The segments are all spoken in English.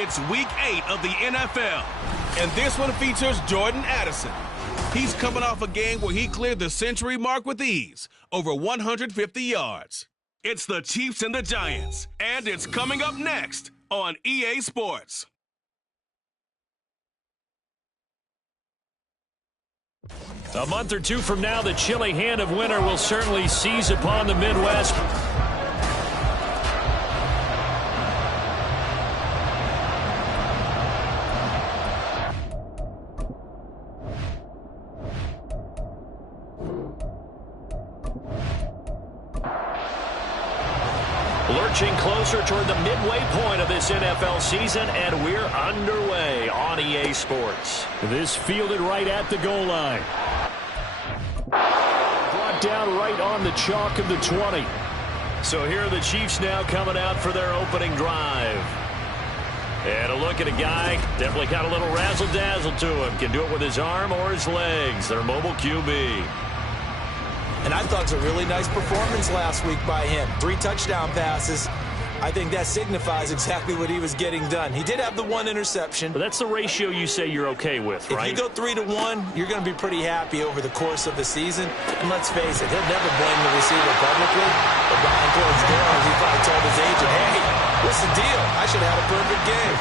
It's Week 8 of the NFL, and this one features Jordan Addison. He's coming off a game where he cleared the century mark with ease, over 150 yards. It's the Chiefs and the Giants, and it's coming up next on EA Sports. A month or two from now, the chilly hand of winter will certainly seize upon the Midwest. Lurching closer toward the midway point of this NFL season, and we're underway on EA Sports. This fielded right at the goal line. Brought down right on the chalk of the 20. So here are the Chiefs now coming out for their opening drive. And a look at a guy, definitely got a little razzle-dazzle to him. Can do it with his arm or his legs. Their mobile QB. And I thought it was a really nice performance last week by him. 3 touchdown passes. I think that signifies exactly what he was getting done. He did have the 1 interception. But that's the ratio you say you're okay with, right? If you go 3-to-1, you're going to be pretty happy over the course of the season. And let's face it, he'll never blame the receiver publicly. But behind closed doors, he probably told his agent, hey, what's the deal? I should have had a perfect game.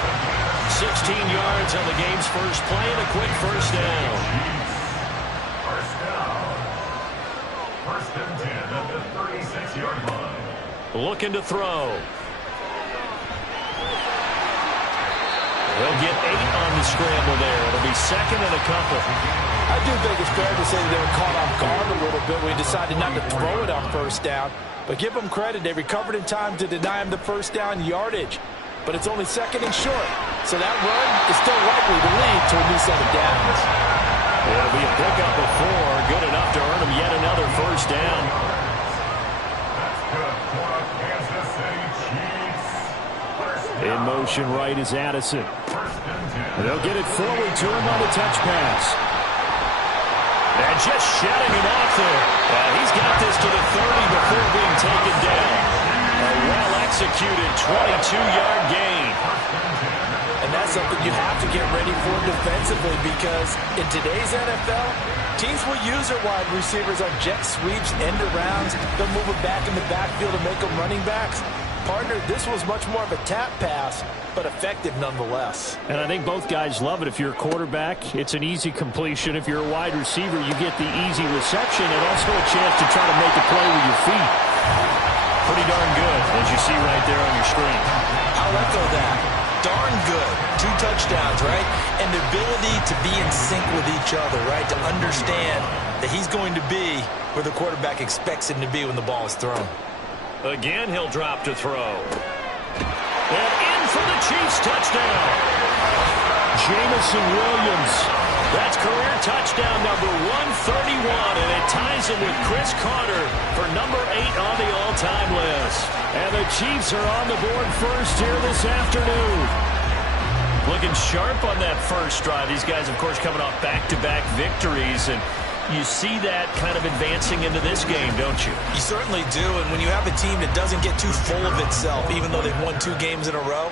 16 yards on the game's first play and a quick first down. First and 10 at the 36-yard line. Looking to throw. He'll get 8 on the scramble there. It'll be second and a couple. I do think it's fair to say they were caught off guard a little bit when he decided not to throw it on first down. But give them credit. They recovered in time to deny him the first down yardage. But it's only second and short. So that run is still likely to lead to a new set of downs. It'll be a pickup of 4. Good enough to earn him yet another first down. That's good for the Kansas City Chiefs. In motion right is Addison. First and 10. They'll get it forward to him on the touch pass. And just shutting him off there. He's got this to the 30 before being taken down. A well-executed 22-yard gain. And that's something you have to get ready for defensively, because in today's NFL, teams will use their wide receivers on jet sweeps, end arounds. They'll move them back in the backfield to make them running backs. Partner, this was much more of a tap pass, but effective nonetheless. And I think both guys love it. If you're a quarterback, it's an easy completion. If you're a wide receiver, you get the easy reception and also a chance to try to make a play with your feet. Pretty darn good, as you see right there on your screen. I'll echo that. Darn good. 2 touchdowns, right? And the ability to be in sync with each other, right? To understand that he's going to be where the quarterback expects him to be when the ball is thrown. Again, he'll drop to throw. And in for the Chiefs touchdown. Jamison Williams. That's career touchdown number 131, and it ties him with Chris Carter for number 8 on the all-time list. And the Chiefs are on the board first here this afternoon. Looking sharp on that first drive. These guys, of course, coming off back-to-back victories, and you see that kind of advancing into this game, don't you? You certainly do, and when you have a team that doesn't get too full of itself, even though they've won 2 games in a row,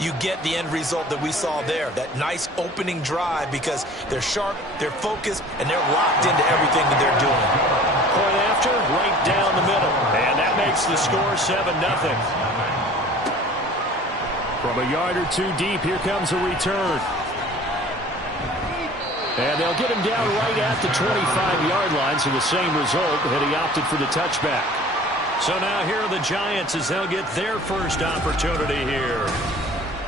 you get the end result that we saw there, that nice opening drive, because they're sharp, they're focused, and they're locked into everything that they're doing. Point after, right down the middle, and that makes the score 7-0. From a yard or 2 deep, here comes a return. And they'll get him down right at the 25-yard line, so the same result, but he opted for the touchback. So now here are the Giants as they'll get their first opportunity here.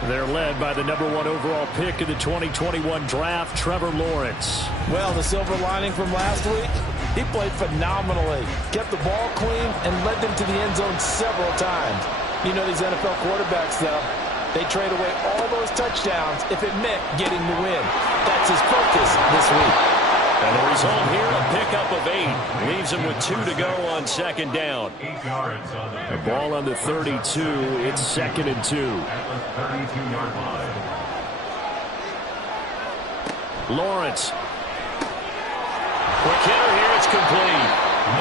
They're led by the number 1 overall pick in the 2021 draft, Trevor Lawrence. Well, the silver lining from last week, he played phenomenally. Kept the ball clean and led them to the end zone several times. You know these NFL quarterbacks, though, they trade away all those touchdowns if it meant getting the win. That's his focus this week. And the result here, a pickup of 8. Leaves him with 2 to go on second down. 8 yards on the The ball on the 32. It's second and 2. at the 32-yard line. Lawrence. Quick hitter here. It's complete.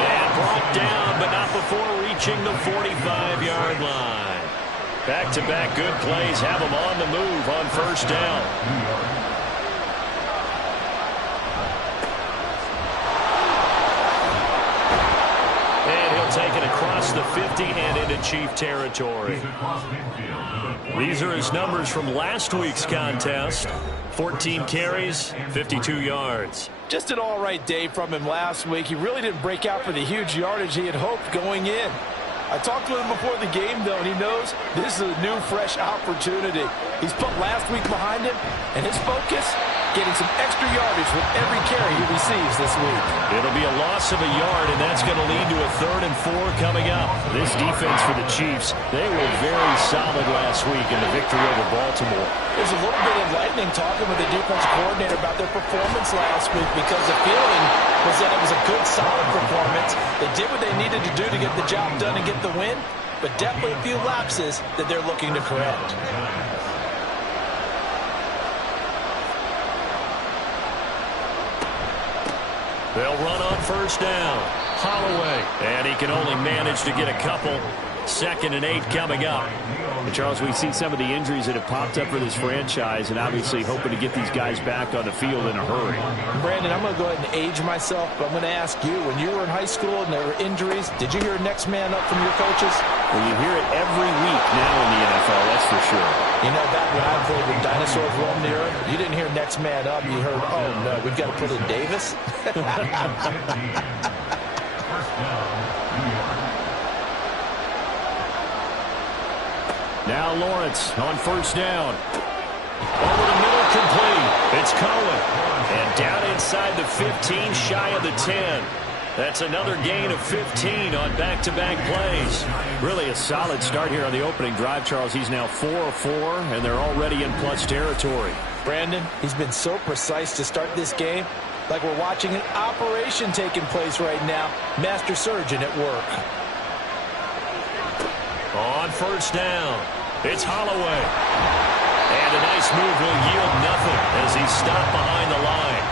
And brought down, but not before reaching the 45-yard line. Back-to-back good plays have them on the move on first down. And he'll take it across the 50 and into Chief territory. These are his numbers from last week's contest. 14 carries, 52 yards. Just an all-right day from him last week. He really didn't break out for the huge yardage he had hoped going in. I talked to him before the game, though, and he knows this is a new, fresh opportunity. He's put last week behind him, and his focus, getting some extra yardage with every carry he receives this week. It'll be a loss of a yard, and that's going to lead to a 3rd and 4 coming up. This defense for the Chiefs, they were very solid last week in the victory over Baltimore. There's a little bit enlightening talking with the defensive coordinator about their performance last week, because the feeling was that it was a good, solid performance. They did what they needed to do to get the job done and get the win, but definitely a few lapses that they're looking to correct. They'll run on first down. Holloway. And he can only manage to get a couple. 2nd and 8 coming up. And Charles, we see some of the injuries that have popped up for this franchise, and obviously hoping to get these guys back on the field in a hurry. Brandon, I'm going to go ahead and age myself, but I'm going to ask you, when you were in high school and there were injuries, did you hear next man up from your coaches? Well, you hear it every week now in the NFL, that's for sure. You know, back when I played with dinosaurs roamed the earth, you didn't hear next man up. You heard, oh, no, we've got to put in Davis. Now Lawrence on first down. Over the middle, complete. It's Cohen. And down inside the 15, shy of the 10. That's another gain of 15 on back-to-back plays. Really a solid start here on the opening drive, Charles. He's now 4 of 4, and they're already in plus territory. Brandon, he's been so precise to start this game, like we're watching an operation taking place right now. Master surgeon at work. On first down, it's Holloway. And a nice move will yield nothing as he's stopped behind the line.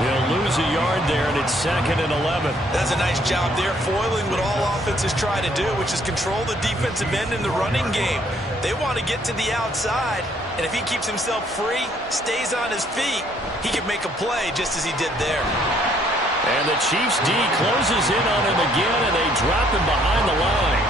He'll lose a yard there, and it's 2nd and 11. That's a nice job there, foiling what all offenses try to do, which is control the defensive end in the running game. They want to get to the outside, and if he keeps himself free, stays on his feet, he can make a play just as he did there. And the Chiefs D closes in on him again, and they drop him behind the line.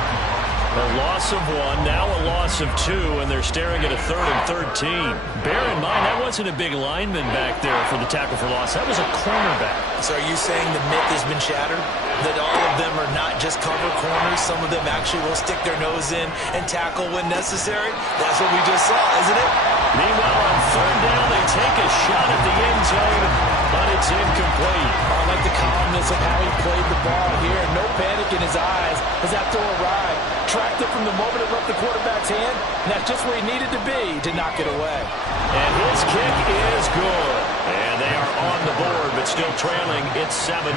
A loss of 1, now a loss of 2, and they're staring at a 3rd and 13. Bear in mind, that wasn't a big lineman back there for the tackle for loss. That was a cornerback. So are you saying the myth has been shattered? That all of them are not just cover corners? Some of them actually will stick their nose in and tackle when necessary? That's what we just saw, isn't it? Meanwhile, on 3rd down, they take a shot at the end zone, but it's incomplete. I like the calmness of how he played the ball here. No panic in his eyes as that throw arrived. Tracked it from the moment it left the quarterback's hand, and that's just where he needed to be to knock it away. And his kick is good. And they are on the board, but still trailing. It's 7-3.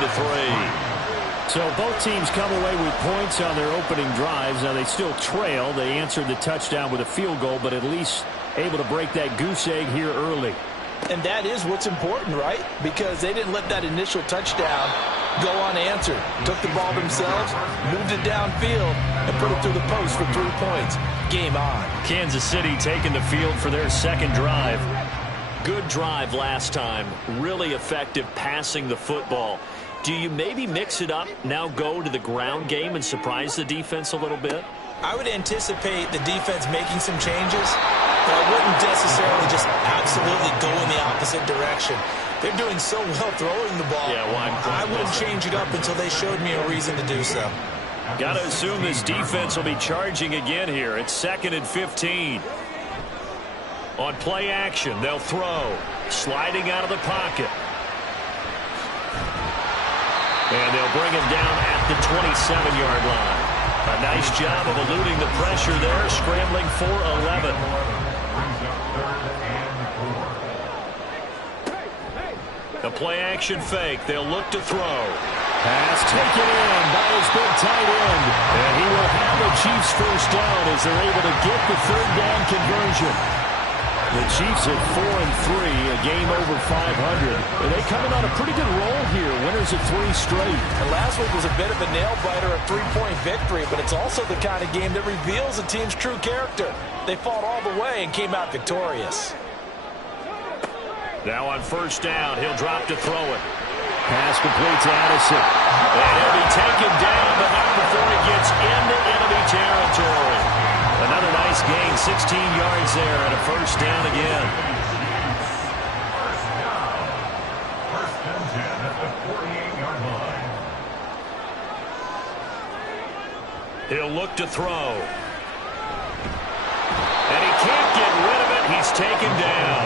So both teams come away with points on their opening drives. Now they still trail. They answered the touchdown with a field goal, but at least able to break that goose egg here early. And that is what's important, right? Because they didn't let that initial touchdown go unanswered. Took the ball themselves, moved it downfield, and put it through the post for 3 points. Game on. Kansas City taking the field for their second drive. Good drive last time. Really effective passing the football. Do you maybe mix it up, now go to the ground game and surprise the defense a little bit? I would anticipate the defense making some changes, but I wouldn't necessarily just absolutely go in the opposite direction. They're doing so well throwing the ball. Yeah, well, I wouldn't change it up until they showed me a reason to do so. Got to assume this defense will be charging again here. It's 2nd and 15. On play action, they'll throw. Sliding out of the pocket. And they'll bring him down at the 27-yard line. A nice job of eluding the pressure there, scrambling for 11. The play-action fake. They'll look to throw. Pass taken in by his big tight end. And he will have the Chiefs first down as they're able to get the 3rd down conversion. The Chiefs at 4-3, a game over 500. And they coming on a pretty good roll here. Winners of 3 straight. And last week was a bit of a nail-biter, a 3-point victory, but it's also the kind of game that reveals a team's true character. They fought all the way and came out victorious. Now on first down, he'll drop to throw it. Pass complete to Addison. And he'll be taken down, but not before he gets into enemy territory. Another nice gain, 16 yards there, and a first down again. First and 10 at the 48-yard line. He'll look to throw. And he can't get rid of it. He's taken down.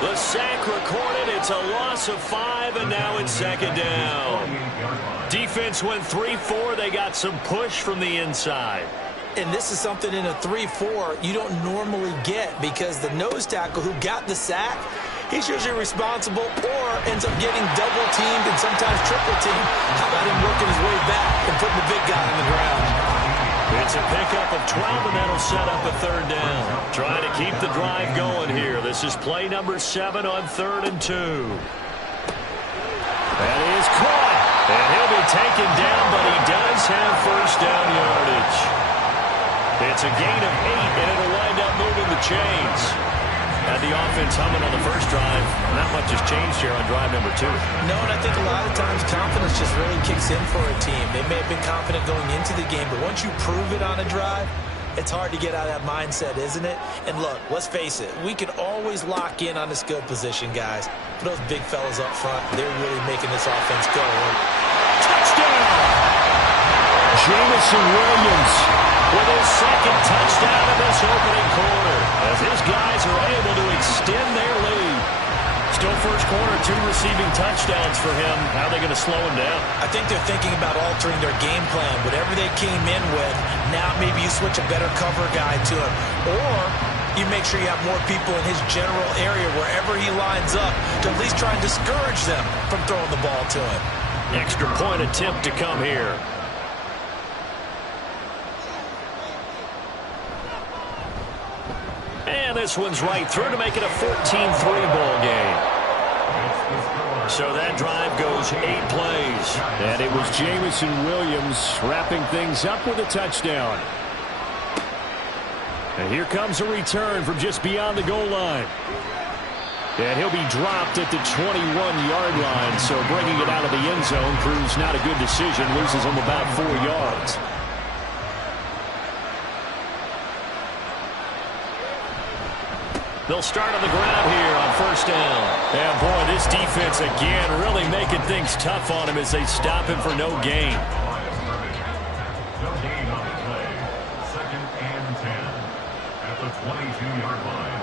The sack recorded. It's a loss of 5, and now it's second down. Defense went 3-4. They got some push from the inside. And this is something in a 3-4 you don't normally get because the nose tackle who got the sack, he's usually responsible or ends up getting double-teamed and sometimes triple-teamed. How about him working his way back and putting the big guy on the ground? It's a pickup of 12, and that'll set up a third down. Trying to keep the drive going here. This is play number 7 on 3rd and 2. That is caught. And he'll be taken down, but he does have first down yardage. It's a gain of 8, and it'll wind up moving the chains. Had the offense humming on the first drive. Not much has changed here on drive number 2. No, and I think a lot of times confidence just really kicks in for a team. They may have been confident going into the game, but once you prove it on a drive, it's hard to get out of that mindset, isn't it? And look, let's face it, we can always lock in on the skill position, guys. But those big fellas up front, they're really making this offense go. Touchdown! Jameson Williams with his second touchdown of this opening quarter, as his guys are able to extend their lead. Still first quarter, 2 receiving touchdowns for him. How are they going to slow him down? I think they're thinking about altering their game plan. Whatever they came in with, now maybe you switch a better cover guy to him. Or you make sure you have more people in his general area wherever he lines up to at least try and discourage them from throwing the ball to him. Extra point attempt to come here. And this one's right through to make it a 14-3 ball game. So that drive goes 8 plays. And it was Jameson Williams wrapping things up with a touchdown. And here comes a return from just beyond the goal line. And he'll be dropped at the 21-yard line. So bringing it out of the end zone proves not a good decision. Loses him about 4 yards. They'll start on the ground here on first down. And boy, this defense again really making things tough on him as they stop him for no gain. No gain on the play. 2nd and 10 at the 22-yard line.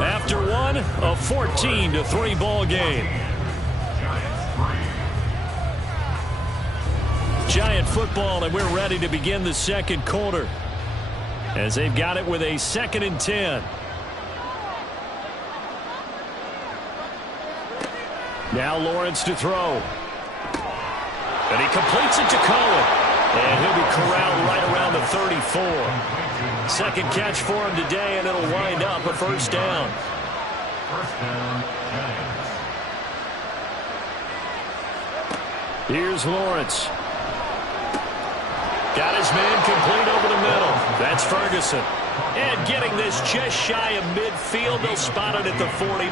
After one, a 14-3 ball game. Giant football, and we're ready to begin the second quarter as they've got it with a 2nd and 10. Now Lawrence to throw. And he completes it to Cohen. And he'll be corralled right around the 34. Second catch for him today, and it'll wind up a first down. First down, Giants. Here's Lawrence. Got his man complete over the middle. That's Ferguson. And getting this just shy of midfield, they'll spot it at the 49.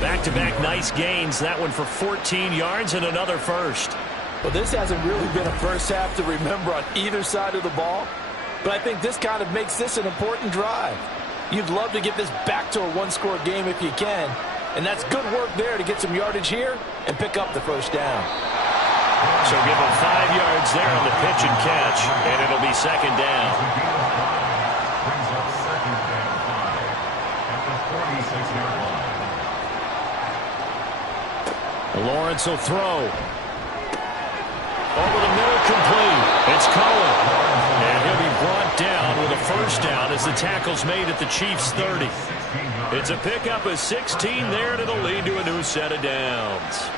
Back-to-back nice gains. That one for 14 yards and another first. Well, this hasn't really been a first half to remember on either side of the ball. But I think this kind of makes this an important drive. You'd love to get this back to a one-score game if you can. And that's good work there to get some yardage here and pick up the first down. So give him 5 yards there on the pitch and catch, and it'll be second down. Brings up 2nd and 5 at the 46-yard line. Lawrence will throw. Over the middle, complete. It's Cohen. And he'll be brought down with a first down as the tackle's made at the Chiefs' 30. It's a pickup of 16 there, and it'll lead to a new set of downs.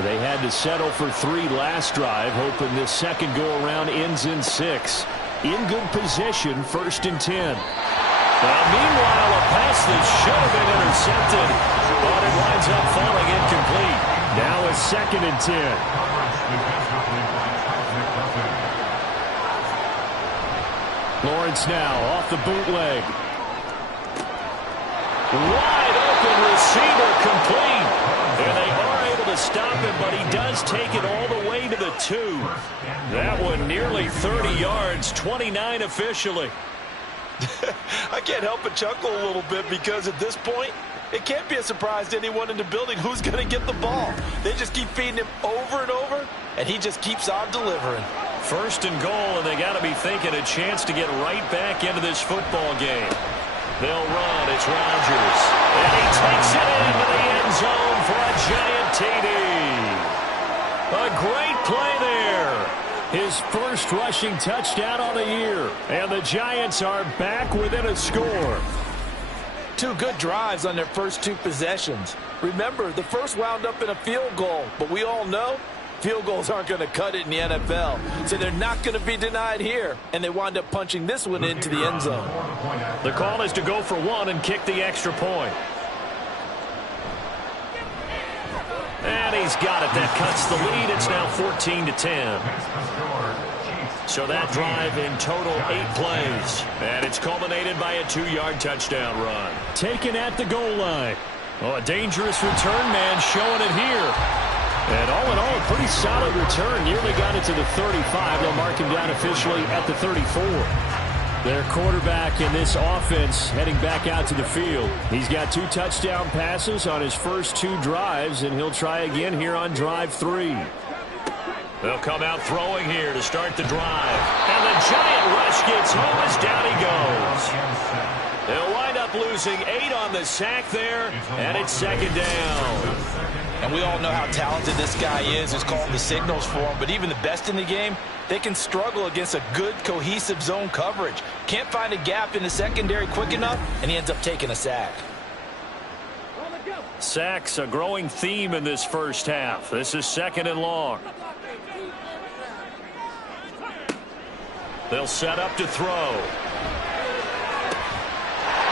They had to settle for 3 last drive, hoping this second go-around ends in 6. In good position, 1st and 10. Well, meanwhile, a pass that should have been intercepted, but it winds up falling incomplete. Now a 2nd and 10. Lawrence now off the bootleg. Wide open receiver complete. And they are able to stop him, but he does take it all the way to the 2. That one nearly 30 yards, 29 officially. I can't help but chuckle a little bit because at this point, it can't be a surprise to anyone in the building who's going to get the ball. They just keep feeding him over and over, and he just keeps on delivering. 1st and goal, and they got to be thinking a chance to get right back into this football game. They'll run. It's Rodgers. And he takes it into the end zone for a giant TD. A great play there. His first rushing touchdown on the year. And the Giants are back within a score. 2 good drives on their first 2 possessions. Remember, the first wound up in a field goal, but we all know field goals aren't going to cut it in the NFL, so they're not going to be denied here, and they wind up punching this one into the end zone. The call is to go for 1 and kick the extra point. And he's got it. That cuts the lead. It's now 14-10. So that drive in total 8 plays. And it's culminated by a 2-yard touchdown run. Taken at the goal line. Oh, a dangerous return man showing it here. And all in all, a pretty solid return. Nearly got it to the 35. They'll mark him down officially at the 34. Their quarterback in this offense heading back out to the field. He's got 2 touchdown passes on his first 2 drives, and he'll try again here on drive 3. They'll come out throwing here to start the drive. And the giant rush gets home as down he goes. They'll wind up losing 8 on the sack there, and it's 2nd down. And we all know how talented this guy is. Who's calling the signals for him. But even the best in the game, they can struggle against a good, cohesive zone coverage. Can't find a gap in the secondary quick enough, and he ends up taking a sack. Sacks, a growing theme in this first half. This is 2nd and long. They'll set up to throw.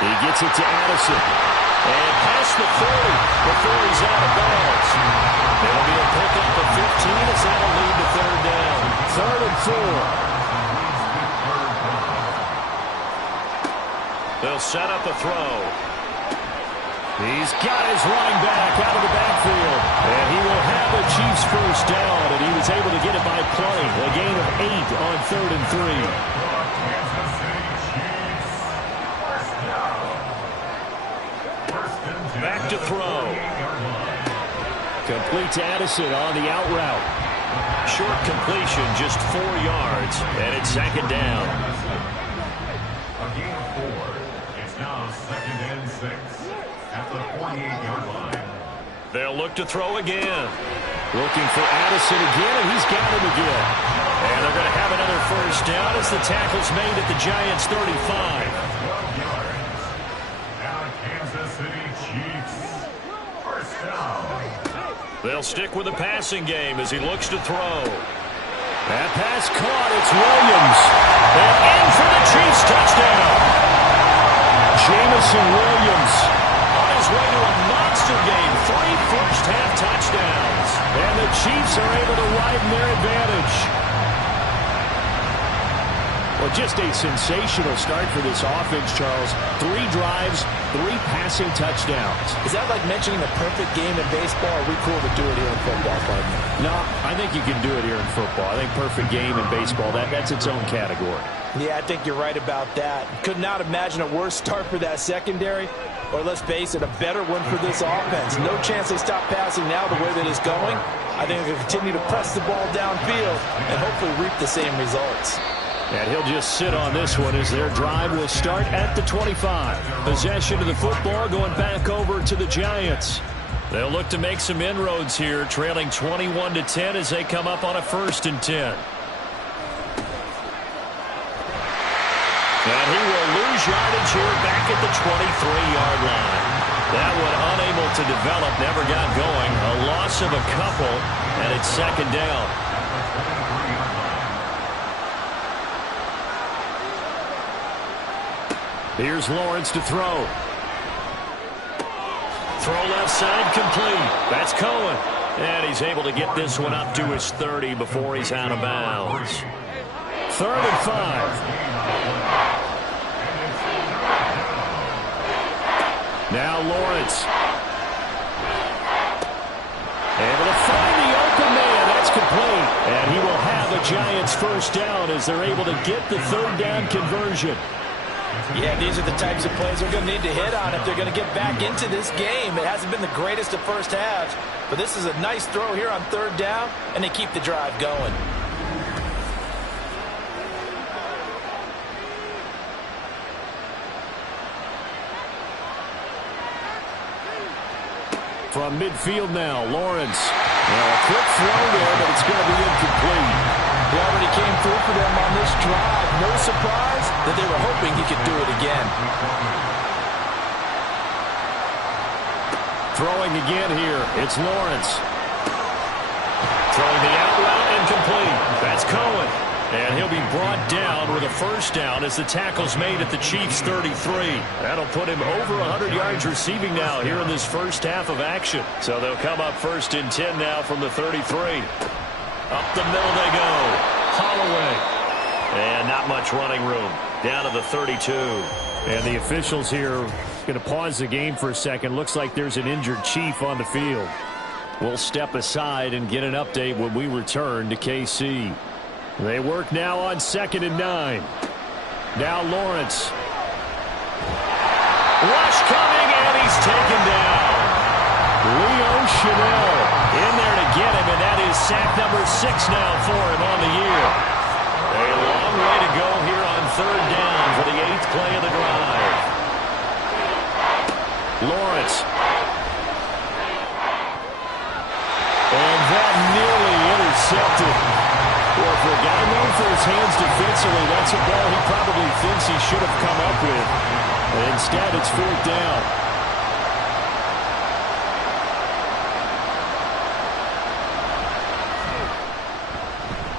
He gets it to Addison. And past the 40 before he's out of bounds. It'll be a pickup of 15 as that'll lead to 3rd down. 3rd and 4. They'll set up a throw. He's got his running back out of the backfield. And he will have the Chiefs' first down, and he was able to get it by play. A gain of 8 on 3rd and 3. Back to throw. Complete to Addison on the out route. Short completion, just 4 yards, and it's 2nd down. A gain of 4. It's now 2nd and 6 at the 48-yard line. They'll look to throw again. Looking for Addison again, and he's got him again. And they're going to have another first down as the tackle's made at the Giants' 35. They'll stick with the passing game as he looks to throw. That pass caught. It's Williams. And in for the Chiefs touchdown. Jamison Williams on his way to a monster game. 3 first-half touchdowns. And the Chiefs are able to widen their advantage. Well, just a sensational start for this offense, Charles. 3 drives, 3 passing touchdowns. Is that like mentioning the perfect game in baseball? Or are we cool to do it here in football, partner? No, I think you can do it here in football. I think perfect game in baseball, that's its own category. Yeah, I think you're right about that. Could not imagine a worse start for that secondary. Or let's face it, a better one for this offense. No chance they stop passing now the way that it's going. I think they'll continue to press the ball downfield and hopefully reap the same results. And he'll just sit on this one as their drive will start at the 25. Possession of the football going back over to the Giants. They'll look to make some inroads here, trailing 21-10 as they come up on a 1st and 10. And he will lose yardage here back at the 23-yard line. That one unable to develop, never got going. A loss of a couple, and it's second down. Here's Lawrence to throw. Throw left side complete. That's Cohen. And he's able to get this one up to his 30 before he's out of bounds. 3rd and 5. Now Lawrence. Able to find the open man. That's complete. And he will have a Giants first down as they're able to get the 3rd down conversion. Yeah, these are the types of plays they're going to need to hit on if they're going to get back into this game. It hasn't been the greatest of first halves, but this is a nice throw here on 3rd down, and they keep the drive going. From midfield now, Lawrence. Now a quick throw there, but it's going to be incomplete. He already came through for them on this drive. No surprise that they were hoping he could do it again. Throwing again here, it's Lawrence. Throwing the out route incomplete. That's Cohen. And he'll be brought down with a first down as the tackle's made at the Chiefs' 33. That'll put him over 100 yards receiving now here in this first half of action. So they'll come up 1st and 10 now from the 33. Up the middle they go. Holloway. And not much running room. Down to the 32. And the officials here going to pause the game for a second. Looks like there's an injured Chief on the field. We'll step aside and get an update when we return to KC. They work now on 2nd and 9. Now Lawrence. Rush coming, and he's taken down. Leo Chanel in there to get him, and that is sack number 6 now for him on the year. A long way to go here on 3rd down for the 8th play of the drive. Lawrence. And that nearly intercepted. Well, for a guy known for his hands defensively, that's a ball he probably thinks he should have come up with. And instead, it's 4th down.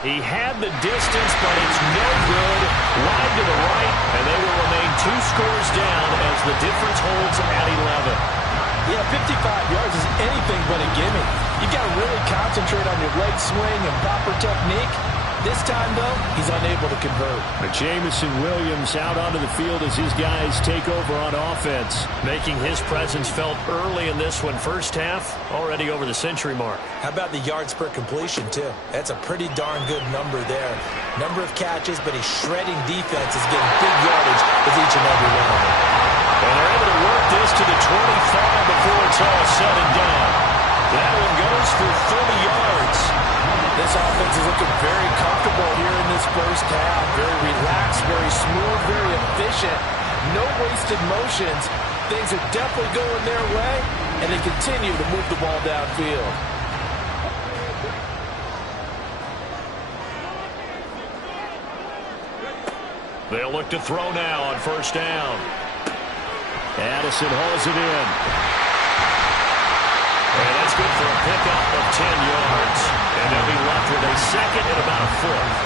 He had the distance, but it's no good. Wide to the right, and they will remain 2 scores down as the difference holds at 11. Yeah, 55 yards is anything but a gimme. You've got to really concentrate on your leg swing and proper technique. This time, though, he's unable to convert. But Jamison Williams out onto the field as his guys take over on offense, making his presence felt early in this one. First half, already over the century mark. How about the yards per completion, too? That's a pretty darn good number there. Number of catches, but he's shredding defenses, getting big yardage with each and every one of them. And they're able to work this to the 25 before it's all said and done. That one goes for 30 yards. This offense is looking very comfortable here in this first half. Very relaxed, very smooth, very efficient. No wasted motions. Things are definitely going their way, and they continue to move the ball downfield. They'll look to throw now on 1st down. Addison hauls it in. And that's good for a pickup of 10 yards. And they'll be left with a 2nd and about a 4th.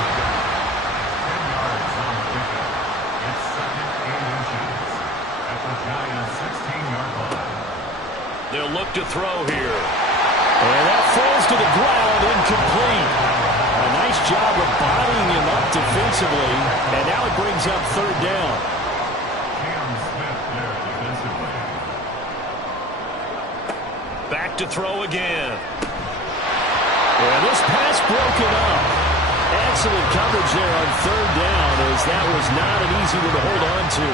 10 yards on the pickup. It's 2nd and inches at the Giants' 16-yard line. They'll look to throw here. And that falls to the ground, incomplete. A nice job of bodying him up defensively. And now it brings up 3rd down. Back to throw again. And this pass broken up. Excellent coverage there on 3rd down, as that was not an easy one to hold on to.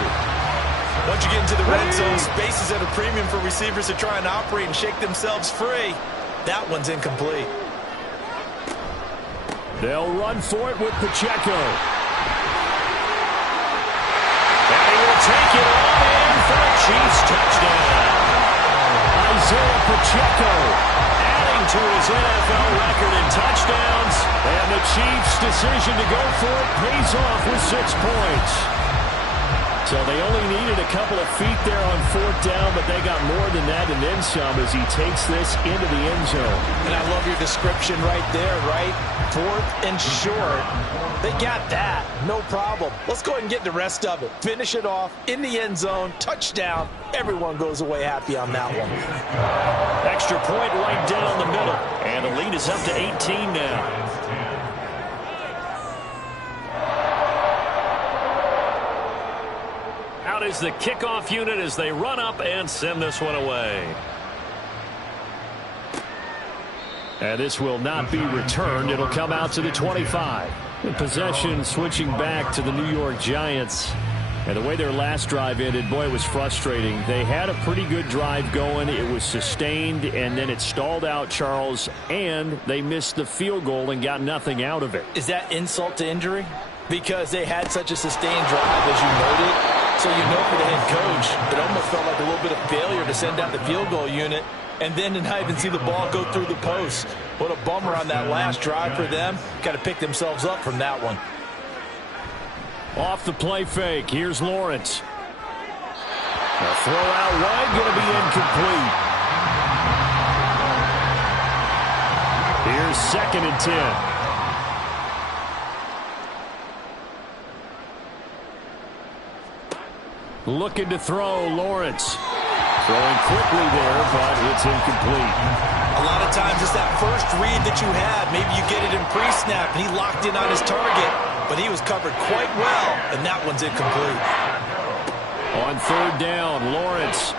Once you get into the red zone, space is at a premium for receivers to try and operate and shake themselves free. That one's incomplete. They'll run for it with Pacheco. And he will take it all in for a Chiefs touchdown. Isaiah Pacheco adding to his NFL record in touchdowns. And the Chiefs' decision to go for it pays off with 6 points. So they only needed a couple of feet there on fourth down, but they got more than that and then some as he takes this into the end zone. And I love your description right there, right? Fourth and short. They got that. No problem. Let's go ahead and get the rest of it. Finish it off in the end zone. Touchdown. Everyone goes away happy on that one. Extra point right down the middle. And the lead is up to 18 now. Out is the kickoff unit as they run up and send this one away. And this will not be returned. It'll come out to the 25. The possession switching back to the New York Giants. And the way their last drive ended, boy, it was frustrating. They had a pretty good drive going. It was sustained, and then it stalled out, Charles, and they missed the field goal and got nothing out of it. Is that insult to injury? Because they had such a sustained drive, as you noted. So you know for the head coach, it almost felt like a little bit of failure to send out the field goal unit and then to not even see the ball go through the post. What a bummer on that last drive for them. Got to pick themselves up from that one. Off the play fake, here's Lawrence. A throw out wide, going to be incomplete. Here's 2nd and 10. Looking to throw, Lawrence. Throwing quickly there, but it's incomplete. A lot of times it's that first read that you have. Maybe you get it in pre-snap, and he locked in on his target, but he was covered quite well, and that one's incomplete. On 3rd down, Lawrence.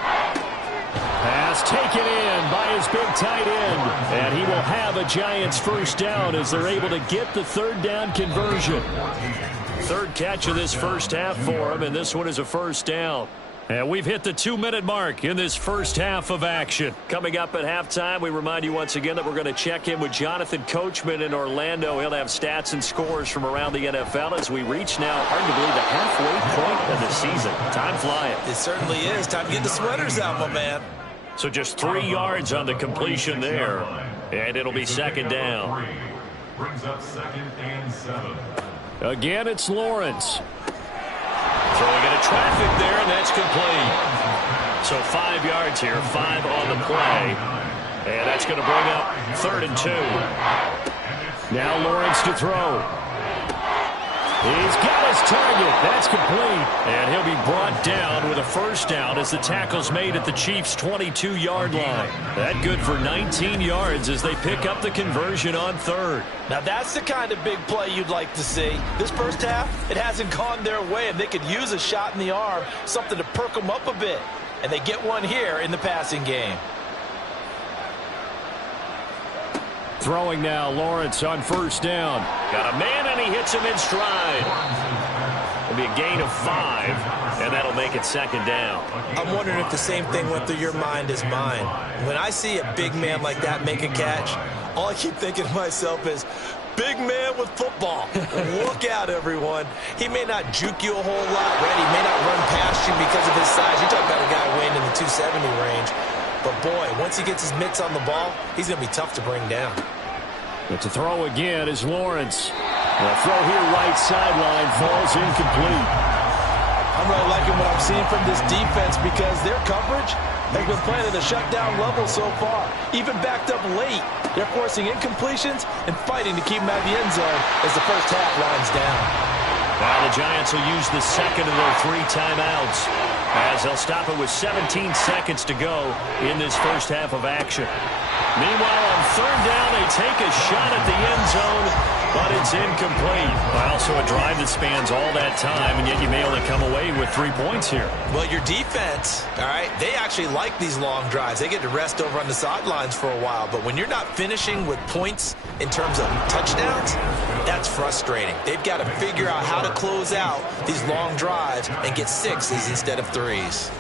Pass taken in by his big tight end, and he will have a Giants first down as they're able to get the 3rd down conversion. 3rd catch of this first half for him, and this one is a first down. And we've hit the 2-minute mark in this first half of action. Coming up at halftime, we remind you once again that we're going to check in with Jonathan Coachman in Orlando. He'll have stats and scores from around the NFL as we reach now, hard to believe, the halfway point of the season. Time flying. It certainly is. Time to get the sweaters out, my man. So just 3 yards on the completion there, and it'll be 2nd down. Brings up 2nd and 7. Again, it's Lawrence. Throwing into traffic there, and that's complete. So 5 yards here, 5 on the play. And that's going to bring up 3rd and 2. Now Lawrence to throw. He's got his target. That's complete. And he'll be brought down with a first down as the tackle's made at the Chiefs' 22-yard line. That good for 19 yards as they pick up the conversion on 3rd. Now that's the kind of big play you'd like to see. This first half, it hasn't gone their way, and they could use a shot in the arm, something to perk them up a bit. And they get one here in the passing game. Throwing now, Lawrence on first down. Got a man, and he hits him in stride. It'll be a gain of 5, and that'll make it 2nd down. I'm wondering if the same thing went through your mind as mine. When I see a big man like that make a catch, all I keep thinking to myself is, big man with football. Look out, everyone. He may not juke you a whole lot, right? He may not run past you because of his size. You're talking about a guy weighing in the 270 range. But, boy, once he gets his mitts on the ball, he's going to be tough to bring down. But to throw again is Lawrence. The throw here right sideline falls incomplete. I'm really liking what I'm seeing from this defense because their coverage has been playing at a shutdown level so far. Even backed up late, they're forcing incompletions and fighting to keep them out of the end zone as the first half winds down. Now the Giants will use the second of their 3 timeouts as they'll stop it with 17 seconds to go in this first half of action. Meanwhile, on 3rd down, they take a shot at the end zone, but it's incomplete. Also a drive that spans all that time, and yet you may only come away with 3 points here. Well, your defense, all right, they actually like these long drives. They get to rest over on the sidelines for a while, but when you're not finishing with points in terms of touchdowns, that's frustrating. They've got to figure out how to close out these long drives and get 6s instead of 3s.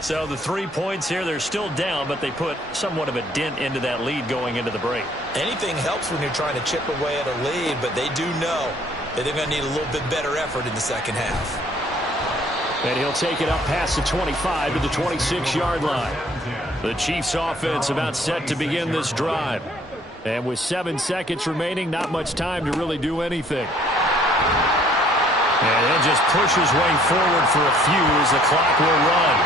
So the 3 points here, they're still down, but they put somewhat of a dent into that lead going into the break. Anything helps when you're trying to chip away at a lead, but they do know that they're going to need a little bit better effort in the second half. And he'll take it up past the 25 to the 26-yard line. The Chiefs offense about set to begin this drive. And with 7 seconds remaining, not much time to really do anything. And then just push his way forward for a few as the clock will run.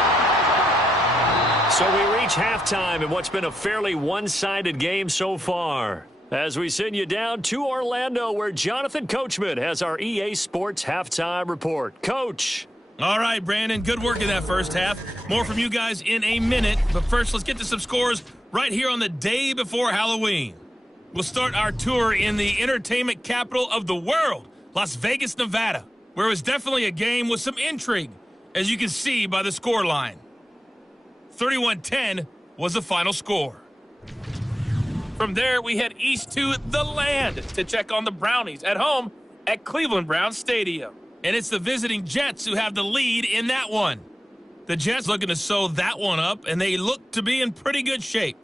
So we reach halftime in what's been a fairly one-sided game so far. As we send you down to Orlando, where Jonathan Coachman has our EA Sports Halftime Report. Coach. All right, Brandon, good work in that first half. More from you guys in a minute. But first, let's get to some scores right here on the day before Halloween. We'll start our tour in the entertainment capital of the world, Las Vegas, Nevada, where it was definitely a game with some intrigue, as you can see by the scoreline. 31-10 was the final score. From there, we head east to the Land to check on the Brownies at home at Cleveland Browns Stadium. And it's the visiting Jets who have the lead in that one. The Jets looking to sew that one up, and they look to be in pretty good shape.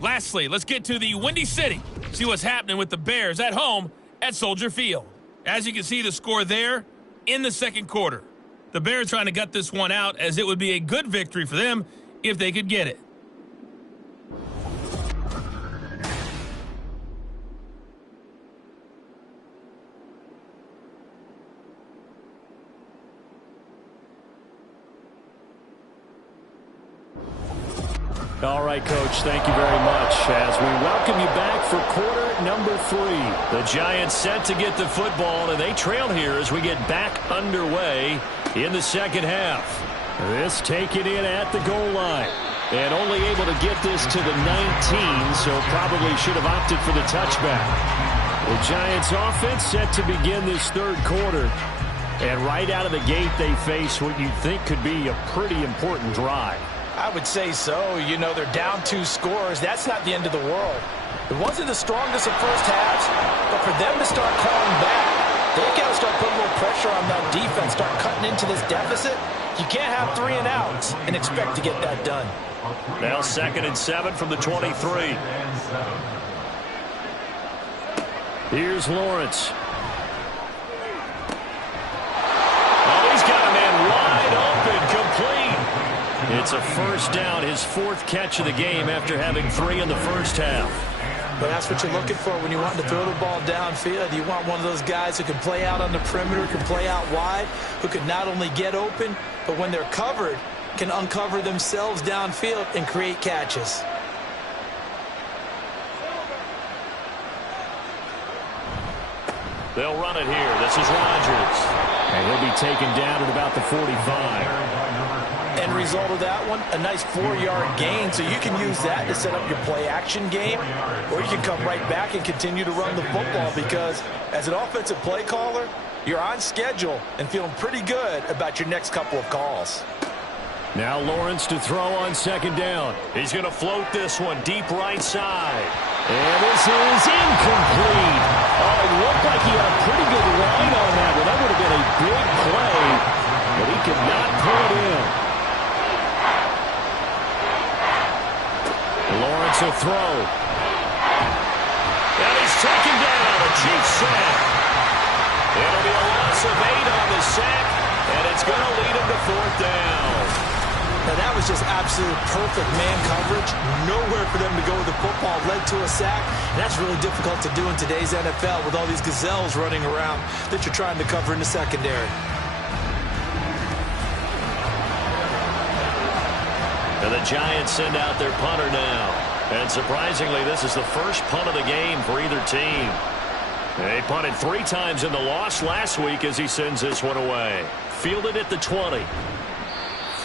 Lastly, let's get to the Windy City, see what's happening with the Bears at home at Soldier Field. As you can see, the score there in the second quarter. The Bears trying to gut this one out, as it would be a good victory for them if they could get it. All right, Coach, thank you very much. As we welcome you back for quarter number 3. The Giants set to get the football, and they trail here as we get back underway in the second half. This taken in at the goal line. And only able to get this to the 19, so probably should have opted for the touchback. The Giants offense set to begin this third quarter. And right out of the gate, they face what you'd think could be a pretty important drive. I would say so. You know, they're down 2 scores. That's not the end of the world. It wasn't the strongest of first halves, but for them to start clawing back, they got to start putting a little pressure on that defense, start cutting into this deficit. You can't have 3 and outs and expect to get that done. Now 2nd and 7 from the 23. Here's Lawrence. Oh, he's got a man wide open, complete. It's a first down, his 4th catch of the game after having 3 in the first half. But that's what you're looking for when you want to throw the ball downfield. You want one of those guys who can play out on the perimeter, can play out wide, who can not only get open, but when they're covered, can uncover themselves downfield and create catches. They'll run it here. This is Rodgers. And he'll be taken down at about the 45. End result of that one, a nice 4-yard gain, so you can use that to set up your play-action game, or you can come right back and continue to run the football, because as an offensive play caller, you're on schedule and feeling pretty good about your next couple of calls. Now Lawrence to throw on 2nd down. He's going to float this one deep right side. And this is incomplete. Oh, it looked like he had a pretty good line on that one. That would have been a big play, but he could not pull it in. Lawrence will throw. And he's taken down. A Chiefs sack. It'll be a loss of 8 on the sack, and it's going to lead him to 4th down. Now that was just absolute perfect man coverage. Nowhere for them to go with the football. Led to a sack. And that's really difficult to do in today's NFL with all these gazelles running around that you're trying to cover in the secondary. And the Giants send out their punter now. And surprisingly, this is the first punt of the game for either team. They punted 3 times in the loss last week as he sends this one away. Fielded at the 20.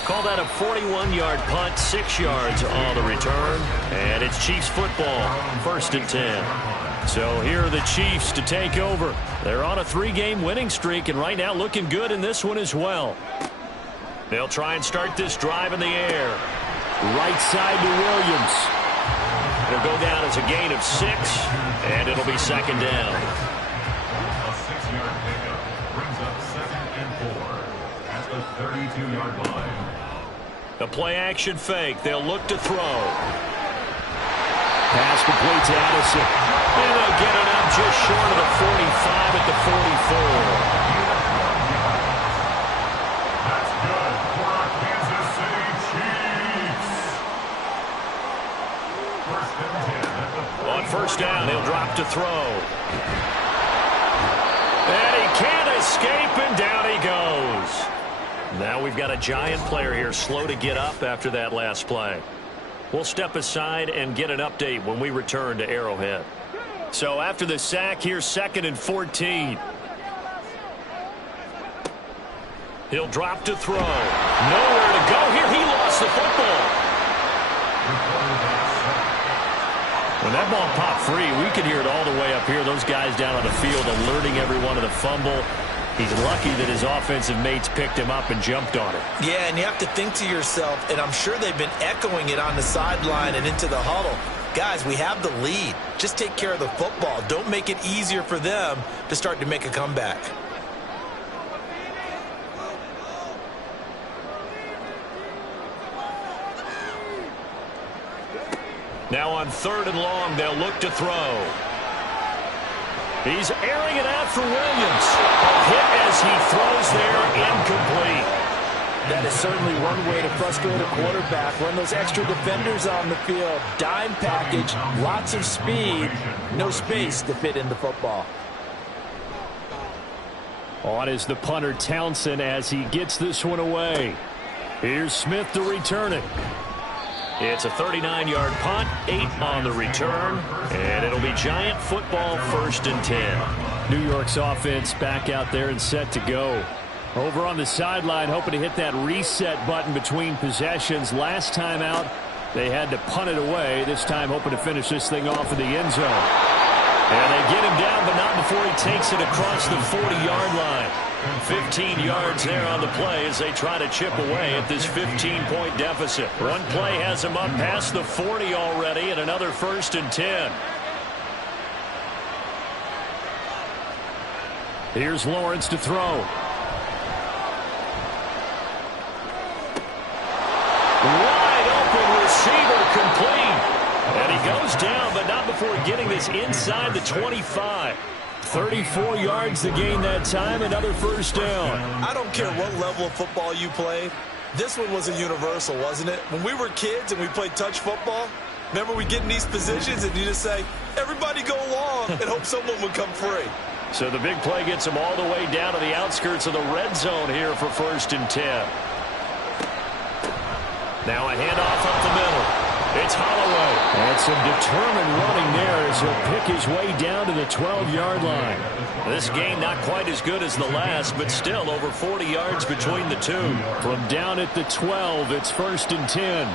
Call that a 41-yard punt, 6 yards on the return. And it's Chiefs football, 1st and 10. So here are the Chiefs to take over. They're on a 3-game winning streak, and right now looking good in this one as well. They'll try and start this drive in the air. Right side to Williams. It'll go down as a gain of 6, and it'll be 2nd down. A 6-yard pickup brings up 2nd and 4 at the 32-yard line. The play-action fake. They'll look to throw. Pass complete to Addison. And they'll get it up just short of the 45 at the 44. That's good for our Kansas City Chiefs. 1st and 10 at the 40. On 1st down, he'll drop to throw. And he can't escape, and down he goes. Now we've got a Giant player here slow to get up after that last play. We'll step aside and get an update when we return to Arrowhead. So after the sack, here's 2nd and 14. He'll drop to throw. Nowhere to go here. He lost the football. When that ball popped free, we could hear it all the way up here. Those guys down on the field alerting everyone of the fumble. He's lucky that his offensive mates picked him up and jumped on it. Yeah, and you have to think to yourself, and I'm sure they've been echoing it on the sideline and into the huddle. Guys, we have the lead. Just take care of the football. Don't make it easier for them to start to make a comeback. Now on 3rd and long, they'll look to throw. He's airing it out for Williams. A hit as he throws there, incomplete. That is certainly one way to frustrate a quarterback. Run those extra defenders on the field. Dime package, lots of speed, no space to fit in the football. On is the punter Townsend as he gets this one away. Here's Smith to return it. It's a 39-yard punt, 8 on the return, and it'll be Giant football 1st and 10. New York's offense back out there and set to go. Over on the sideline, hoping to hit that reset button between possessions. Last time out, they had to punt it away. This time hoping to finish this thing off in the end zone. And they get him down, but not before he takes it across the 40-yard line. 15 yards there on the play as they try to chip away at this 15-point deficit. One play has him up past the 40 already, and another 1st and 10. Here's Lawrence to throw. Wide open receiver complete. And he goes down, but not before getting this inside the 25. 34 yards to gain that time, another 1st down. I don't care what level of football you played. This one was a universal, wasn't it? When we were kids and we played touch football, remember we get in these positions and you just say, everybody go along and hope someone would come free. So the big play gets him all the way down to the outskirts of the red zone here for 1st and 10. Now a handoff up the middle. It's Holloway. And some determined running there as he'll pick his way down to the 12-yard line. This game not quite as good as the last, but still over 40 yards between the two. From down at the 12, it's 1st and 10.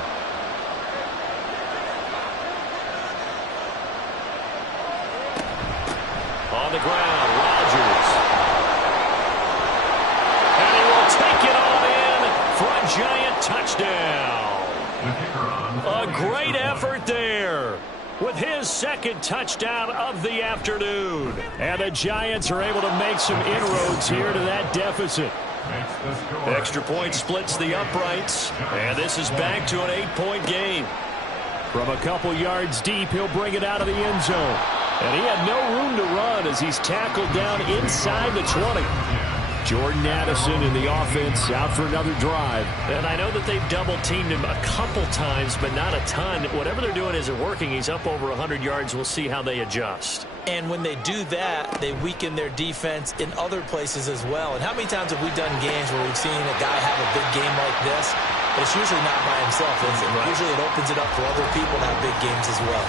On the ground, Rodgers. And he will take it on in for a Giant touchdown. A great effort there with his 2nd touchdown of the afternoon. And the Giants are able to make some inroads here to that deficit. Extra point splits the uprights, and this is back to an 8-point game. From a couple yards deep, he'll bring it out of the end zone. And he had no room to run as he's tackled down inside the 20. Jordan Addison in the offense out for another drive. And I know that they've double-teamed him a couple times, but not a ton. Whatever they're doing isn't working. He's up over 100 yards. We'll see how they adjust. And when they do that, they weaken their defense in other places as well. And how many times have we done games where we've seen a guy have a big game like this, but it's usually not by himself, is it? Right. Usually it opens it up for other people to have big games as well.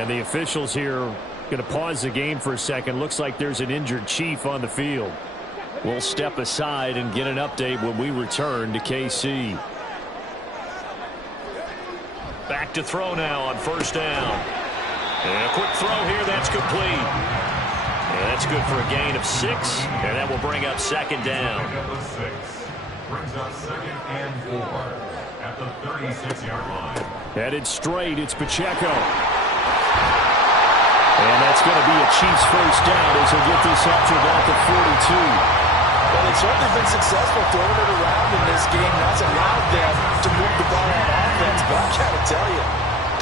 And the officials here going to pause the game for a second. Looks like there's an injured Chief on the field. We'll step aside and get an update when we return to KC. Back to throw now on 1st down. And a quick throw here, that's complete. And that's good for a gain of 6, and that will bring up 2nd down. Brings up 2nd and 4 at the 36-yard line. Headed straight, it's Pacheco. And that's going to be a Chiefs 1st down as he'll get this up to about the 42. Well, they've certainly been successful throwing it around in this game. That's allowed them to move the ball on offense. But I got to tell you,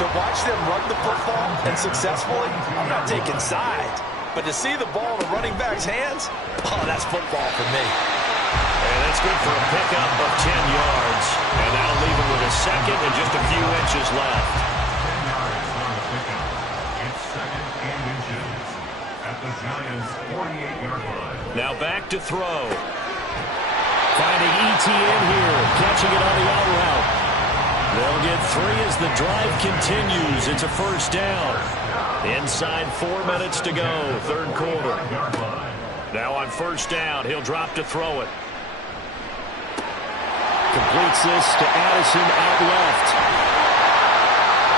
to watch them run the football and successfully, I'm not taking sides. But to see the ball in the running back's hands, oh, that's football for me. And that's good for a pickup of 10 yards. And that'll leave him with a 2nd and just a few inches left. 10 yards on the pickup. It's 2nd and inches. at the Giants' 48-yard line. Now back to throw. Finding ETN here, catching it on the out route. They'll get 3 as the drive continues. It's a first down. Inside 4 minutes to go, third quarter. Now on first down, he'll drop to throw it. Completes this to Addison out left.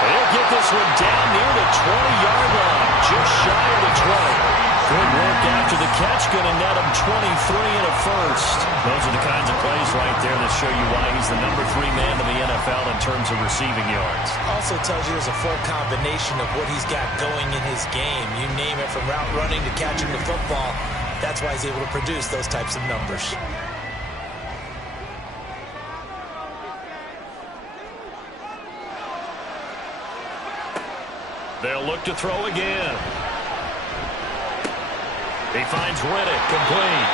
He'll get this one down near the 20-yard line, just shy of the 20. Good work after the catch, going to net him 23 and a first. Those are the kinds of plays right there that show you why he's the number 3 man in the NFL in terms of receiving yards. Also tells you there's a full combination of what he's got going in his game. You name it, from route running to catching the football. That's why he's able to produce those types of numbers. They'll look to throw again. He finds Riddick, complete.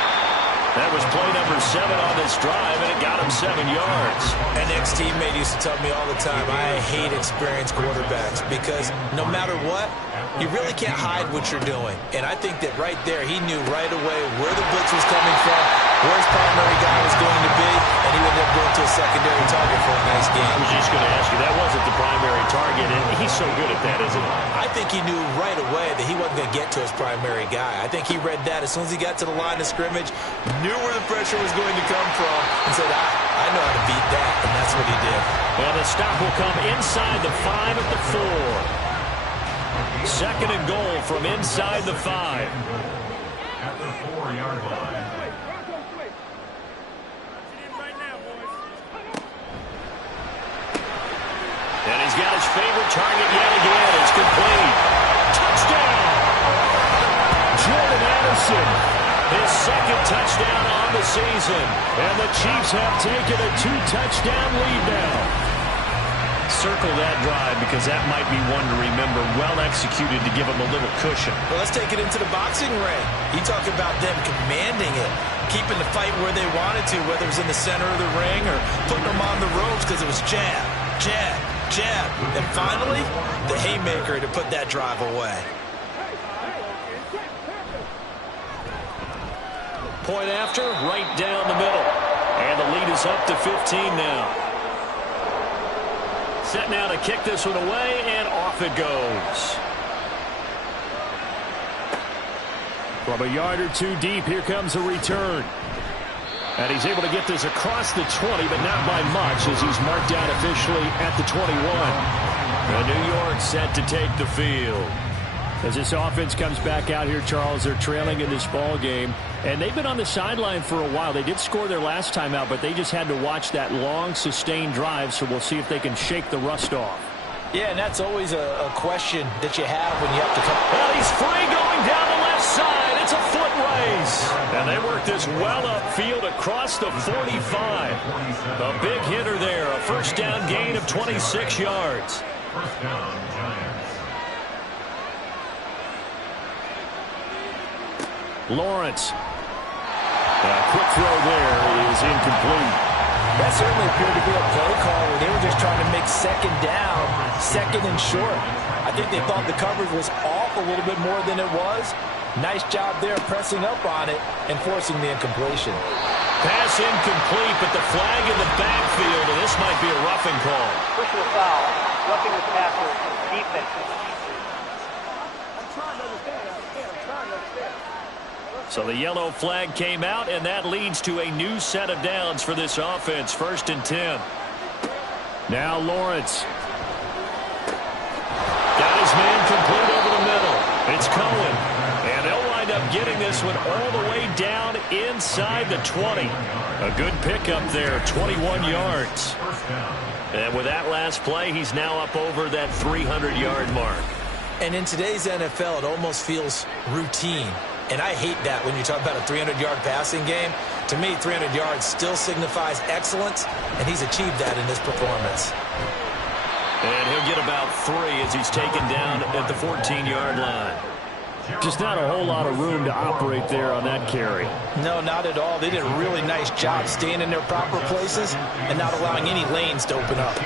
That was play number 7 on this drive, and it got him 7 yards. An ex-teammate used to tell me all the time, I hate experienced quarterbacks because no matter what, you really can't hide what you're doing. And I think that right there, he knew right away where the blitz was coming from, where his primary guy was going to be, and he ended up going to a secondary target for a nice game. I was just going to ask you, that wasn't the primary target, and he's so good at that, isn't he? I think he knew right away that he wasn't going to get to his primary guy. I think he read that as soon as he got to the line of scrimmage, knew where the pressure was going to come from, and said, I know how to beat that, and that's what he did. Well, the stop will come inside the 5 at the 4. Second and goal from inside the 5. At the 4-yard line. And he's got his favorite target yet again. It's complete. Touchdown! Jordan Addison, his second touchdown on the season. And the Chiefs have taken a 2-touchdown lead now. Circle that drive because that might be one to remember. Well executed to give him a little cushion. Well, let's take it into the boxing ring. You talk about them commanding it, keeping the fight where they wanted to, whether it was in the center of the ring or putting them on the ropes because it was jab, jab, jab. And finally, the haymaker to put that drive away. Point after, right down the middle. And the lead is up to 15 now. Set now to kick this one away, and off it goes. From a yard or 2 deep, here comes a return. And he's able to get this across the 20, but not by much, as he's marked down officially at the 21. And New York set to take the field. As this offense comes back out here, Charles, they're trailing in this ball game. And they've been on the sideline for a while. They did score their last time out, but they just had to watch that long, sustained drive, so we'll see if they can shake the rust off. Yeah, and that's always a question that you have when you have to come. Well, he's free going down the left side. It's a foot race. And they work this well upfield across the 45. A big hitter there. A first down gain of 26 yards. First down, Giants. Lawrence. A quick throw there is incomplete. That certainly appeared to be a play call where they were just trying to make second down, second and short. I think they thought the coverage was off a little bit more than it was. Nice job there pressing up on it and forcing the incompletion. Pass incomplete, but the flag in the backfield, and this might be a roughing call. Personal foul, roughing the passer, defense. So the yellow flag came out, and that leads to a new set of downs for this offense. 1st and 10. Now Lawrence. Got his man complete over the middle. It's Cohen. And they'll wind up getting this one all the way down inside the 20. A good pickup there, 21 yards. And with that last play, he's now up over that 300-yard mark. And in today's NFL, it almost feels routine. And I hate that when you talk about a 300-yard passing game. To me, 300 yards still signifies excellence, and he's achieved that in this performance. And he'll get about 3 as he's taken down at the 14-yard line. Just not a whole lot of room to operate there on that carry. No, not at all. They did a really nice job staying in their proper places and not allowing any lanes to open up.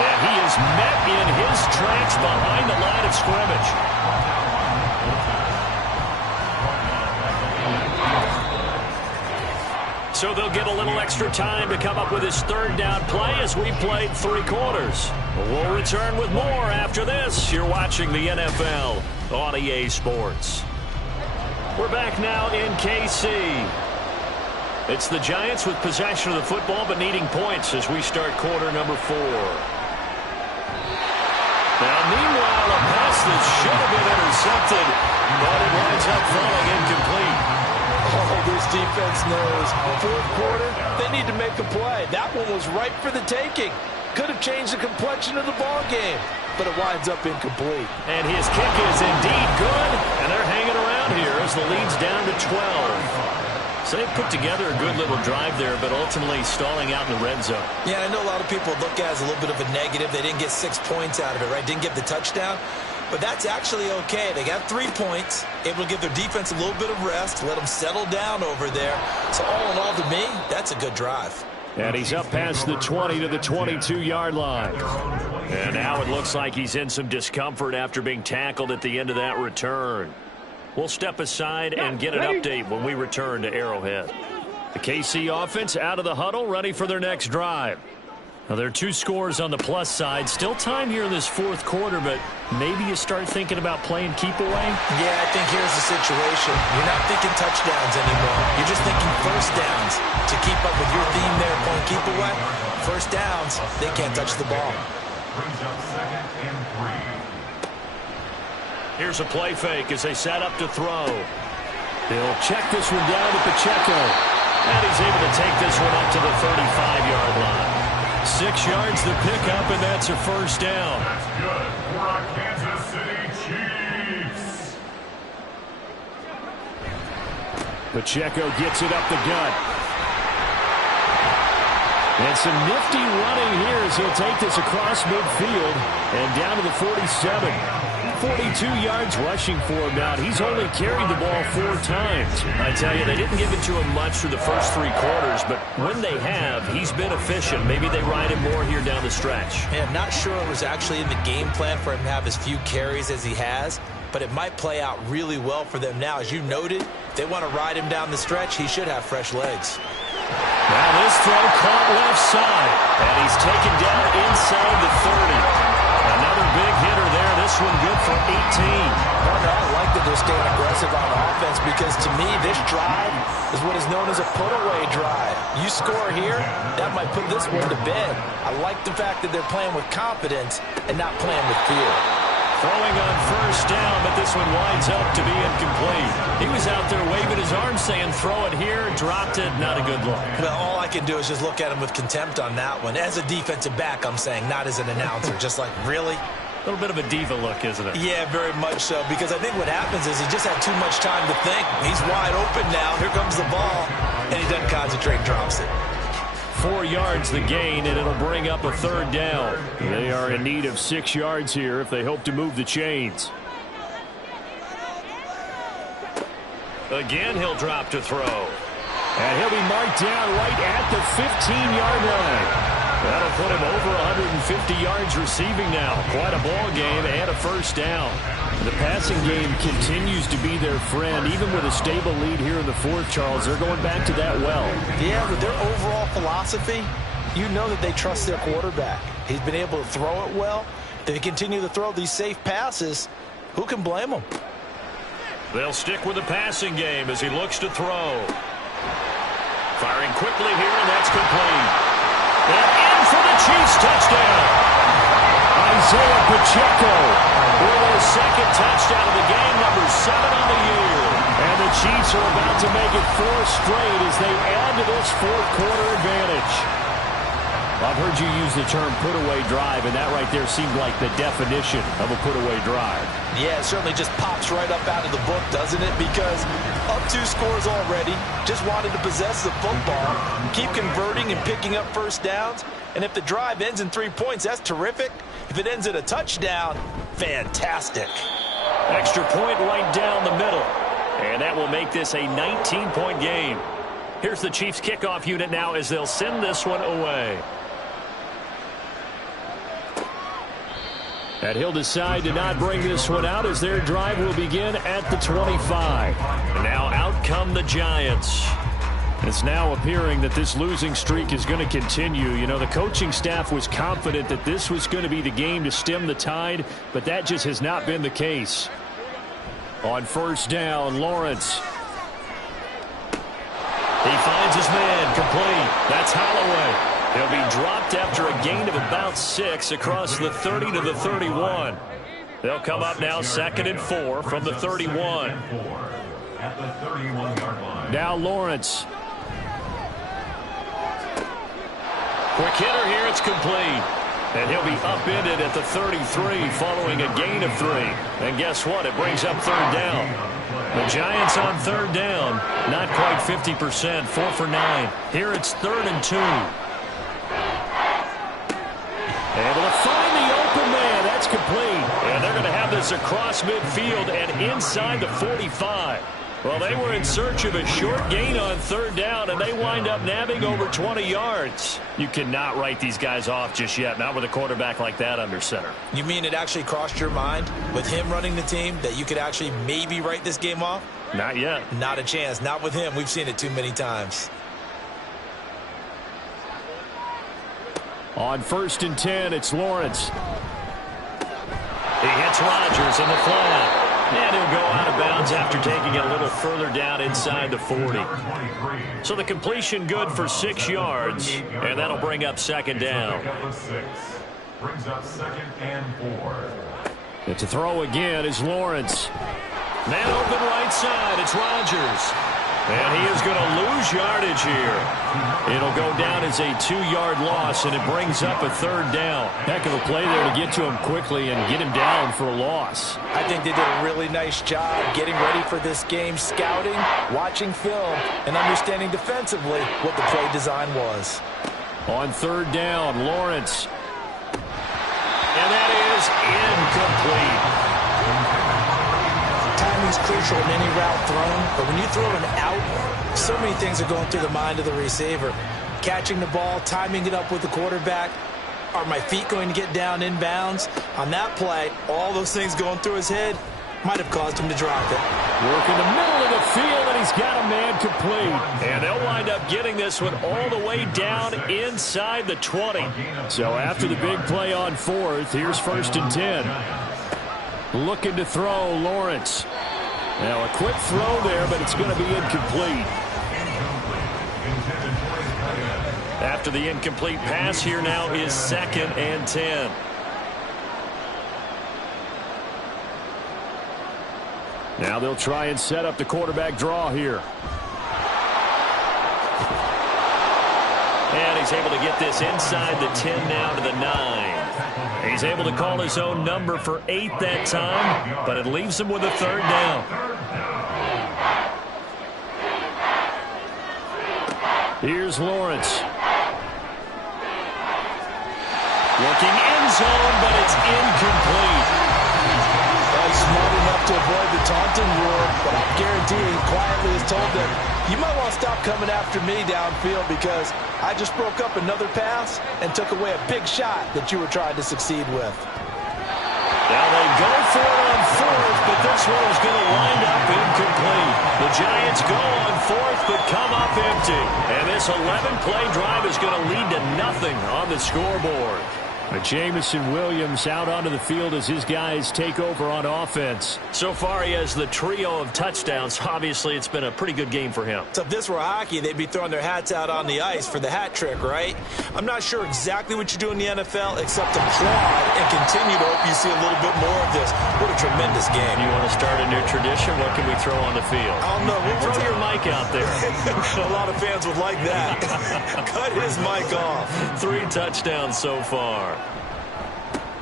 And he is met in his tracks behind the line of scrimmage. So they'll get a little extra time to come up with his third down play as we played 3 quarters. We'll return with more after this. You're watching the NFL on EA Sports. We're back now in KC. It's the Giants with possession of the football but needing points as we start quarter number 4. Now, meanwhile, a pass that should have been intercepted, but it winds up falling incomplete. Oh, this defense knows. Fourth quarter, they need to make a play. That one was ripe for the taking. Could have changed the complexion of the ball game, but it winds up incomplete. And his kick is indeed good, and they're hanging around here as the lead's down to 12. So they put together a good little drive there, but ultimately stalling out in the red zone. Yeah, I know a lot of people look at it as a little bit of a negative. They didn't get 6 points out of it, right? Didn't get the touchdown. But that's actually okay. They got 3 points, able to give their defense a little bit of rest, let them settle down over there. So all in all, to me, that's a good drive. And he's up past the 20 to the 22-yard line. And now it looks like he's in some discomfort after being tackled at the end of that return. We'll step aside and get an update when we return to Arrowhead. The KC offense out of the huddle, ready for their next drive. Now, there are 2 scores on the plus side. Still time here in this fourth quarter, but maybe you start thinking about playing keep away? Yeah, I think here's the situation. You're not thinking touchdowns anymore. You're just thinking first downs. To keep up with your theme there, playing keep away, first downs, they can't touch the ball. Brings up 2nd and 3. Here's a play fake as they set up to throw. They'll check this one down to Pacheco. And he's able to take this one up to the 35-yard line. 6 yards the pickup, and that's a first down. That's good for our Kansas City Chiefs. Pacheco gets it up the gut. And some nifty running here as he'll take this across midfield and down to the 47. 42 yards rushing for him now. He's only carried the ball 4 times. I tell you, they didn't give it to him much through the first 3 quarters, but when they have, he's been efficient. Maybe they ride him more here down the stretch. Yeah, I'm not sure it was actually in the game plan for him to have as few carries as he has, but it might play out really well for them now. As you noted, if they want to ride him down the stretch, he should have fresh legs. Now this throw caught left side, and he's taken down inside the 30. Another big hitter there. This one good for 18. Partner, I like that they're staying aggressive on offense because to me, this drive is what is known as a put-away drive. You score here, that might put this one to bed. I like the fact that they're playing with confidence and not playing with fear. Throwing on first down, but this one winds up to be incomplete. He was out there waving his arm saying, throw it here, dropped it, not a good look. Well, all I can do is just look at him with contempt on that one. As a defensive back, I'm saying, not as an announcer. Just like, really? A little bit of a diva look, isn't it? Yeah, very much so, because I think what happens is he just had too much time to think. He's wide open now. Here comes the ball, and he doesn't concentrate, drops it. 4 yards the gain, and it'll bring up a third down. They are in need of 6 yards here if they hope to move the chains. Again, he'll drop to throw. And he'll be marked down right at the 15-yard line. That'll put him over 150 yards receiving now. Quite a ball game and a first down. The passing game continues to be their friend. Even with a stable lead here in the fourth, Charles, they're going back to that well. Yeah, with their overall philosophy, you know that they trust their quarterback. He's been able to throw it well. They continue to throw these safe passes. Who can blame them? They'll stick with the passing game as he looks to throw. Firing quickly here, and that's complete. And in for the Chiefs touchdown. Isaiah Pacheco with his second touchdown of the game, number 7 on the year. And the Chiefs are about to make it 4 straight as they add to this fourth quarter advantage. I've heard you use the term put-away drive, and that right there seemed like the definition of a put-away drive. Yeah, it certainly just pops right up out of the book, doesn't it? Because up 2 scores already, just wanted to possess the football, keep converting and picking up first downs, and if the drive ends in 3 points, that's terrific. If it ends in a touchdown, fantastic. Extra point right down the middle, and that will make this a 19-point game. Here's the Chiefs kickoff unit now as they'll send this one away. And he'll decide to not bring this one out as their drive will begin at the 25. And now out come the Giants. It's now appearing that this losing streak is going to continue. You know, the coaching staff was confident that this was going to be the game to stem the tide, but that just has not been the case. On first down, Lawrence. He finds his man, complete. That's Holloway. He'll be dropped after a gain of about 6 across the 30 to the 31. They'll come up now 2nd and 4 from the 31. At the 31-yard line. Now Lawrence. Quick hitter here, it's complete. And he'll be upended at the 33 following a gain of 3. And guess what? It brings up 3rd down. The Giants on 3rd down, not quite 50%, 4 for 9. Here it's 3rd and 2. Able to find the open man. That's complete. And they're going to have this across midfield and inside the 45. Well, they were in search of a short gain on 3rd down, and they wind up nabbing over 20 yards. You cannot write these guys off just yet, not with a quarterback like that under center. You mean it actually crossed your mind with him running the team that you could actually maybe write this game off? Not yet. Not a chance. Not with him. We've seen it too many times. On 1st and 10, it's Lawrence. He hits Rodgers in the flat. And he'll go out of bounds after taking it a little further down inside the 40. So the completion good for 6 yards, and that'll bring up 2nd down. Brings up 2nd and 4. And to throw again is Lawrence. Man open right side, it's Rodgers. And he is going to lose yardage here. It'll go down as a 2-yard loss, and it brings up a 3rd down. Heck of a play there to get to him quickly and get him down for a loss. I think they did a really nice job getting ready for this game, scouting, watching film, and understanding defensively what the play design was. On 3rd down, Lawrence. And that is incomplete. Timing's crucial in any route thrown, but when you throw an out, so many things are going through the mind of the receiver. Catching the ball, timing it up with the quarterback. Are my feet going to get down inbounds? On that play, all those things going through his head might have caused him to drop it. Work in the middle of the field, and he's got a man complete. And they'll wind up getting this one all the way down inside the 20. So after the big play on 4th, here's 1st and 10. Looking to throw, Lawrence. Now a quick throw there, but it's going to be incomplete. After the incomplete pass, here now is 2nd and 10. Now they'll try and set up the quarterback draw here. And he's able to get this inside the 10 now to the 9. He's able to call his own number for 8 that time, but it leaves him with a 3rd down. Here's Lawrence. Looking end zone, but it's incomplete. He's smart enough to avoid the taunting rule, but I guarantee he quietly has told them, you might want to stop coming after me downfield because I just broke up another pass and took away a big shot that you were trying to succeed with. Now they go for it on 4th, but this one is going to wind up incomplete. The Giants go on 4th, but come up empty. And this 11-play drive is going to lead to nothing on the scoreboard. Jamison Williams out onto the field as his guys take over on offense. So far, he has the trio of touchdowns. Obviously, it's been a pretty good game for him. So if this were hockey, they'd be throwing their hats out on the ice for the hat trick, right? I'm not sure exactly what you do in the NFL except applaud and continue to hope you see a little bit more of this. What a tremendous game. You want to start a new tradition? What can we throw on the field? I don't know. We'll throw your mic out there. A lot of fans would like that. Cut his mic off. 3 touchdowns so far.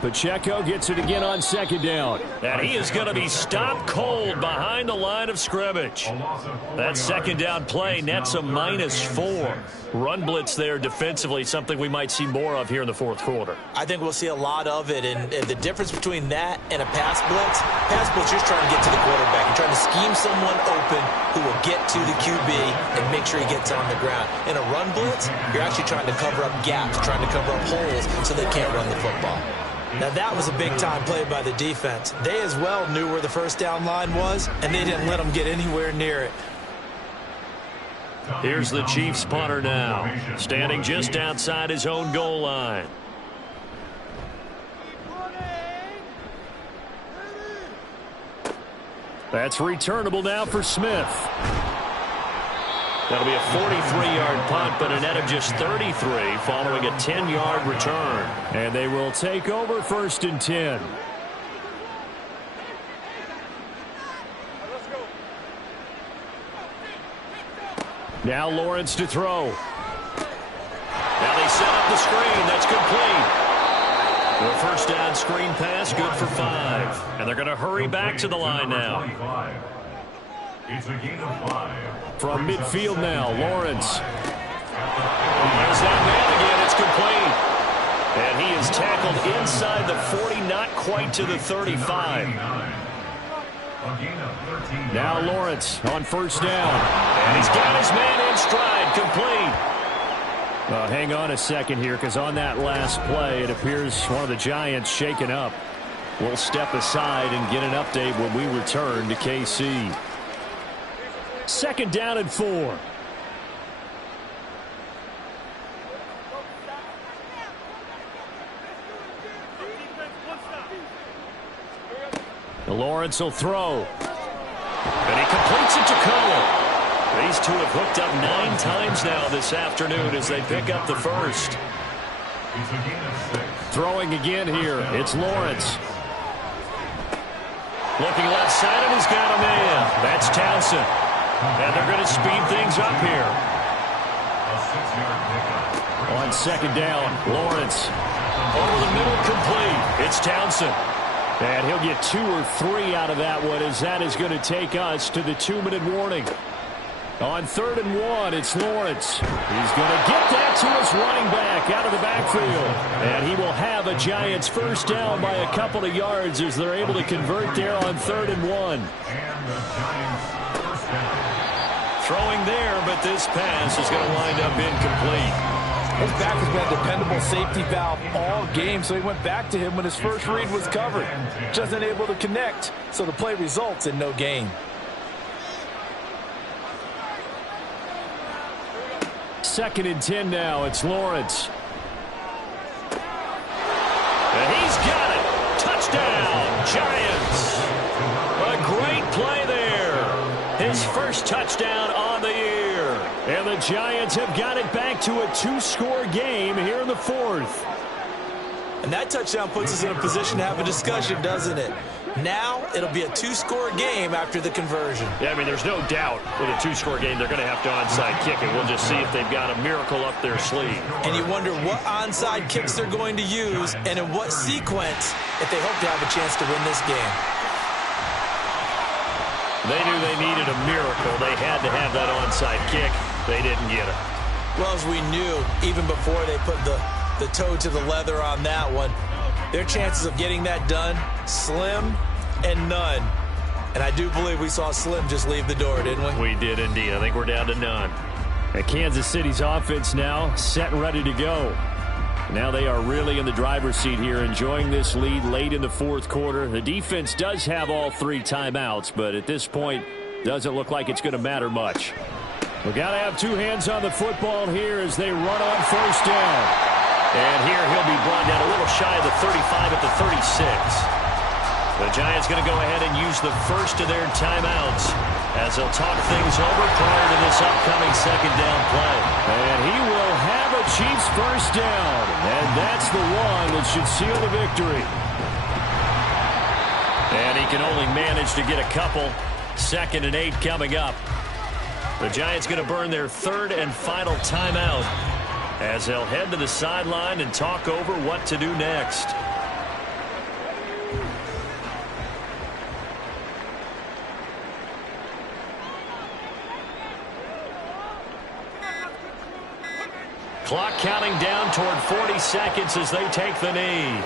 Pacheco gets it again on 2nd down. And he is going to be stopped cold behind the line of scrimmage. That 2nd down play nets a -4. Run blitz there defensively, something we might see more of here in the 4th quarter. I think we'll see a lot of it. And the difference between that and a pass blitz, you're trying to get to the quarterback. You're trying to scheme someone open who will get to the QB and make sure he gets on the ground. In a run blitz, you're actually trying to cover up gaps, trying to cover up holes so they can't run the football. Now, that was a big-time play by the defense. They as well knew where the 1st down line was, and they didn't let them get anywhere near it. Here's the Chiefs punter now, standing just outside his own goal line. That's returnable now for Smith. That'll be a 43-yard punt, but a net of just 33 following a 10-yard return. And they will take over 1st and 10. Now Lawrence to throw. Now they set up the screen. That's complete. The first down screen pass, good for 5. And they're going to hurry back to the line now. It's a gain of 5. From midfield now, Lawrence. There's that man again. It's complete. And he is tackled inside the 40, not quite to the 35. Now Lawrence on 1st down. And he's got his man in stride, complete. Hang on a second here, because on that last play, it appears one of the Giants shaken up. We'll step aside and get an update when we return to KC. 2nd down and 4. Lawrence will throw. And he completes it to Cohen. These two have hooked up 9 times now this afternoon as they pick up the first. Throwing again here. It's Lawrence. Looking left side, and he's got a man. That's Townsend. And they're going to speed things up here. On 2nd down, Lawrence. Over the middle, complete. It's Townsend. And he'll get 2 or 3 out of that one, as that is going to take us to the 2-minute warning. On 3rd and 1, it's Lawrence. He's going to get that to his running back out of the backfield. And he will have a Giants first down by a couple of yards as they're able to convert there on 3rd and 1. Throwing there, but this pass is going to wind up incomplete. His back has been a dependable safety valve all game, so he went back to him when his first read was covered. Just unable to connect, so the play results in no gain. 2nd and 10 now. It's Lawrence. And he's got it. Touchdown, Giants. A great play there. His first touchdown on the year. And the Giants have got it back to a 2-score game here in the 4th. And that touchdown puts us in a position to have a discussion, doesn't it? Now it'll be a 2-score game after the conversion. Yeah, I mean, there's no doubt with a 2-score game they're going to have to onside kick it. We'll just see if they've got a miracle up their sleeve. And you wonder what onside kicks they're going to use and in what sequence if they hope to have a chance to win this game. They knew they needed a miracle. They had to have that onside kick. They didn't get it. Well, as we knew, even before they put the toe to the leather on that one, their chances of getting that done, slim and none. And I do believe we saw Slim just leave the door, didn't we? We did indeed. I think we're down to none. And Kansas City's offense now set and ready to go. Now they are really in the driver's seat here, enjoying this lead late in the 4th quarter. The defense does have all 3 timeouts, but at this point, doesn't look like it's going to matter much. We've got to have 2 hands on the football here as they run on 1st down. And here he'll be brought down a little shy of the 35 at the 36. The Giants going to go ahead and use the first of their timeouts as they'll talk things over prior to this upcoming 2nd down play. And he will have a Chiefs first down. And that's the one that should seal the victory. And he can only manage to get a couple. 2nd and 8 coming up. The Giants going to burn their 3rd and final timeout as they'll head to the sideline and talk over what to do next. Clock counting down toward 40 seconds as they take the knee.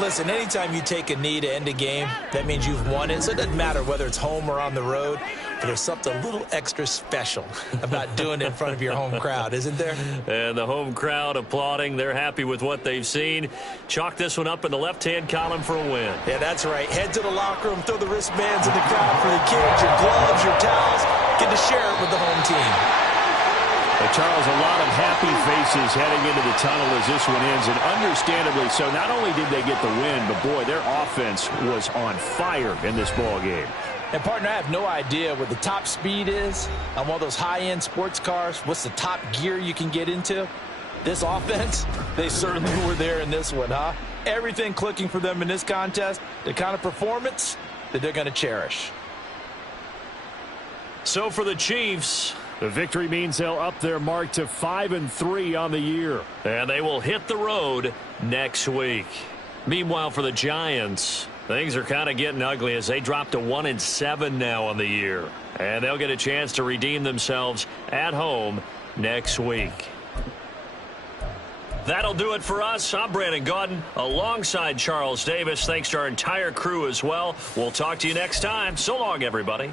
Listen, anytime you take a knee to end a game, that means you've won it. So it doesn't matter whether it's home or on the road, but there's something a little extra special about doing it in front of your home crowd, isn't there? And the home crowd applauding. They're happy with what they've seen. Chalk this one up in the left-hand column for a win. Yeah, that's right. Head to the locker room, throw the wristbands in the crowd for the kids, your gloves, your towels. Get to share it with the home team. Charles, a lot of happy faces heading into the tunnel as this one ends, and understandably so. Not only did they get the win, but, boy, their offense was on fire in this ball game. And, partner, I have no idea what the top speed is on one of those high-end sports cars. What's the top gear you can get into? This offense, they certainly were there in this one, huh? Everything clicking for them in this contest, the kind of performance that they're going to cherish. So for the Chiefs, the victory means they'll up their mark to 5-3 on the year. and they will hit the road next week. Meanwhile, for the Giants, things are kind of getting ugly as they drop to 1-7 now on the year. And they'll get a chance to redeem themselves at home next week. That'll do it for us. I'm Brandon Gaudin alongside Charles Davis. Thanks to our entire crew as well. We'll talk to you next time. So long, everybody.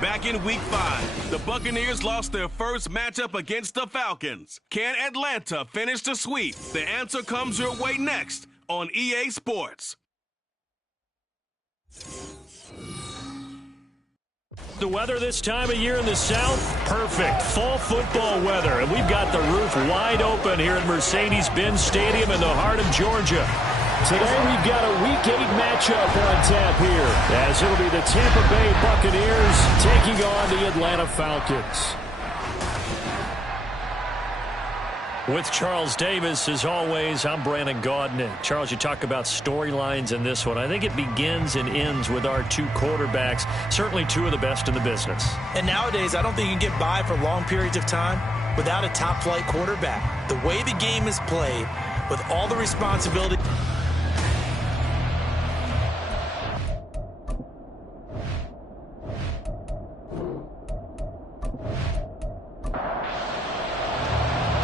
Back in Week 5, the Buccaneers lost their first matchup against the Falcons. Can Atlanta finish the sweep? The answer comes your way next on EA Sports. The weather this time of year in the South, perfect. Fall football weather, and we've got the roof wide open here at Mercedes-Benz Stadium in the heart of Georgia. Today we've got a Week 8 matchup on tap here, as it'll be the Tampa Bay Buccaneers taking on the Atlanta Falcons. With Charles Davis, as always, I'm Brandon Gaudin. Charles, you talk about storylines in this one. I think it begins and ends with our two quarterbacks, certainly two of the best in the business. And nowadays, I don't think you can get by for long periods of time without a top-flight quarterback. The way the game is played, with all the responsibility.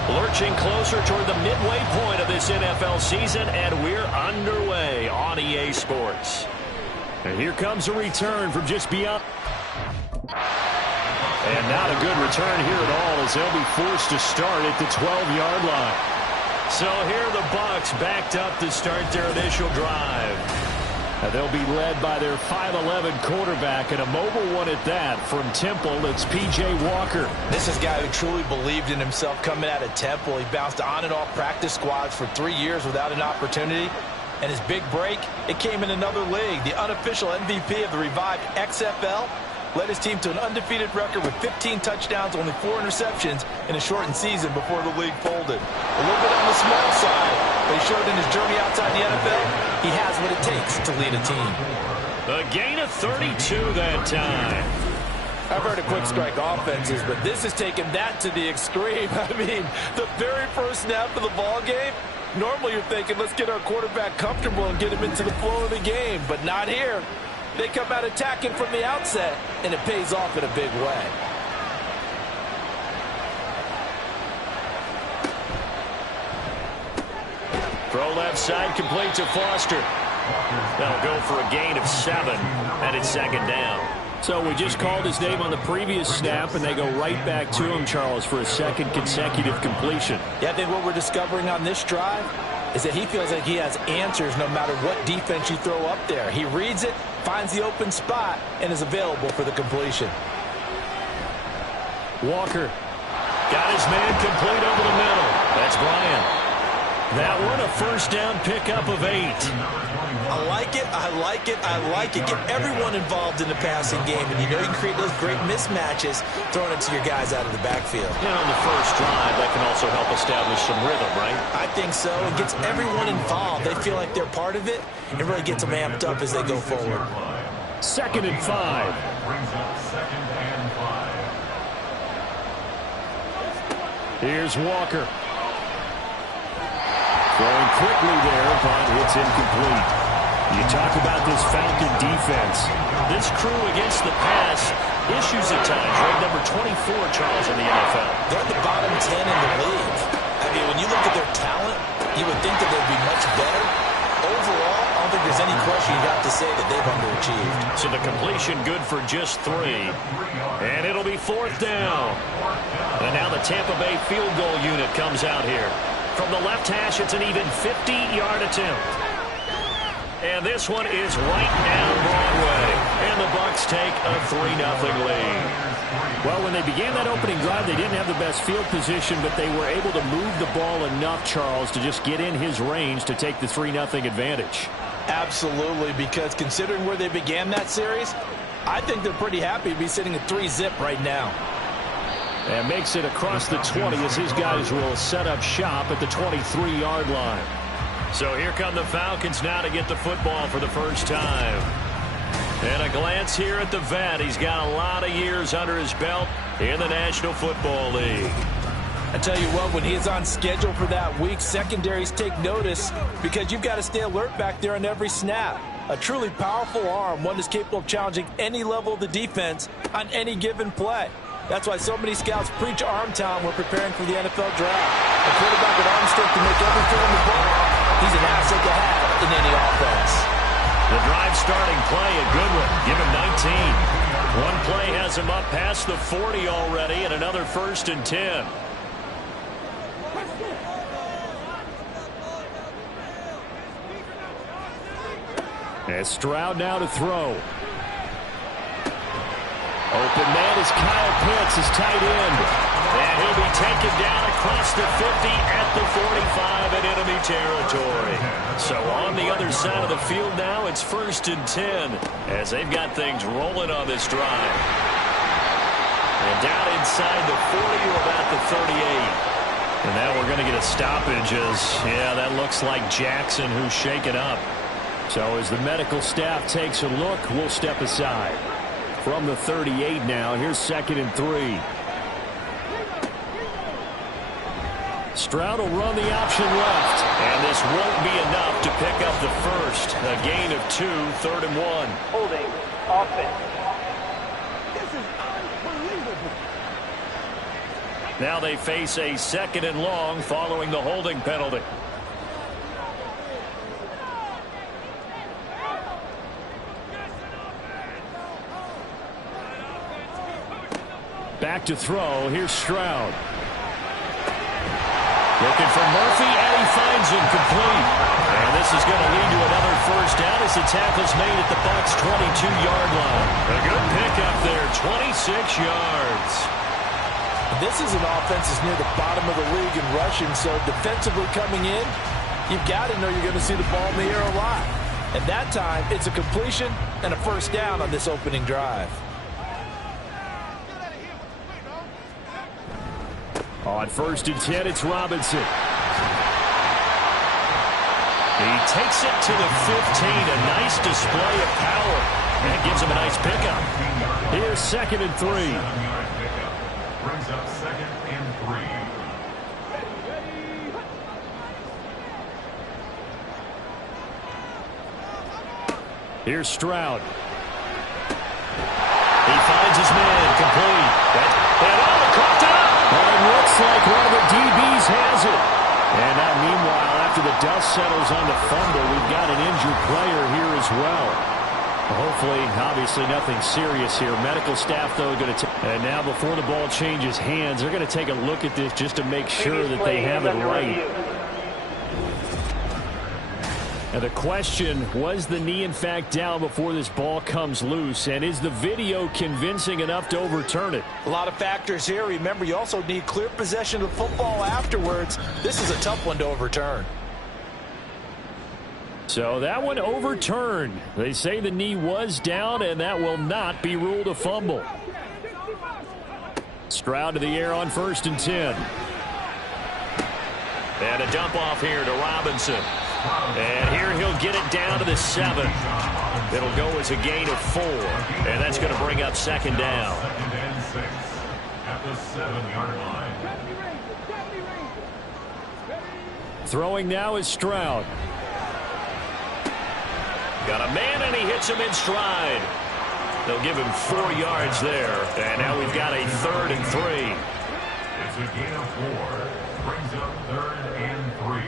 Lurching closer toward the midway point of this NFL season, and we're underway on EA Sports. And here comes a return from just beyond. And not a good return here at all, as they'll be forced to start at the 12-yard line. So here the Bucs backed up to start their initial drive. And they'll be led by their 5'11" quarterback, and a mobile one at that. From Temple, it's P.J. Walker. This is a guy who truly believed in himself coming out of Temple. He bounced on and off practice squads for 3 years without an opportunity. And his big break, it came in another league. The unofficial MVP of the revived XFL led his team to an undefeated record with 15 touchdowns, only 4 interceptions in a shortened season before the league folded. A little bit on the small side, but he showed in his journey outside the NFL he has what it takes to lead a team. A gain of 32 that time. I've heard of quick strike offenses, but this has taken that to the extreme. I mean, the very first snap of the ball game, normally you're thinking, let's get our quarterback comfortable and get him into the flow of the game, but not here. They come out attacking from the outset, and it pays off in a big way. Throw left side, complete to Foster. That'll go for a gain of 7, and it's second down. So we just called his name on the previous snap, and they go right back to him, Charles, for a second consecutive completion. Yeah, I think what we're discovering on this drive is that he feels like he has answers no matter what defense you throw up there. He reads it, finds the open spot, and is available for the completion. Walker got his man complete over the middle. That's Bryant. That one a first down pickup of 8. I like it, I like it, I like it. Get everyone involved in the passing game, and you know you can create those great mismatches throwing it to your guys out of the backfield. And on the first drive, that can also help establish some rhythm, right? I think so. It gets everyone involved. They feel like they're part of it, and really gets them amped up as they go forward. 2nd and 5. Brings up 2nd and 5. Here's Walker. Throwing quickly there, but it's incomplete. You talk about this Falcon defense. This crew against the pass, issues at times. Ranked number 24, Charles, in the NFL. They're at the bottom 10 in the league. I mean, when you look at their talent, you would think that they'd be much better. there's any question, you'd have to say that they've underachieved. So the completion good for just 3. And it'll be 4th down. And now the Tampa Bay field goal unit comes out here. From the left hash, it's an even 50-yard attempt. And this one is right down Broadway. And the Bucs take a 3-0 lead. Well, when they began that opening drive, they didn't have the best field position, but they were able to move the ball enough, Charles, to just get in his range to take the 3-0 advantage. Absolutely, because considering where they began that series, I think they're pretty happy to be sitting at 3-zip right now. And makes it across the 20 as his guys will set up shop at the 23-yard line. So here come the Falcons now to get the football for the first time. And a glance here at the vet. He's got a lot of years under his belt in the National Football League. I tell you what, when he's on schedule for that week, secondaries take notice because you've got to stay alert back there on every snap. A truly powerful arm, one that's capable of challenging any level of the defense on any given play. That's why so many scouts preach arm talent when preparing for the NFL draft. A quarterback with arm strength to make every throw in the ball. He's an asset to have in any offense. The drive starting play, a good one. Give him 19. One play has him up past the 40 already, and another 1st and 10. As Stroud now to throw. Open man is Kyle Pitts, his tight end. And he'll be taken down across the 50 at the 45 in enemy territory. So on the other side of the field now, it's 1st and 10 as they've got things rolling on this drive. And down inside the 40 to about the 38. And now we're going to get a stoppage as, yeah, that looks like Jackson who's shaken up. So as the medical staff takes a look, we'll step aside. From the 38 now, here's 2nd and 3. Stroud will run the option left. And this won't be enough to pick up the first. A gain of 2, 3rd and 1. Holding offense. This is unbelievable. Now they face a 2nd and long following the holding penalty. Back to throw. Here's Stroud. Looking for Murphy, and he finds him complete. And this is going to lead to another 1st down as the tackle's made at the Bucs' 22-yard line. A good pickup there, 26 yards. This is an offense that's near the bottom of the league in rushing, so defensively coming in, you've got to know you're going to see the ball in the air a lot. At that time, it's a completion and a 1st down on this opening drive. On 1st and 10, it's Robinson. He takes it to the 15. A nice display of power. And gives him a nice pickup. Here's 2nd and 3. Brings up 2nd and 3. Here's Stroud. He finds his man complete. And caught up. But it looks like one of the DBs has it. And now, meanwhile, after the dust settles on the fumble, we've got an injured player here as well. Hopefully, obviously, nothing serious here. Medical staff, though, going to take. And now, before the ball changes hands, they're going to take a look at this just to make sure that they have it right. And the question, was the knee in fact down before this ball comes loose? And is the video convincing enough to overturn it? A lot of factors here. Remember, you also need clear possession of the football afterwards. This is a tough one to overturn. So that one overturned. They say the knee was down, and that will not be ruled a fumble. Stroud to the air on 1st and 10. And a dump off here to Robinson. And here he'll get it down to the 7. It'll go as a gain of 4. And that's going to bring up 2nd down. 2nd and 6 at the 7-yard line. Throwing now is Stroud. Got a man, and he hits him in stride. They'll give him 4 yards there. And now we've got a 3rd and 3. It's a gain of 4. Brings up 3rd and 3.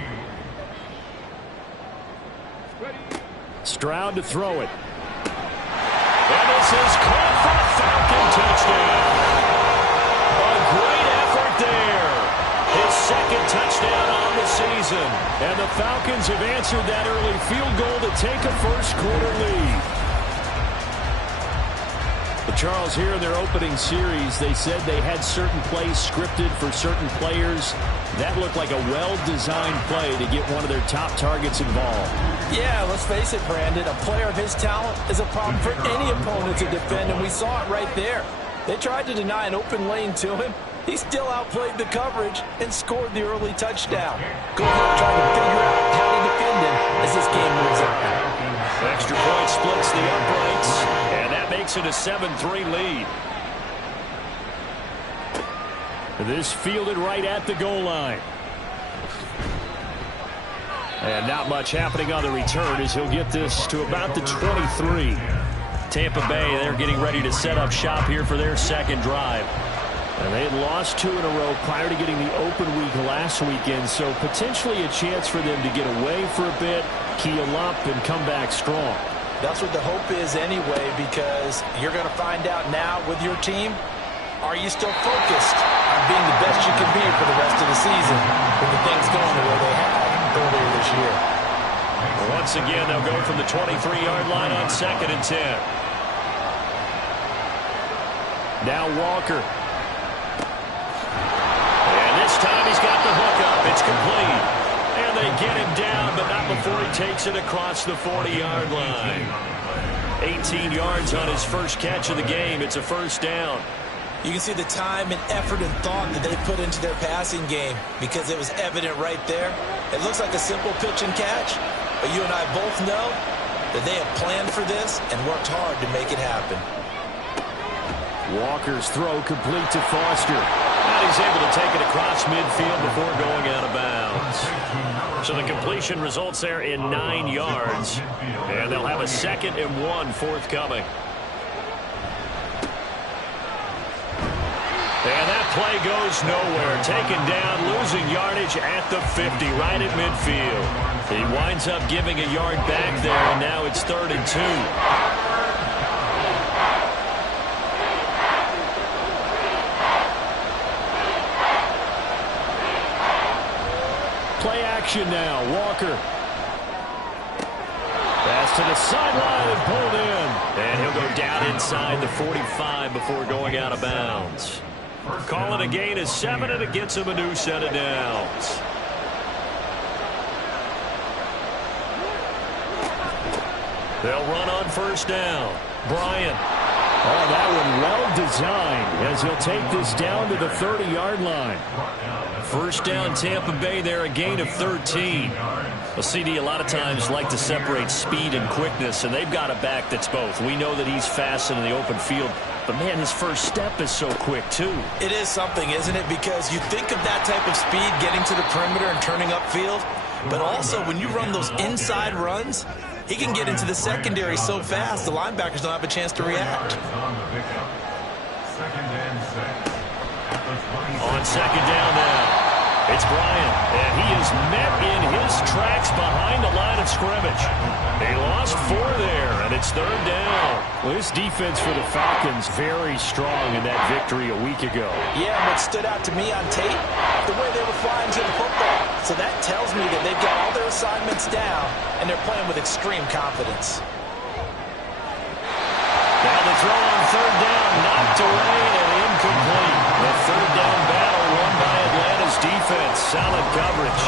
Stroud to throw it. And this is caught for a Falcon touchdown. A great effort there. His second touchdown on the season. And the Falcons have answered that early field goal to take a first-quarter lead. But Charles, here in their opening series, they said they had certain plays scripted for certain players. That looked like a well-designed play to get one of their top targets involved. Yeah, let's face it, Brandon. A player of his talent is a problem for any opponent to defend, and we saw it right there. They tried to deny an open lane to him. He still outplayed the coverage and scored the early touchdown. Good luck trying to figure out how to defend him as this game moves on. Extra point splits the uprights, and that makes it a 7-3 lead. This fielded right at the goal line. And not much happening on the return as he'll get this to about the 23. Tampa Bay, they're getting ready to set up shop here for their second drive. And they had lost 2 in a row prior to getting the open week last weekend, so potentially a chance for them to get away for a bit, keel up, and come back strong. That's what the hope is anyway, because you're going to find out now with your team, are you still focused on being the best you can be for the rest of the season with the things going the way they have earlier this year? Once again, they'll go from the 23-yard line on 2nd and 10. Now Walker. This time he's got the hook up. It's complete. And they get him down, but not before he takes it across the 40-yard line. 18 yards on his first catch of the game. It's a first down. You can see the time and effort and thought that they put into their passing game because it was evident right there. It looks like a simple pitch and catch, but you and I both know that they have planned for this and worked hard to make it happen. Walker's throw complete to Foster. And he's able to take it across midfield before going out of bounds. So the completion results there in 9 yards. And they'll have a 2nd and 1 forthcoming. And that play goes nowhere. Taken down, losing yardage at the 50, right at midfield. He winds up giving a yard back there, and now it's 3rd and 2. Play action now. Walker. Pass to the sideline and pulled in. And he'll go down inside the 45 before going out of bounds. Calling a gain of 7, and it gets him a new set of downs. They'll run on first down. Bryant. Oh, that one well designed as he'll take this down to the 30-yard line. First down, Tampa Bay there, a gain of 13. Well, CD, a lot of times like to separate speed and quickness, and they've got a back that's both. We know that he's fast in the open field, but, man, his first step is so quick, too. It is something, isn't it? Because you think of that type of speed getting to the perimeter and turning upfield, but also when you run those inside runs, he can get into the secondary so fast the linebackers don't have a chance to react. On 2nd down now, it's Bryant, and he is met in his tracks behind the line of scrimmage. They lost 4 there, and it's 3rd down. Well, this defense for the Falcons very strong in that victory a week ago. Yeah, what stood out to me on tape, the way they were flying to the football. So that tells me that they've got all their assignments down, and they're playing with extreme confidence. Now the throw on 3rd down, knocked away and incomplete. The 3rd down battle won by Atlanta's defense. Solid coverage.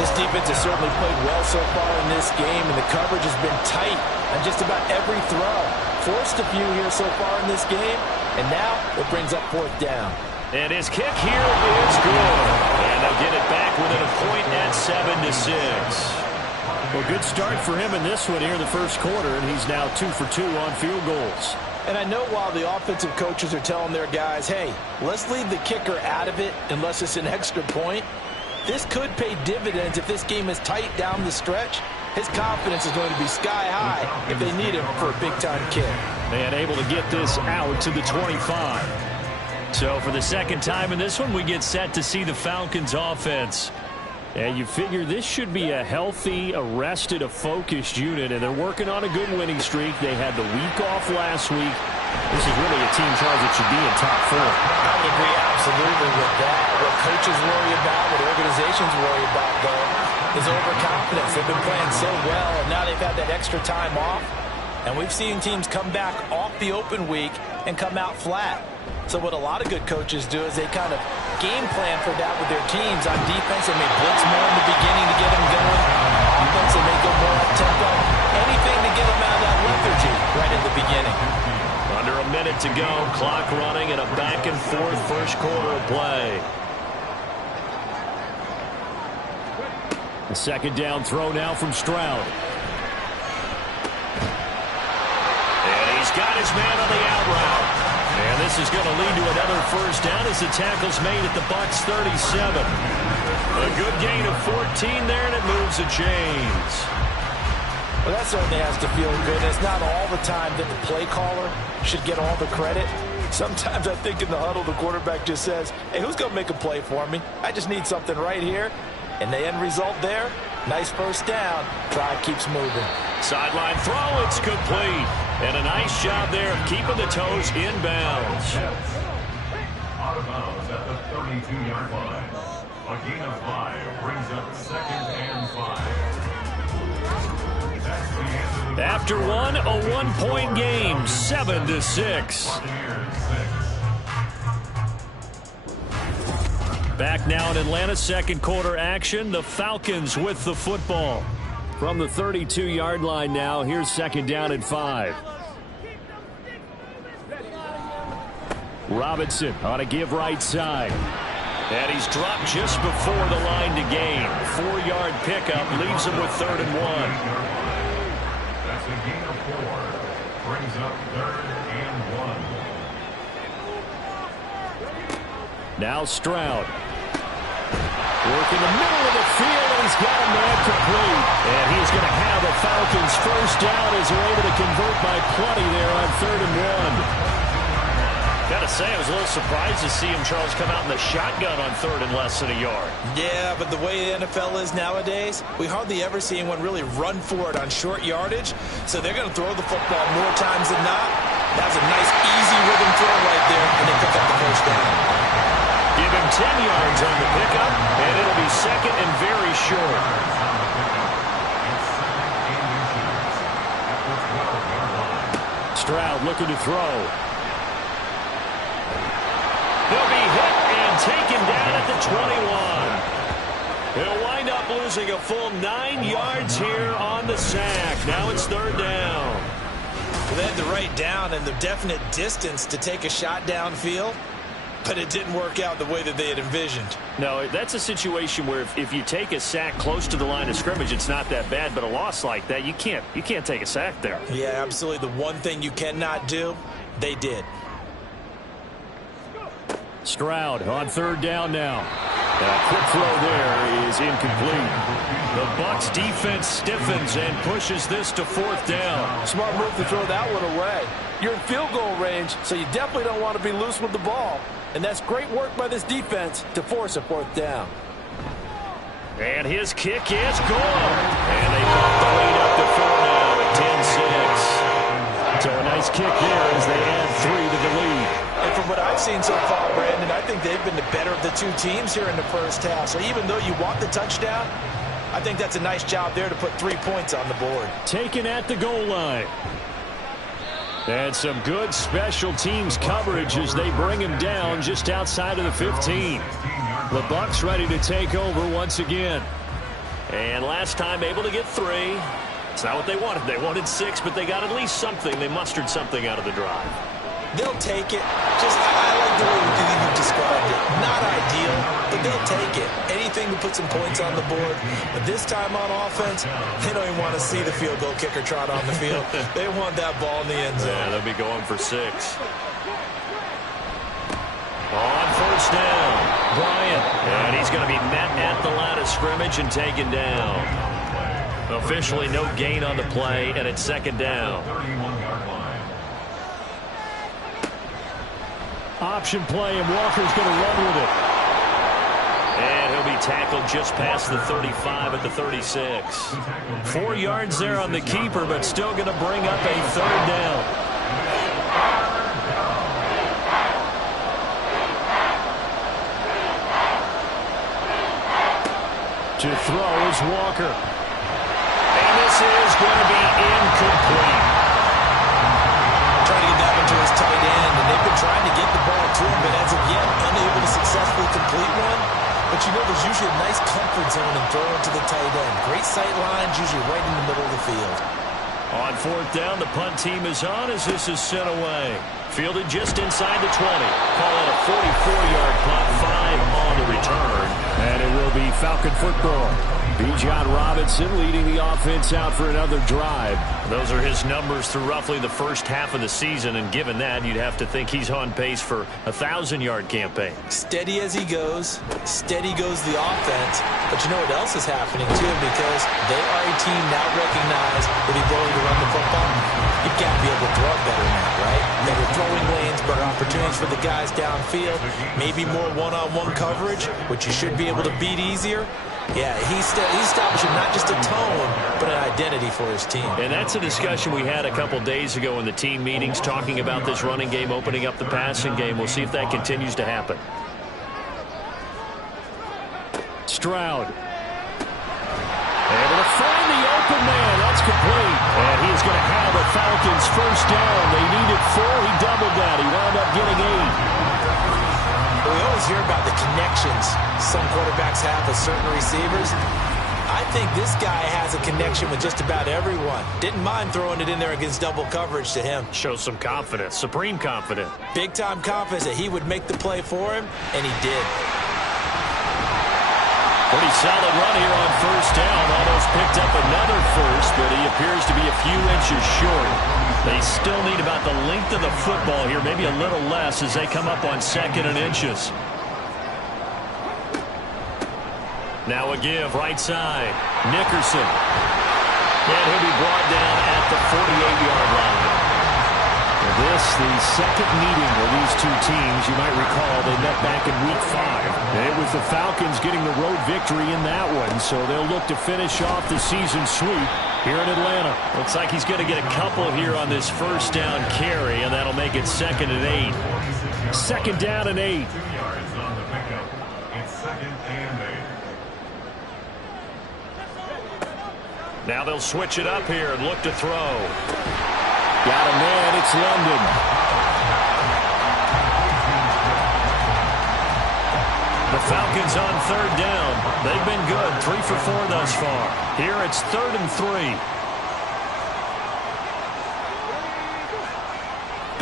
This defense has certainly played well so far in this game, and the coverage has been tight on just about every throw. Forced a few here so far in this game, and now it brings up 4th down. And his kick here is good. And they'll get it back within a point at 7-6. Well, good start for him in this one here in the first quarter, and he's now 2 for 2 on field goals. And I know while the offensive coaches are telling their guys, hey, let's leave the kicker out of it unless it's an extra point, this could pay dividends if this game is tight down the stretch. His confidence is going to be sky high if they need him for a big-time kick. And able to get this out to the 25. So for the second time in this one, we get set to see the Falcons offense. And you figure this should be a healthy, arrested, a focused unit, and they're working on a good winning streak. They had the week off last week. This is really a team, Charles, that should be in top 4. I would agree absolutely with that. What coaches worry about, what organizations worry about, though, is overconfidence. They've been playing so well, and now they've had that extra time off. And we've seen teams come back off the open week and come out flat. So what a lot of good coaches do is they kind of game plan for that with their teams. On defense, they may blitz more in the beginning to get them going. Offense, they may go more up-tempo. Anything to get them out of that lethargy right in the beginning. Under a minute to go, clock running, and a back-and-forth first quarter of play. The second down throw now from Stroud. And he's got his man on the out route. And this is going to lead to another first down as the tackle's made at the Bucs 37. A good gain of 14 there, and it moves the chains. Well, that certainly has to feel good. It's not all the time that the play caller should get all the credit. Sometimes I think in the huddle, the quarterback just says, hey, who's going to make a play for me? I just need something right here. And the end result there, nice first down. Drive keeps moving. Sideline throw, it's complete. And a nice job there of keeping the toes inbounds. Out of bounds at the 32-yard line. A gain of 5 brings up 2nd and 5. After one, a one-point game, 7-6. Back now in Atlanta's second quarter action. The Falcons with the football. From the 32-yard line now, here's second down and 5. Robinson on a give right side. And he's dropped just before the line to gain. 4-yard pickup leaves him with 3rd and 1. That's a gain of 4. Brings up 3rd and 1. Now Stroud. Working the middle of the field, and he's got a man complete. And he's going to have the Falcons first down as they're able to convert by plenty there on 3rd and 1. Got to say, I was a little surprised to see him, Charles, come out in the shotgun on 3rd and less than a yard. Yeah, but the way the NFL is nowadays, we hardly ever see anyone really run for it on short yardage. So they're going to throw the football more times than not. That was a nice, easy rhythm throw right there, and they pick up the first down. Give him 10 yards on the pickup, and it'll be second and very short. Stroud looking to throw. He'll be hit and taken down at the 21. He'll wind up losing a full 9 yards here on the sack. Now it's 3rd down. They had the right down and the definite distance to take a shot downfield, but it didn't work out the way that they had envisioned. No, that's a situation where if you take a sack close to the line of scrimmage, it's not that bad, but a loss like that, you can't take a sack there. Yeah, absolutely. The one thing you cannot do, they did. Stroud on 3rd down now. A quick throw there is incomplete. The Bucs defense stiffens and pushes this to 4th down. Smart move to throw that one away. You're in field goal range, so you definitely don't want to be loose with the ball. And that's great work by this defense to force a 4th down. And his kick is good. And they bump the lead up to 4 now at 10-6. So a nice kick there as they add 3 to the lead. And from what I've seen so far, Brandon, I think they've been the better of the two teams here in the first half. So even though you want the touchdown, I think that's a nice job there to put 3 points on the board. Taken at the goal line. And some good special teams coverage as they bring him down just outside of the 15. The Bucs ready to take over once again. And last time able to get 3. It's not what they wanted. They wanted 6, but they got at least something. They mustered something out of the drive. They'll take it. I like the way you described it. Not ideal, but they'll take it. Anything to put some points on the board. But this time on offense, they don't even want to see the field goal kicker trot on the field. They want that ball in the end zone. Yeah, they'll be going for 6. On first down, Bryant. And he's going to be met at the line of scrimmage and taken down. Officially no gain on the play, and it's 2nd down. Option play, and Walker's going to run with it. And he'll be tackled just past the 35 at the 36. 4 yards there on the keeper, but still going to bring up a third down. To throw is Walker. And this is going to be incomplete. Trying to get that one to his tight end, and they've been trying to get the ball to him, but as of yet, unable to successfully complete one. But you know there's usually a nice comfort zone in throwing to the tight end. Great sight lines, usually right in the middle of the field. On fourth down, the punt team is on as this is sent away. Fielded just inside the 20. Call it a 44-yard punt, 5 on the return. And it will be Falcon football. Bijan Robinson leading the offense out for another drive. Those are his numbers through roughly the first half of the season, and given that, you'd have to think he's on pace for a 1,000-yard campaign. Steady as he goes, steady goes the offense. But you know what else is happening, too, because they are a team now recognized with the ability to run the football. You've got to be able to throw it better now, right? Better throwing lanes, better opportunities for the guys downfield, maybe more one-on-one coverage, which you should be able to beat easier. Yeah, he's establishing not just a tone, but an identity for his team. And that's a discussion we had a couple days ago in the team meetings, talking about this running game, opening up the passing game. We'll see if that continues to happen. Stroud. Able to find the open man. That's complete. And he's going to have a Falcons first down. They needed 4. He doubled that. He wound up getting 8. We always hear about the connections some quarterbacks have with certain receivers. I think this guy has a connection with just about everyone. Didn't mind throwing it in there against double coverage to him. Shows some confidence, supreme confidence. Big-time confidence that he would make the play for him, and he did. Pretty solid run here on first down. Almost picked up another first, but he appears to be a few inches short. They still need about the length of the football here, maybe a little less as they come up on 2nd and inches. Now a give, right side. Nickerson. And he'll be brought down at the 48-yard line. This, the second meeting of these two teams. You might recall they met back in Week 5. It was the Falcons getting the road victory in that one, so they'll look to finish off the season sweep here in Atlanta. Looks like he's going to get a couple here on this first down carry, and that'll make it 2nd and 8. 2nd down and 8. 2 yards on the pickup. It's 2nd and 8. Now they'll switch it up here and look to throw. Got a man, it's London. The Falcons on 3rd down. They've been good, 3 for 4 thus far. Here it's 3rd and 3.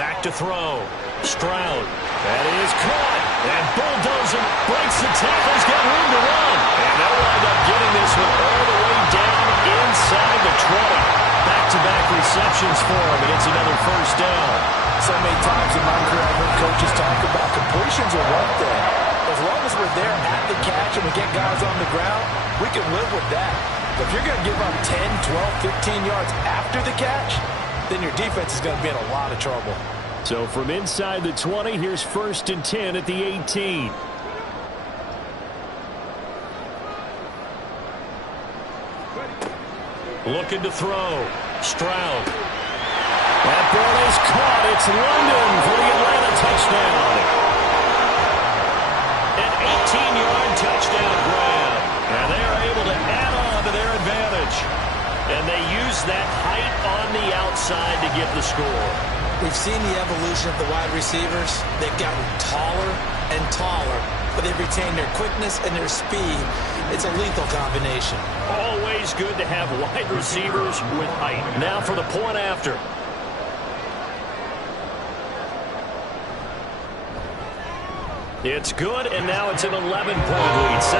Back to throw. Stroud. That is caught. And bulldozer breaks the tackle. He's got room to run. And they'll wind up getting this one all the way down inside the 20. Back-to-back receptions for him, and it's another first down. So many times in my career, I've heard coaches talk about completions are one thing. As long as we're there at the catch and we get guys on the ground, we can live with that. But if you're going to give up 10, 12, 15 yards after the catch, then your defense is going to be in a lot of trouble. So from inside the 20, here's 1st and 10 at the 18. Looking to throw. Stroud. That ball is caught. It's London for the Atlanta touchdown. An 18-yard touchdown grab. And they are able to add on to their advantage. And they use that height on the outside to get the score. We've seen the evolution of the wide receivers. They've gotten taller and taller, but they've retained their quickness and their speed. It's a lethal combination. Always good to have wide receivers with height. Now for the point after. It's good, and now it's an 11-point lead, 17-6.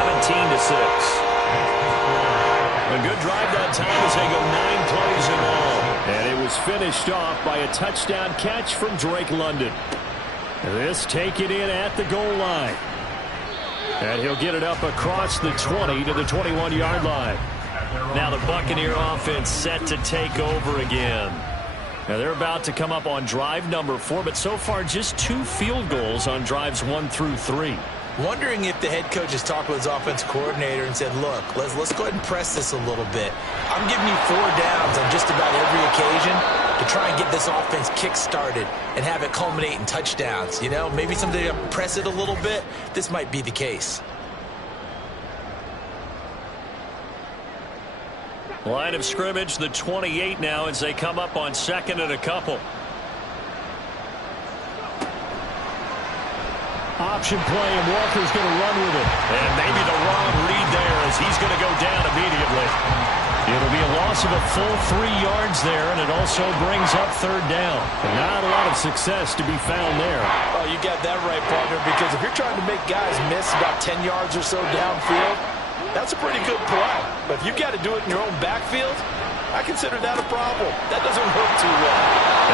A good drive that time as they go 9 plays in all. And it was finished off by a touchdown catch from Drake London. This taken in at the goal line. And he'll get it up across the 20 to the 21-yard line. Now the Buccaneer offense set to take over again. Now they're about to come up on drive number 4, but so far just 2 field goals on drives 1 through 3. Wondering if the head coach has talked with his offensive coordinator and said, look, let's go ahead and press this a little bit. I'm giving you 4 downs on just about every occasion to try and get this offense kick-started and have it culminate in touchdowns. You know, maybe someday to press it a little bit. This might be the case. Line of scrimmage, the 28 now as they come up on 2nd and a couple. Option play, and Walker's going to run with it. And maybe the wrong read there as he's going to go down immediately. It'll be a loss of a full 3 yards there, and it also brings up 3rd down. Not a lot of success to be found there. Oh, you got that right, partner, because if you're trying to make guys miss about 10 yards or so downfield, that's a pretty good play. But if you've got to do it in your own backfield, I consider that a problem. That doesn't work too well.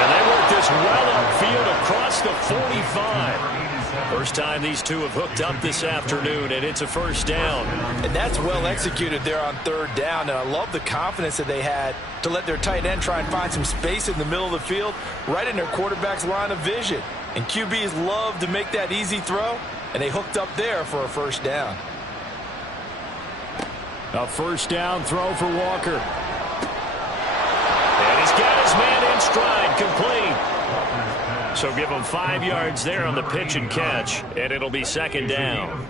And they work this well upfield across the 45. First time these two have hooked up this afternoon, and it's a 1st down. And that's well executed there on 3rd down, and I love the confidence that they had to let their tight end try and find some space in the middle of the field, right in their quarterback's line of vision. And QBs love to make that easy throw, and they hooked up there for a 1st down. A 1st down throw for Walker. And he's got his man in stride, complete. So give him 5 yards there on the pitch and catch, and it'll be 2nd down.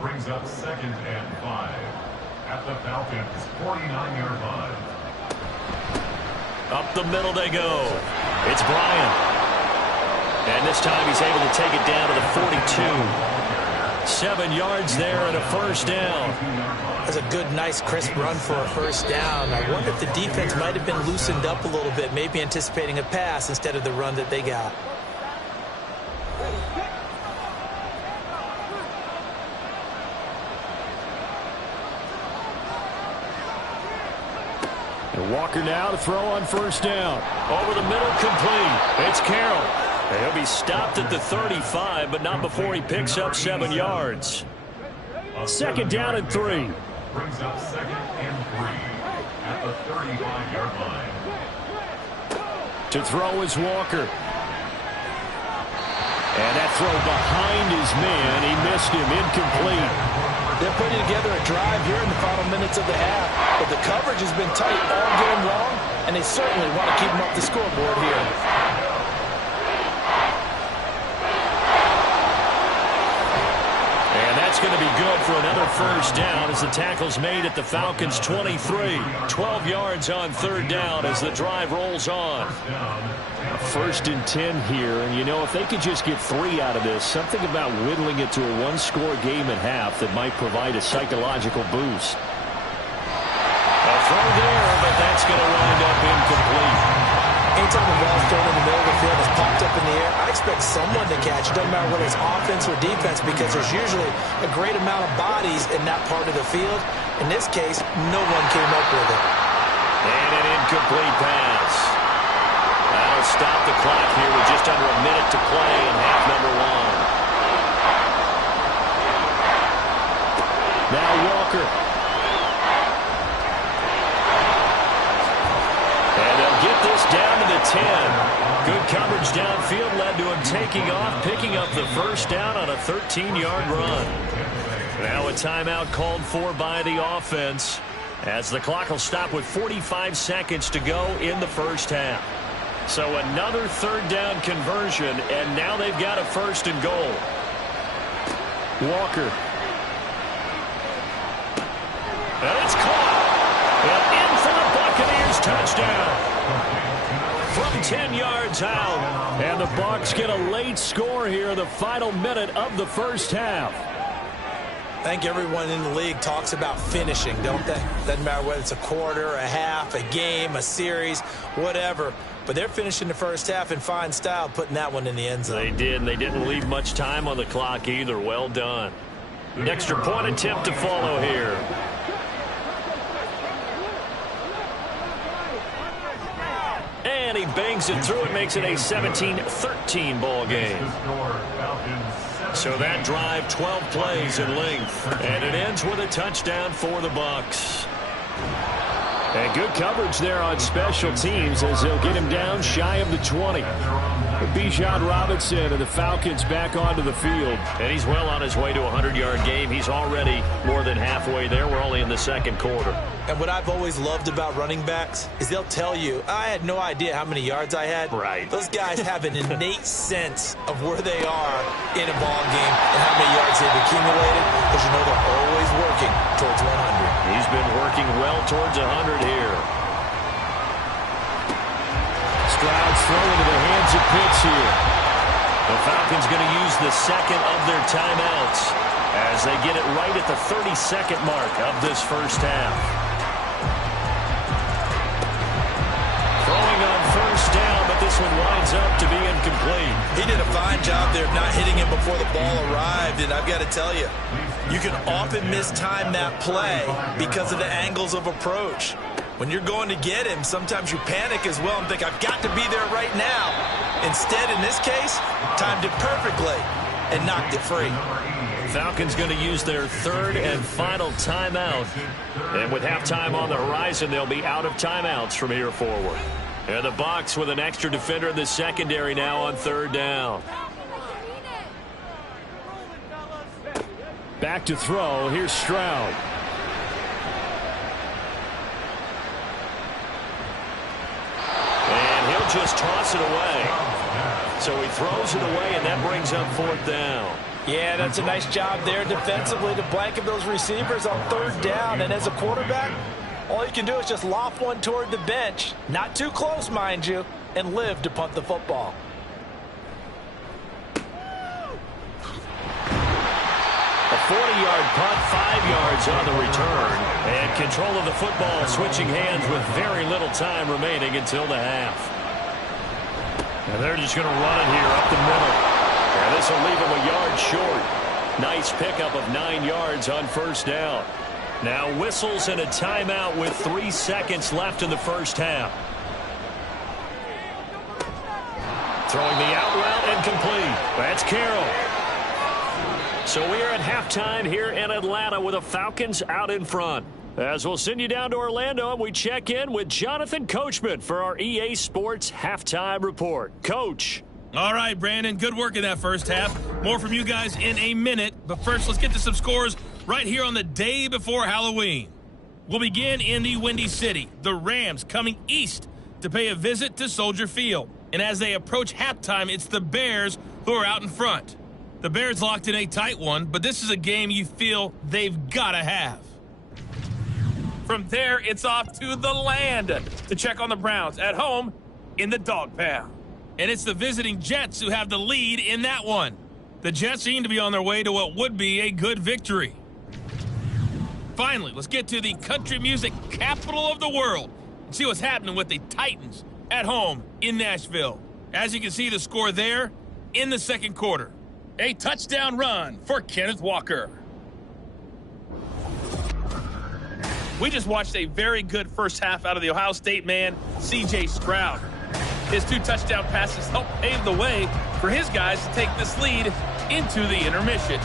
Brings up 2nd and 5 at the Falcons' 49-yard line. Up the middle they go. It's Bryant. And this time he's able to take it down to the 42. 7 yards there and a 1st down. That's a good, nice, crisp run for a 1st down. I wonder if the defense might have been loosened up a little bit, maybe anticipating a pass instead of the run that they got. And Walker now to throw on 1st down. Over the middle, complete. It's Carroll. He'll be stopped at the 35, but not before he picks up 7 yards. 2nd down and 3. Brings up 2nd and 3 at the 35-yard line. To throw is Walker. And that throw behind his man. He missed him, incomplete. They're putting together a drive here in the final minutes of the half, but the coverage has been tight all game long, and they certainly want to keep them up the scoreboard here. That's going to be good for another 1st down as the tackle's made at the Falcons' 23. 12 yards on 3rd down as the drive rolls on. 1st and 10 here, and you know, if they could just get 3 out of this, something about whittling it to a 1-score game at half that might provide a psychological boost. A throw there, but that's going to wind up incomplete. Anytime the ball's thrown in the middle of the field, it's popped up in the air, I expect someone to catch it. Doesn't matter whether it's offense or defense, because there's usually a great amount of bodies in that part of the field. In this case, no one came up with it. And an incomplete pass. That'll stop the clock here with just under a minute to play in half number 1. Now Walker. Get this down to the 10. Good coverage downfield led to him taking off, picking up the 1st down on a 13-yard run. Now a timeout called for by the offense as the clock will stop with 45 seconds to go in the 1st half. So another 3rd down conversion, and now they've got a 1st and goal. Walker. And it's caught. And in for the Buccaneers touchdown. From 10 yards out. And the Bucs get a late score here in the final minute of the 1st half. I think everyone in the league talks about finishing, don't they? Doesn't matter whether it's a quarter, a half, a game, a series, whatever. But they're finishing the 1st half in fine style, putting that one in the end zone. They did, and they didn't leave much time on the clock either. Well done. An extra point attempt to follow here. And he bangs it through and makes it a 17-13 ball game. So that drive, 12 plays in length. And it ends with a touchdown for the Bucs. And good coverage there on special teams as they'll get him down shy of the 20. Bijan Robinson and the Falcons back onto the field. And he's well on his way to a 100-yard game. He's already more than halfway there. We're only in the second quarter. And what I've always loved about running backs is they'll tell you, I had no idea how many yards I had. Right. Those guys have an innate sense of where they are in a ball game and how many yards they've accumulated, because you know they're always working towards 100. He's been working well towards 100 here. Stroud's throw into the hands of Pitts here. The Falcons going to use the second of their timeouts as they get it right at the 30-second mark of this first half. Throwing on first down, but this one winds up to be incomplete. He did a fine job there of not hitting him before the ball arrived, and I've got to tell you, you can often mistime that play because of the angles of approach. When you're going to get him, sometimes you panic as well and think, I've got to be there right now. Instead, in this case, timed it perfectly and knocked it free. Falcons going to use their third and final timeout. And with halftime on the horizon, they'll be out of timeouts from here forward. And the Bucs with an extra defender in the secondary now on third down. Back to throw. Here's Stroud. And he'll just toss it away. So he throws it away, and that brings up fourth down. Yeah, that's a nice job there defensively to blanket those receivers on third down. And as a quarterback, all you can do is just loft one toward the bench, not too close, mind you, and live to punt the football. A 40-yard punt, 5 yards on the return. And control of the football switching hands with very little time remaining until the half. And they're just going to run it here up the middle. And this will leave them a yard short. Nice pickup of 9 yards on first down. Now whistles and a timeout with 3 seconds left in the first half. Throwing the out route and complete. That's Carroll. So we are at halftime here in Atlanta with the Falcons out in front. As we'll send you down to Orlando, and we check in with Jonathan Coachman for our EA Sports Halftime Report. Coach. All right, Brandon, good work in that first half. More from you guys in a minute. But first, let's get to some scores right here on the day before Halloween. We'll begin in the Windy City. The Rams coming east to pay a visit to Soldier Field. And as they approach halftime, it's the Bears who are out in front. The Bears locked in a tight one, but this is a game you feel they've got to have. From there, it's off to the land to check on the Browns at home in the Dog Pound. And it's the visiting Jets who have the lead in that one. The Jets seem to be on their way to what would be a good victory. Finally, let's get to the country music capital of the world and see what's happening with the Titans at home in Nashville. As you can see, the score there in the second quarter. A touchdown run for Kenneth Walker. We just watched a very good first half out of the Ohio State man, C.J. Stroud. His 2 touchdown passes helped pave the way for his guys to take this lead into the intermission.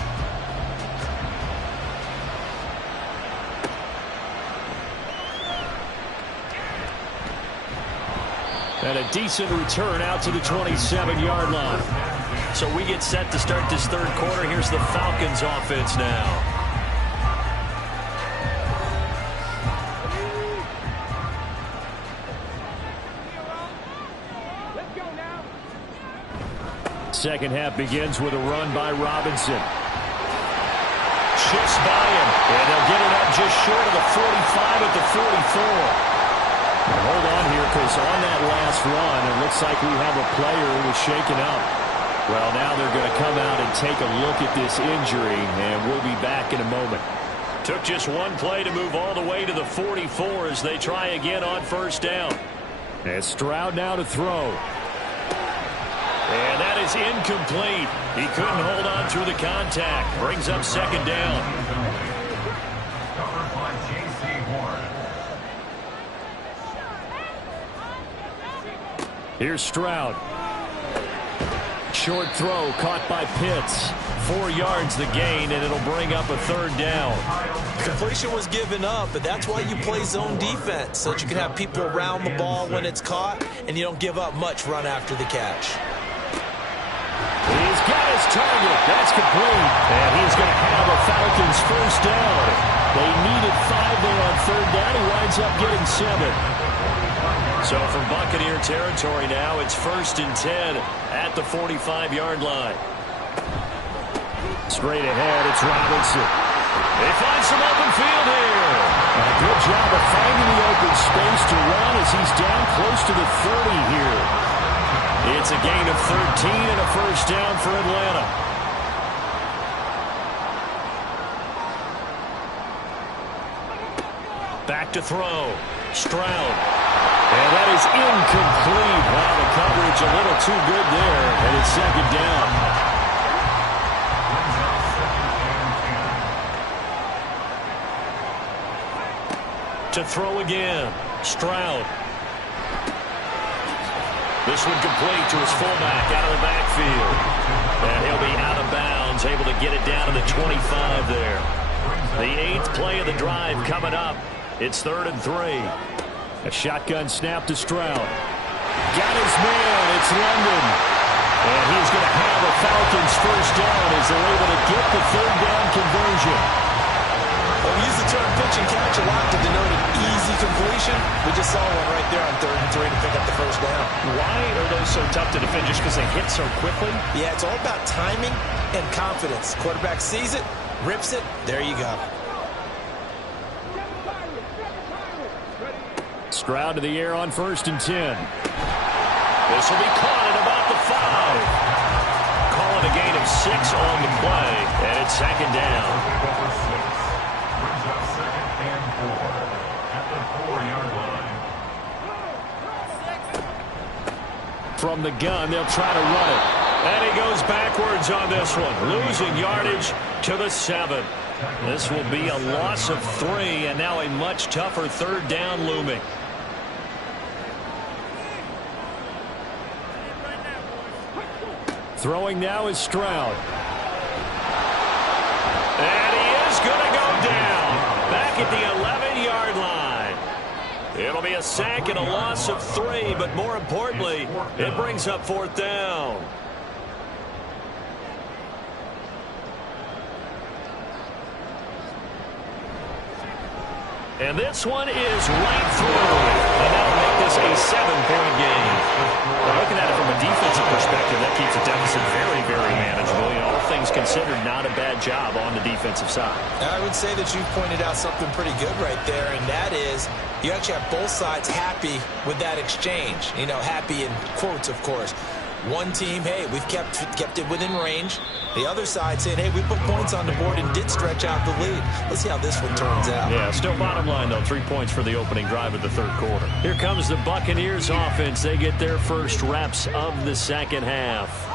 And a decent return out to the 27-yard line. So we get set to start this third quarter. Here's the Falcons offense now. Second half begins with a run by Robinson. Shifts by him, and they'll get it up just short of the 45 at the 44. Now hold on here, because on that last run, it looks like we have a player who was shaken up. Well, now they're going to come out and take a look at this injury, and we'll be back in a moment. Took just one play to move all the way to the 44 as they try again on first down. And Stroud now to throw. And that is incomplete. He couldn't hold on through the contact. Brings up second down. Covered by J.C. Horn. Here's Stroud. Short throw caught by Pitts. 4 yards the gain, and it'll bring up a third down. completion was given up, but that's why you play zone defense, so that you can have people around the ball when it's caught, and you don't give up much run after the catch. He's got his target. That's complete. And he's going to have a Falcons first down. They needed 5 there on third down. He winds up getting 7. So from Buccaneer territory now, it's 1st and 10 at the 45-yard line. Straight ahead, it's Robinson. They find some open field here. And a good job of finding the open space to run as he's down close to the 30 here. It's a gain of 13 and a first down for Atlanta. Back to throw. Stroud. And that is incomplete. Wow, the coverage a little too good there. And it's 2nd down. To throw again. Stroud. This one complete to his fullback out of the backfield. And he'll be out of bounds, able to get it down to the 25 there. The 8th play of the drive coming up. It's 3rd and 3. A shotgun snap to Stroud. Got his man. It's London. And he's going to have a Falcons first down as they're able to get the 3rd down conversion. Well, we use the term pitch and catch a lot to denote an easy completion. We just saw one right there on 3rd and 3 to pick up the first down. Why are those so tough to defend? Just because they hit so quickly? Yeah, it's all about timing and confidence. Quarterback sees it, rips it, there you go. Stroud to the air on 1st and 10. This will be caught at about the 5. Call it a gain of 6 on the play, and it's 2nd down. Brings up 2nd and 4 at the 4-yard line. From the gun, they'll try to run it. And he goes backwards on this one, losing yardage to the 7. This will be a loss of 3, and now a much tougher 3rd down looming. Throwing now is Stroud. And he is going to go down. Back at the 11-yard line. It'll be a sack and a loss of 3, but more importantly, it brings up 4th down. And this one is right through. And that'll make this a 7-point game. Well, looking at it from a defensive perspective, that keeps the deficit very, very manageable. You know, all things considered, not a bad job on the defensive side. I would say that you pointed out something pretty good right there, and that is you actually have both sides happy with that exchange. You know, happy in quotes, of course. One team, hey, we've kept it within range. The other side saying, hey, we put points on the board and did stretch out the lead. Let's see how this one turns out. Yeah, still bottom line, though. 3 points for the opening drive of the 3rd quarter. Here comes the Buccaneers offense. They get their first reps of the 2nd half.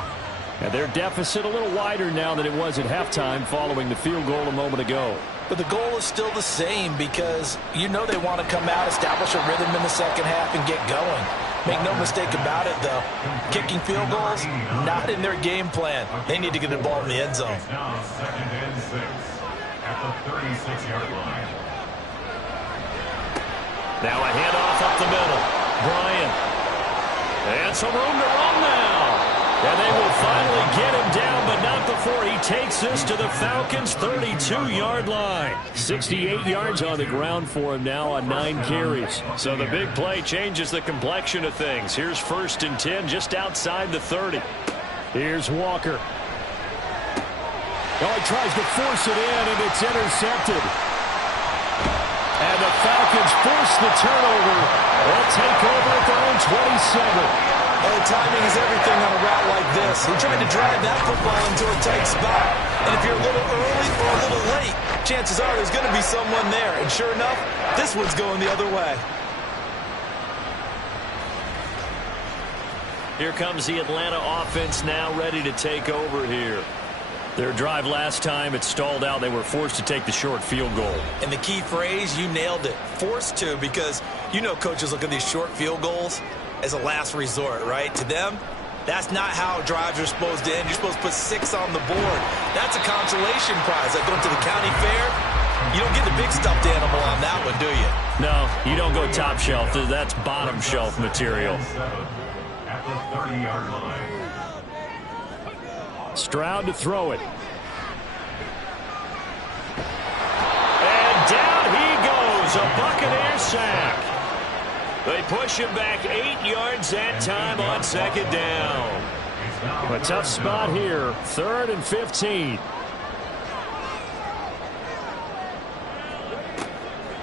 And their deficit a little wider now than it was at halftime following the field goal a moment ago. But the goal is still the same because you know they want to come out, establish a rhythm in the 2nd half, and get going. Make no mistake about it, though. Kicking field goals, not in their game plan. They need to get the ball in the end zone. It's now 2nd and 6 at the 36-yard line. Now a handoff up the middle. Bryant. And some room to run now. And they will finally get him down, but not before he takes this to the Falcons' 32-yard line. 68 yards on the ground for him now on 9 carries. So the big play changes the complexion of things. Here's 1st and 10 just outside the 30. Here's Walker. Oh, he tries to force it in, and it's intercepted. And the Falcons force the turnover. They'll take over at their own 27. Oh, timing is everything on a route like this. He tried to drive that football into a tight spot. And if you're a little early or a little late, chances are there's going to be someone there. And sure enough, this one's going the other way. Here comes the Atlanta offense now ready to take over here. Their drive last time, it stalled out. They were forced to take the short field goal. And the key phrase, you nailed it. Forced to, because you know coaches look at these short field goals as a last resort, right? To them, that's not how drives are supposed to end. You're supposed to put 6 on the board. That's a consolation prize. Like going to the county fair, You don't get the big stuffed animal on that one, do you? No, you don't go top shelf. That's bottom shelf material. At the 30-yard line. Stroud to throw it. And down he goes. A Buccaneer sack. They push him back 8 yards that time on second down. A tough spot here. 3rd and 15.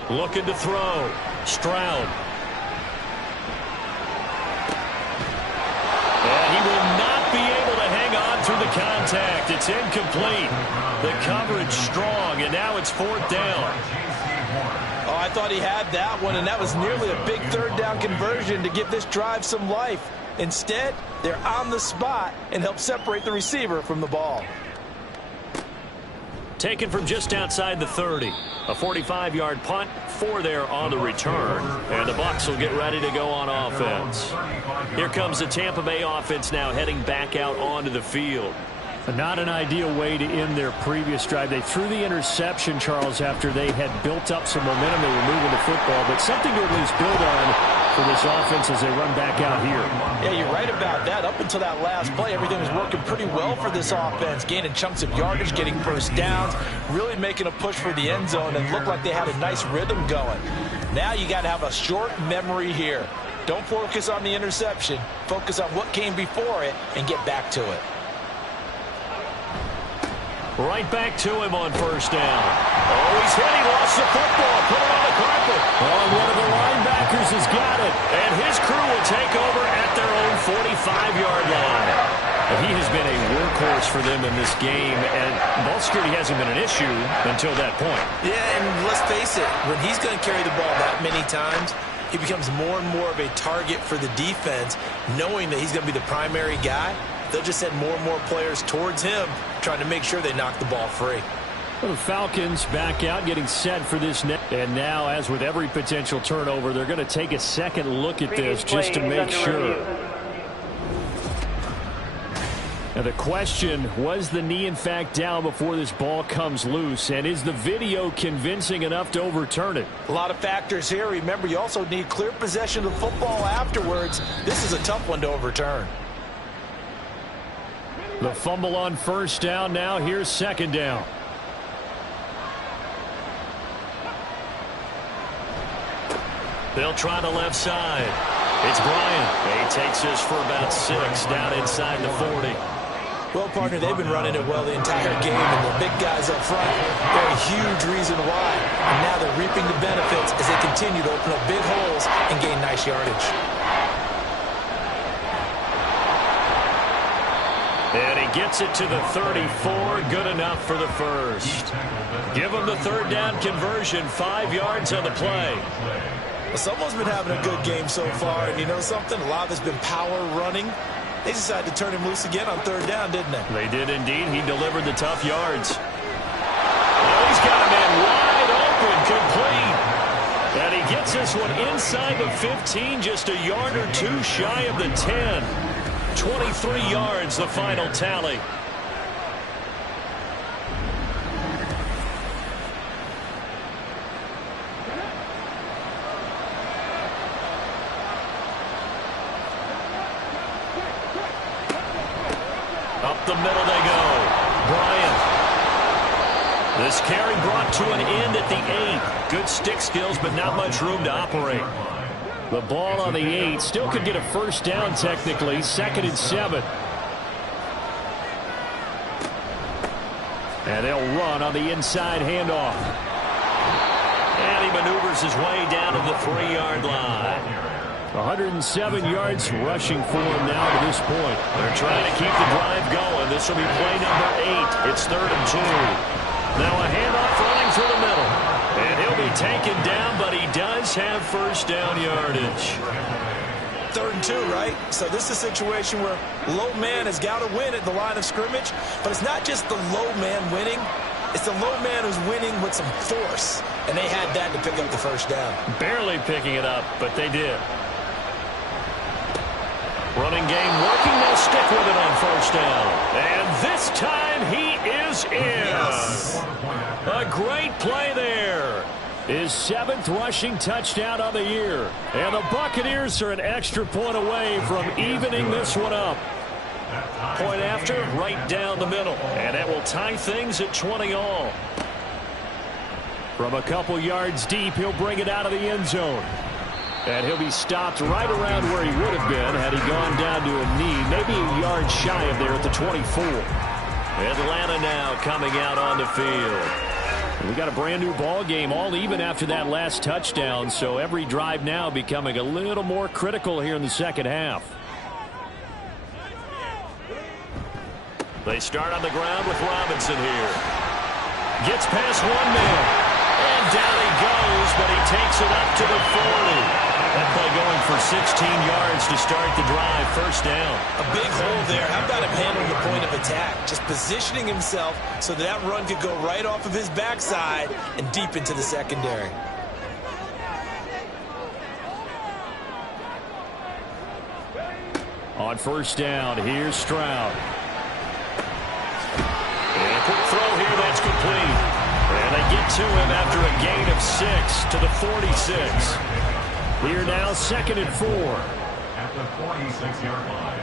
Looking to throw. Stroud. And he will not be able to hang on through the contact. It's incomplete. The coverage strong, and now it's 4th down. Oh, I thought he had that one, and that was nearly a big 3rd down conversion to give this drive some life. Instead, they're on the spot and help separate the receiver from the ball. Taken from just outside the 30. A 45-yard punt, 4 there on the return. And the Bucs will get ready to go on offense. Here comes the Tampa Bay offense now heading back out onto the field. Not an ideal way to end their previous drive. They threw the interception, Charles, after they had built up some momentum. They were moving the football, but something to at least build on for this offense as they run back out here. Yeah, you're right about that. Up until that last play, everything was working pretty well for this offense, gaining chunks of yardage, getting first downs, really making a push for the end zone, and looked like they had a nice rhythm going. Now you got to have a short memory here. Don't focus on the interception. Focus on what came before it and get back to it. Right back to him on first down. Oh, he's hit. He lost the football. Put it on the carpet. Oh, one of the linebackers has got it. And his crew will take over at their own 45-yard line. And he has been a workhorse for them in this game, and ball security hasn't been an issue until that point. Yeah, and let's face it, when he's going to carry the ball that many times, he becomes more and more of a target for the defense, knowing that he's going to be the primary guy. They'll just send more and more players towards him, trying to make sure they knock the ball free. Well, the Falcons back out, getting set for this next. And now, as with every potential turnover, they're going to take a second look at this just to make sure. Now, the question, was the knee in fact down before this ball comes loose? And is the video convincing enough to overturn it? A lot of factors here. Remember, you also need clear possession of the football afterwards. This is a tough one to overturn. The fumble on first down. Now here's second down. They'll try the left side. It's Bryant. He takes this for about 6 down inside the 40. Well, partner, they've been running it well the entire game, and the big guys up front, they're a huge reason why. And now they're reaping the benefits as they continue to open up big holes and gain nice yardage. And he gets it to the 34. Good enough for the first. Give him the 3rd down conversion. 5 yards on the play. Well, someone's been having a good game so far, and you know something? A lot of it's been power running. They decided to turn him loose again on 3rd down, didn't they? They did indeed. He delivered the tough yards. Oh, he's got a man wide open, complete. And he gets this one inside the 15, just a yard or 2 shy of the 10. 23 yards, the final tally. Up the middle they go. Bryant. This carry brought to an end at the 8. Good stick skills, but not much room to operate. The ball on the 8. Still could get a first down technically. 2nd and 7. And they'll run on the inside handoff. And he maneuvers his way down to the 3-yard line. 107 yards rushing for him now to this point. They're trying to keep the drive going. This will be play number 8. It's 3rd and 2. Now a handoff running through the middle. And he'll be taken down, but he does have first down yardage. 3rd and 2, right? So this is a situation where low man has got to win at the line of scrimmage, but it's not just the low man winning. It's the low man who's winning with some force, and they had that to pick up the first down. Barely picking it up, but they did. Running game working. They'll stick with it on first down. And this time he is in. A great play there. His 7th rushing touchdown of the year. And the Buccaneers are an extra point away from evening this one up. Point after, right down the middle. And that will tie things at 20 all. From a couple yards deep, he'll bring it out of the end zone. And he'll be stopped right around where he would have been had he gone down to a knee, maybe a yard shy of there at the 24. Atlanta now coming out on the field. We got a brand new ball game, all even after that last touchdown, so every drive now becoming a little more critical here in the second half. They start on the ground with Robinson here. Gets past one man. And down he goes, but he takes it up to the 40. That play going for 16 yards to start the drive. First down. A big hole there. How about him handling the point of attack? Just positioning himself so that run could go right off of his backside and deep into the secondary. On first down, here's Stroud. And a quick throw here, that's complete. And they get to him after a gain of 6 to the 46. Here now, 2nd and 4. At the 46-yard line.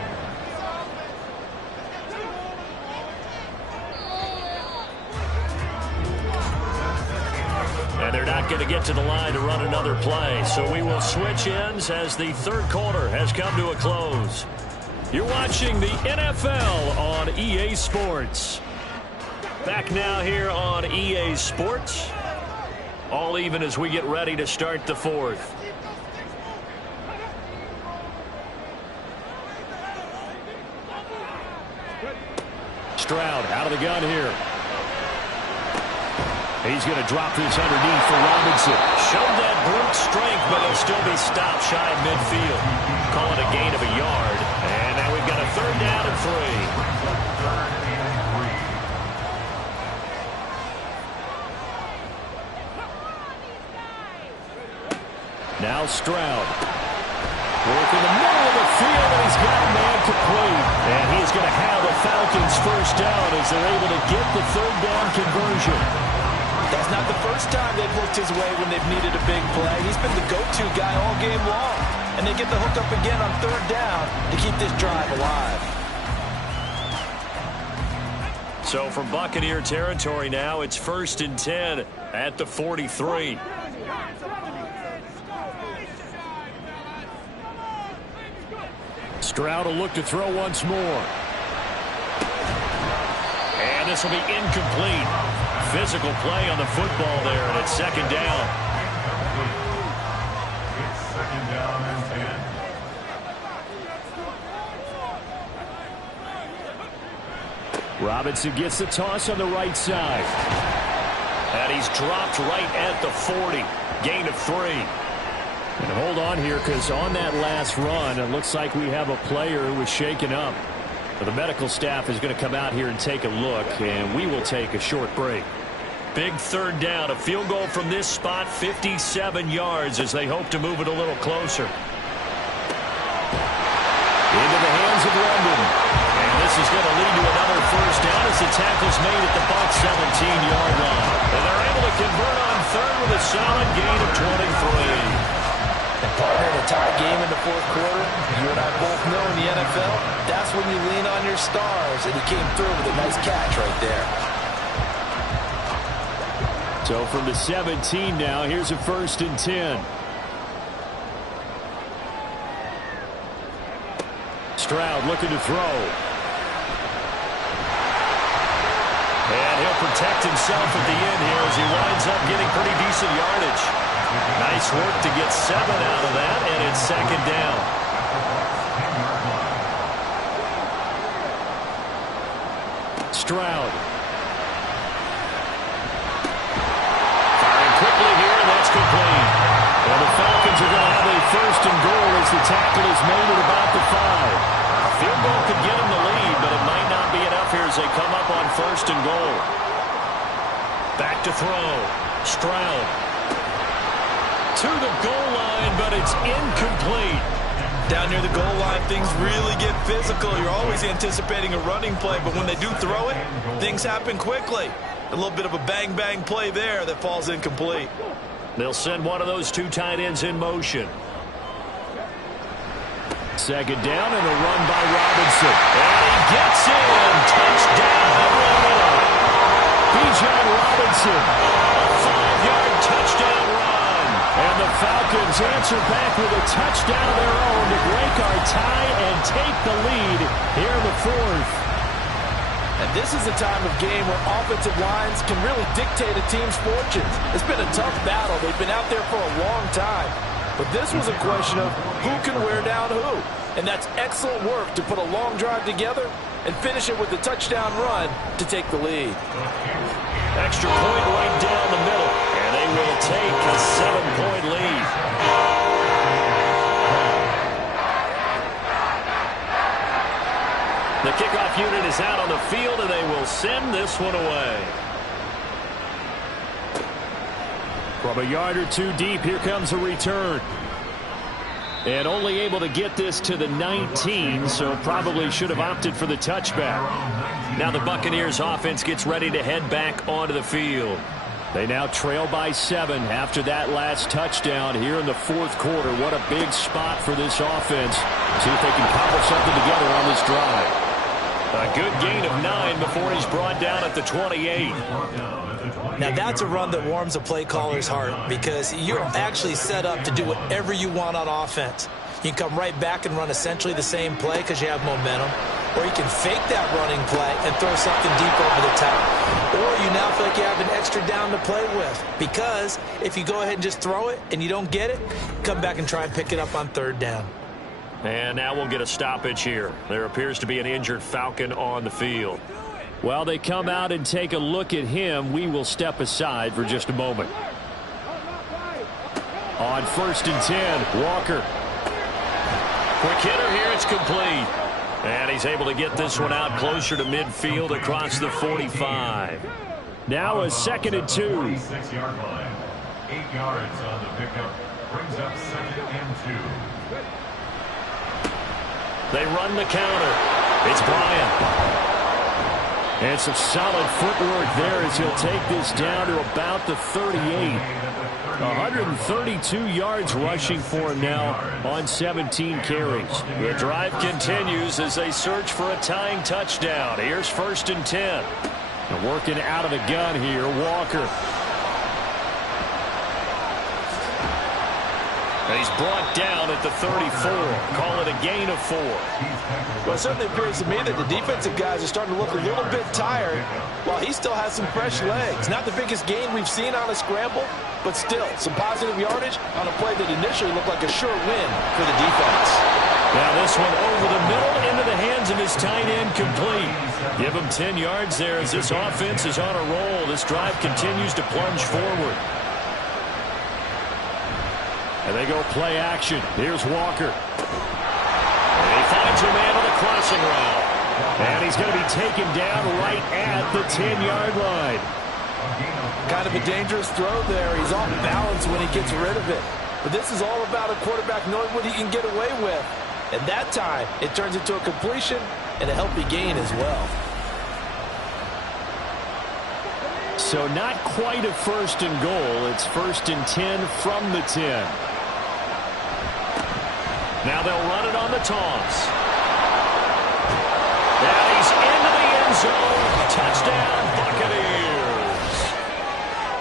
And they're not going to get to the line to run another play. So we will switch ends as the third quarter has come to a close. You're watching the NFL on EA Sports. Back now here on EA Sports. All even as we get ready to start the fourth. Stroud out of the gun here. He's going to drop this underneath for Robinson. Showed that brute strength, but he'll still be stopped shy of midfield. Call it a gain of a yard. And now we've got a 3rd down and 3. Now Stroud. Work in the middle of the field, and he's got a man complete. And he's going to have the Falcons first down as they're able to get the 3rd down conversion. That's not the first time they've looked his way when they've needed a big play. He's been the go-to guy all game long. And they get the hook up again on 3rd down to keep this drive alive. So from Buccaneer territory now, it's 1st and 10 at the 43. Stroud will look to throw once more. And this will be incomplete. Physical play on the football there, and it's 2nd down. It's 2nd down and 10. Robinson gets the toss on the right side. And he's dropped right at the 40. Gain of 3. And hold on here, because on that last run, it looks like we have a player who was shaken up. But the medical staff is going to come out here and take a look, and we will take a short break. Big 3rd down, a field goal from this spot, 57 yards as they hope to move it a little closer. Into the hands of London. And this is going to lead to another first down as the tackle's made at the Bucs 17-yard line. And they're able to convert on 3rd with a solid gain of 23. And partner, in a tie game in the 4th quarter, you and I both know in the NFL, that's when you lean on your stars, and he came through with a nice catch right there. So from the 17 now, here's a 1st and 10. Stroud looking to throw. And he'll protect himself at the end here as he winds up getting pretty decent yardage. Nice work to get 7 out of that, and it's 2nd down. Stroud. Firing quickly here, and that's complete. Well, the Falcons are going to have a 1st and goal as the tackle is made at about the 5. A field goal could get them the lead, but it might not be enough here as they come up on 1st and goal. Back to throw. Stroud. To the goal line, but it's incomplete. Down near the goal line, things really get physical. You're always anticipating a running play, but when they do throw it, things happen quickly. A little bit of a bang-bang play there that falls incomplete. They'll send one of those two tight ends in motion. Second down and a run by Robinson. And he gets in. Touchdown. Bijan Robinson. A 5-yard touchdown run. And the Falcons answer back with a touchdown of their own to break our tie and take the lead here in the fourth. And this is a time of game where offensive lines can really dictate a team's fortunes. It's been a tough battle. They've been out there for a long time. But this was a question of who can wear down who. And that's excellent work to put a long drive together and finish it with a touchdown run to take the lead. Extra point right down the middle. And they will take a 7-point lead. The kickoff unit is out on the field, and they will send this one away. From a yard or two deep, here comes a return. And only able to get this to the 19, so probably should have opted for the touchback. Now the Buccaneers offense gets ready to head back onto the field. They now trail by 7 after that last touchdown here in the fourth quarter. What a big spot for this offense. See if they can cobble something together on this drive. A good gain of 9 before he's brought down at the 28. Now that's a run that warms a play caller's heart because you're actually set up to do whatever you want on offense. You can come right back and run essentially the same play because you have momentum, or you can fake that running play and throw something deep over the top. Or you now feel like you have an extra down to play with because if you go ahead and just throw it and you don't get it, come back and try and pick it up on third down. And now we'll get a stoppage here. There appears to be an injured Falcon on the field. While they come out and take a look at him, we will step aside for just a moment. On 1st and 10, Walker. Quick hitter here, it's complete. And he's able to get this one out closer to midfield across the 45. Now a 2nd and 2. 6-yard line. 8 yards on the pickup. Brings up 2nd and 2. They run the counter. It's Bryant. And some solid footwork there as he'll take this down to about the 38. 132 yards rushing for him now on 17 carries. The drive continues as they search for a tying touchdown. Here's 1st and 10. And working out of the gun here, Walker. And he's brought down at the 34. Call it a gain of 4. Well, it certainly appears to me that the defensive guys are starting to look a little bit tired while he still has some fresh legs. Not the biggest gain we've seen on a scramble, but still some positive yardage on a play that initially looked like a sure win for the defense. Now this one over the middle into the hands of his tight end, complete. Give him 10 yards there as this offense is on a roll. This drive continues to plunge forward. And they go play action. Here's Walker. And he finds a man on the crossing route. And he's going to be taken down right at the 10-yard line. Kind of a dangerous throw there. He's off balance when he gets rid of it. But this is all about a quarterback knowing what he can get away with. And that time, it turns into a completion and a healthy gain as well. So not quite a 1st and goal. It's 1st and 10 from the 10. Now they'll run it on the toss. And he's into the end zone. Touchdown, Buccaneers.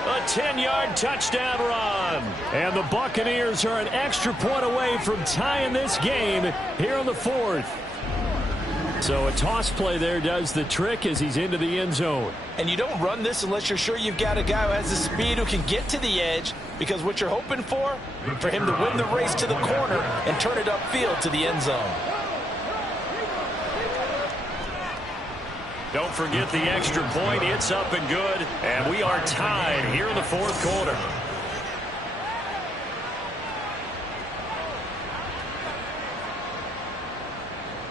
A 10-yard touchdown run. And the Buccaneers are an extra point away from tying this game here in the 4th. So a toss play there does the trick as he's into the end zone. And you don't run this unless you're sure you've got a guy who has the speed who can get to the edge, because what you're hoping for him to win the race to the corner and turn it upfield to the end zone. Don't forget the extra point. It's up and good. And we are tied here in the 4th quarter.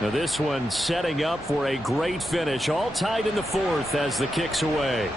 Now this one setting up for a great finish. All tied in the 4th as the kick's away.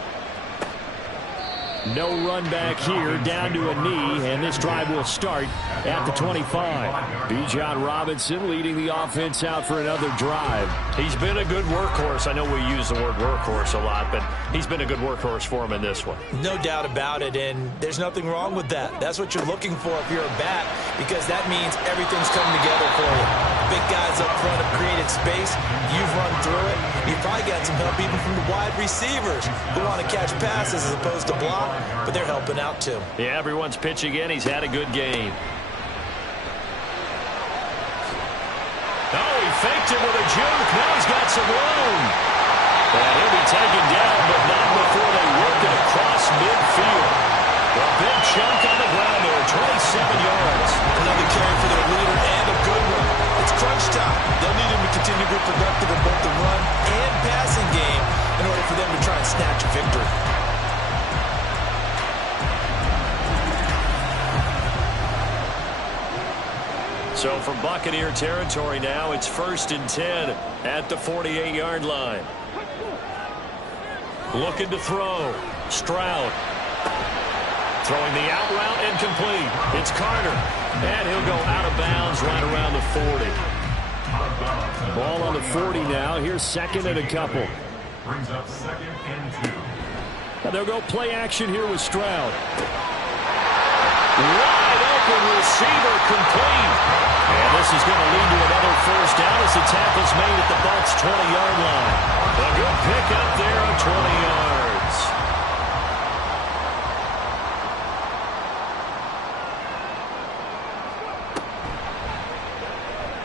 No run back here, down to a knee, and this drive will start at the 25. Bijan Robinson leading the offense out for another drive. He's been a good workhorse. I know we use the word workhorse a lot, but he's been a good workhorse for him in this one. No doubt about it, and there's nothing wrong with that. That's what you're looking for if you're a back, because that means everything's coming together for you. Big guys up front have created space. You've run through it. You've probably got some help even from the wide receivers who want to catch passes as opposed to block, but they're helping out too. Yeah, everyone's pitching in. He's had a good game. Oh, he faked it with a juke. Now he's got some room. And he'll be taken down, but not before they work it across midfield. A big chunk on the ground there, 27 yards. Another carry for their leader and a good one. It's crunch time. They'll need him to continue to be productive in both the run and passing game in order for them to try and snatch a victory. So from Buccaneer territory now, it's 1st and 10 at the 48-yard line. Looking to throw. Stroud. Throwing the out route incomplete. It's Carter. And he'll go out of bounds right around the 40. Ball on the 40 now. Here's 2nd and a couple. Brings up 2nd and 2. And they'll go play action here with Stroud. Wide open receiver complete. And this is going to lead to another 1st down as the tackle's made at the Bucs' 20-yard line. A good pick up there of 20 yards.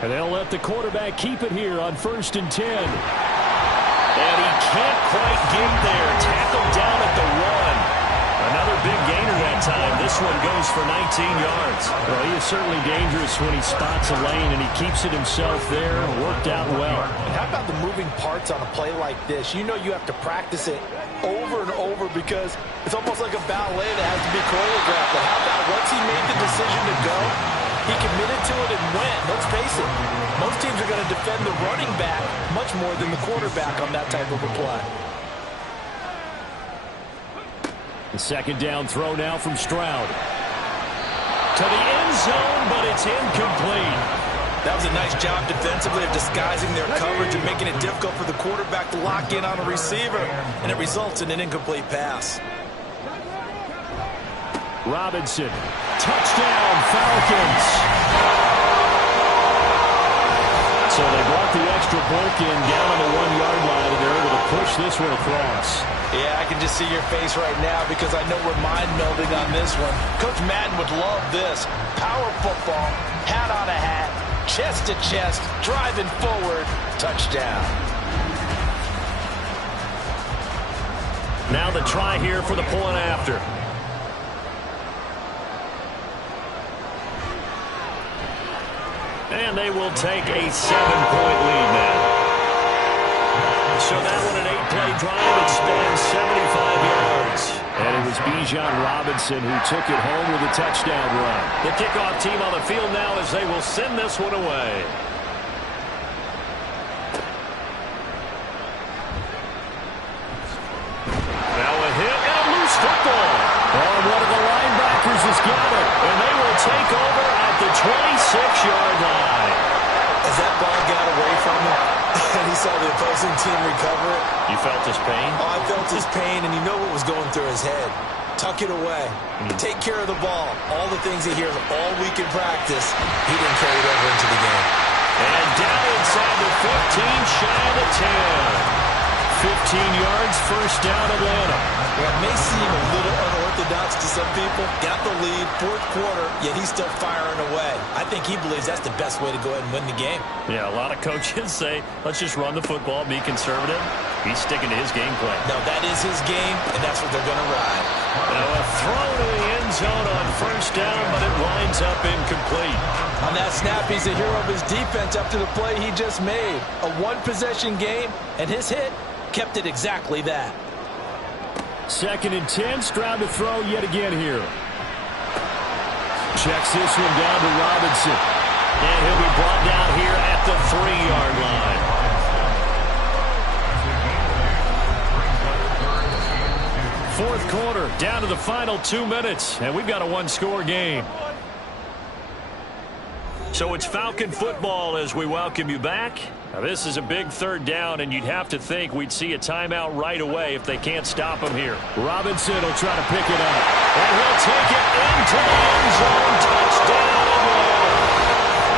And they'll let the quarterback keep it here on 1st and 10. And he can't quite get there. Tackled down at the 1. Another big gainer that time. This one goes for 19 yards. Well, he is certainly dangerous when he spots a lane, and he keeps it himself there. Worked out well. And how about the moving parts on a play like this? You know you have to practice it over and over because it's almost like a ballet that has to be choreographed. But how about once he made the decision to go, he committed to it and went. Let's face it, most teams are going to defend the running back much more than the quarterback on that type of a play. The 2nd down throw now from Stroud. To the end zone, but it's incomplete. That was a nice job defensively of disguising their coverage and making it difficult for the quarterback to lock in on a receiver, and it results in an incomplete pass. Robinson. Touchdown, Falcons. So they brought the extra point in down on the 1-yard line, and they're able to push this one across. Yeah, I can just see your face right now because I know we're mind-melding on this one. Coach Madden would love this. Power football, hat on a hat, chest to chest, driving forward, touchdown. Now the try here for the point after. And they will take a 7-point lead now. So that one an 8-play drive. It spans 75 yards. And it was Bijan Robinson who took it home with a touchdown run. The kickoff team on the field now as they will send this one away. Now a hit and a loose football. Oh, one of the linebackers has got it. And they will take over at the 26-yard line. As that ball got away from him, and he saw the opposing team recover it. You felt his pain? Oh, I felt his pain, and you know what was going through his head. Tuck it away. Take care of the ball. All the things he hears all week in practice, he didn't carry it over into the game. And down inside the 15, shy of the 10. 15 yards, 1st down, Atlanta. Well, it may seem a little unorthodox to some people. Got the lead, 4th quarter, yet he's still firing away. I think he believes that's the best way to go ahead and win the game. Yeah, a lot of coaches say, let's just run the football, be conservative. He's sticking to his game plan. No, that is his game, and that's what they're going to ride. Now a throw to the end zone on 1st down, but it winds up incomplete. On that snap, he's a hero of his defense after the play he just made. A one-possession game, and his hit kept it exactly that. 2nd and 10, Stroud to throw yet again here. Checks this one down to Robinson. And he'll be brought down here at the 3-yard line. fourth quarter, down to the final 2 minutes, and we've got a one-score game. So it's Falcon football as we welcome you back. Now, this is a big third down, and you'd have to think we'd see a timeout right away if they can't stop him here. Robinson will try to pick it up, and he'll take it into the end zone. Touchdown,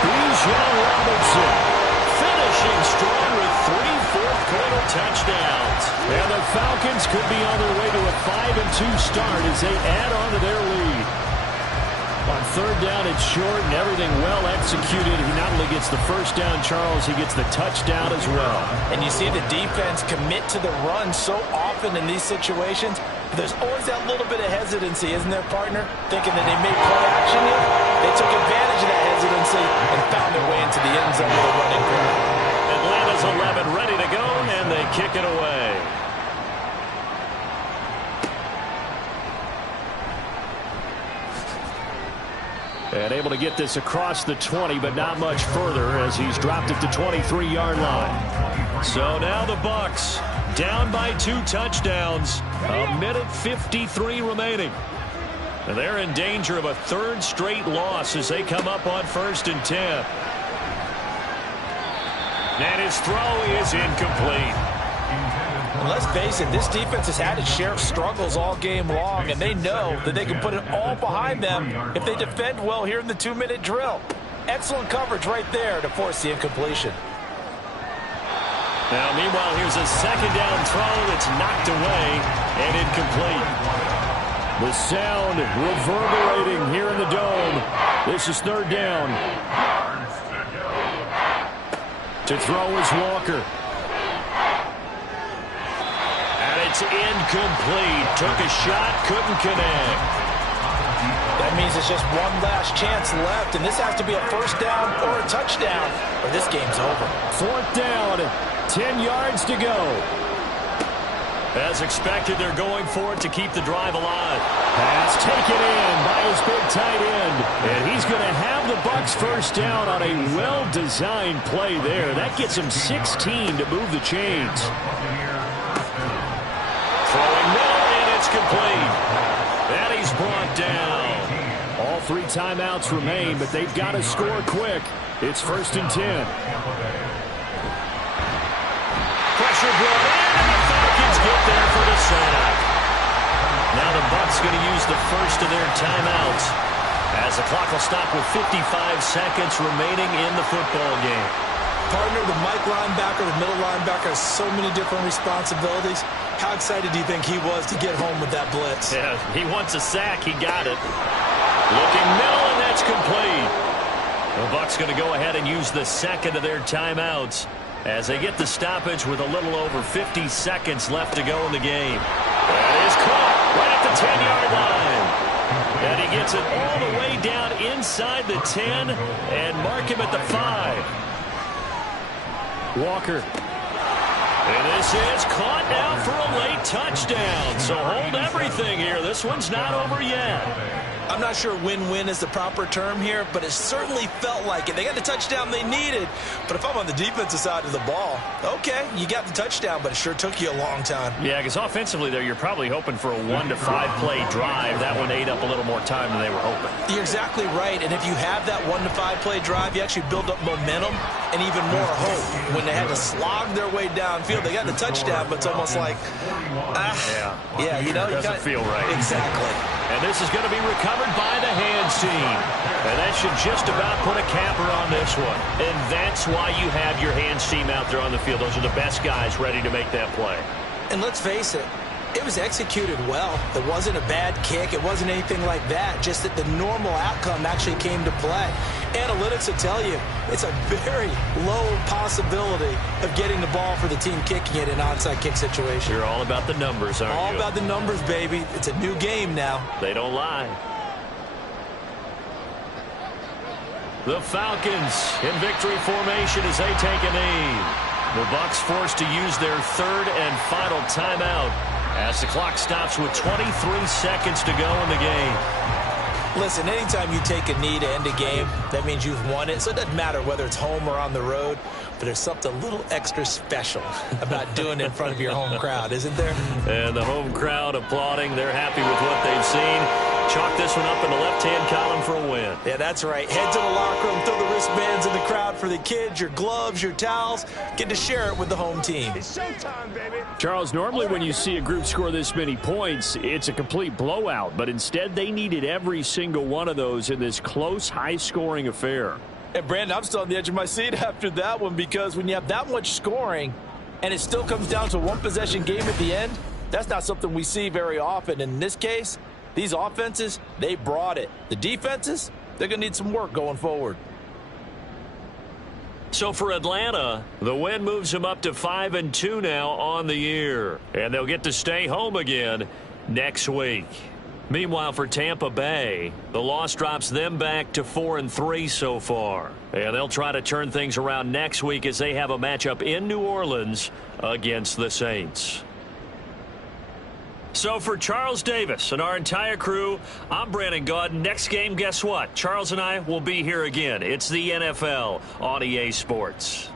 Bijan Robinson finishing strong with 3 fourth-quarter touchdowns. And the Falcons could be on their way to a 5-2 start as they add on to their lead. On third down, it's short and everything well executed. He not only gets the first down, Charles, he gets the touchdown as well. And you see the defense commit to the run so often in these situations. There's always that little bit of hesitancy, isn't there, partner? Thinking that they may play action here. They took advantage of that hesitancy and found their way into the end zone with a running play. Atlanta's 11 ready to go, and they kick it away. And able to get this across the 20, but not much further as he's dropped at the 23-yard line. So now the Bucs down by 2 touchdowns. 1:53 remaining. And they're in danger of a third straight loss as they come up on 1st and 10. And his throw is incomplete. And let's face it, this defense has had its share of struggles all game long, and they know that they can put it all behind them if they defend well here in the 2-minute drill. Excellent coverage right there to force the incompletion. Now, meanwhile, here's a second down throw that's knocked away and incomplete. The sound reverberating here in the dome. This is third down. To throw is Walker. It's incomplete. Took a shot, couldn't connect. That means it's just one last chance left, and this has to be a first down or a touchdown, or this game's over. Fourth down, 10 yards to go. As expected, they're going for it to keep the drive alive. Pass taken in by his big tight end, and he's going to have the Bucs first down on a well-designed play there. That gets him 16 to move the chains. Throwing middle, and it's complete. And he's brought down. All 3 timeouts remain, but they've got to score quick. It's 1st and 10. Pressure brought in, and the Falcons get there for the sack. Now the Bucs going to use the first of their timeouts as the clock will stop with 55 seconds remaining in the football game. Partner, the Mike linebacker, the middle linebacker has so many different responsibilities. How excited do you think he was to get home with that blitz? Yeah, he wants a sack. He got it. Looking middle, and that's complete. The Bucs going to go ahead and use the second of their timeouts as they get the stoppage with a little over 50 seconds left to go in the game. That is caught right at the 10-yard line. And he gets it all the way down inside the 10 and mark him at the 5. Walker. And this is caught now for a late touchdown. So hold everything here. This one's not over yet. I'm not sure win-win is the proper term here, but it certainly felt like it. They got the touchdown they needed, but if I'm on the defensive side of the ball, okay, you got the touchdown, but it sure took you a long time. Yeah, because offensively there, you're probably hoping for a 1 to 5 play drive. That one ate up a little more time than they were hoping. You're exactly right, and if you have that 1 to 5 play drive, you actually build up momentum and even more hope. When they had to slog their way downfield, they got the touchdown, but it's almost like, yeah, you know, it doesn't feel right. Exactly. And this is going to be recovered by the hands team. And that should just about put a capper on this one. And that's why you have your hands team out there on the field. Those are the best guys ready to make that play. And let's face it, it was executed well. It wasn't a bad kick. It wasn't anything like that. Just that the normal outcome actually came to play. Analytics will tell you it's a very low possibility of getting the ball for the team kicking it in an onside kick situation. You're all about the numbers, aren't you? All about the numbers, baby. It's a new game now. They don't lie. The Falcons in victory formation as they take a knee. The Bucs forced to use their third and final timeout as the clock stops with 23 seconds to go in the game. Listen, anytime you take a knee to end a game, that means you've won it. So it doesn't matter whether it's home or on the road, but there's something a little extra special about doing it in front of your home crowd, isn't there? And the home crowd applauding. They're happy with what they've seen. Chalk this one up in the left-hand column for a win. Yeah, that's right. Head to the locker room, throw the wristbands in the crowd for the kids, your gloves, your towels. Get to share it with the home team. It's showtime, baby. Charles, normally when you see a group score this many points, it's a complete blowout. But instead, they needed every single one of those in this close, high-scoring affair. And, Brandon, I'm still on the edge of my seat after that one because when you have that much scoring and it still comes down to one possession game at the end, that's not something we see very often. In this case, these offenses, they brought it. The defenses, they're going to need some work going forward. So for Atlanta, the win moves them up to 5-2 now on the year. And they'll get to stay home again next week. Meanwhile, for Tampa Bay, the loss drops them back to 4-3 so far. And they'll try to turn things around next week as they have a matchup in New Orleans against the Saints. So for Charles Davis and our entire crew, I'm Brandon Gaudin. Next game, guess what? Charles and I will be here again. It's the NFL on EA Sports.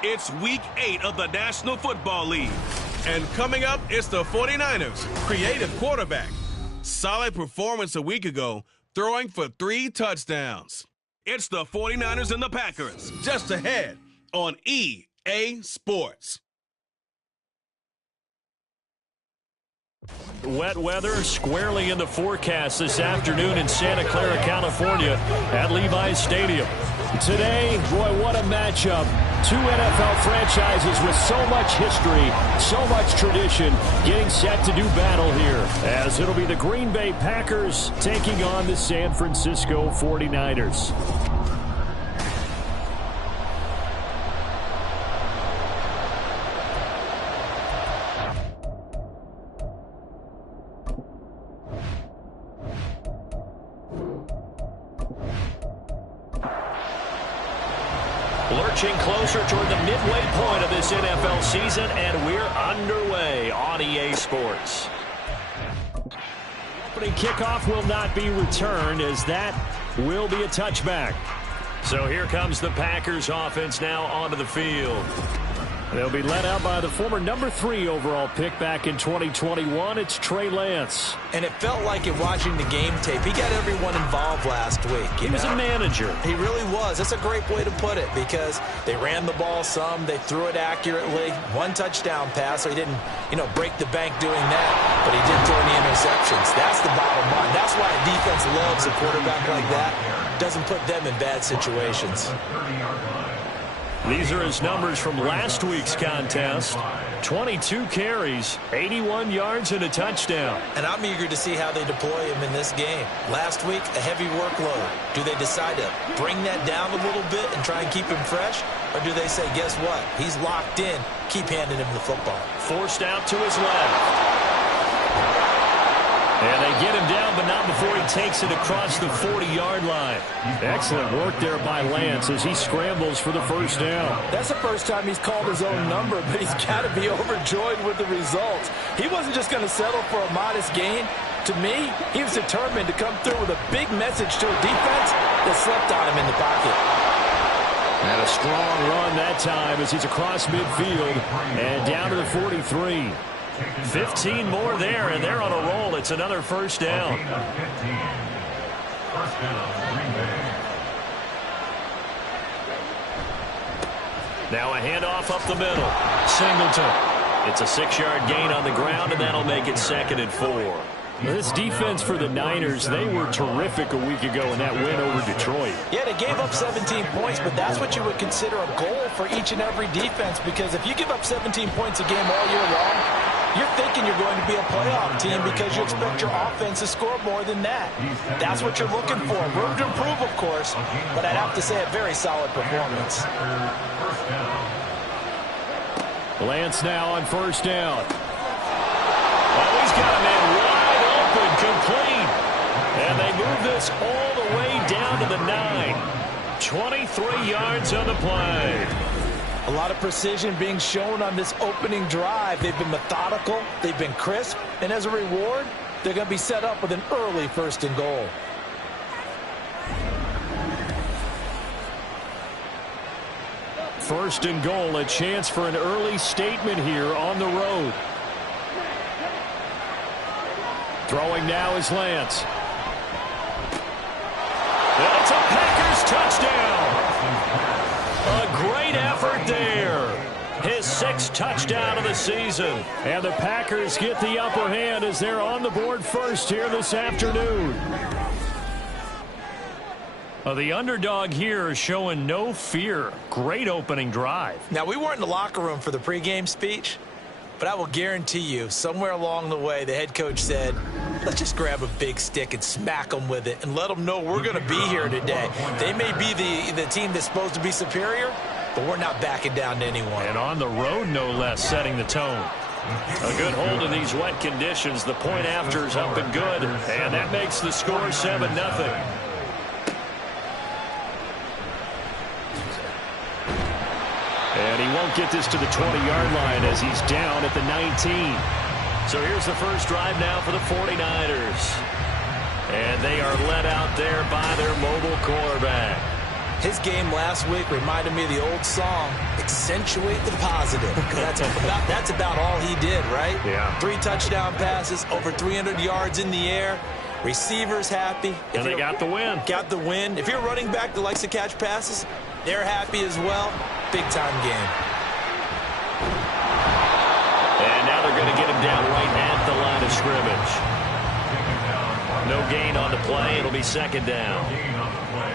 It's Week 8 of the National Football League. And coming up, it's the 49ers, creative quarterback. Solid performance a week ago, throwing for 3 touchdowns. It's the 49ers and the Packers, just ahead on EA Sports. Wet weather squarely in the forecast this afternoon in Santa Clara, California at Levi's Stadium. Today, boy, what a matchup. 2 NFL franchises with so much history, so much tradition, getting set to do battle here, as it'll be the Green Bay Packers taking on the San Francisco 49ers. Lurching closer toward the midway point of this NFL season, and we're underway on EA Sports. Opening kickoff will not be returned, as that will be a touchback. So here comes the Packers offense now onto the field. They'll be led out by the former number 3 overall pick back in 2021. It's Trey Lance. And it felt like it watching the game tape. He got everyone involved last week. He was a manager. He really was. That's a great way to put it, because they ran the ball some. They threw it accurately. 1 touchdown pass, so he didn't, break the bank doing that. But he did throw any interceptions. That's the bottom line. That's why a defense loves a quarterback like that. Doesn't put them in bad situations. These are his numbers from last week's contest. 22 carries, 81 yards, and a touchdown. And I'm eager to see how they deploy him in this game. Last week, a heavy workload. Do they decide to bring that down a little bit and try and keep him fresh? Or do they say, guess what? He's locked in. Keep handing him the football. Forced out to his left. And they get him down, but not before he takes it across the 40-yard line. Excellent work there by Lance as he scrambles for the first down. That's the first time he's called his own number, but he's got to be overjoyed with the results. He wasn't just going to settle for a modest gain. To me, he was determined to come through with a big message to a defense that slept on him in the pocket. And a strong run that time as he's across midfield and down to the 43. 15 more there, and they're on a roll. It's another first down. Now a handoff up the middle. Singleton. It's a 6-yard gain on the ground, and that'll make it 2nd and 4. This defense for the Niners, they were terrific a week ago in that win over Detroit. Yeah, they gave up 17 points, but that's what you would consider a goal for each and every defense, because if you give up 17 points a game all year long, you're thinking you're going to be a playoff team because you expect your offense to score more than that. That's what you're looking for. Room to improve, of course, but I'd have to say a very solid performance. Lance now on first down. Oh, he's got a man wide open, complete. And they move this all the way down to the 9. 23 yards on the play. A lot of precision being shown on this opening drive. They've been methodical, they've been crisp, and as a reward, they're going to be set up with an early 1st and goal. first and goal, a chance for an early statement here on the road. Throwing now is Lance. And it's a Packers touchdown. A great effort there. His 6th touchdown of the season. And the Packers get the upper hand as they're on the board first here this afternoon. The underdog here is showing no fear. Great opening drive. Now, we weren't in the locker room for the pregame speech, but I will guarantee you, somewhere along the way, the head coach said, let's just grab a big stick and smack them with it and let them know we're going to be here today. They may be the team that's supposed to be superior, but we're not backing down to anyone. And on the road, no less, setting the tone. A good hold in these wet conditions. The point after is up and good, and that makes the score 7-0. And he won't get this to the 20-yard line as he's down at the 19. So here's the first drive now for the 49ers. And they are led out there by their mobile quarterback. His game last week reminded me of the old song, Accentuate the Positive. That's about all he did, right? Yeah. 3 touchdown passes, over 300 yards in the air. Receivers happy. And they got the win. Got the win. If you're a running back that likes to catch passes, they're happy as well. Big-time game. And now they're going to get him down right at the line of scrimmage. No gain on the play. It'll be 2nd down. Gain on the play.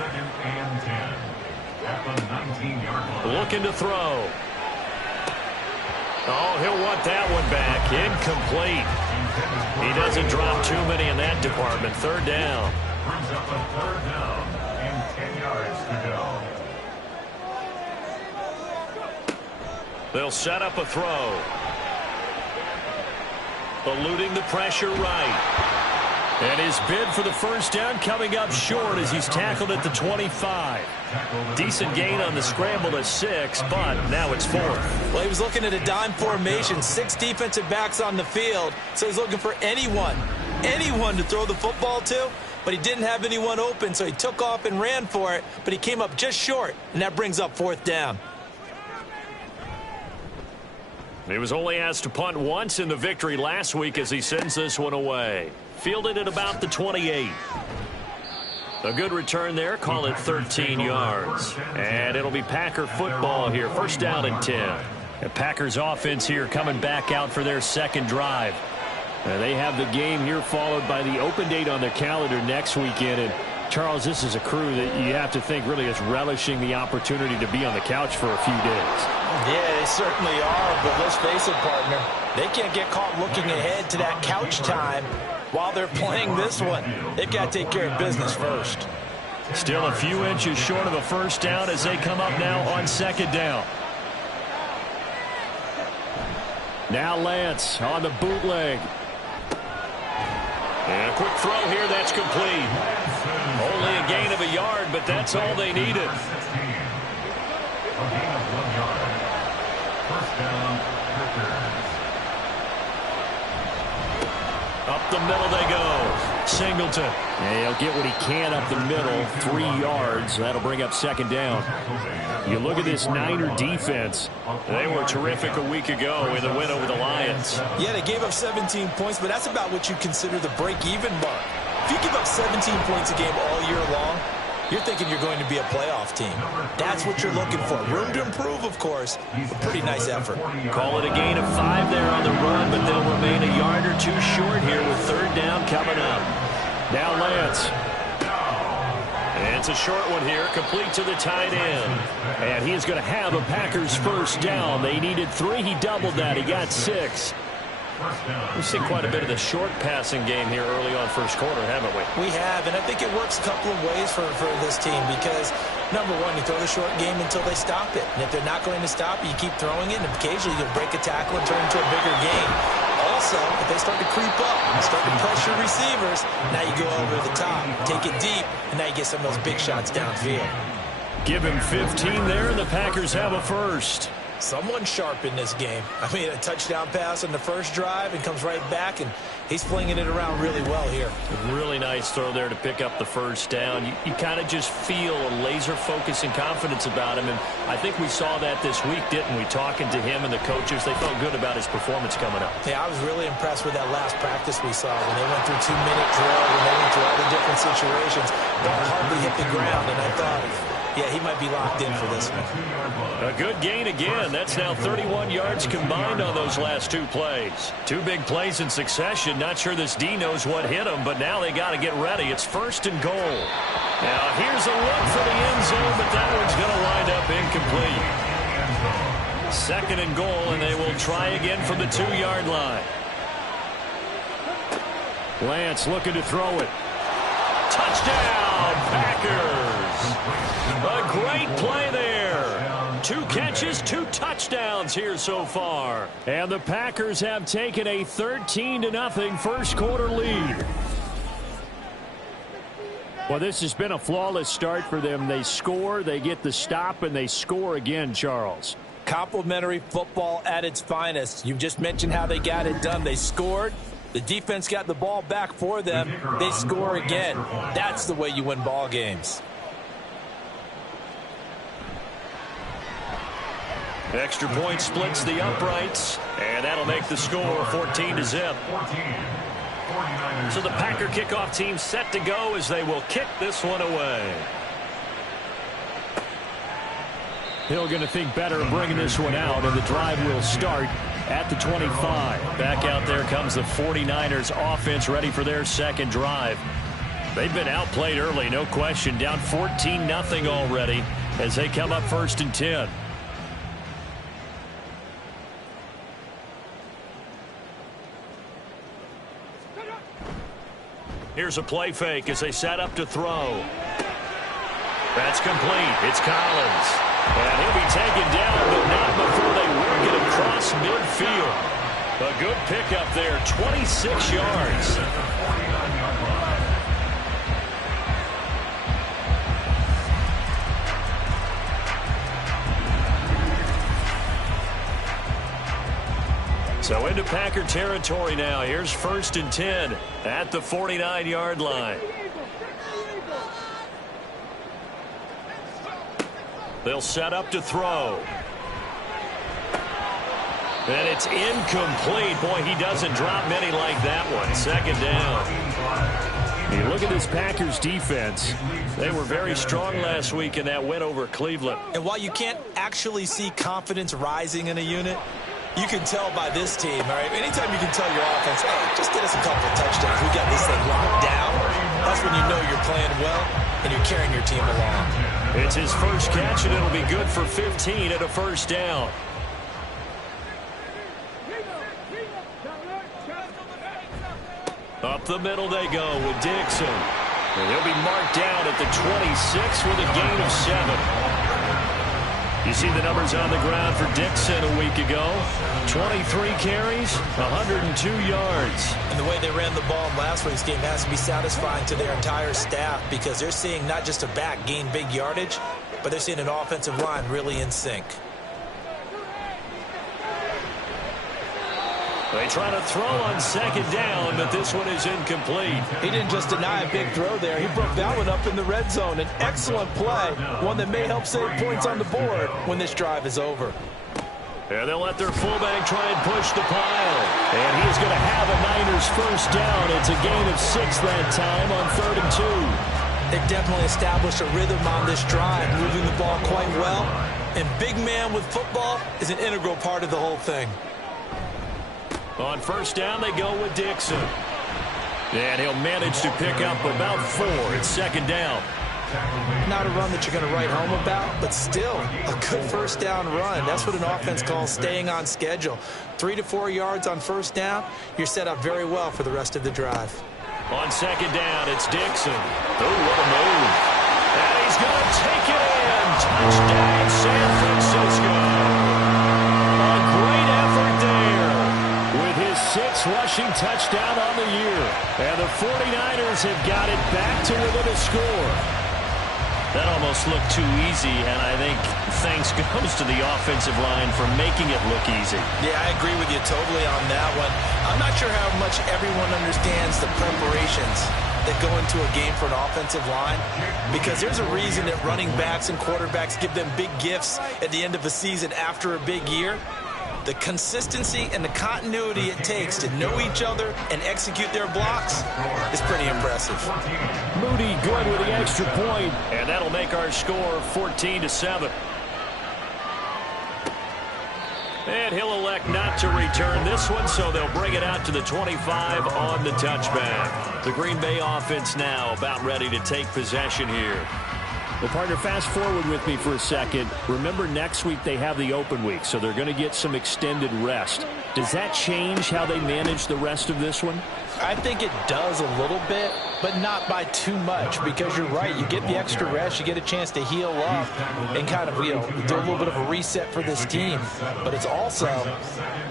2nd and 10 at the 19-yard line. Looking to throw. Oh, he'll want that one back. Incomplete. He doesn't drop too many in that department. 3rd down. Brings up a 3rd down and 10 yards to go. They'll set up a throw. Eluding the pressure right. And his bid for the first down coming up short as he's tackled at the 25. Decent gain on the scramble to 6, but now it's 4th. Well, he was looking at a dime formation, 6 defensive backs on the field, so he's looking for anyone to throw the football to, but he didn't have anyone open, so he took off and ran for it, but he came up just short, and that brings up 4th down. He was only asked to punt once in the victory last week as he sends this one away. Fielded at about the 28. A good return there. Call it 13 yards. And it'll be Packer football here. 1st down and 10. The Packers offense here coming back out for their 2nd drive. And they have the game here followed by the open date on their calendar next weekend. And Charles, this is a crew that you have to think really is relishing the opportunity to be on the couch for a few days. Yeah, they certainly are, but let's face it, partner. They can't get caught looking ahead to that couch time while they're playing this one. They've got to take care of business first. Still a few inches short of a 1st down as they come up now on 2nd down. Now Lance on the bootleg. And a quick throw here, that's complete. Only a gain of a yard, but that's all they needed. A gain of 1 yard. 1st down, Packers. Up the middle they go. Singleton. And he'll get what he can up the middle. 3 yards. That'll bring up 2nd down. You look at this Niner defense. They were terrific a week ago in the win over the Lions. Yeah, they gave up 17 points, but that's about what you consider the break-even mark. If you give up 17 points a game all year long, you're thinking you're going to be a playoff team. That's what you're looking for. Room to improve, of course, but pretty nice effort. Call it a gain of 5 there on the run, but they'll remain a yard or 2 short here with 3rd down coming up. Now Lance. And it's a short one here, complete to the tight end. And he's going to have a Packers 1st down. They needed 3. He doubled that. He got 6. We've seen quite a bit of the short passing game here early on 1st quarter, haven't we? We have, and I think it works a couple of ways for this team because, number one, you throw the short game until they stop it. And if they're not going to stop it, you keep throwing it, and occasionally you'll break a tackle and turn it into a bigger game. Also, if they start to creep up and start to pressure receivers, now you go over the top, take it deep, and now you get some of those big shots downfield. Give him 15 there, and the Packers have a 1st. Someone sharp in this game. I mean, a touchdown pass on the first drive and comes right back, and he's flinging it around really well here. Really nice throw there to pick up the first down. You kind of just feel a laser focus and confidence about him, and I think we saw that this week, didn't we? Talking to him and the coaches, they felt good about his performance coming up. Yeah, I was really impressed with that last practice we saw when they went through 2-minute drill, when they went through all the different situations. Ball hardly hit the ground, and I thought, yeah, he might be locked in for this one. A good gain again. That's now 31 yards combined on those last two plays. Two big plays in succession. Not sure this D knows what hit him, but now they got to get ready. It's 1st and goal. Now here's a look for the end zone, but that one's going to wind up incomplete. 2nd and goal, and they will try again from the 2-yard line. Lance looking to throw it. Touchdown, Packers! A great play there. 2 catches, 2 touchdowns here so far. And the Packers have taken a 13-0 first quarter lead. Well, this has been a flawless start for them. They score, they get the stop, and they score again, Charles. Complimentary football at its finest. You just mentioned how they got it done. They scored. The defense got the ball back for them. They score again. That's the way you win ball games. Extra point splits the uprights, and that'll make the score 14-0. So the Packer kickoff team set to go as they will kick this one away. Hill going to think better of bringing this one out, and the drive will start at the 25. Back out there comes the 49ers offense ready for their second drive. They've been outplayed early, no question. Down 14-0 already as they come up 1st and 10. Here's a play fake as they set up to throw. That's complete. It's Collins. And he'll be taken down, but not before they work it across midfield. A good pickup there, 26 yards. So into Packer territory now. Here's 1st and 10 at the 49-yard line. They'll set up to throw. And it's incomplete. Boy, he doesn't drop many like that one. 2nd down. You look at this Packers defense. They were very strong last week in that win over Cleveland. And while you can't actually see confidence rising in a unit, you can tell by this team, all right? Anytime you can tell your offense, hey, just get us a couple of touchdowns. We got this thing locked down. That's when you know you're playing well and you're carrying your team along. It's his first catch, and it'll be good for 15 at a 1st down. Up the middle they go with Dixon. And he'll be marked down at the 26 with a gain of 7. You see the numbers on the ground for Dixon a week ago. 23 carries, 102 yards. And the way they ran the ball in last week's game has to be satisfying to their entire staff because they're seeing not just a back gain big yardage, but they're seeing an offensive line really in sync. They try to throw on 2nd down, but this one is incomplete. He didn't just deny a big throw there. He broke that one up in the red zone. An excellent play, one that may help save points on the board when this drive is over. And they'll let their fullback try and push the pile. And he's going to have a Niners 1st down. It's a gain of 6 that time on 3rd and 2. They've definitely established a rhythm on this drive, moving the ball quite well. And big man with football is an integral part of the whole thing. On 1st down, they go with Dixon. And he'll manage to pick up about 4. It's 2nd down. Not a run that you're going to write home about, but still a good 1st down run. That's what an offense calls staying on schedule. 3 to 4 yards on 1st down, you're set up very well for the rest of the drive. On 2nd down, it's Dixon. Oh, what a move. And he's going to take it in. Touchdown, San Francisco. A great effort there with his 6th rushing touchdown on the year. And the 49ers have got it back to within a score. That almost looked too easy, and I think thanks goes to the offensive line for making it look easy. Yeah, I agree with you totally on that one. I'm not sure how much everyone understands the preparations that go into a game for an offensive line, because there's a reason that running backs and quarterbacks give them big gifts at the end of a season after a big year. The consistency and the continuity it takes to know each other and execute their blocks is pretty impressive. Moody good with the extra point, and that'll make our score 14-7. And he'll elect not to return this one, so they'll bring it out to the 25 on the touchback. The Green Bay offense now about ready to take possession here. Well, partner, fast forward with me for a second. Remember, next week they have the open week, so they're going to get some extended rest. Does that change how they manage the rest of this one? I think it does a little bit, but not by too much, because you're right. You get the extra rest, you get a chance to heal up and kind of, do a little bit of a reset for this team. But it's also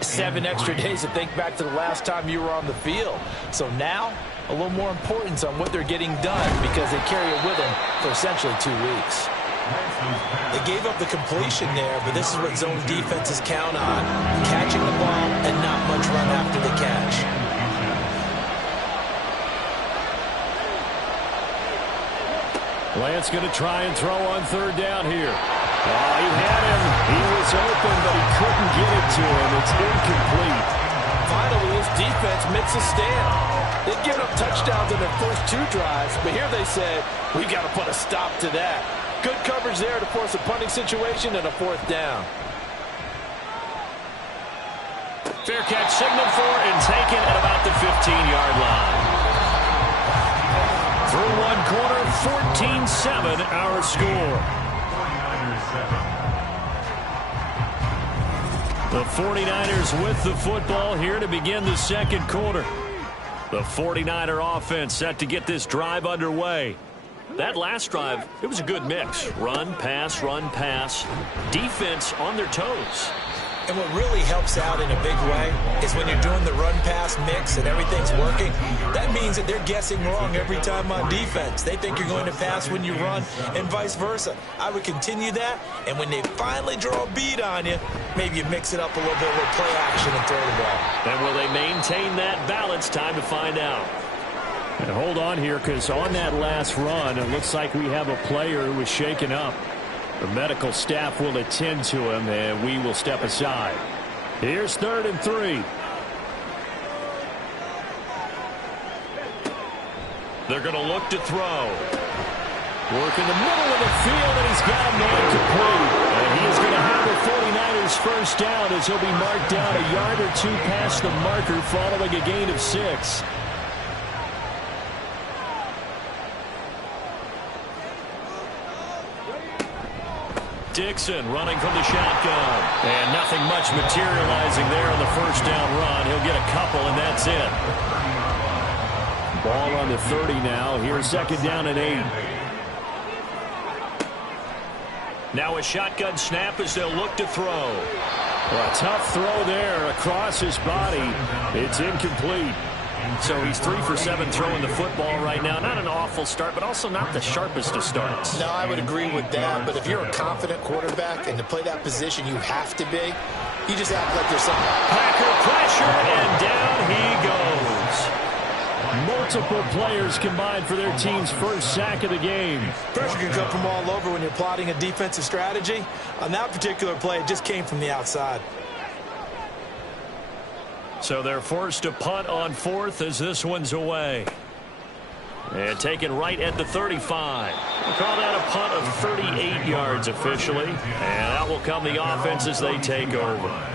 7 extra days to think back to the last time you were on the field. So now, a little more importance on what they're getting done, because they carry it with them for essentially 2 weeks. They gave up the completion there, but this is what zone defenses count on: catching the ball and not much run after the catch. Lance going to try and throw on third down here. Oh, he had him. He was open, but he couldn't get it to him. It's incomplete. Finally, this defense makes a stand. They've given up touchdowns in their first 2 drives, but here they said, we got to put a stop to that. Good coverage there to force a punting situation and a 4th down. Fair catch signaled for and taken at about the 15-yard line. Through one quarter, 14-7 our score. The 49ers with the football here to begin the second quarter. The 49er offense set to get this drive underway. That last drive, it was a good mix. Run, pass, defense on their toes. And what really helps out in a big way is when you're doing the run-pass mix and everything's working, that means that they're guessing wrong every time on defense. They think you're going to pass when you run and vice versa. I would continue that, and when they finally draw a bead on you, maybe you mix it up a little bit with play action and throw the ball. And will they maintain that balance? Time to find out. And hold on here, because on that last run, it looks like we have a player who was shaken up. The medical staff will attend to him, and we will step aside. Here's 3rd and 3. They're going to look to throw. Work in the middle of the field, and he's got a man complete. And he is going to have the 49ers first down as he'll be marked down a yard or 2 past the marker following a gain of 6. Dixon running from the shotgun. And nothing much materializing there on the first down run. He'll get a couple, and that's it. Ball on the 30 now. Here's 2nd down and 8. Now a shotgun snap as they'll look to throw. Well, a tough throw there across his body. It's incomplete. So he's 3 for 7 throwing the football right now. Not an awful start, but also not the sharpest of starts. No, I would agree with that. But if you're a confident quarterback and to play that position you have to be, you just act like you're something. Packer pressure, and down he goes. Multiple players combined for their team's first sack of the game. Pressure can come from all over when you're plotting a defensive strategy. On that particular play, it just came from the outside. So they're forced to punt on 4th as this one's away. And taken right at the 35. We'll call that a punt of 38 yards officially. And out will come the offense as they take over.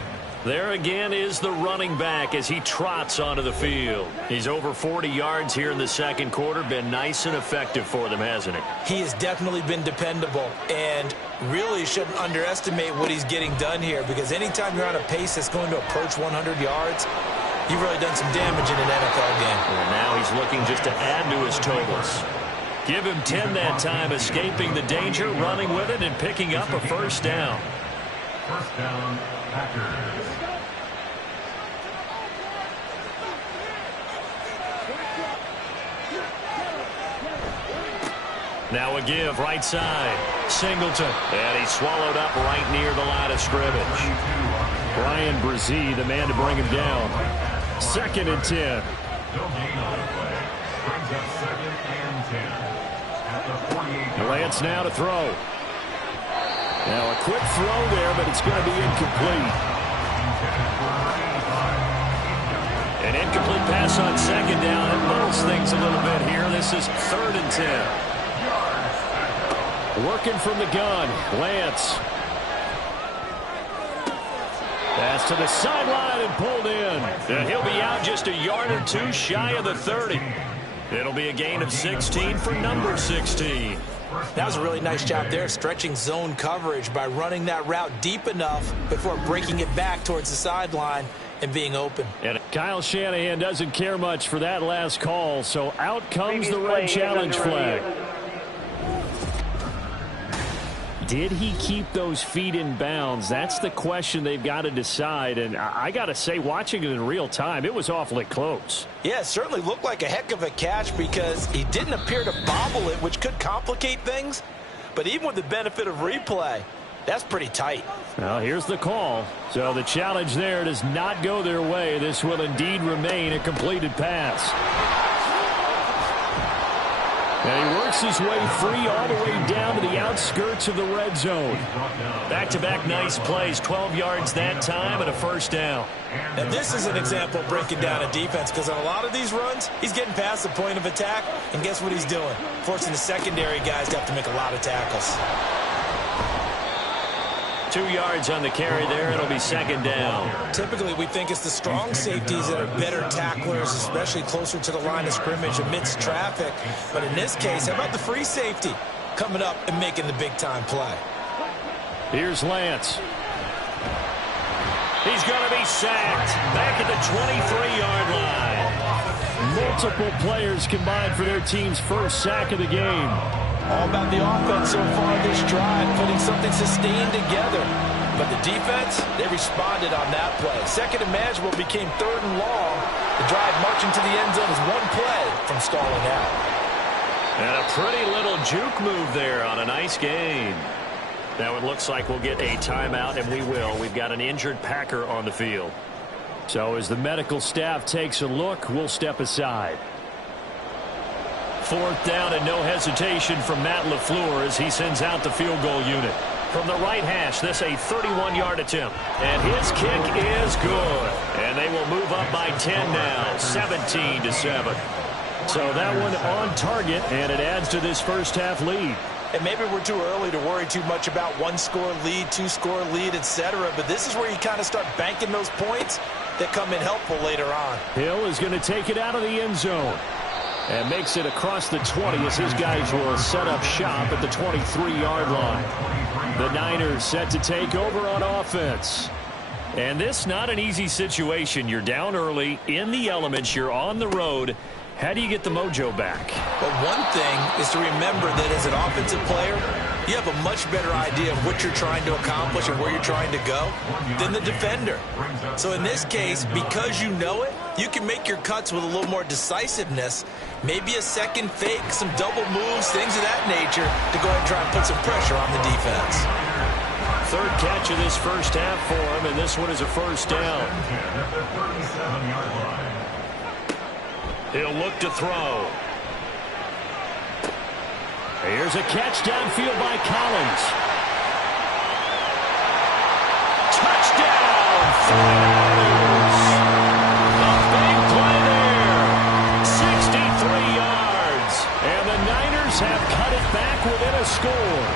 There again is the running back as he trots onto the field. He's over 40 yards here in the second quarter. Been nice and effective for them, hasn't he? He has definitely been dependable, and really shouldn't underestimate what he's getting done here, because anytime you're on a pace that's going to approach 100 yards, you've really done some damage in an NFL game. And now he's looking just to add to his totals. Give him 10 that time, escaping the danger, running with it, and picking up a first down. First down, Packers. Now a give, right side. Singleton. And he's swallowed up right near the line of scrimmage. Brian Brzee, the man to bring him down. 2nd and 10. Lance now to throw. Now a quick throw there, but it's going to be incomplete. An incomplete pass on 2nd down. It muddles things a little bit here. This is 3rd and 10. Working from the gun, Lance. Pass to the sideline and pulled in. And he'll be out just a yard or two shy of the 30. It'll be a gain of 16 for number 16. That was a really nice job there, stretching zone coverage by running that route deep enough before breaking it back towards the sideline and being open. And Kyle Shanahan doesn't care much for that last call, so out comes the red challenge flag. Did he keep those feet in bounds? That's the question they've got to decide. And I got to say, watching it in real time, it was awfully close. Yeah, it certainly looked like a heck of a catch because he didn't appear to bobble it, which could complicate things. But even with the benefit of replay, that's pretty tight. Well, here's the call. So the challenge there does not go their way. This will indeed remain a completed pass. And he works his way free all the way down to the outskirts of the red zone. Back-to-back nice plays, 12 yards that time and a 1st down. And this is an example of breaking down a defense because on a lot of these runs, he's getting past the point of attack, and guess what he's doing? Forcing the secondary guys to have to make a lot of tackles. 2 yards on the carry there. It'll be 2nd down. Typically, we think it's the strong safeties that are better tacklers, especially closer to the line of scrimmage amidst traffic. But in this case, how about the free safety coming up and making the big-time play? Here's Lance. He's going to be sacked back at the 23-yard line. Multiple players combined for their team's first sack of the game. All about the offense so far this drive, putting something sustained together. But the defense, they responded on that play. 2nd and manageable became 3rd and long. The drive marching to the end zone is one play from stalling out. And a pretty little juke move there on a nice gain. Now it looks like we'll get a timeout, and we will. We've got an injured Packer on the field. So as the medical staff takes a look, we'll step aside. 4th down and no hesitation from Matt LaFleur as he sends out the field goal unit. From the right hash, this a 31-yard attempt. And his kick is good. And they will move up by 10 now, 17-7. So that one on target, and it adds to this first half lead. And maybe we're too early to worry too much about 1-score lead, 2-score lead, etc. But this is where you kind of start banking those points that come in helpful later on. Hill is going to take it out of the end zone. And makes it across the 20 as his guys will set up shop at the 23-yard line. The Niners set to take over on offense. And this not an easy situation. You're down early, in the elements, you're on the road. How do you get the mojo back? Well, one thing is to remember that as an offensive player, you have a much better idea of what you're trying to accomplish and where you're trying to go than the defender. So in this case, because you know it, you can make your cuts with a little more decisiveness, maybe a second fake, some double moves, things of that nature to go ahead and try and put some pressure on the defense. 3rd catch of this first half for him, and this one is a 1st down. He'll look to throw. Here's a catch downfield by Collins. Touchdown! 49ers! A big play there. 63 yards. And the Niners have cut it back within a score.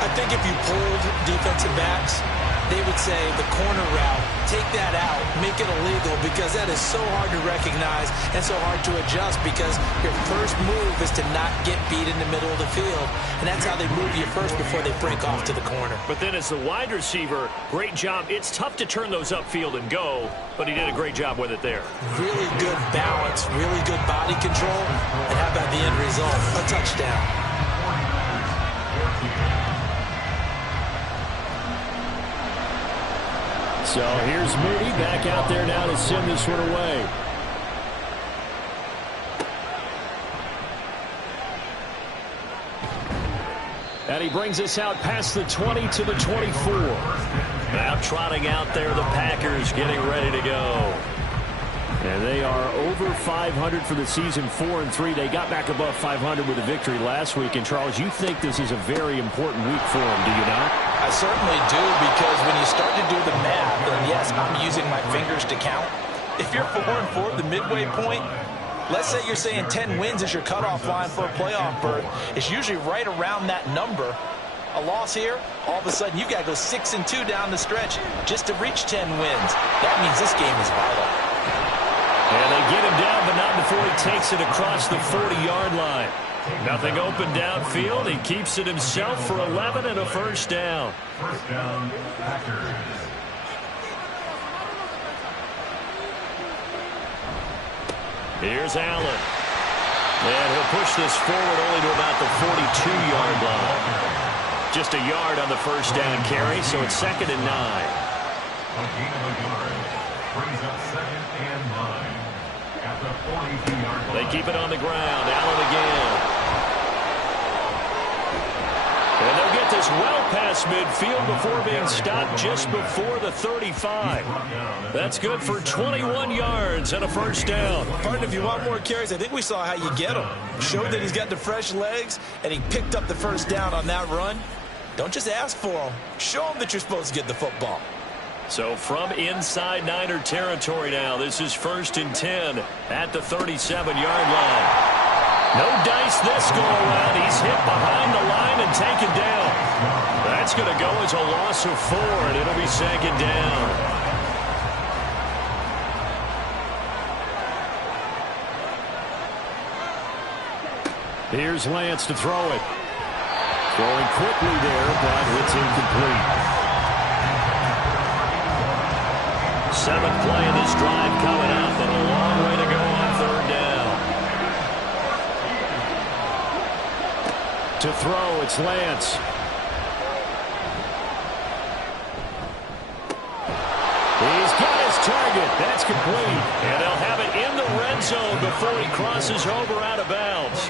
I think if you pulled defensive backs, they would say the corner route, take that out, make it illegal, because that is so hard to recognize and so hard to adjust because your first move is to not get beat in the middle of the field, and that's how they move you first before they break off to the corner. But then as the wide receiver, great job. It's tough to turn those upfield and go, but he did a great job with it there. Really good balance, really good body control, and how about the end result? A touchdown. So here's Moody back out there now to send this one away. And he brings us out past the 20 to the 24. Now trotting out there, the Packers getting ready to go. And they are over 500 for the season, 4-3. They got back above 500 with a victory last week. And, Charles, you think this is a very important week for them, do you not? I certainly do, because when you start to do the math, and yes, I'm using my fingers to count. If you're 4-4 at the midway point, let's say you're saying 10 wins is your cutoff line for a playoff berth. It's usually right around that number. A loss here, all of a sudden you've got to go 6-2 down the stretch just to reach 10 wins. That means this game is vital. And they get him down, but not before he takes it across the 40-yard line. Nothing open downfield. He keeps it himself for 11 and a first down. First down, Packers. Here's Allen. And he'll push this forward only to about the 42-yard line. Just a yard on the first down carry, so it's 2nd and 9. A gain of a yard brings up 2nd and 9 at the 42-yard line. They keep it on the ground. Allen again. And they'll get this well past midfield before being stopped just before the 35. That's good for 21 yards and a first down. Partner, if you want more carries, I think we saw how you get them. Showed that he's got the fresh legs, and he picked up the first down on that run. Don't just ask for them. Show them that you're supposed to get the football. So from inside Niner territory now, this is 1st and 10 at the 37-yard line. No dice this go around. He's hit behind the line and taken down. That's going to go as a loss of 4, and it'll be 2nd down. Here's Lance to throw it. Throwing quickly there, but it's incomplete. 7th play of this drive coming up, and a long way to go on 3rd down. To throw, it's Lance. He's got his target. That's complete. And they'll have it in the red zone before he crosses over out of bounds.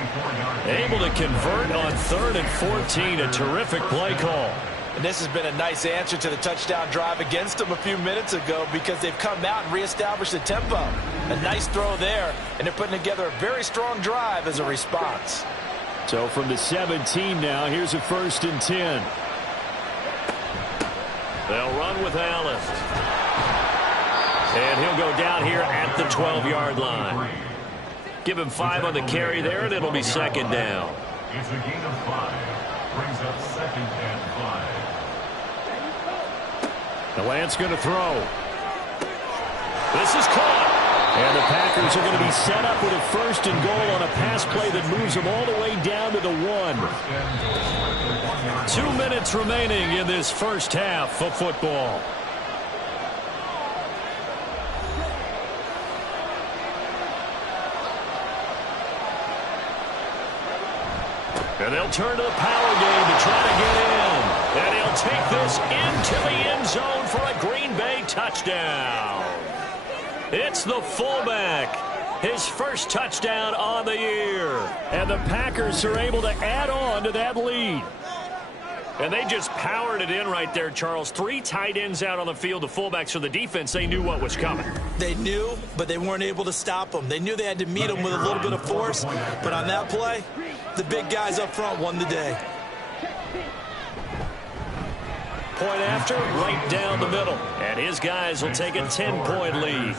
Able to convert on 3rd and 14. A terrific play call. And this has been a nice answer to the touchdown drive against them a few minutes ago, because they've come out and reestablished the tempo. A nice throw there, and they're putting together a very strong drive as a response. So from the 17 now, here's a 1st and 10. They'll run with Allen. And he'll go down here at the 12-yard line. Give him 5 on the carry there, and it'll be 2nd down. It's a gain of 5. Brings up 2nd and 5. The Lance going to throw. This is caught. And the Packers are going to be set up with a 1st and goal on a pass play that moves them all the way down to the 1. 2 minutes remaining in this first half of football. And they'll turn to the power game to try to get in. And he'll take this into the end zone for a Green Bay touchdown. It's the fullback. His first touchdown on the year. And the Packers are able to add on to that lead. And they just powered it in right there, Charles. 3 tight ends out on the field. The fullbacks for the defense, they knew what was coming. They knew, but they weren't able to stop them. They knew they had to meet them with a little bit of force. But on that play, the big guys up front won the day. Point after, right down the middle. And his guys will take a 10-point lead.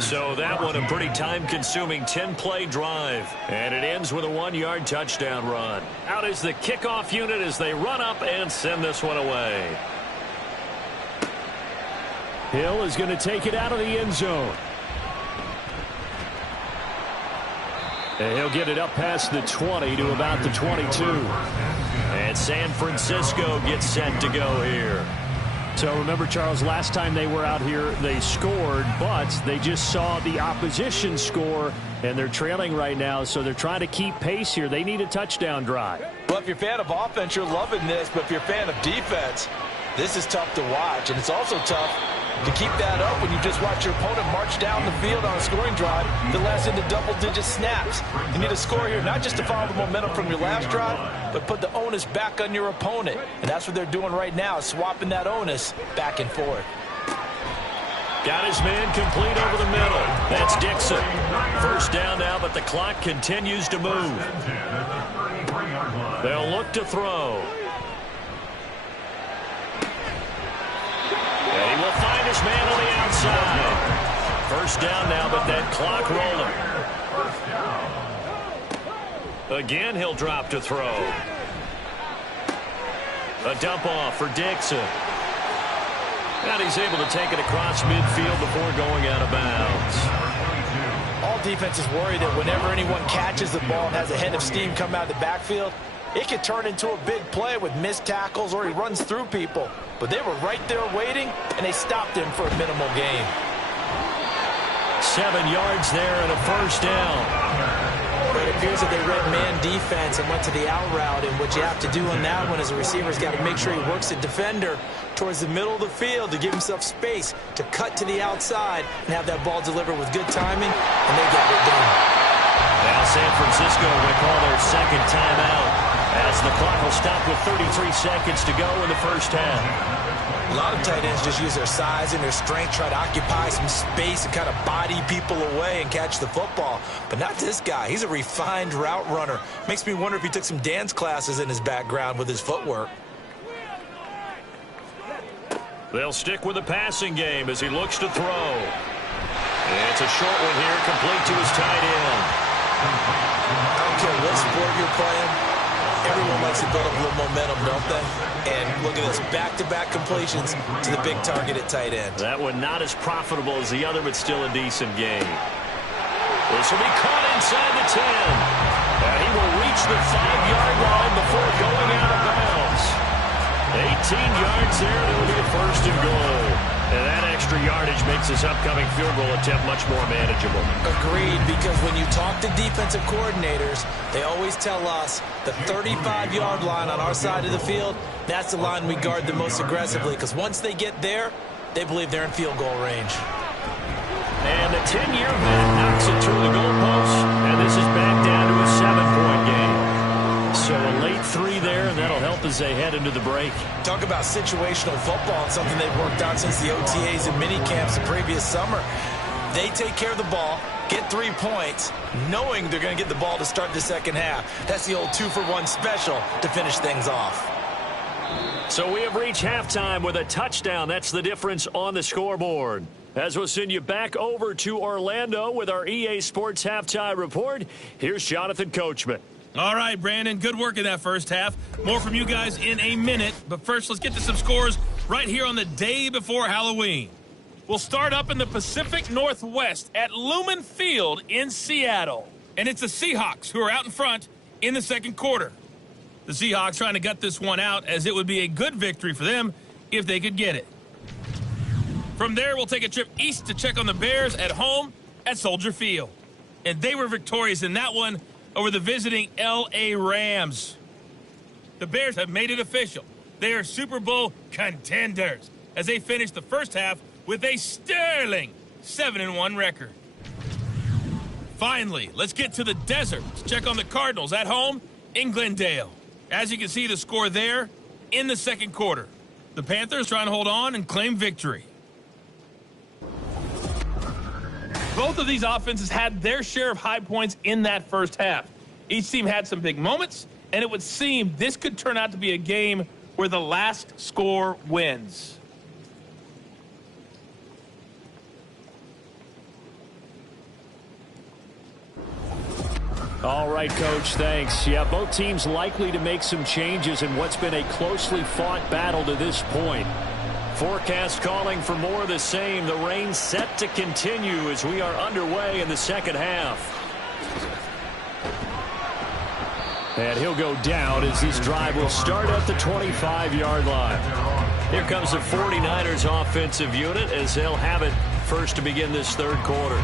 So that one a pretty time-consuming 10-play drive. And it ends with a 1-yard touchdown run. Out is the kickoff unit as they run up and send this one away. Hill is going to take it out of the end zone. And he'll get it up past the 20 to about the 22. And San Francisco gets set to go here. So remember, Charles, last time they were out here, they scored, but they just saw the opposition score, and they're trailing right now, so they're trying to keep pace here. They need a touchdown drive. Well, if you're a fan of offense, you're loving this, but if you're a fan of defense, this is tough to watch, and it's also tough To keep that up when you just watch your opponent march down the field on a scoring drive that lasts into double-digit snaps. You need a score here, not just to follow the momentum from your last drive, but put the onus back on your opponent. And that's what they're doing right now, swapping that onus back and forth. Got his man complete over the middle. That's Dixon. First down now, but the clock continues to move. They'll look to throw. And he will find his man on the outside. First down now, but that clock rolling. Again, he'll drop to throw. A dump off for Dixon. And he's able to take it across midfield before going out of bounds. All defenses worry that whenever anyone catches the ball and has a head of steam come out of the backfield, it could turn into a big play with missed tackles or he runs through people. But they were right there waiting, and they stopped him for a minimal gain. 7 yards there and a first down. But it appears that they read man defense and went to the out route, and what you have to do on that one is a receiver's got to make sure he works the defender towards the middle of the field to give himself space to cut to the outside and have that ball delivered with good timing, and they got it done. Now San Francisco will call their second timeout as the clock will stop with 33 seconds to go in the first half. A lot of tight ends just use their size and their strength, try to occupy some space and kind of body people away and catch the football. But not this guy. He's a refined route runner. Makes me wonder if he took some dance classes in his background with his footwork. They'll stick with the passing game as he looks to throw. It's a short one here, complete to his tight end. I don't care what sport you're playing. Everyone likes to build up a little momentum, don't they? And look at this, back-to-back completions to the big target at tight end. That one not as profitable as the other, but still a decent game. This will be caught inside the 10. And he will reach the 5-yard line before going out of bounds. 18 yards there, and it'll be a first and goal. And that extra yardage makes this upcoming field goal attempt much more manageable. Agreed, because when you talk to defensive coordinators, they always tell us the 35-yard line on our side of the field, that's the line we guard the most aggressively, because once they get there, they believe they're in field goal range. And the 10-year vet knocks it through the goalpost, and this is back down to a 7-point game. So a late 3 there, and that'll help as they head into the break. Talk about situational football, and something they've worked on since the OTAs and mini camps the previous summer. They take care of the ball, get 3 points, knowing they're going to get the ball to start the second half. That's the old 2-for-1 special to finish things off. So we have reached halftime with a touchdown. That's the difference on the scoreboard. As we'll send you back over to Orlando with our EA Sports Halftime Report, here's Jonathan Coachman. All right, Brandon, good work in that first half. More from you guys in a minute. But first, let's get to some scores right here on the day before Halloween. We'll start up in the Pacific Northwest at Lumen Field in Seattle. And it's the Seahawks who are out in front in the second quarter. The Seahawks trying to gut this one out, as it would be a good victory for them if they could get it. From there, we'll take a trip east to check on the Bears at home at Soldier Field. And they were victorious in that one over the visiting L.A. Rams. The Bears have made it official. They are Super Bowl contenders as they finish the first half with a sterling 7-1 record. Finally, let's get to the desert to check on the Cardinals at home in Glendale. As you can see, the score there in the second quarter. The Panthers trying to hold on and claim victory. Both of these offenses had their share of high points in that first half. Each team had some big moments, and it would seem this could turn out to be a game where the last score wins. All right, Coach, thanks. Yeah, both teams likely to make some changes in what's been a closely fought battle to this point. Forecast calling for more of the same. The rain set to continue as we are underway in the second half. And he'll go down as this drive will start at the 25-yard line. Here comes the 49ers offensive unit as they'll have it first to begin this third quarter.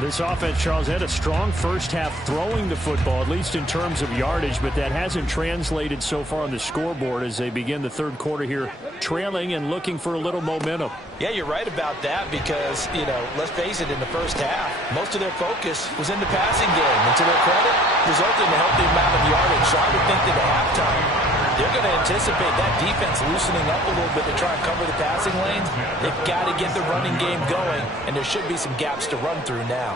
This offense, Charles, had a strong first half throwing the football, at least in terms of yardage, but that hasn't translated so far on the scoreboard as they begin the third quarter here trailing and looking for a little momentum. Yeah, you're right about that because, let's face it, in the first half, most of their focus was in the passing game. And to their credit, resulted in a healthy amount of yardage. So I would think that at halftime, they're going to anticipate that defense loosening up a little bit to try and cover the passing lanes. They've got to get the running game going, and there should be some gaps to run through now.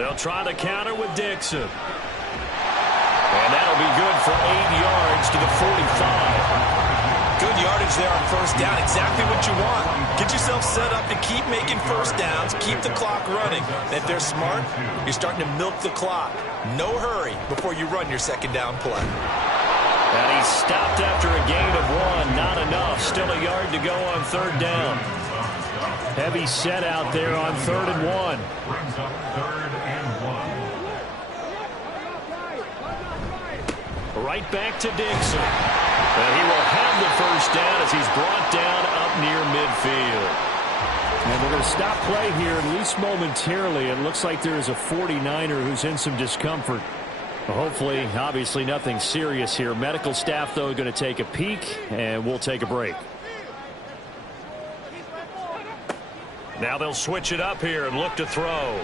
They'll try the counter with Dixon. And that'll be good for 8 yards to the 45. Good yardage there on first down. Exactly what you want. Get yourself set up to keep making first downs, keep the clock running. And if they're smart, you're starting to milk the clock. No hurry before you run your second down play. And he's stopped after a gain of 1. Not enough. Still a yard to go on third down. Heavy set out there on 3rd and 1. Brings up 3rd and 1. Right back to Dixon. And he will have the first down as he's brought down up near midfield. And we're going to stop play here, at least momentarily. It looks like there is a 49er who's in some discomfort. Hopefully, obviously, nothing serious here. Medical staff, though, going to take a peek, and we'll take a break. Now they'll switch it up here and look to throw.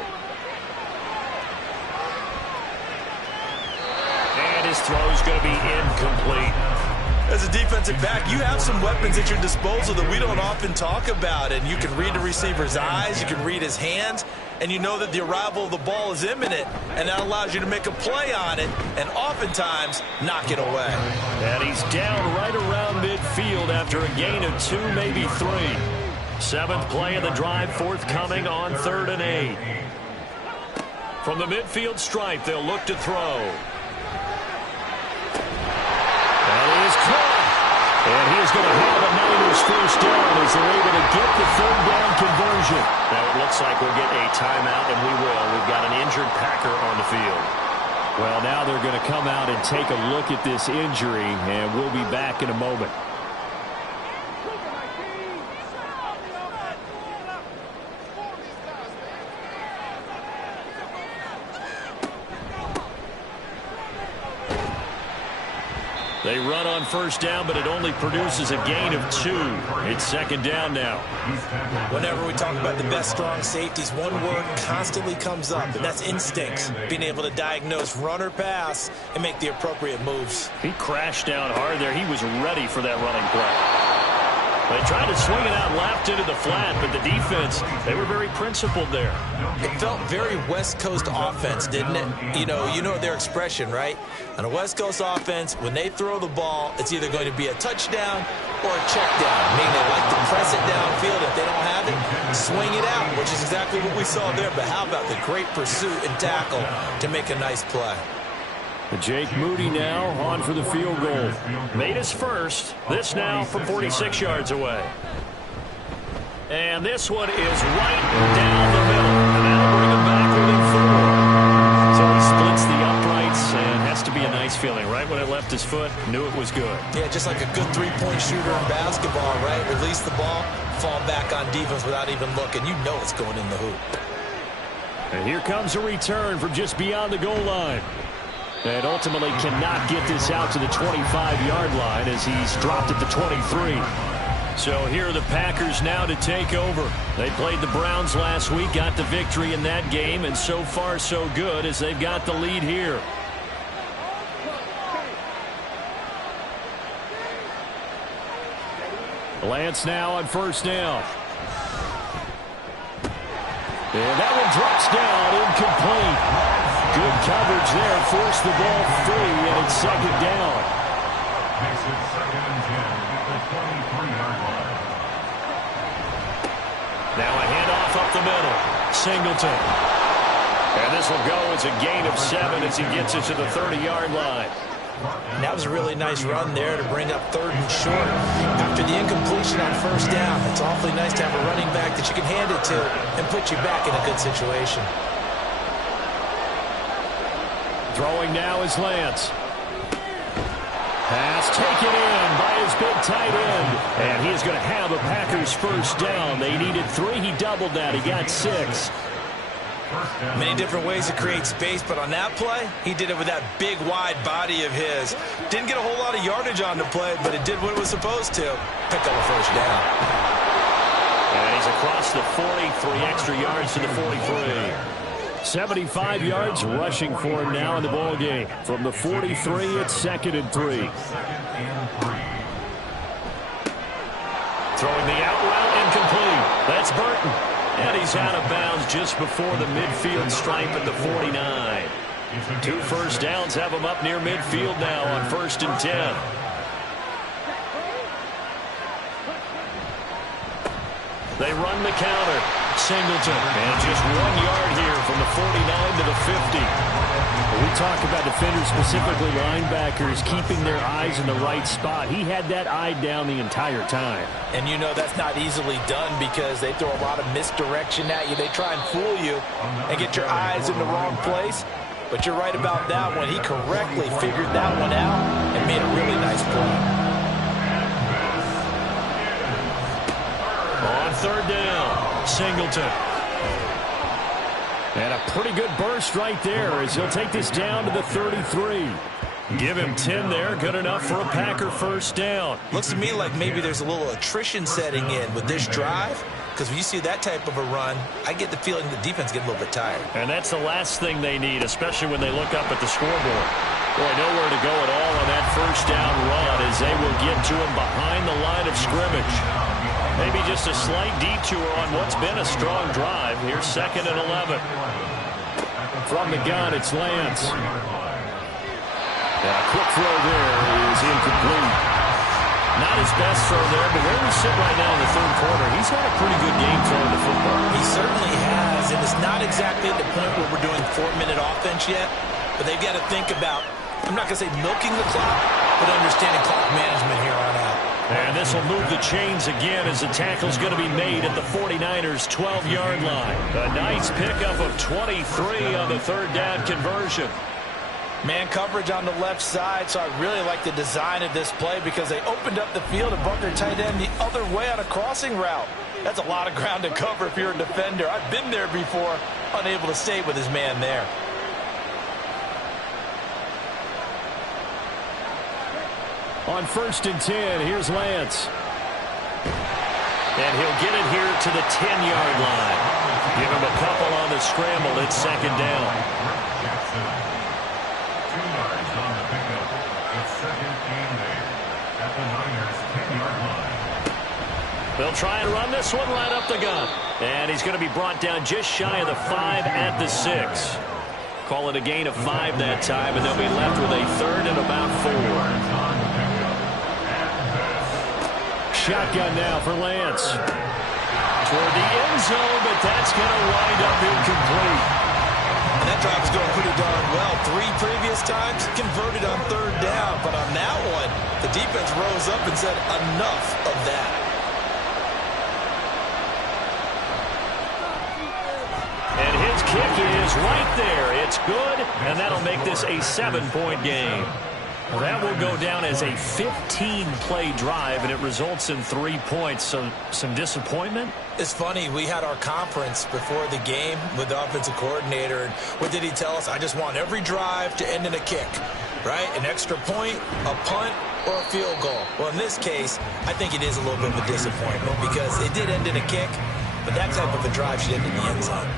And his throw is going to be incomplete. As a defensive back, you have some weapons at your disposal that we don't often talk about. And you can read the receiver's eyes, you can read his hands, and you know that the arrival of the ball is imminent. And that allows you to make a play on it and oftentimes knock it away. And he's down right around midfield after a gain of 2, maybe 3. 7th play of the drive forthcoming on 3rd and 8. From the midfield stripe, they'll look to throw. And he is going to have a Niners first down as they're able to get the 3rd down conversion. Now it looks like we'll get a timeout, and we will. We've got an injured Packer on the field. Well, now they're going to come out and take a look at this injury, and we'll be back in a moment. They run on first down, but it only produces a gain of 2. It's 2nd down now. Whenever we talk about the best strong safeties, one word constantly comes up, and that's instincts. Being able to diagnose run or pass and make the appropriate moves. He crashed down hard there. He was ready for that running play. They tried to swing it out left into the flat, but the defense, they were very principled there. It felt very West Coast offense, didn't it? You know their expression, right? On a West Coast offense, when they throw the ball, it's either going to be a touchdown or a check down, meaning they like to press it downfield. If they don't have it, swing it out, which is exactly what we saw there. But how about the great pursuit and tackle to make a nice play? Jake Moody now on for the field goal. Made his first. This now from 46 yards away. And this one is right down the middle. And that'll bring him back within 4. So he splits the uprights, and has to be a nice feeling. Right when it left his foot, knew it was good. Yeah, just like a good three-point shooter in basketball, right? Release the ball, fall back on defense without even looking. You know it's going in the hoop. And here comes a return from just beyond the goal line. And ultimately cannot get this out to the 25-yard line as he's dropped at the 23. So here are the Packers now to take over. They played the Browns last week, got the victory in that game, and so far so good as they've got the lead here. Lance now on first down. And that one drops down, incomplete. Good coverage there, forced the ball free, and it's 2nd down. Makes it 2nd and 10 at the 23-yard line. Now a handoff up the middle. Singleton. And this will go as a gain of 7 as he gets it to the 30-yard line. And that was a really nice run there to bring up 3rd and short. After the incompletion on first down, it's awfully nice to have a running back that you can hand it to and put you back in a good situation. Throwing now is Lance. Pass taken in by his big tight end. And he is going to have a Packers first down. They needed 3. He doubled that. He got 6. Many different ways to create space, but on that play, he did it with that big, wide body of his. Didn't get a whole lot of yardage on the play, but it did what it was supposed to. Picked up a first down. And he's across the 40, 3 extra yards to the 43. 75 yards rushing for him now in the ball game. From the 43, it's 2nd and 3. Throwing the out route incomplete. That's Burton. And he's out of bounds just before the midfield stripe at the 49. 2 first downs have him up near midfield now on 1st and 10. They run the counter. Singleton. And just 1 yard here from the 49 to the 50. We talk about defenders, specifically linebackers, keeping their eyes in the right spot. He had that eye down the entire time. And you know that's not easily done because they throw a lot of misdirection at you. They try and fool you and get your eyes in the wrong place. But you're right about that one. He correctly figured that one out and made a really nice play. On 3rd down, Singleton. And a pretty good burst right there as he'll take this down to the 33. Give him 10 there. Good enough for a Packer first down. Looks to me like maybe there's a little attrition setting in with this drive. Because when you see that type of a run, I get the feeling the defense gets a little bit tired. And that's the last thing they need, especially when they look up at the scoreboard. Boy, nowhere to go at all on that first down run as they will get to him behind the line of scrimmage. Maybe just a slight detour on what's been a strong drive. Here's 2nd and 11. From the gun, it's Lance. And a quick throw there is incomplete. Not his best throw there, but where we sit right now in the 3rd quarter, he's had a pretty good game throwing the football. He certainly has, and it's not exactly at the point where we're doing 4-minute offense yet, but they've got to think about, I'm not going to say milking the clock, but understanding clock management here on out. And this will move the chains again as the tackle's going to be made at the 49ers' 12-yard line. A nice pickup of 23 on the 3rd down conversion. Man coverage on the left side, so I really like the design of this play because they opened up the field and brought their tight end the other way on a crossing route. That's a lot of ground to cover if you're a defender. I've been there before, unable to stay with his man there. On 1st and 10, here's Lance. And he'll get it here to the 10-yard line. Give him a couple on the scramble. It's 2nd down. 2 yards on the pickup. It's 2nd and 8 at the Niners' 10-yard line. They'll try and run this one right up the gut. And he's going to be brought down just shy of the 5 at the 6. Call it a gain of 5 that time, and they'll be left with a 3rd and about 4. Shotgun now for Lance. Toward the end zone, but that's going to wind up incomplete. And that drive is going pretty darn well. 3 previous times converted on 3rd down, but on that one, the defense rose up and said enough of that. And his kick is right there. It's good, and that'll make this a 7-point game. Well, that will go down as a 15-play drive, and it results in 3 points. So some disappointment? It's funny. We had our conference before the game with the offensive coordinator. And what did he tell us? I just want every drive to end in a kick, right? An extra point, a punt, or a field goal. Well, in this case, I think it is a little bit of a disappointment because it did end in a kick, but that type of a drive should end in the end zone.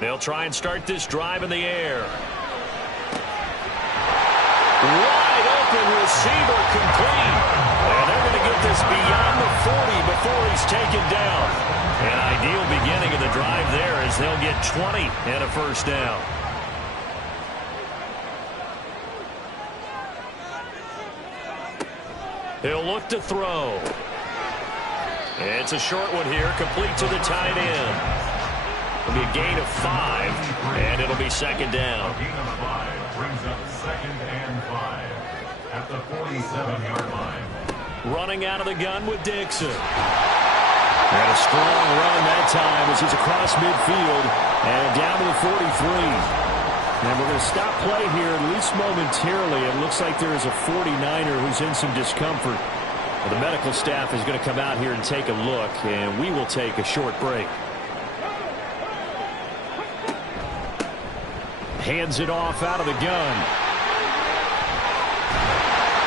They'll try and start this drive in the air. Wide open receiver complete. And they're going to get this beyond the 40 before he's taken down. An ideal beginning of the drive there as they'll get 20 and a first down. He'll look to throw. It's a short one here, complete to the tight end. It'll be a gain of 5, and it'll be 2nd down. A gain of 5 brings up 2nd and 5 at the 47-yard line. Running out of the gun with Dixon. And a strong run that time as he's across midfield and down to the 43. And we're going to stop play here, at least momentarily. It looks like there is a 49er who's in some discomfort. Well, the medical staff is going to come out here and take a look, and we will take a short break. Hands it off out of the gun.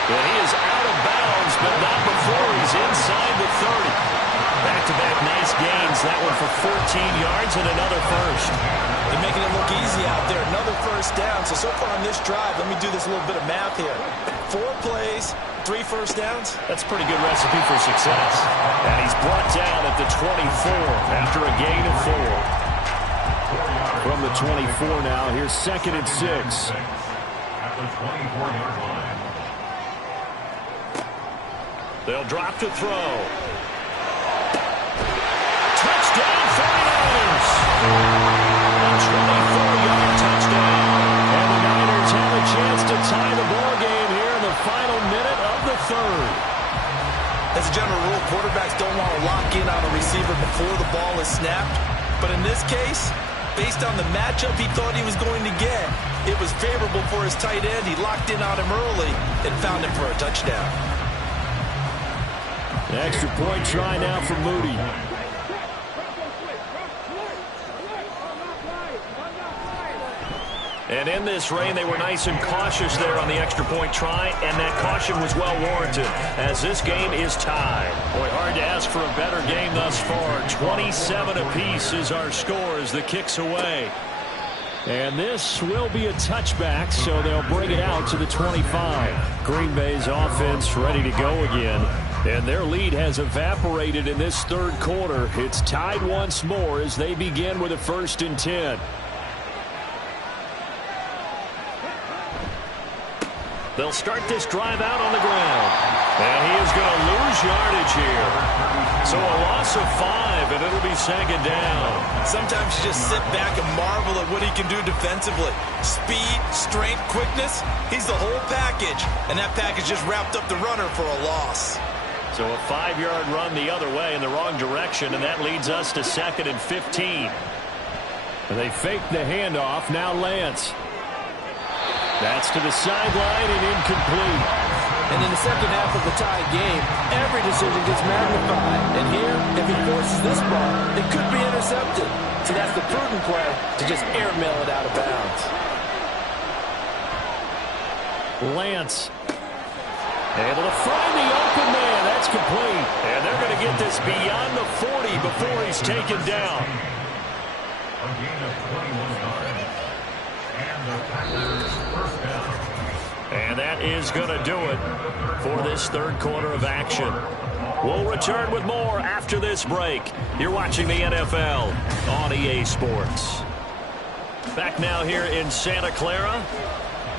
And he is out of bounds, but not before he's inside the 30. Back-to-back nice gains. That one for 14 yards and another first. They're making it look easy out there. Another first down. So far on this drive, let me do this little bit of math here. 4 plays, 3 first downs. That's a pretty good recipe for success. And he's brought down at the 24 after a gain of 4. From the 24 now, here's 2nd and 6. At the 24-yard line. They'll drop to throw. Touchdown 49ers! A 24-yard touchdown. And the Niners have a chance to tie the ball game here in the final minute of the 3rd. As a general rule, quarterbacks don't want to lock in on a receiver before the ball is snapped. But in this case, based on the matchup he thought he was going to get, it was favorable for his tight end. He locked in on him early and found him for a touchdown. The extra point try now for Moody. And in this rain, they were nice and cautious there on the extra point try, and that caution was well warranted as this game is tied. Boy, hard to ask for a better game thus far. 27 apiece is our score as the kick's away. And this will be a touchback, so they'll bring it out to the 25. Green Bay's offense ready to go again. And their lead has evaporated in this 3rd quarter. It's tied once more as they begin with a 1st and 10. They'll start this drive out on the ground. And he is going to lose yardage here. So a loss of 5, and it'll be 2nd down. Sometimes you just sit back and marvel at what he can do defensively. Speed, strength, quickness, he's the whole package. And that package just wrapped up the runner for a loss. So a 5-yard run the other way in the wrong direction, and that leads us to 2nd and 15. And they fake the handoff. Now Lance. That's to the sideline and incomplete. And in the second half of the tie game, every decision gets magnified. And here, if he forces this ball, it could be intercepted. So that's the prudent play to just airmail it out of bounds. Lance able to find the open man. That's complete. And they're going to get this beyond the 40 before he's taken down. A gain of 21 yards. And the Packers first down. And that is going to do it for this 3rd quarter of action. We'll return with more after this break. You're watching the NFL on EA Sports. Back now here in Santa Clara.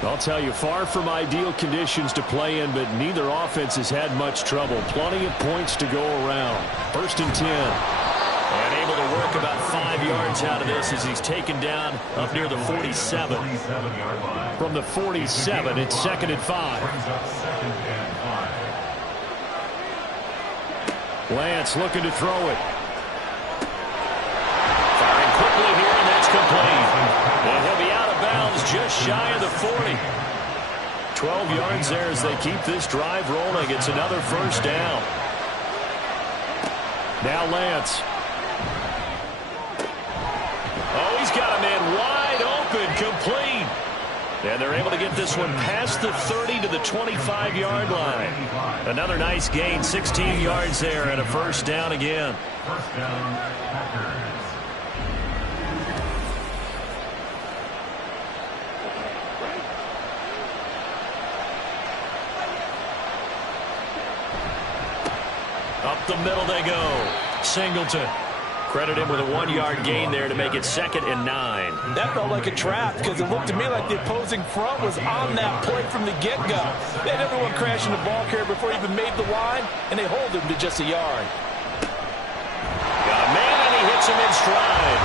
I'll tell you, far from ideal conditions to play in, but neither offense has had much trouble. Plenty of points to go around. 1st and 10. And able to work about 5 yards out of this as he's taken down up near the 47. From the 47, it's 2nd and 5. Lance looking to throw it. Firing quickly here, and that's complete. And he'll be out of bounds just shy of the 40. 12 yards there as they keep this drive rolling. It's another 1st down. Now Lance. Oh, he's got a man wide open, complete. And they're able to get this one past the 30 to the 25-yard line. Another nice gain, 16 yards there, and a 1st down again. First down, Packers. Up the middle they go. Singleton. Credit him with a 1-yard gain there to make it 2nd and 9. That felt like a trap because it looked to me like the opposing front was on that play from the get-go. They had everyone crashing the ball carrier before he even made the line, and they hold him to just a yard. Got a man, and he hits him in stride.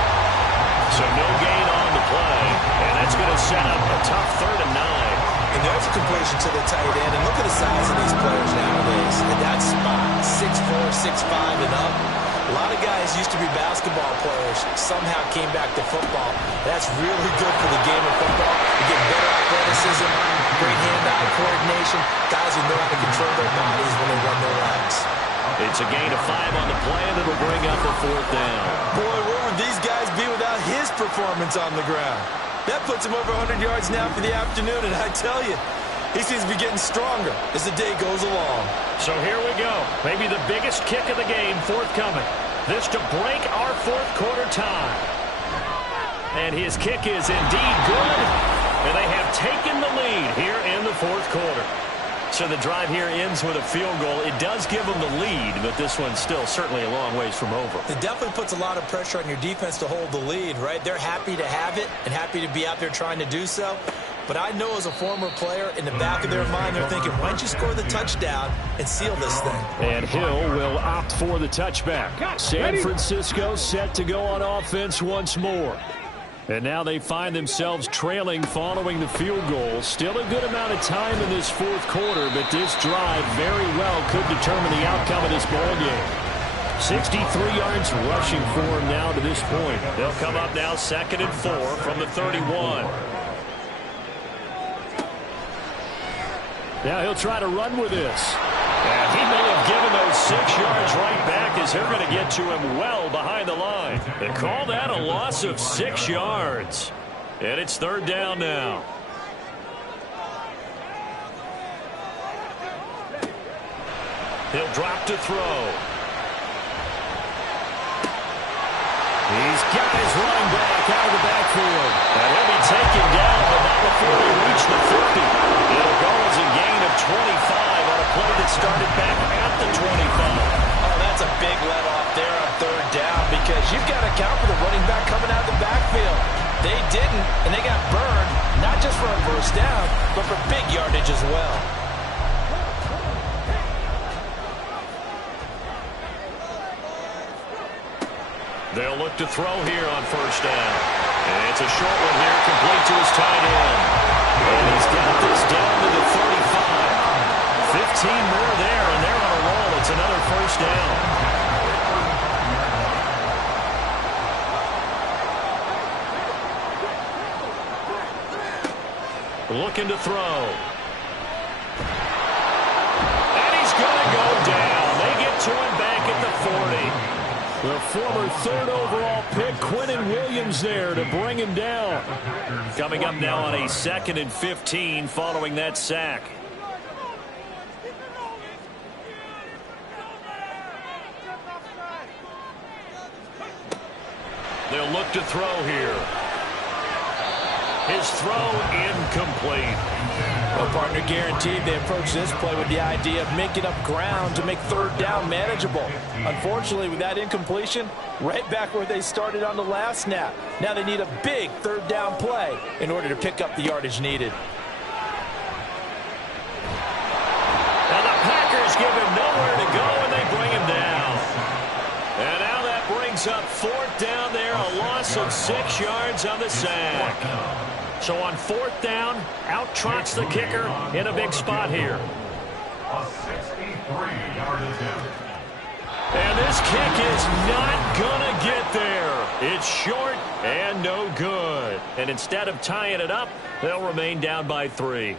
So no gain on the play, and that's going to set up a tough 3rd and 9. And there's a completion to the tight end, and look at the size of these players nowadays. In that spot, 6'4", 6'5", and up. A lot of guys used to be basketball players, somehow came back to football. That's really good for the game of football. You get better athleticism, great hand-eye coordination, guys who know how to control their bodies when they run their routes. It's a gain of 5 on the play, and it'll bring up a 4th down. Boy, where would these guys be without his performance on the ground? That puts him over 100 yards now for the afternoon, and I tell you, he seems to be getting stronger as the day goes along. So here we go. Maybe the biggest kick of the game forthcoming. This to break our 4th quarter tie. And his kick is indeed good. And they have taken the lead here in the 4th quarter. So the drive here ends with a field goal. It does give them the lead, but this one's still certainly a long ways from over. It definitely puts a lot of pressure on your defense to hold the lead, right? They're happy to have it and happy to be out there trying to do so. But I know as a former player, in the back of their mind, they're thinking, why don't you score the touchdown and seal this thing? And Hill will opt for the touchback. San Francisco set to go on offense once more. And now they find themselves trailing following the field goal. Still a good amount of time in this 4th quarter, but this drive very well could determine the outcome of this ball game. 63 yards rushing for him now to this point. They'll come up now 2nd and 4 from the 31. Now he'll try to run with this. And he may have given those 6 yards right back as they're going to get to him well behind the line. They call that a loss of 6 yards. And it's 3rd down now. He'll drop to throw. He's got his running back out of the backfield. And he'll be taken down, but not before they reach the 50. It'll go as a gain of 25 on a play that started back at the 25. Oh, that's a big let-off there on 3rd down because you've got to account for the running back coming out of the backfield. They didn't, and they got burned, not just for a 1st down, but for big yardage as well. They'll look to throw here on 1st down. And it's a short one here, complete to his tight end. And he's got this down to the 35. 15 more there, and they're on a roll. It's another 1st down. Looking to throw. And he's going to go down. They get to him back at the 40. The former 3rd overall pick, Quinnen Williams there to bring him down. Coming up now on a 2nd and 15 following that sack. They'll look to throw here. His throw incomplete. Well, partner, guaranteed they approach this play with the idea of making up ground to make 3rd down manageable. Unfortunately, with that incompletion, right back where they started on the last snap. Now they need a big 3rd down play in order to pick up the yardage needed. And the Packers give him nowhere to go, and they bring him down. And now that brings up 4th down there, a loss of 6 yards on the sack. So on 4th down, out trots the kicker in a big spot here. A 63-yard attempt. And this kick is not going to get there. It's short and no good. And instead of tying it up, they'll remain down by 3.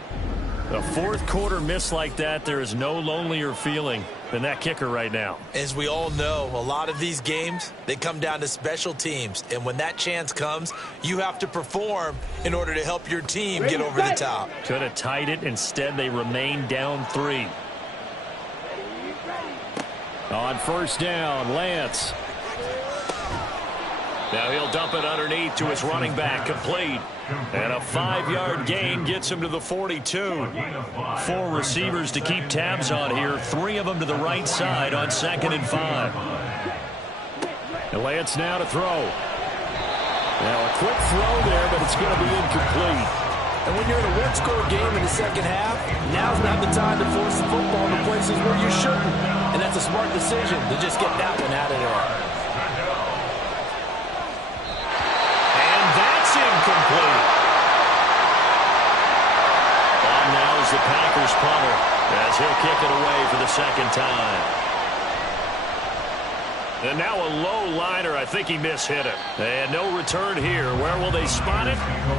A 4th quarter miss like that, there is no lonelier feeling than that kicker right now. As we all know, a lot of these games, they come down to special teams. And when that chance comes, you have to perform in order to help your team get over the top. Could have tied it. Instead, they remain down 3. On 1st down, Lance. Now he'll dump it underneath to his running back, complete. And a 5-yard gain gets him to the 42. 4 receivers to keep tabs on here. 3 of them to the right side on 2nd and 5. And Lance now to throw. Now a quick throw there, but it's going to be incomplete. And when you're in a one-score game in the 2nd half, now's not the time to force the football to places where you shouldn't. And that's a smart decision to just get that one out of there. Incomplete. On now is the Packers punter as he'll kick it away for the 2nd time. And now a low liner. I think he mishit it. And no return here. Where will they spot it?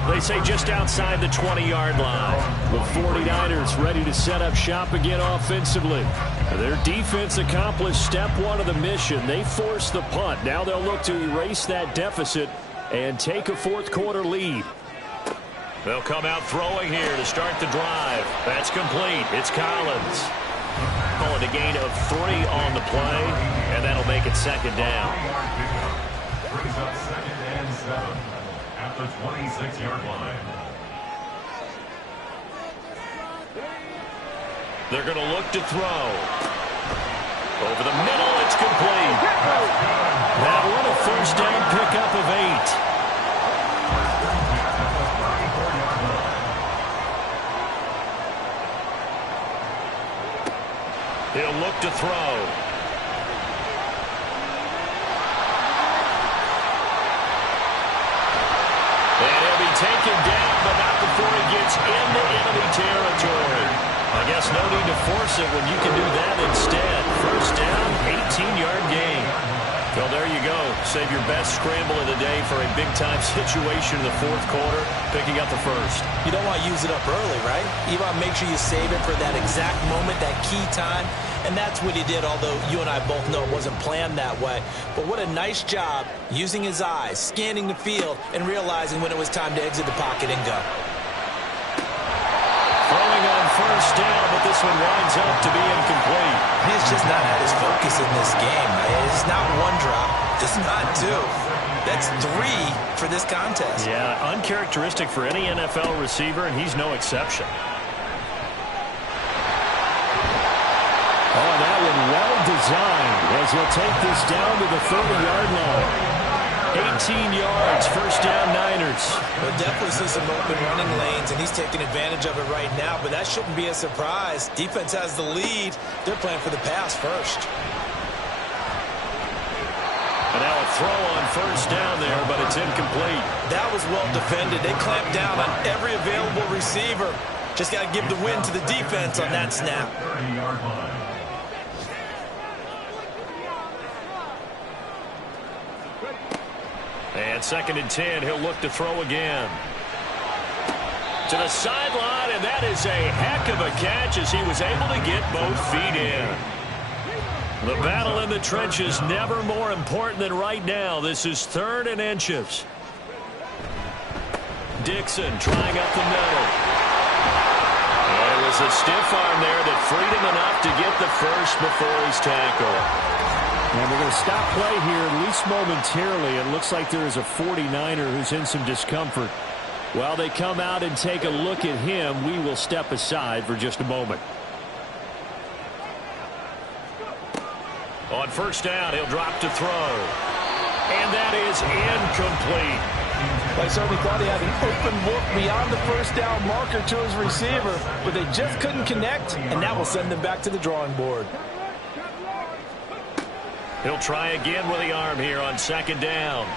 They say just outside the 20-yard line. The 49ers ready to set up shop again offensively. Their defense accomplished step one of the mission. They forced the punt. Now they'll look to erase that deficit and take a fourth-quarter lead. They'll come out throwing here to start the drive. That's complete. It's Collins. Calling a gain of 3 on the play, and that'll make it second down. Brings up 2nd and 7 at the 26-yard line. They're going to look to throw. Over the middle, it's complete. That one a first down pickup of 8. He'll look to throw. And he'll be taken down, but not before he gets into enemy territory. I guess no need to force it when you can do that instead. First down, 18-yard gain. Well, there you go. Save your best scramble of the day for a big-time situation in the fourth quarter, picking up the first. You don't want to use it up early, right? You want to make sure you save it for that exact moment, that key time. And that's what he did, although you and I both know it wasn't planned that way. But what a nice job using his eyes, scanning the field, and realizing when it was time to exit the pocket and go. Throwing on first down, but this one winds up to be incomplete. He's just not had his focus in this game. It's not one drop. It's not 2. That's 3 for this contest. Yeah, uncharacteristic for any NFL receiver, and he's no exception. Oh, that one well designed as he'll take this down to the 30-yard line. 18 yards, first down Niners. We'll definitely see some open running lanes, and he's taking advantage of it right now, but that shouldn't be a surprise. Defense has the lead. They're playing for the pass first. And now a throw on first down there, but it's incomplete. That was well defended. They clamped down on every available receiver. Just got to give the win to the defense on that snap. 30-yard line. And 2nd and 10, he'll look to throw again. To the sideline, and that is a heck of a catch as he was able to get both feet in. The battle in the trenches never more important than right now. This is 3rd and inches. Dixon trying up the middle. And it was a stiff arm there that freed him enough to get the first before he's tackled. And we're going to stop play here, at least momentarily. It looks like there is a 49er who's in some discomfort. While they come out and take a look at him, we will step aside for just a moment. On first down, he'll drop to throw. And that is incomplete. I certainly thought he had an open look beyond the first down marker to his receiver, but they just couldn't connect, and that will send them back to the drawing board. He'll try again with the arm here on 2nd down.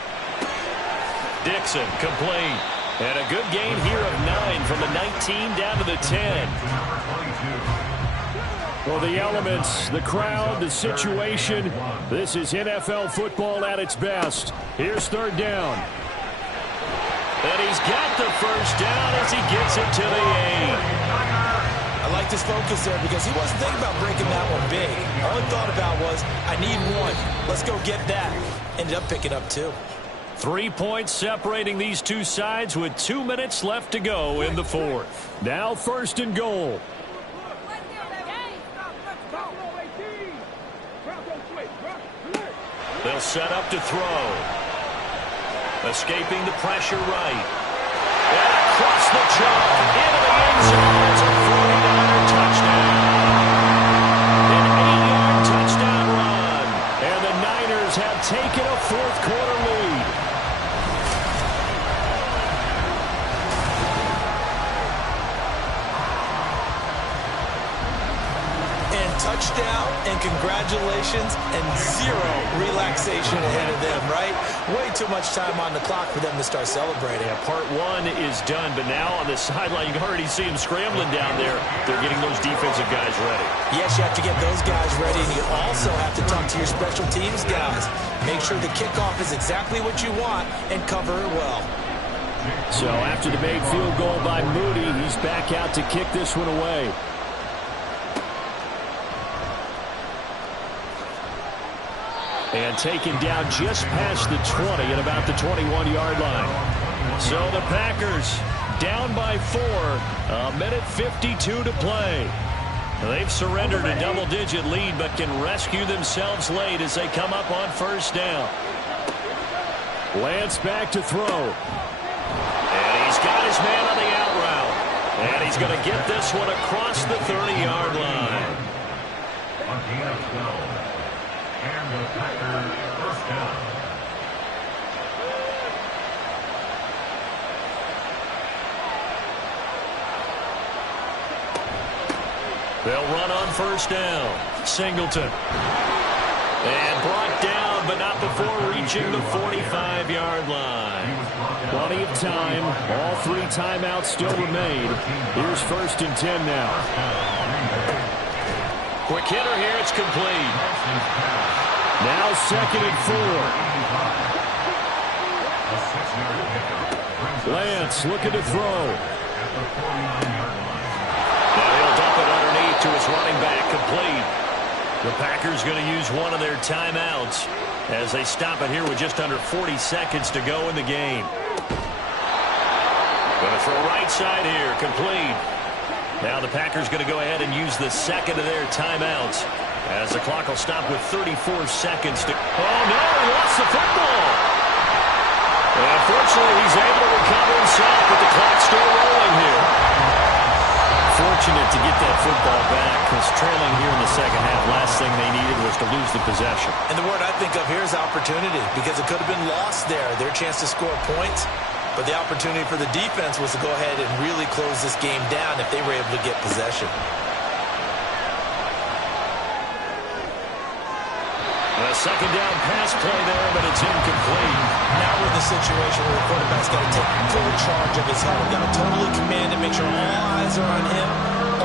Dixon complete. And a good gain here of 9 from the 19 down to the 10. Well, the elements, the crowd, the situation, this is NFL football at its best. Here's 3rd down. And he's got the first down as he gets it to the 8. I liked his focus there because he wasn't thinking about breaking that one big. All he thought about was, I need 1. Let's go get that. Ended up picking up 2. 3 points separating these two sides with 2 minutes left to go in the 4th. Now 1st and goal. They'll set up to throw. Escaping the pressure right. And across the chalk into the end zone. It's a 49er touchdown. An 8-yard touchdown run. And the Niners have taken a fourth-quarter lead. Touchdown and congratulations and 0 relaxation ahead of them, right? Way too much time on the clock for them to start celebrating. Yeah, part one is done, but now on the sideline, you can already see them scrambling down there. They're getting those defensive guys ready. Yes, you have to get those guys ready, and you also have to talk to your special teams guys. Make sure the kickoff is exactly what you want and cover it well. So after the made field goal by Moody, he's back out to kick this one away. And taken down just past the 20 at about the 21-yard line. So the Packers down by 4, a minute 52 to play. They've surrendered a double-digit lead, but can rescue themselves late as they come up on first down. Lance back to throw. And he's got his man on the out route. And he's going to get this one across the 30-yard line. On gain of 12. And the Packers first down. They'll run on first down. Singleton. And brought down, but not before reaching the 45-yard line. Plenty of time. All 3 timeouts still remain. Here's 1st and 10 now. Quick hitter here. It's complete. Now 2nd and 4. Lance looking to throw. Now he'll dump it underneath to his running back, complete. The Packers going to use one of their timeouts as they stop it here with just under 40 seconds to go in the game. Going to throw right side here, complete. Now the Packers going to go ahead and use the 2nd of their timeouts as the clock will stop with 34 seconds to... Oh, no, he lost the football. Unfortunately, he's able to recover himself, but the clock's still rolling here. Fortunate to get that football back, because trailing here in the second half, last thing they needed was to lose the possession. And the word I think of here is opportunity, because it could have been lost there, their chance to score points. But the opportunity for the defense was to go ahead and really close this game down if they were able to get possession. A second down pass play there, but it's incomplete. Now we're in the situation where the quarterback's got to take full charge of his huddle. Got to totally command and make sure all eyes are on him.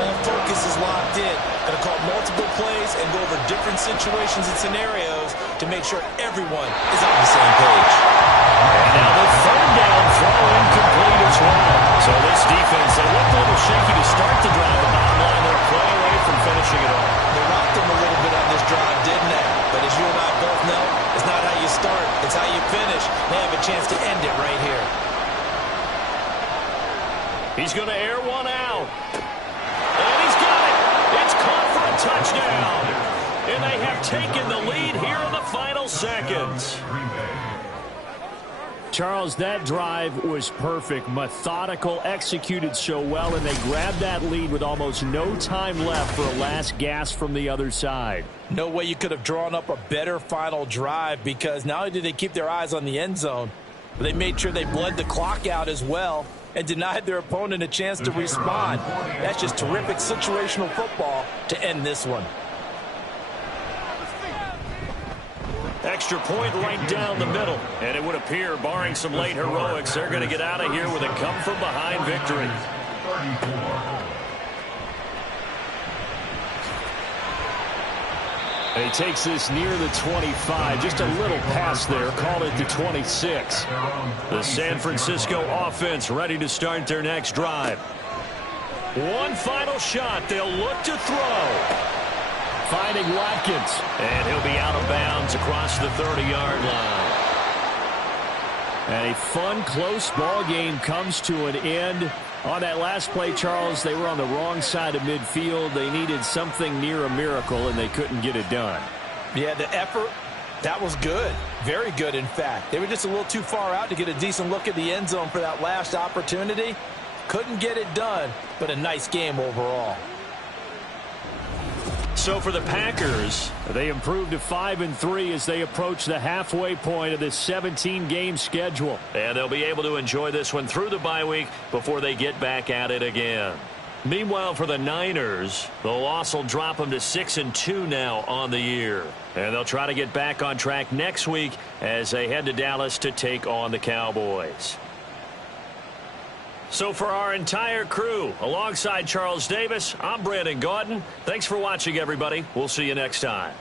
All focus is locked in. Got to call multiple plays and go over different situations and scenarios to make sure everyone is on the same page. And now the 3rd down throw incomplete as well. So this defense, they looked a little shaky to start the drive. The bottom line, they're play away from finishing it off. They rocked them a little bit on this drive, didn't they? But as you and I both know, it's not how you start, it's how you finish. They have a chance to end it right here. He's going to air one out. And he's got it. It's caught for a touchdown. And they have taken the lead here in the final seconds. Charles, that drive was perfect, methodical, executed so well, and they grabbed that lead with almost no time left for a last gasp from the other side. No way you could have drawn up a better final drive, because not only did they keep their eyes on the end zone, but they made sure they bled the clock out as well and denied their opponent a chance to respond. That's just terrific situational football to end this one. Extra point right down the middle. And it would appear, barring some late heroics, they're going to get out of here with a come-from-behind victory. And he takes this near the 25. Just a little pass there. Call it the 26. The San Francisco offense ready to start their next drive. One final shot. They'll look to throw. Finding Watkins, and he'll be out of bounds across the 30-yard line. And a fun, close ball game comes to an end. On that last play, Charles, they were on the wrong side of midfield. They needed something near a miracle, and they couldn't get it done. Yeah, the effort, that was good. Very good, in fact. They were just a little too far out to get a decent look at the end zone for that last opportunity. Couldn't get it done, but a nice game overall. So for the Packers, they improved to 5-3 as they approach the halfway point of this 17-game schedule. And they'll be able to enjoy this one through the bye week before they get back at it again. Meanwhile, for the Niners, the loss will drop them to 6-2 now on the year. And they'll try to get back on track next week as they head to Dallas to take on the Cowboys. So for our entire crew, alongside Charles Davis, I'm Brandon Gaudin. Thanks for watching, everybody. We'll see you next time.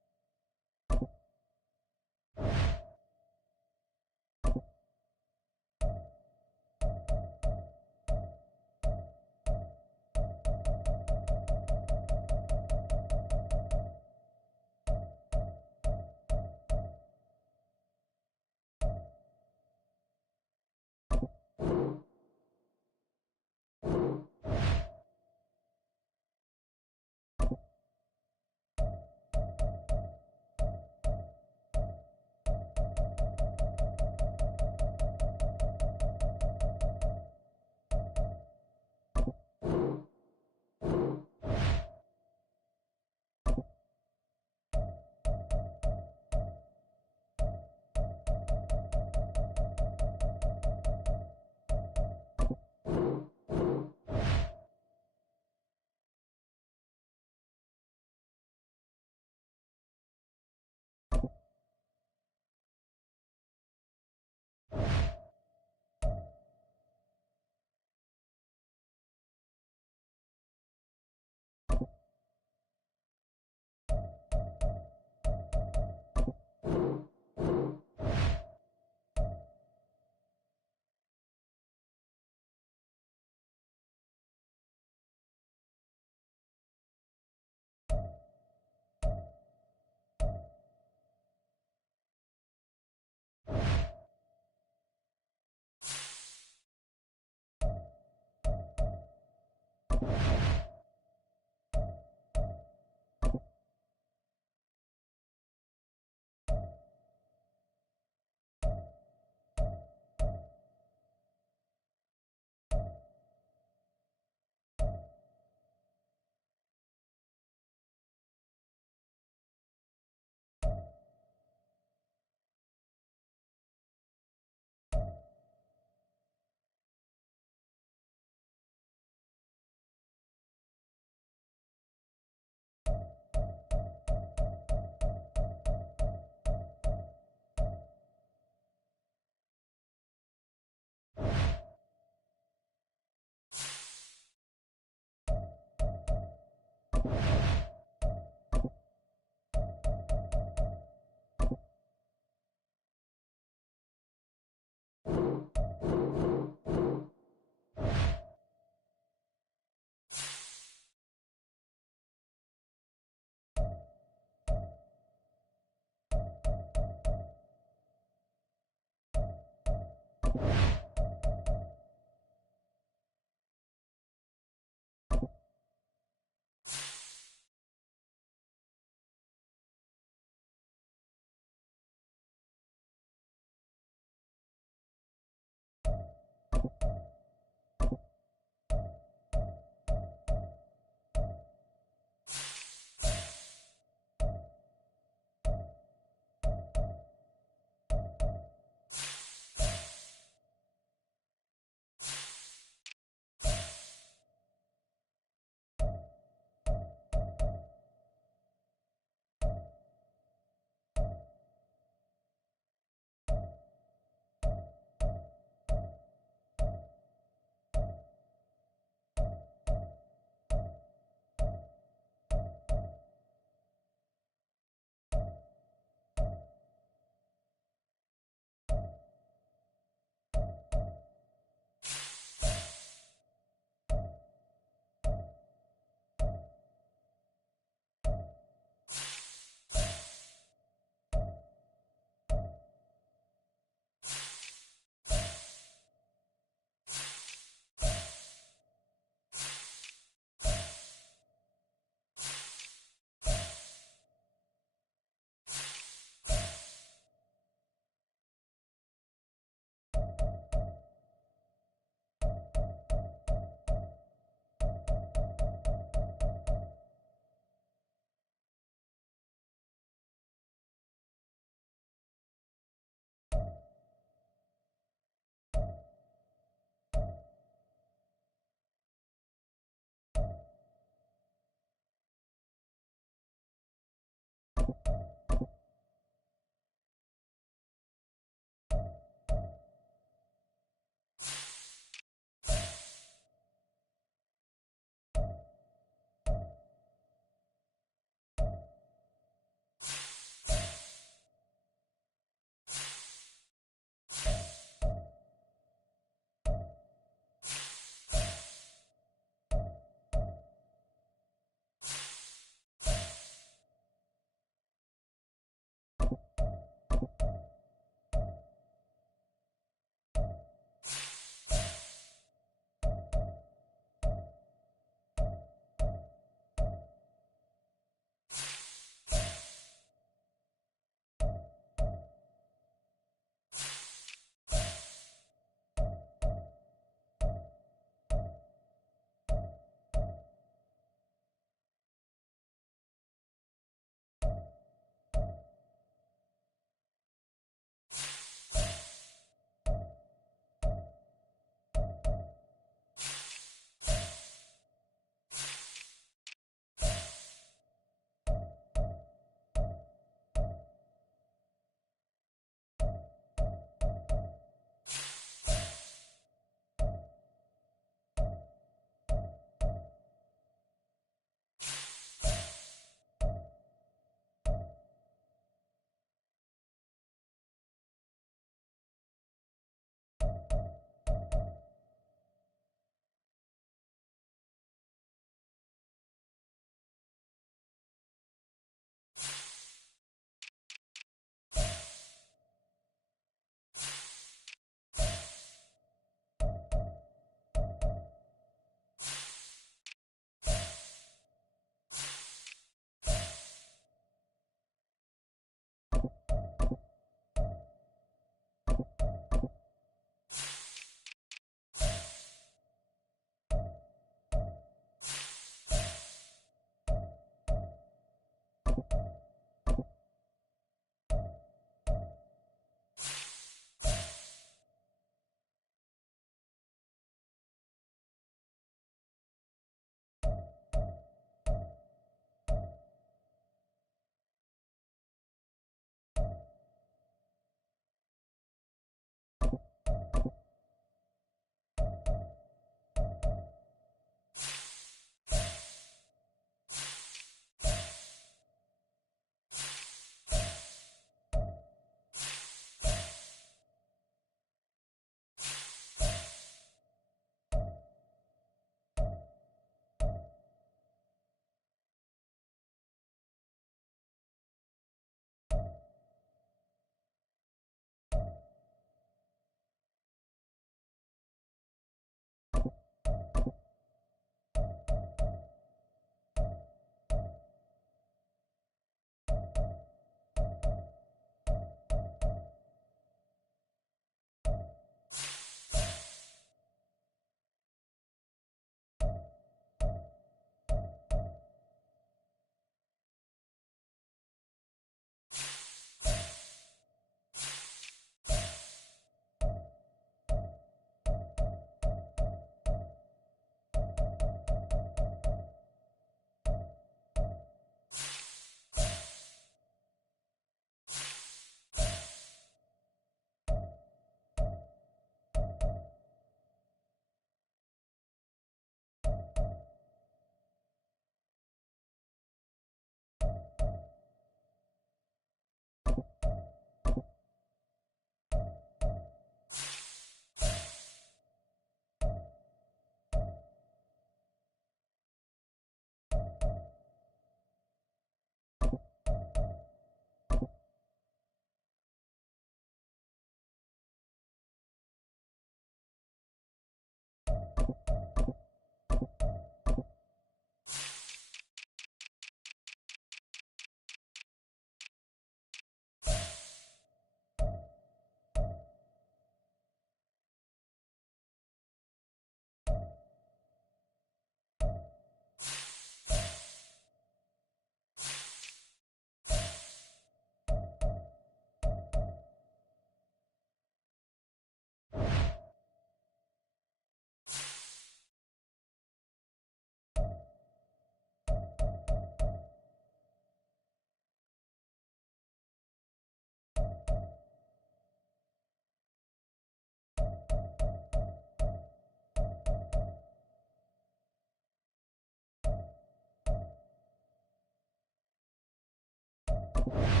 You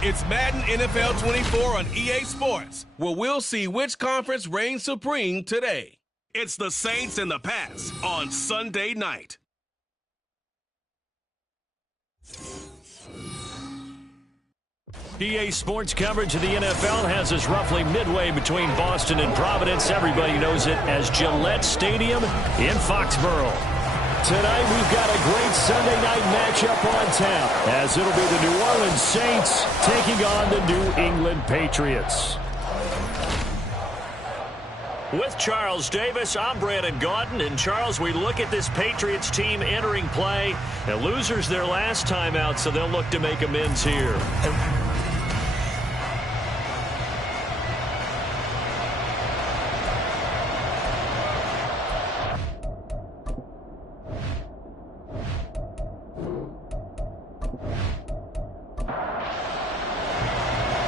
It's Madden NFL 24 on EA Sports, where we'll see which conference reigns supreme today. It's the Saints and the Pats on Sunday night. EA Sports coverage of the NFL has us roughly midway between Boston and Providence. Everybody knows it as Gillette Stadium in Foxborough. Tonight we've got a great Sunday night matchup on tap, as it'll be the New Orleans Saints taking on the New England Patriots. With Charles Davis, I'm Brandon Gaudin. And Charles, we look at this Patriots team entering play. The losers their last time out, so they'll look to make amends here.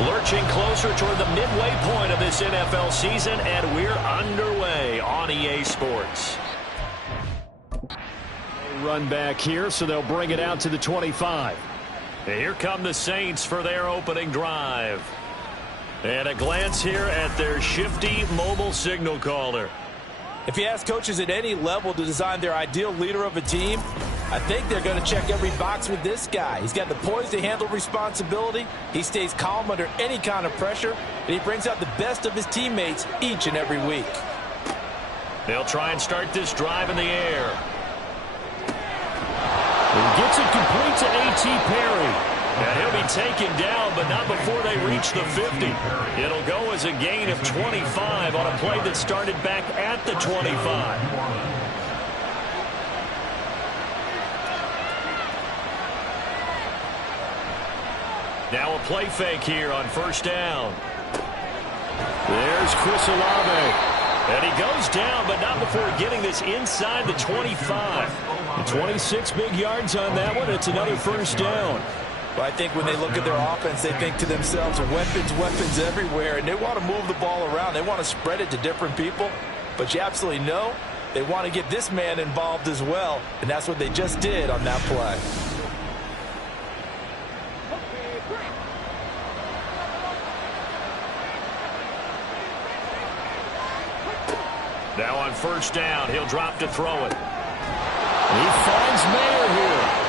Lurching closer toward the midway point of this NFL season, and we're underway on EA Sports. They run back here, so they'll bring it out to the 25. And here come the Saints for their opening drive. And a glance here at their shifty mobile signal caller. If you ask coaches at any level to design their ideal leader of a team, I think they're going to check every box with this guy. He's got the poise to handle responsibility. He stays calm under any kind of pressure, and he brings out the best of his teammates each and every week. They'll try and start this drive in the air. He gets it complete to A.T. Perry. And he'll be taken down, but not before they reach the 50. It'll go as a gain of 25 on a play that started back at the 25. Now a play fake here on first down. There's Chris Olave. And he goes down, but not before getting this inside the 25. 26 big yards on that one. It's another first down. Well, I think when they look at their offense, they think to themselves, weapons everywhere, and they want to move the ball around. They want to spread it to different people, but you absolutely know they want to get this man involved as well, and that's what they just did on that play. Now on first down, he'll drop to throw it. He finds Mayer here.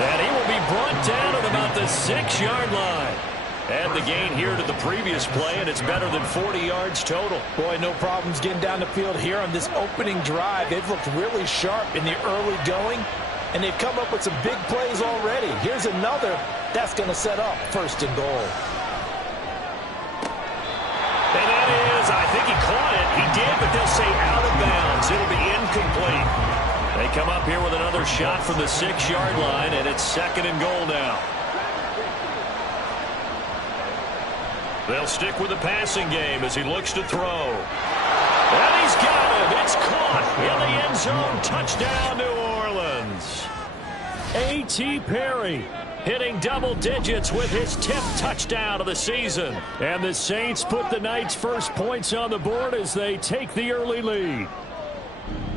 And he will be brought down at about the 6-yard line. And the gain here to the previous play, and it's better than 40 yards total. Boy, no problems getting down the field here on this opening drive. They've looked really sharp in the early going, and they've come up with some big plays already. Here's another that's going to set up first and goal. And that is, I think he caught it. He did, but they'll say out of bounds. It'll be incomplete. They come up here with another shot from the 6-yard line, and it's second and goal now. They'll stick with the passing game as he looks to throw. And he's got him. It's caught in the end zone. Touchdown, New Orleans. A.T. Perry hitting double digits with his 10th touchdown of the season. And the Saints put the night's first points on the board as they take the early lead.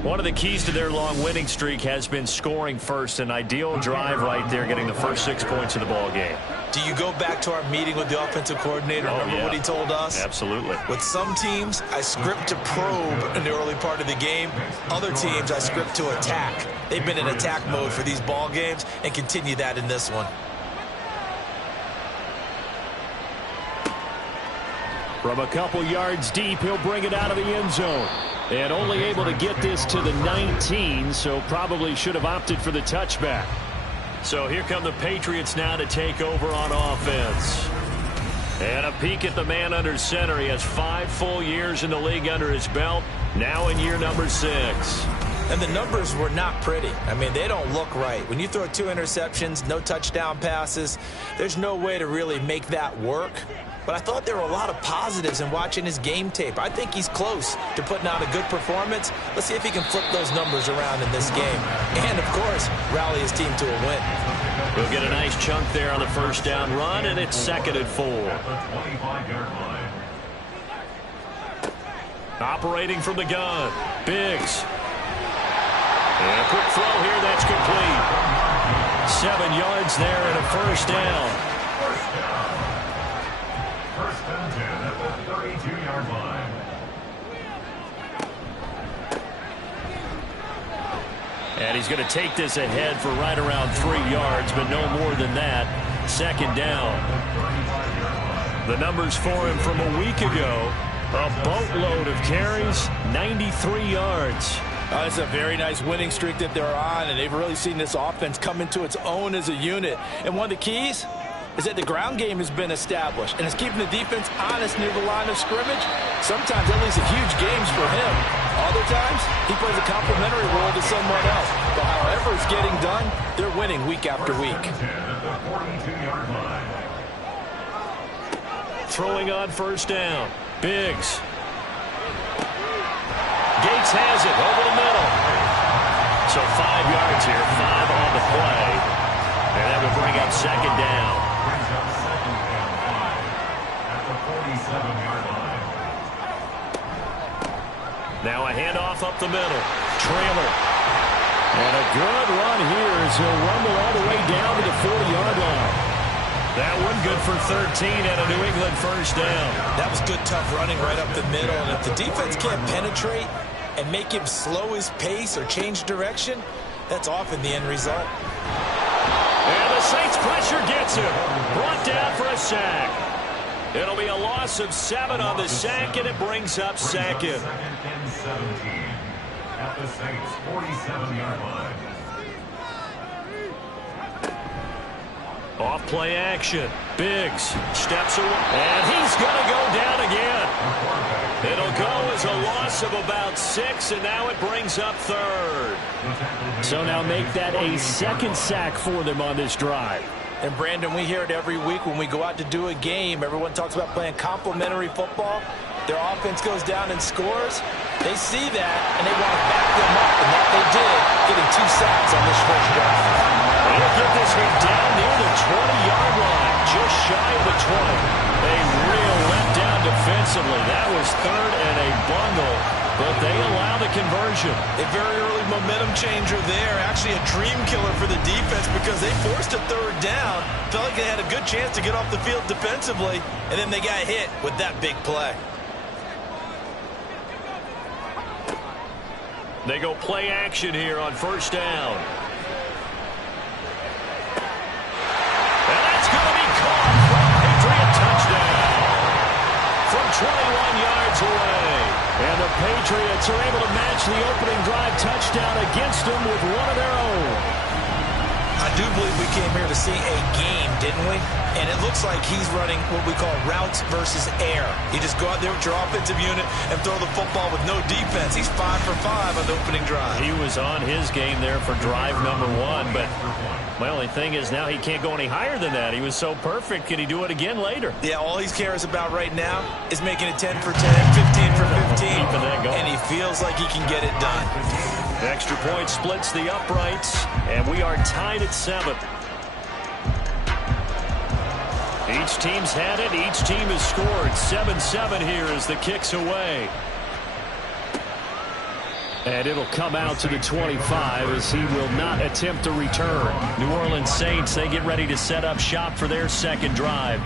One of the keys to their long winning streak has been scoring first. An ideal drive right there, getting the first 6 points of the ball game. Do you go back to our meeting with the offensive coordinator? Remember what he told us? Absolutely. With some teams, I script to probe in the early part of the game. Other teams, I script to attack. They've been in attack mode for these ball games and continue that in this one. From a couple yards deep, he'll bring it out of the end zone. And only able to get this to the 19, so probably should have opted for the touchback. So here come the Patriots now to take over on offense. And a peek at the man under center. He has 5 full years in the league under his belt, now in year number 6. And the numbers were not pretty. I mean, they don't look right. When you throw 2 interceptions, no touchdown passes, there's no way to really make that work. But I thought there were a lot of positives in watching his game tape. I think he's close to putting out a good performance. Let's see if he can flip those numbers around in this game. And, of course, rally his team to a win. He'll get a nice chunk there on the first down run, and it's 2nd and 4. Operating from the gun, Biggs. And a quick throw here, that's complete. 7 yards there and a first down. and 10 at the 32-yard line. And he's going to take this ahead for right around 3 yards, but no more than that. Second down. The numbers for him from a week ago, a boatload of carries, 93 yards. It's a very nice winning streak that they're on, and they've really seen this offense come into its own as a unit. And one of the keys is that the ground game has been established, and it's keeping the defense honest near the line of scrimmage. Sometimes that leads to huge games for him. Other times, he plays a complementary role to someone else. But however it's getting done, they're winning week after week. Throwing on first down. Biggs. Gates has it over the middle. So 5 yards here, 5 on the play. And that would bring up second down. Brings up second and 5 at the 47-yard line. Now a handoff up the middle. Trailer. And a good run here as he'll rumble all the way down to the 40-yard line. That one good for 13 and a New England first down. That was good, tough running right up the middle. And if the defense can't penetrate and make him slow his pace or change direction, that's often the end result. And the Saints pressure gets him. Brought down for a sack. It'll be a loss of 7 on the sack, and it brings up second. Second and 17 at the Saints' 47-yard line. Off play action. Biggs steps away, and he's going to go down again. It'll go as a loss of about 6, and now it brings up third. So now make that a second sack for them on this drive. And Brandon, we hear it every week when we go out to do a game. Everyone talks about playing complementary football. Their offense goes down and scores. They see that, and they want to back them up, and that they did, getting 2 sacks on this first drive. They'll get this one down near the 20-yard line, just shy of the 20. A real letdown defensively. That was third and a bundle, but they allow the conversion. A very early momentum changer there. Actually a dream killer for the defense because they forced a third down. Felt like they had a good chance to get off the field defensively, and then they got hit with that big play. They go play action here on first down. And that's going to be caught for a Patriot touchdown from 21 yards away. And the Patriots are able to match the opening drive touchdown against them with one of their own. I do believe we came here to see a game, didn't we? And it looks like he's running what we call routes versus air. You just go out there with your offensive unit and throw the football with no defense. He's 5 for 5 on the opening drive. He was on his game there for drive number 1, but my only thing is now he can't go any higher than that. He was so perfect. Can he do it again later? Yeah, all he cares about right now is making it 10 for 10, 15 for 15, and he feels like he can get it done. The extra point splits the uprights, and we are tied at 7. Each team's had it. Each team has scored. 7-7 here as the kick's away. And it'll come out to the 25 as he will not attempt a return. New Orleans Saints, they get ready to set up shop for their second drive.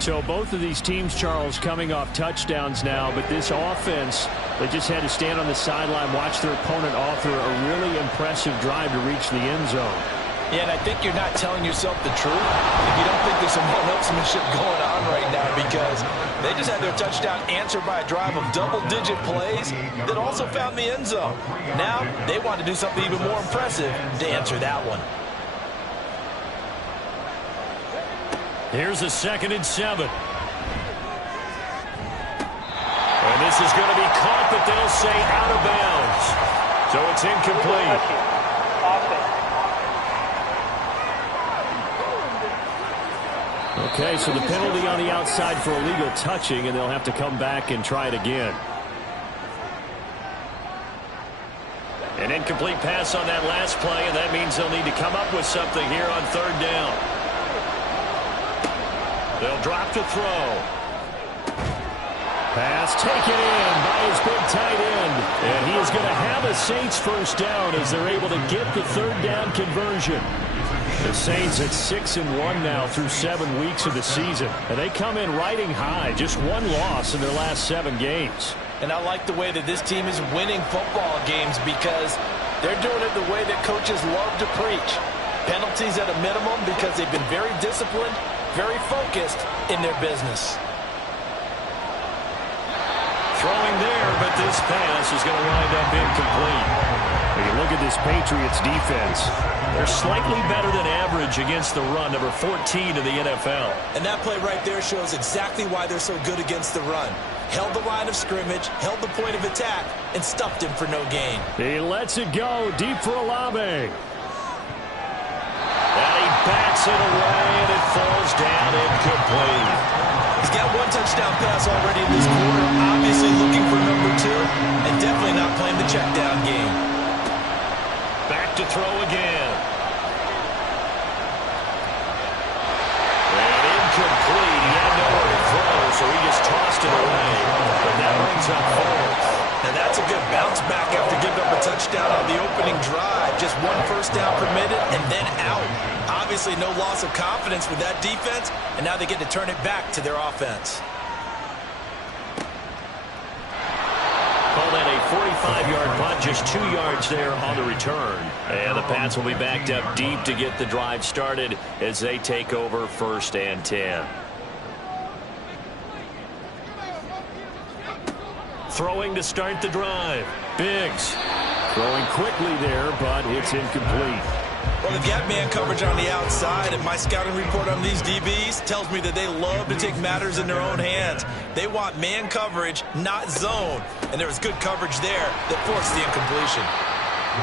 So both of these teams, Charles, coming off touchdowns now, but this offense, they just had to stand on the sideline, watch their opponent author a really impressive drive to reach the end zone. Yeah, and I think you're not telling yourself the truth if you don't think there's some one-upsmanship going on right now, because they just had their touchdown answered by a drive of double-digit plays that also found the end zone. Now they want to do something even more impressive to answer that one. Here's a 2nd and 7. And this is going to be caught, but they'll say out of bounds. So it's incomplete. Okay, so the penalty on the outside for illegal touching, and they'll have to come back and try it again. An incomplete pass on that last play, and that means they'll need to come up with something here on 3rd down. They'll drop to throw. Pass taken in by his big tight end. And he is going to have a Saints first down as they're able to get the 3rd down conversion. The Saints at 6-1 now through 7 weeks of the season. And they come in riding high. Just one loss in their last 7 games. And I like the way that this team is winning football games because they're doing it the way that coaches love to preach. Penalties at a minimum because they've been very disciplined, very focused in their business. Throwing there, but this pass is going to wind up incomplete. When you look at this Patriots defense, they're slightly better than average against the run, number 14 in the NFL. And that play right there shows exactly why they're so good against the run. Held the line of scrimmage, held the point of attack, and stuffed him for no gain. He lets it go deep for Olave. And he bats it away, and it falls down incomplete. He's got one touchdown pass already in this quarter, obviously looking for number 2, and definitely not playing the check down game. Back to throw again. And incomplete. He had nowhere to throw, so he just tossed it away. But that brings up 4th. And that's a good bounce back after giving up a touchdown on the opening drive. Just one first down permitted and then out. Obviously no loss of confidence with that defense, and now they get to turn it back to their offense. Call that a 45-yard punt, just 2 yards there on the return. And the Pats will be backed up deep to get the drive started as they take over 1st and 10. Throwing to start the drive. Biggs throwing quickly there, but it's incomplete. Well, they've got man coverage on the outside, and my scouting report on these DBs tells me that they love to take matters in their own hands. They want man coverage, not zone, and there was good coverage there that forced the incompletion.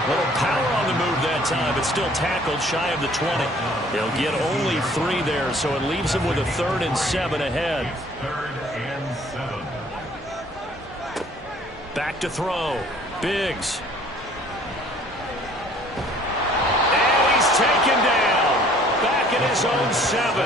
Little power on the move that time, but still tackled shy of the 20. He'll get only 3 there, so it leaves him with a 3rd and 7 ahead. 3rd and 7. Back to throw. Biggs. Taken down. Back in his own 7.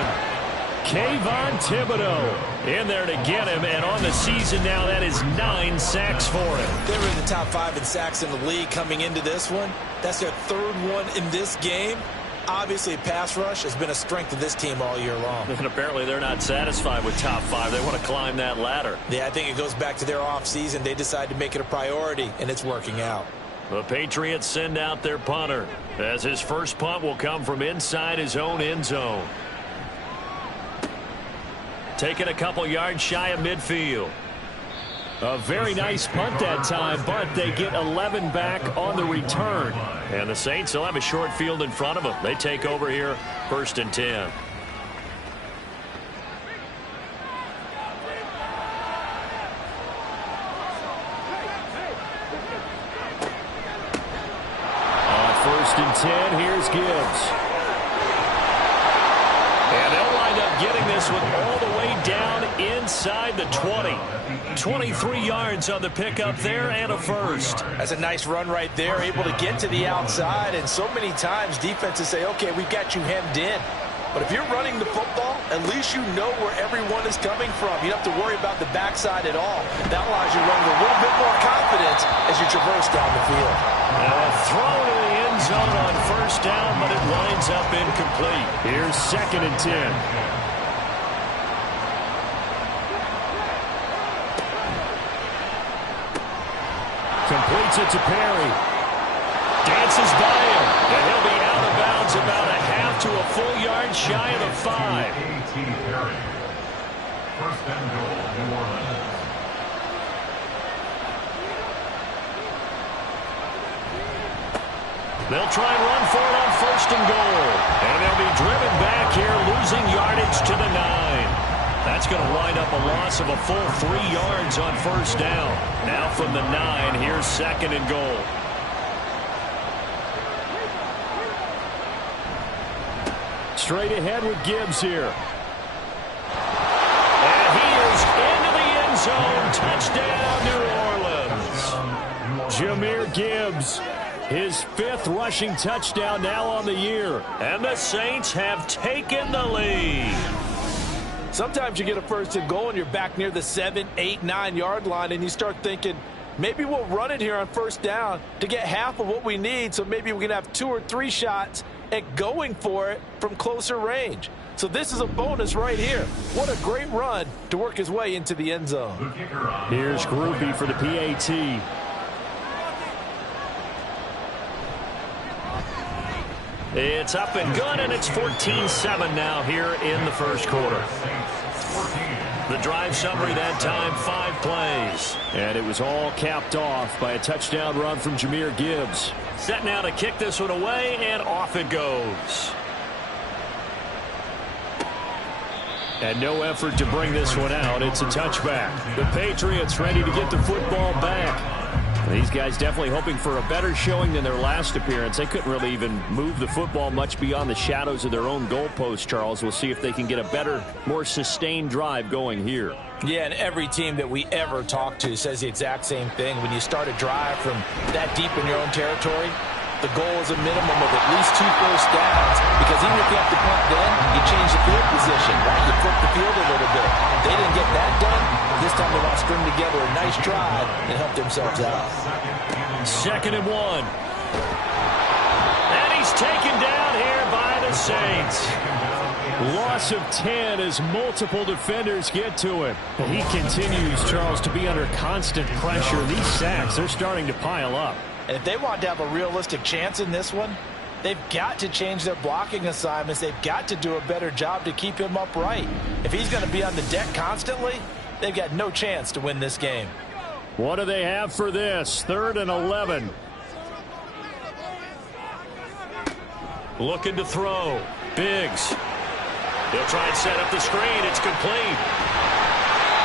Kayvon Thibodeau in there to get him, and on the season now, that is 9 sacks for him. They were in the top 5 in sacks in the league coming into this one. That's their 3rd one in this game. Obviously, pass rush has been a strength of this team all year long. And apparently they're not satisfied with top 5. They want to climb that ladder. Yeah, I think it goes back to their offseason. They decided to make it a priority, and it's working out. The Patriots send out their punter, as his first punt will come from inside his own end zone. Taking a couple yards shy of midfield. A very nice punt that time, but they get 11 back on the return. And the Saints will have a short field in front of them. They take over here, 1st and 10. And 10, here's Gibbs. And they'll wind up getting this one all the way down inside the 20. 23 yards on the pickup there and a 1st. That's a nice run right there, able to get to the outside. And so many times defenses say, okay, we've got you hemmed in. But if you're running the football, at least you know where everyone is coming from. You don't have to worry about the backside at all. That allows you to run with a little bit more confidence as you traverse down the field. Now a throw to the end zone on 1st down, but it winds up incomplete. Here's 2nd and 10. Completes it to Perry. Dances by him, and he'll be out of bounds about a half to a full yard shy of the 5. A.T. Perry. 1st and goal, New Orleans. They'll try and run for it on 1st and goal. And they'll be driven back here, losing yardage to the 9. That's going to wind up a loss of a full 3 yards on 1st down. Now from the 9, here's 2nd and goal. Straight ahead with Gibbs here. And he is into the end zone. Touchdown, New Orleans. Jahmyr Gibbs, his 5th rushing touchdown now on the year. And the Saints have taken the lead. Sometimes you get a 1st and goal and you're back near the 7, 8, 9 yard line, and you start thinking, maybe we'll run it here on 1st down to get half of what we need, so maybe we can have 2 or 3 shots at going for it from closer range. So this is a bonus right here. What a great run to work his way into the end zone. Here's Groupie for the PAT. It's up and good, and it's 14-7 now here in the first quarter. The drive summary that time, 5 plays. And it was all capped off by a touchdown run from Jahmyr Gibbs. Set now to kick this one away, and off it goes. And no effort to bring this one out. It's a touchback. The Patriots ready to get the football back. These guys definitely hoping for a better showing than their last appearance. They couldn't really even move the football much beyond the shadows of their own goalpost, Charles. We'll see if they can get a better, more sustained drive going here. Yeah, and every team that we ever talk to says the exact same thing. When you start a drive from that deep in your own territory, the goal is a minimum of at least 2 first downs, because even if you have to punt then, you change the field position, right? You flip the field a little bit. They didn't get that done. This time they want to string together a nice drive and help themselves out. 2nd and 1. And he's taken down here by the Saints. Loss of 10 as multiple defenders get to him. He continues, Charles, to be under constant pressure. These sacks, they're starting to pile up. And if they want to have a realistic chance in this one, they've got to change their blocking assignments. They've got to do a better job to keep him upright. If he's going to be on the deck constantly, they've got no chance to win this game. What do they have for this? 3rd and 11. Looking to throw. Biggs. He'll try and set up the screen. It's complete.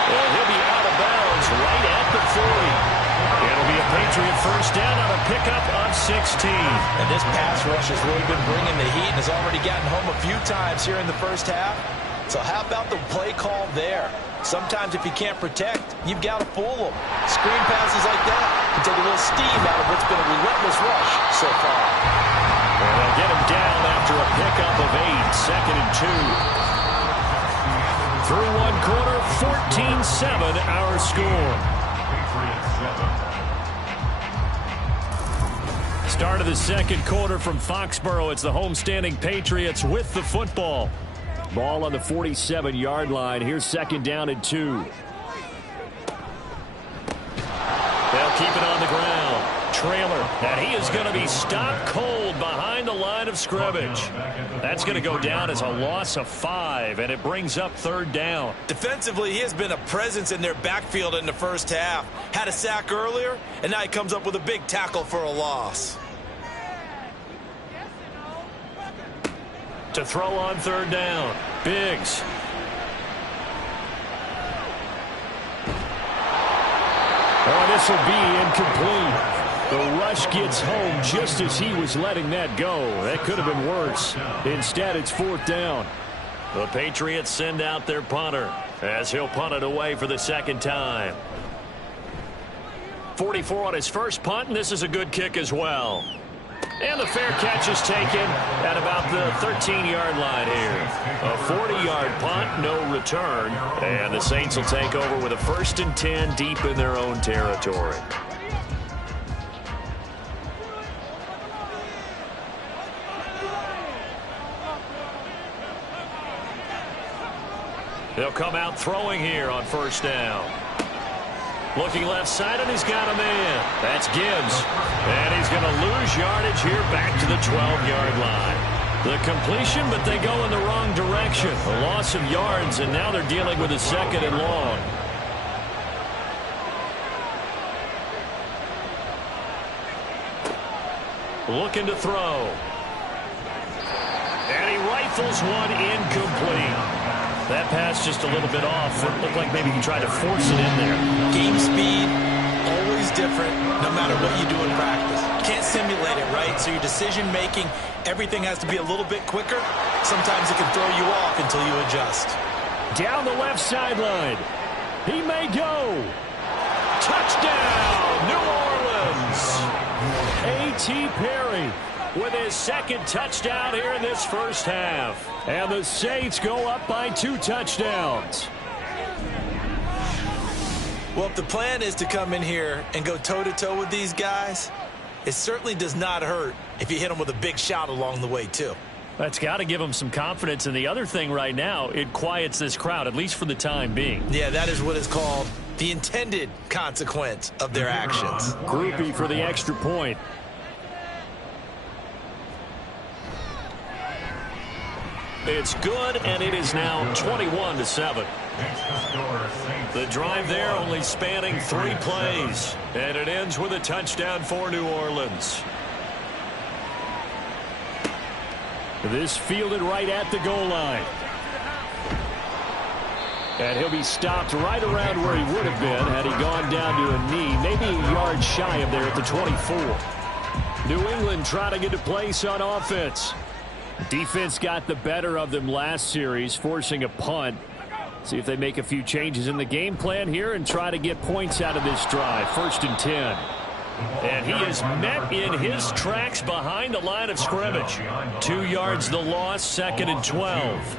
And he'll be out of bounds right at the 40. It'll be a Patriot first down on a pickup of 16. And this pass rush has really been bringing the heat and has already gotten home a few times here in the first half. So how about the play call there? Sometimes if you can't protect, you've got to fool them. Screen passes like that can take a little steam out of what's been a relentless rush so far. And they'll get him down after a pickup of 8. 2nd and 2. Through 1 quarter, 14-7 our score. Start of the 2nd quarter from Foxborough. It's the homestanding Patriots with the football. Ball on the 47-yard line. Here's 2nd down and 2. They'll keep it on the ground. Trailer, and he is going to be stopped cold behind the line of scrimmage. That's going to go down as a loss of 5, and it brings up 3rd down. Defensively, he has been a presence in their backfield in the first half. Had a sack earlier, and now he comes up with a big tackle for a loss. To throw on 3rd down. Biggs. Oh, this will be incomplete. The rush gets home just as he was letting that go. That could have been worse. Instead, it's 4th down. The Patriots send out their punter as he'll punt it away for the 2nd time. 44 on his first punt, and this is a good kick as well. And the fair catch is taken at about the 13-yard line here. A 40-yard punt, no return. And the Saints will take over with a 1st and 10 deep in their own territory. They'll come out throwing here on 1st down. Looking left side, and he's got a man. That's Gibbs. And he's going to lose yardage here back to the 12-yard line. The completion, but they go in the wrong direction. A loss of yards, and now they're dealing with a 2nd and long. Looking to throw. And he rifles one incomplete. That pass just a little bit off. It looked like maybe he tried to force it in there. Game speed, always different, no matter what you do in practice. Can't simulate it, right? So your decision-making, everything has to be a little bit quicker. Sometimes it can throw you off until you adjust. Down the left sideline. He may go. Touchdown, New Orleans. A.T. Perry with his 2nd touchdown here in this first half. And the Saints go up by 2 touchdowns. Well, if the plan is to come in here and go toe-to-toe with these guys, it certainly does not hurt if you hit them with a big shot along the way, too. That's got to give them some confidence. And the other thing right now, it quiets this crowd, at least for the time being. Yeah, that is what is called the intended consequence of their actions. Groupie for the extra point. It's good, and it is now 21-7. The drive there only spanning 3 plays, and it ends with a touchdown for New Orleans. This fielded right at the goal line. And he'll be stopped right around where he would have been had he gone down to a knee, maybe a yard shy of there at the 24. New England trying to get to place on offense. Defense got the better of them last series, forcing a punt. See if they make a few changes in the game plan here and try to get points out of this drive. 1st and 10. And he is met in his tracks behind the line of scrimmage. 2 yards the loss, 2nd and 12.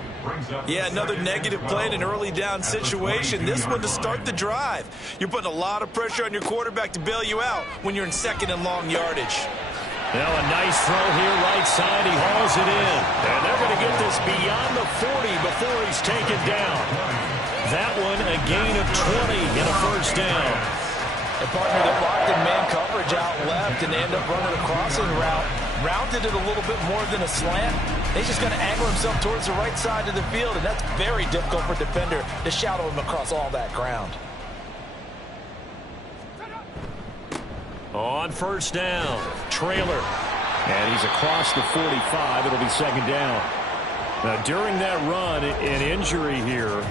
Yeah, another negative play in an early down situation. This one to start the drive. You're putting a lot of pressure on your quarterback to bail you out when you're in 2nd and long yardage. Now a nice throw here right side. He hauls it in. And they're going to get this beyond the 40 before he's taken down. That one a gain of 20 and a 1st down. And partner, they're locked in man coverage out left, and they end up running a crossing route. Rounded it a little bit more than a slant. He's just going to angle himself towards the right side of the field, and that's very difficult for a defender to shadow him across all that ground. On 1st down, trailer. And he's across the 45. It'll be 2nd down. Now, during that run, an injury here.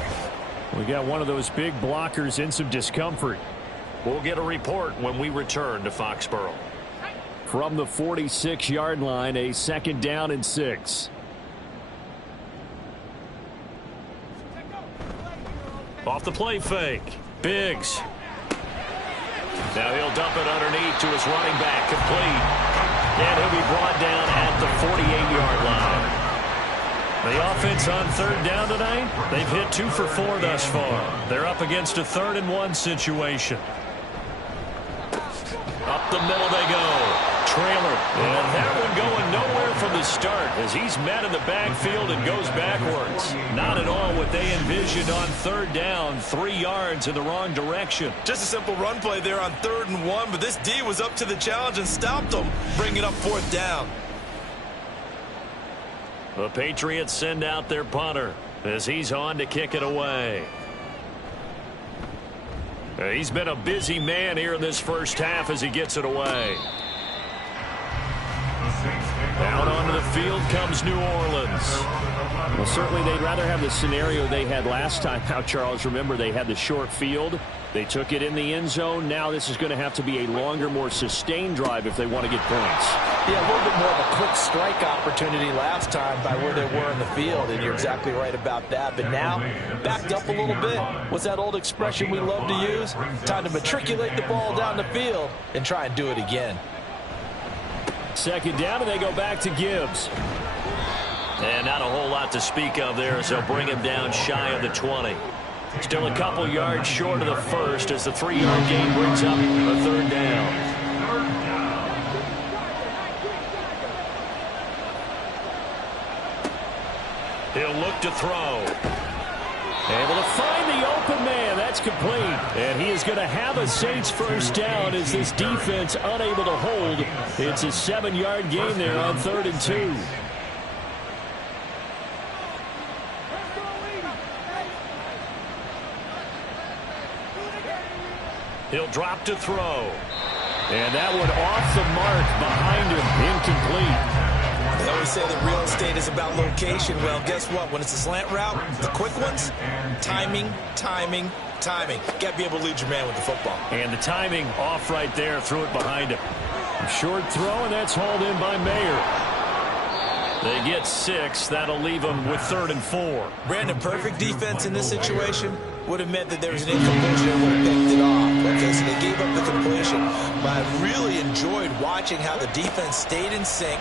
We got one of those big blockers in some discomfort. We'll get a report when we return to Foxborough. From the 46-yard line, a 2nd down and 6. Off the play fake. Biggs. Now he'll dump it underneath to his running back, complete. And he'll be brought down at the 48-yard line. The offense on 3rd down tonight, they've hit 2 for 4 thus far. They're up against a 3rd and 1 situation. Up the middle they go. Trailer. And that one going nowhere from the start as he's met in the backfield and goes backwards. Not at all what they envisioned on 3rd down. 3 yards in the wrong direction. Just a simple run play there on 3rd and 1, but this D was up to the challenge and stopped them, bringing up 4th down. The Patriots send out their punter as he's on to kick it away. He's been a busy man here in this 1st half as he gets it away. Out onto the field comes New Orleans. Well, certainly they'd rather have the scenario they had last time out, Charles. Remember, they had the short field. They took it in the end zone. Now this is going to have to be a longer, more sustained drive if they want to get points. Yeah, a little bit more of a quick strike opportunity last time by where they were in the field, and you're exactly right about that. But now, backed up a little bit. What's that old expression we love to use? Time to matriculate the ball down the field and try and do it again. 2nd down, and they go back to Gibbs. And not a whole lot to speak of there as they'll bring him down shy of the 20. Still a couple yards short of the 1st as the 3-yard gain brings up a 3rd down. He'll look to throw. Able to find the open man. That's complete. And he is going to have a Saints 1st down as this defense unable to hold. It's a 7-yard gain there on 3rd and 2. He'll drop to throw. And that one off the mark behind him. Incomplete. They always say that real estate is about location. Well, guess what? When it's a slant route, the quick ones, timing, timing, timing. Got to be able to lead your man with the football. And the timing off right there. Threw it behind him. A short throw, and that's hauled in by Mayer. They get 6. That'll leave them with 3rd and 4. Brandon, perfect defense in this situation would have meant that there was an incompletion and would have picked it off. Okay, so they gave up the completion. But I really enjoyed watching how the defense stayed in sync,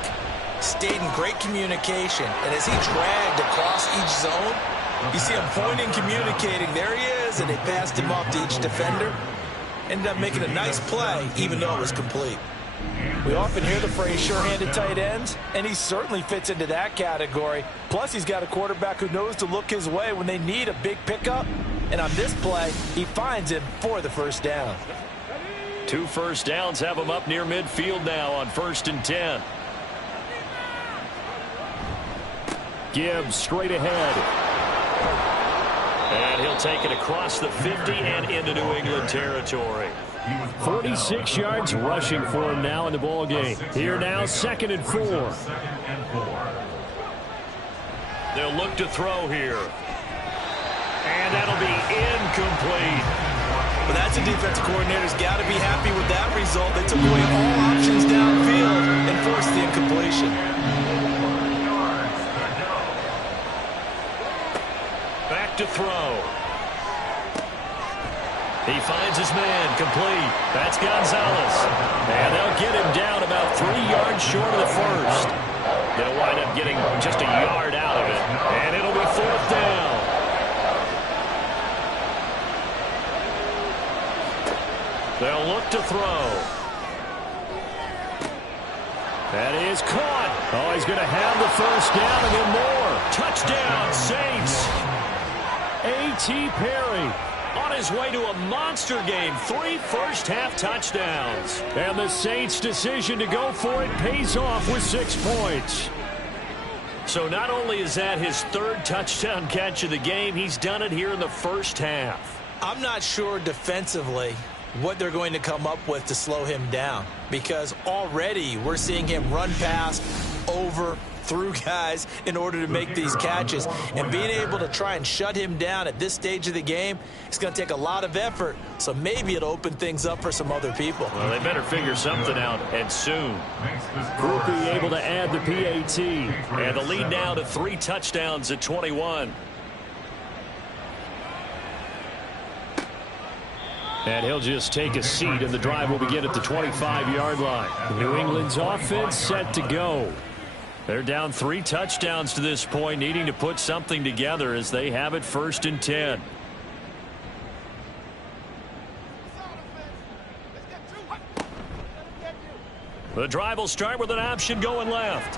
stayed in great communication, and as he dragged across each zone, you see him pointing, communicating. There he is, and they passed him off to each defender. Ended up making a nice play, even though it was complete. We often hear the phrase sure-handed tight ends, and he certainly fits into that category. Plus, he's got a quarterback who knows to look his way when they need a big pickup. And on this play, he finds him for the first down. 2 first downs have him up near midfield now on 1st and 10. Gibbs straight ahead. And he'll take it across the 50 and into New England territory. 46 yards rushing for him now in the ball game. Here now, 2nd and 4. They'll look to throw here. And that'll be incomplete. Well, that's a defensive coordinator's got to be happy with that result. They took away all options downfield and forced the incompletion. Back to throw. He finds his man, complete. That's Gonzalez. And they'll get him down about 3 yards short of the first. They'll wind up getting just a yard out of it. And it'll be 4th down. They'll look to throw. That is caught. Oh, he's going to have the first down and then more. Touchdown, Saints. A.T. Perry on his way to a monster game. 3 first-half touchdowns. And the Saints' decision to go for it pays off with 6 points. So not only is that his 3rd touchdown catch of the game, he's done it here in the first half. I'm not sure defensively what they're going to come up with to slow him down, because already we're seeing him run past, over, through guys in order to make these catches. And being able to try and shut him down at this stage of the game, it's going to take a lot of effort. So maybe it'll open things up for some other people. Well, they better figure something out, and soon. Groupie able to add the PAT. And the lead now to 3 touchdowns at 21. And he'll just take a seat, and the drive will begin at the 25-yard line. New England's offense set to go. They're down 3 touchdowns to this point, needing to put something together as they have it 1st and 10. The drive will start with an option going left.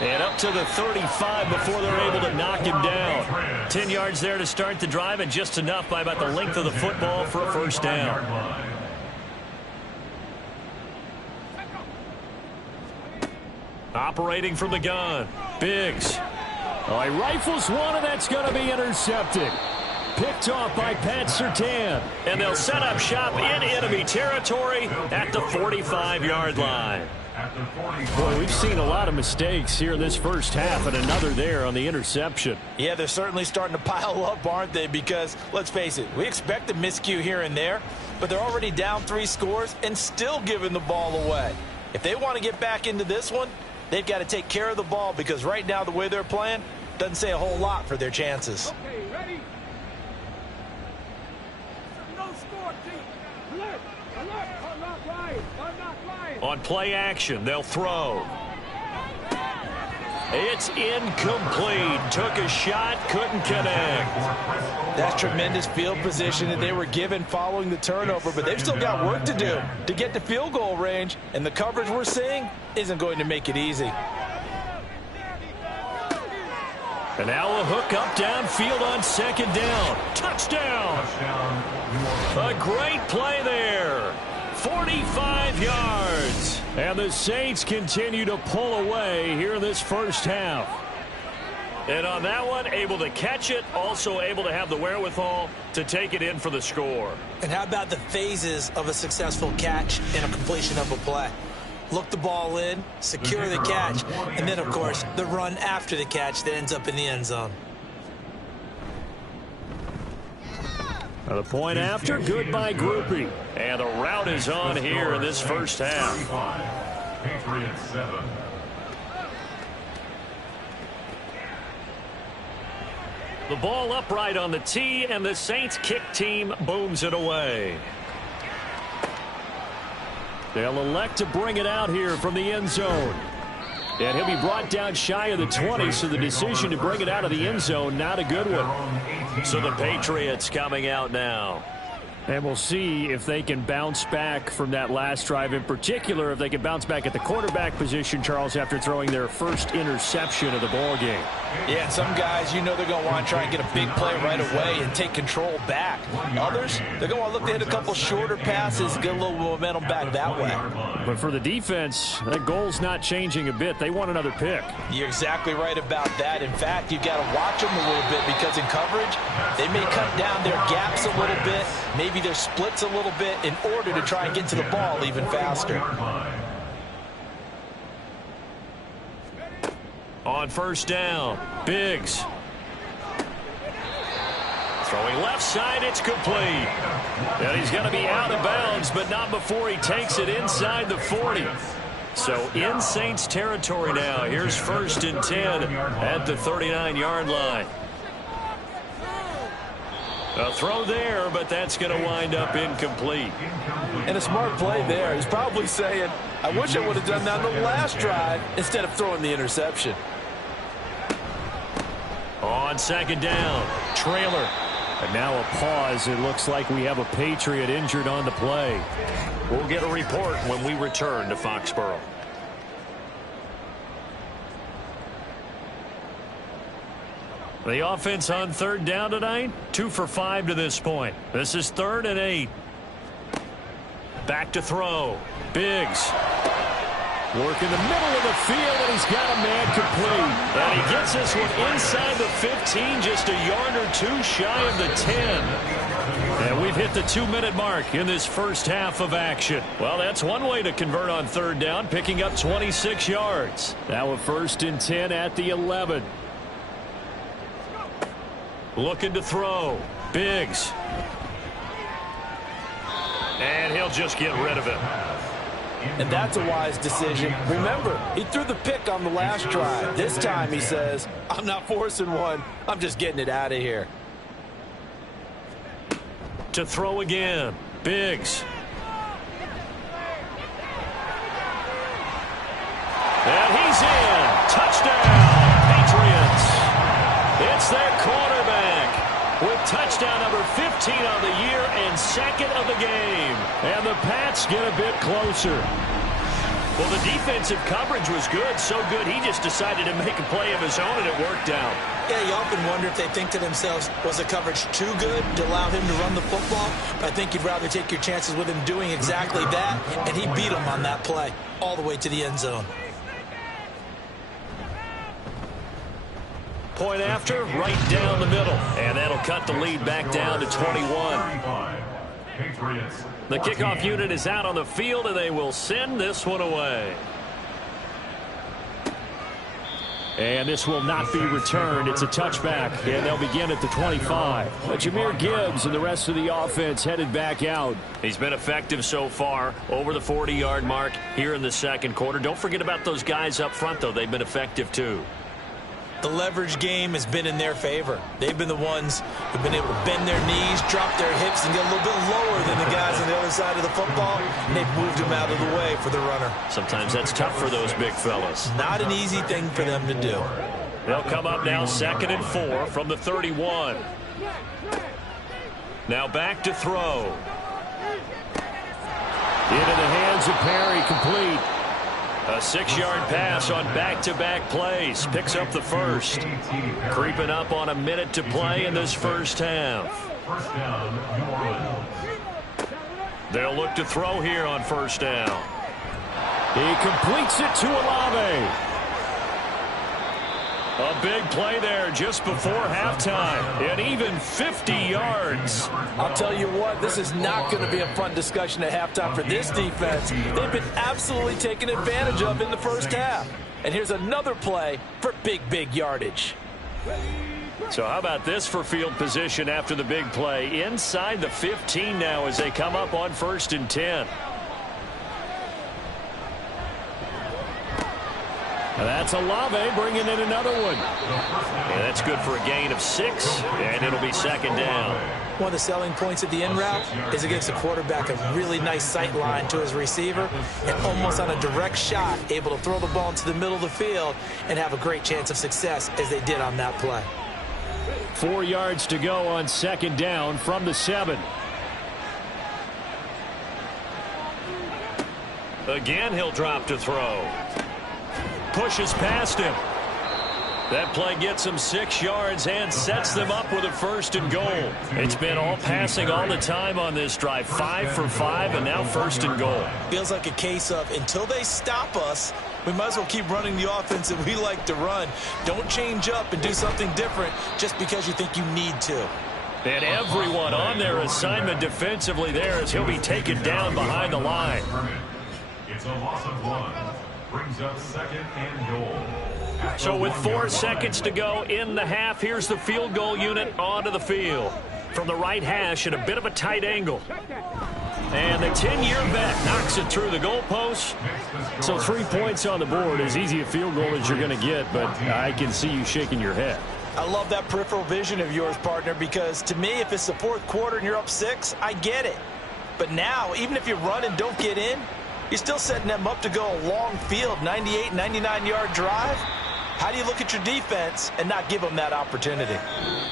And up to the 35 before they're able to knock him down. 10 yards there to start the drive, and just enough by about the length of the football for a first down. Operating from the gun, Biggs. Oh, he rifles one, and that's going to be intercepted. Picked off by Pat Surtain. And they'll set up shop in enemy territory at the 45-yard line. Boy, we've seen a lot of mistakes here in this first half, and another there on the interception. Yeah, they're certainly starting to pile up, aren't they? Because, let's face it, we expect a miscue here and there, but they're already down 3 scores and still giving the ball away. If they want to get back into this one, they've got to take care of the ball, because right now the way they're playing doesn't say a whole lot for their chances. Okay, ready? No score, team. Alert! Alert! I'm not lying. I'm not lying. On play action, they'll throw. It's incomplete. Took a shot, couldn't connect. That's tremendous field position that they were given following the turnover, but they've still got work to do to get to field goal range, and the coverage we're seeing isn't going to make it easy. And now a hook up downfield on 2nd down. Touchdown! A great play there. 45 yards. And the Saints continue to pull away here in this first half. And on that one, able to catch it, also able to have the wherewithal to take it in for the score. And how about the phases of a successful catch and a completion of a play? Look the ball in, secure the catch, and then, of course, the run after the catch that ends up in the end zone. The point after, good by Groupie. And the route is on here in this first half. Patriots 7. The ball upright on the tee, and the Saints kick team booms it away. They'll elect to bring it out here from the end zone. And he'll be brought down shy of the 20, so the decision to bring it out of the end zone, not a good one. So the Patriots coming out now. And we'll see if they can bounce back from that last drive, in particular if they can bounce back at the quarterback position, Charles, after throwing their first interception of the ball game. Yeah, and some guys, you know they're going to want to try and get a big play right away and take control back. Others, they're going to want to look to hit a couple shorter passes, get a little momentum back that way. But for the defense, that goal's not changing a bit. They want another pick. You're exactly right about that. In fact, you've got to watch them a little bit because in coverage, they may cut down their gaps a little bit, maybe their splits a little bit in order to try and get to the ball even faster. On first down, Biggs. Throwing left side, it's complete. And he's going to be out of bounds, but not before he takes it inside the 40. So in Saints territory now. Here's 1st and 10 at the 39-yard line. A throw there, but that's going to wind up incomplete. And a smart play there. He's probably saying, I wish I would have done that on the last drive instead of throwing the interception. On 2nd down, trailer. And now a pause. It looks like we have a Patriot injured on the play. We'll get a report when we return to Foxborough. The offense on 3rd down tonight, 2 for 5 to this point. This is 3rd and 8. Back to throw. Biggs. Work in the middle of the field, and he's got a man complete. And he gets this one inside the 15, just a yard or 2 shy of the 10. And we've hit the 2-minute mark in this first half of action. Well, that's one way to convert on 3rd down, picking up 26 yards. Now a 1st and 10 at the 11. Looking to throw. Biggs. And he'll just get rid of it. And that's a wise decision. Remember, he threw the pick on the last drive. This time he says, I'm not forcing one. I'm just getting it out of here. To throw again. Biggs. And he's in. Touchdown, Patriots. It's their quarterback with touchdown number 15 on the year and 2nd of the game. And the Pats get a bit closer. Well, the defensive coverage was good, so good he just decided to make a play of his own, and it worked out. Yeah, you often wonder if they think to themselves, was the coverage too good to allow him to run the football? But I think you'd rather take your chances with him doing exactly that, and he beat him on that play all the way to the end zone. Point after, right down the middle. And that'll cut the lead back down to 21. The kickoff unit is out on the field, and they will send this one away. And this will not be returned. It's a touchback, and they'll begin at the 25. But Jahmyr Gibbs and the rest of the offense headed back out. He's been effective so far, over the 40-yard mark here in the 2nd quarter. Don't forget about those guys up front, though. They've been effective, too. The leverage game has been in their favor. They've been the ones who've been able to bend their knees, drop their hips, and get a little bit lower than the guys on the other side of the football. And they've moved them out of the way for the runner. Sometimes that's tough for those big fellas. Not an easy thing for them to do. They'll come up now 2nd and 4 from the 31. Now back to throw. Into the hands of Perry, complete. A 6-yard pass on back-to-back plays. Picks up the first. Creeping up on a minute to play in this first half. They'll look to throw here on 1st down. He completes it to Olave. A big play there just before halftime. And even 50 yards. I'll tell you what, this is not going to be a fun discussion at halftime for this defense. They've been absolutely taken advantage of in the first half. And here's another play for big yardage. So how about this for field position after the big play? Inside the 15 now as they come up on 1st and 10. That's Olave bringing in another one. And that's good for a gain of 6, and it'll be 2nd down. One of the selling points of the in route is against a quarterback a really nice sight line to his receiver and almost on a direct shot able to throw the ball into the middle of the field and have a great chance of success as they did on that play. 4 yards to go on 2nd down from the 7. Again, he'll drop to throw. Pushes past him. That play gets him 6 yards and sets them up with a 1st and goal. It's been all passing all the time on this drive. 5 for 5, and now 1st and goal. Feels like a case of until they stop us, we might as well keep running the offense that we like to run. Don't change up and do something different just because you think you need to. And everyone on their assignment defensively there as he'll be taken down behind the line. It's a loss of 1. Brings up 2nd and goal. So with 4 seconds to go in the half, here's the field goal unit onto the field. From the right hash at a bit of a tight angle. And the 10-year vet knocks it through the goalpost. So 3 points on the board, as easy a field goal as you're going to get, but I can see you shaking your head. I love that peripheral vision of yours, partner, because to me, if it's the 4th quarter and you're up 6, I get it. But now, even if you run and don't get in, you're still setting them up to go a long field, 98, 99-yard drive. How do you look at your defense and not give them that opportunity?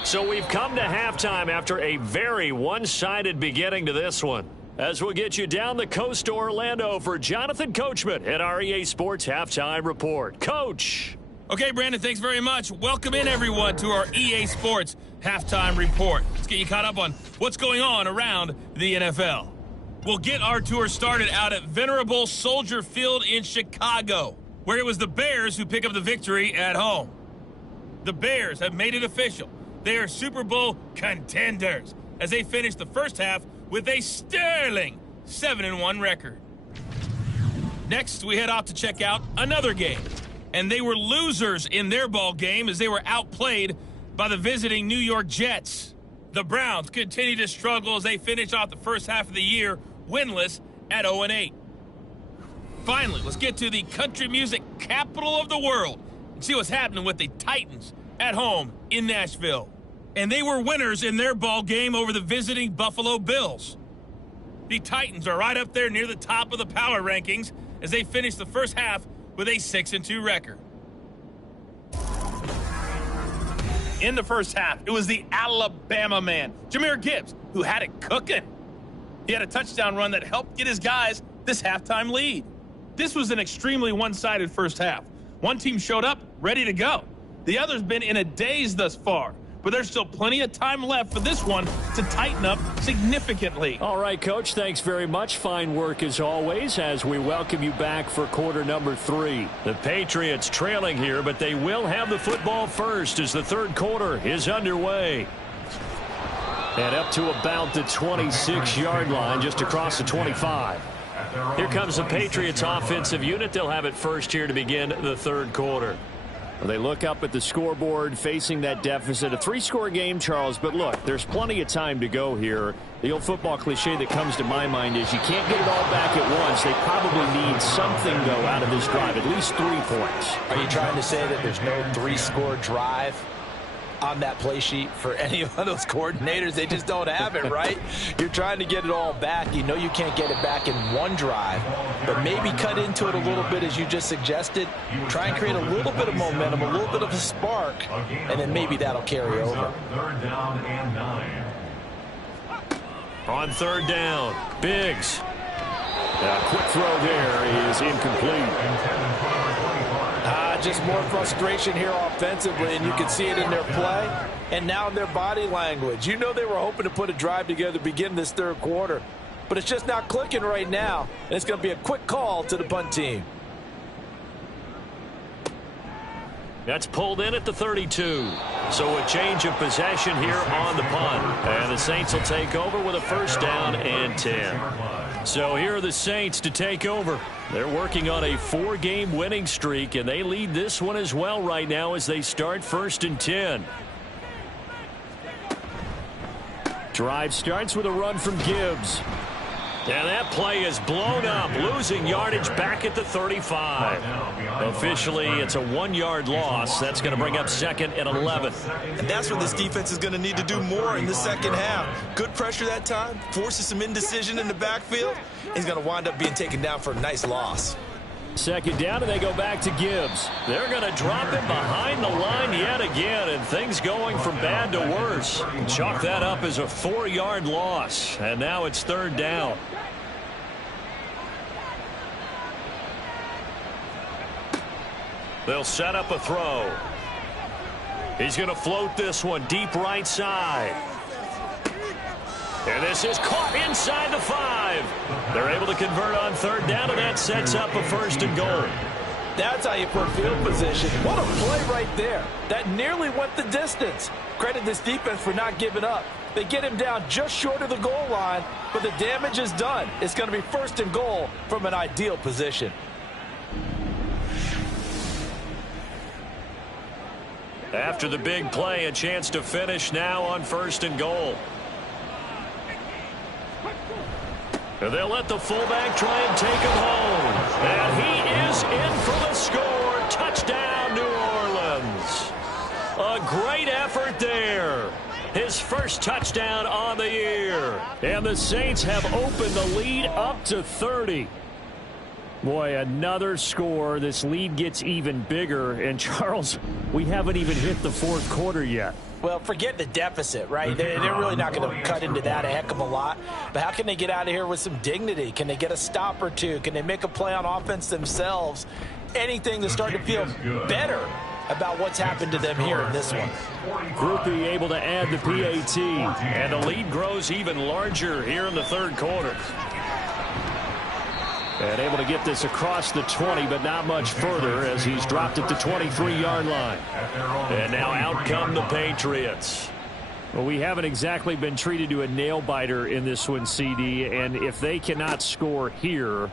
So we've come to halftime after a very one-sided beginning to this one. As we'll get you down the coast to Orlando for Jonathan Coachman at our EA Sports Halftime Report. Coach. Okay, Brandon, thanks very much. Welcome in, everyone, to our EA Sports Halftime Report. Let's get you caught up on what's going on around the NFL. We'll get our tour started out at Venerable Soldier Field in Chicago, where it was the Bears who pick up the victory at home. The Bears have made it official. They are Super Bowl contenders as they finish the first half with a sterling 7-1 record. Next, we head off to check out another game. And they were losers in their ball game as they were outplayed by the visiting New York Jets. The Browns continue to struggle as they finish off the first half of the year winless at 0-8. Finally, let's get to the country music capital of the world and see what's happening with the Titans at home in Nashville. And they were winners in their ball game over the visiting Buffalo Bills. The Titans are right up there near the top of the power rankings as they finish the first half with a 6-2 record. In the first half, it was the Alabama man, Jahmyr Gibbs, who had it cooking. He had a touchdown run that helped get his guys this halftime lead. This was an extremely one-sided first half. One team showed up ready to go. The other's been in a daze thus far, but there's still plenty of time left for this one to tighten up significantly. All right, Coach, thanks very much. Fine work as always as we welcome you back for quarter number 3. The Patriots trailing here, but they will have the football first as the third quarter is underway. And up to about the 26-yard line, just across the 25. Here comes the Patriots offensive unit. They'll have it first here to begin the third quarter. Well, they look up at the scoreboard facing that deficit. A 3-score game, Charles, but look, there's plenty of time to go here. The old football cliche that comes to my mind is you can't get it all back at once. They probably need something, though, out of this drive, at least 3 points. Are you trying to say that there's no 3-score drive on that play sheet for any of those coordinators? They just don't have it, right? You're trying to get it all back. You know you can't get it back in one drive, but maybe cut into it a little bit as you just suggested. Try and create a little bit of momentum, a little bit of a spark, and then maybe that'll carry over. 3rd down and 9. On 3rd down, Biggs. A quick throw there is incomplete. Just more frustration here offensively, and you can see it in their play and now in their body language. You know they were hoping to put a drive together to begin this third quarter, but it's just not clicking right now, and it's going to be a quick call to the punt team. That's pulled in at the 32. So a change of possession here on the punt. And the Saints will take over with a 1st down and 10. So here are the Saints to take over. They're working on a 4-game winning streak, and they lead this one as well right now as they start 1st and 10. Drive starts with a run from Gibbs. And that play is blown up, losing yardage back at the 35. Officially, it's a 1-yard loss. That's going to bring up 2nd and 11. And that's what this defense is going to need to do more in the second half. Good pressure that time, forces some indecision in the backfield. He's going to wind up being taken down for a nice loss. 2nd down, and they go back to Gibbs. They're going to drop him behind the line yet again, and things going from bad to worse. Chalk that up as a 4-yard loss, and now it's 3rd down. They'll set up a throw. He's going to float this one deep right side. And this is caught inside the 5. They're able to convert on third down, and that sets up a 1st and goal. That's how you put field position. What a play right there. That nearly went the distance. Credit this defense for not giving up. They get him down just short of the goal line, but the damage is done. It's going to be 1st and goal from an ideal position. After the big play, a chance to finish now on 1st and goal. And they'll let the fullback try and take him home. And he is in for the score. Touchdown, New Orleans. A great effort there. His first touchdown on the year. And the Saints have opened the lead up to 30. Boy, another score. This lead gets even bigger. And, Charles, we haven't even hit the 4th quarter yet. Well, forget the deficit, right? They're really not going to cut into that a heck of a lot. But how can they get out of here with some dignity? Can they get a stop or two? Can they make a play on offense themselves? Anything to start to feel better about what's happened to them here in this one. Groupie able to add the PAT. And the lead grows even larger here in the 3rd quarter. And able to get this across the 20, but not much further as he's dropped it to 23-yard line. And now out come the Patriots. Well, we haven't exactly been treated to a nail-biter in this one, CD. And if they cannot score here,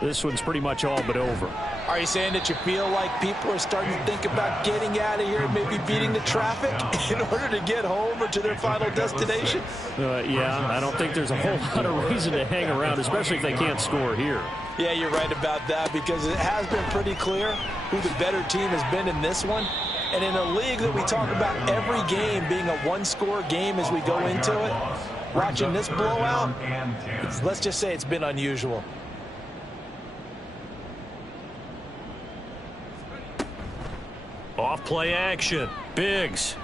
this one's pretty much all but over. Are you saying that you feel like people are starting to think about getting out of here and maybe beating the traffic in order to get home or to their final destination? Yeah, I don't think there's a whole lot of reason to hang around, especially if they can't score here. Yeah, you're right about that because it has been pretty clear who the better team has been in this one. And in a league that we talk about every game being a one-score game as we go into it, watching this blowout, let's just say it's been unusual. Off play action. Biggs.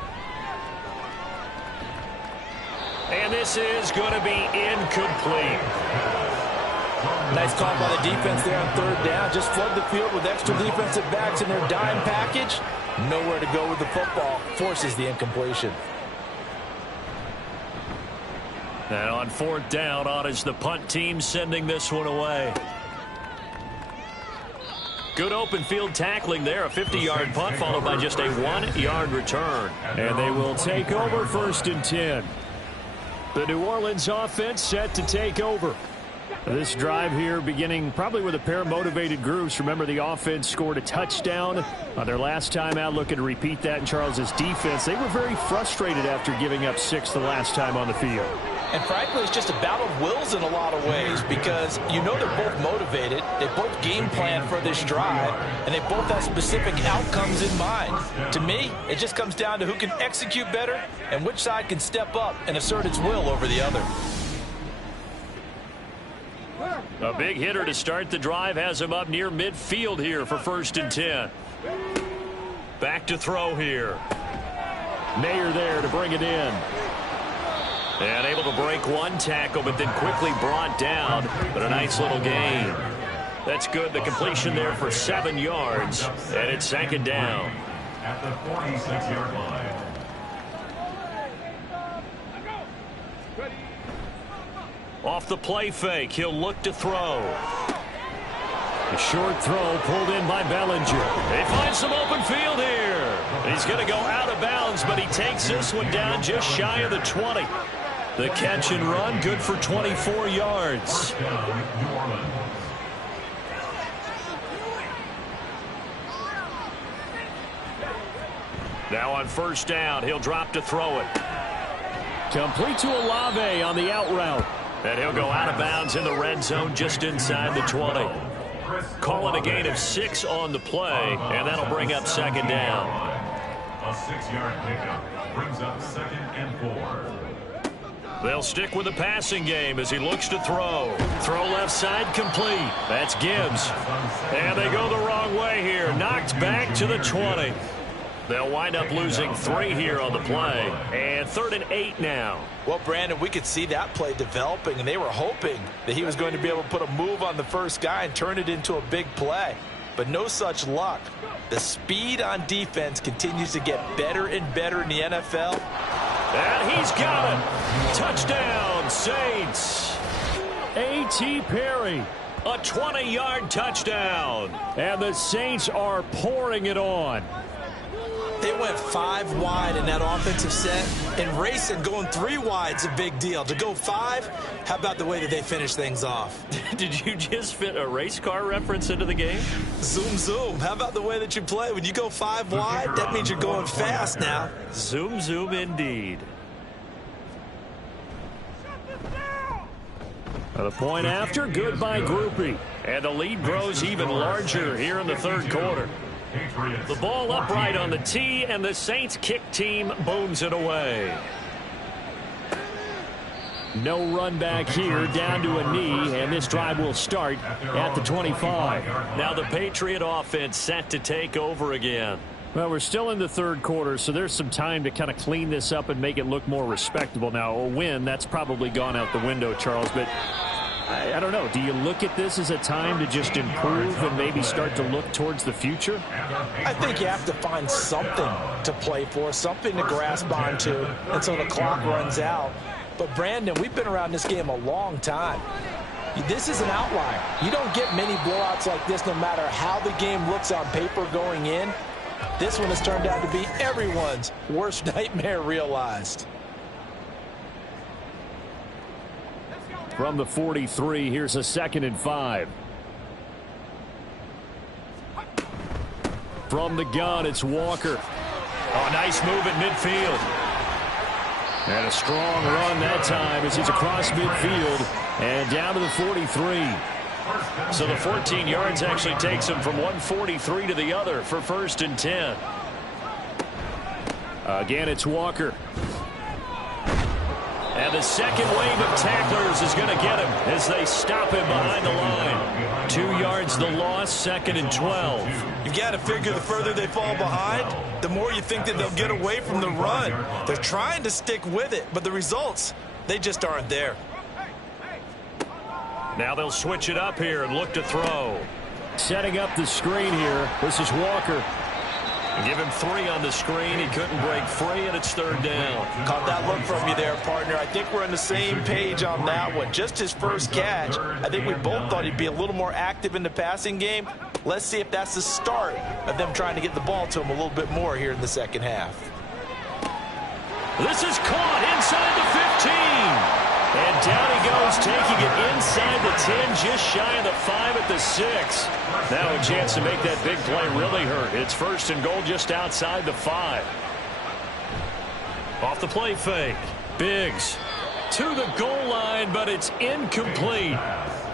And this is going to be incomplete. Nice call by the defense there on 3rd down. Just flood the field with extra defensive backs in their dime package. Nowhere to go with the football. Forces the incompletion. And on 4th down, on is the punt team sending this one away. Good open field tackling there. A 50-yard punt followed by just a 1-yard return. And they will take over 1st and 10. The New Orleans offense set to take over. This drive here beginning probably with a pair of motivated groups. Remember, the offense scored a touchdown on their last time out. Looking to repeat that in Charles's defense. They were very frustrated after giving up 6 the last time on the field. And frankly, it's just a battle of wills in a lot of ways because you know they're both motivated. They both game plan for this drive, and they both have specific outcomes in mind. To me, it just comes down to who can execute better and which side can step up and assert its will over the other. A big hitter to start the drive has him up near midfield here for 1st and 10. Back to throw here. Mayer there to bring it in. And able to break one tackle, but then quickly brought down. But a nice little gain. That's good. The completion there for 7 yards. And it's 2nd down. At the 46-yard line. Off the play fake, he'll look to throw. A short throw pulled in by Bellinger. He finds some open field here. He's going to go out of bounds, but he takes this one down just shy of the 20. The catch and run, good for 24 yards. Now on 1st down, he'll drop to throw it. Complete to Olave on the out route. And he'll go out of bounds in the red zone just inside the 20. Calling a gain of 6 on the play, and that'll bring up 2nd down. A 6-yard pickup brings up 2nd and 4. They'll stick with the passing game as he looks to throw. Throw left side complete. That's Gibbs. And they go the wrong way here. Knocked back to the 20. They'll wind up losing 3 here on the play. And 3rd and 8 now. Well, Brandon, we could see that play developing, and they were hoping that he was going to be able to put a move on the first guy and turn it into a big play. but no such luck. The speed on defense continues to get better and better in the NFL. And he's got it. Touchdown, Saints. A.T. Perry, a 20-yard touchdown. And the Saints are pouring it on. They went 5 wide in that offensive set, and racing going 3 wide's a big deal. To go 5, how about the way that they finish things off? Did you just fit a race car reference into the game? Zoom, zoom. How about the way that you play? When you go 5 wide, that means you're going fast now. Zoom, zoom indeed. The point after, good by Groupie. And the lead grows even larger here in the third quarter. The ball upright on the tee, and the Saints kick team booms it away. No run back here, down to a knee, and this drive will start at the 25. Now the Patriot offense set to take over again. Well, we're still in the third quarter, so there's some time to kind of clean this up and make it look more respectable. Now, a win, that's probably gone out the window, Charles, but I don't know. Do you look at this as a time to just improve and maybe start to look towards the future? I think you have to find something to play for, something to grasp onto until the clock runs out. But, Brandon, we've been around this game a long time. This is an outlier. You don't get many blowouts like this no matter how the game looks on paper going in. This one has turned out to be everyone's worst nightmare realized. From the 43, here's a 2nd and 5. From the gun, it's Walker. Oh, nice move at midfield. And a strong run that time as he's across midfield and down to the 43. So the 14 yards actually takes him from 143 to the other for 1st and 10. Again, it's Walker. And the second wave of tacklers is going to get him as they stop him behind the line. 2 yards the loss, 2nd and 12. You've got to figure the further they fall behind, the more you think that they'll get away from the run. They're trying to stick with it, but the results, they just aren't there. Now they'll switch it up here and look to throw. Setting up the screen here. This is Walker. Give him 3 on the screen. He couldn't break free, and it's 3rd down. Caught that look from you there, partner. I think we're on the same page on that one. Just his first catch. I think we both thought he'd be a little more active in the passing game. Let's see if that's the start of them trying to get the ball to him a little bit more here in the second half. This is caught inside the 15. And down he goes, taking it inside the 10, just shy of the 5 at the 6. Now a chance to make that big play really hurt. It's 1st and goal just outside the 5. Off the play fake. Biggs to the goal line, but it's incomplete.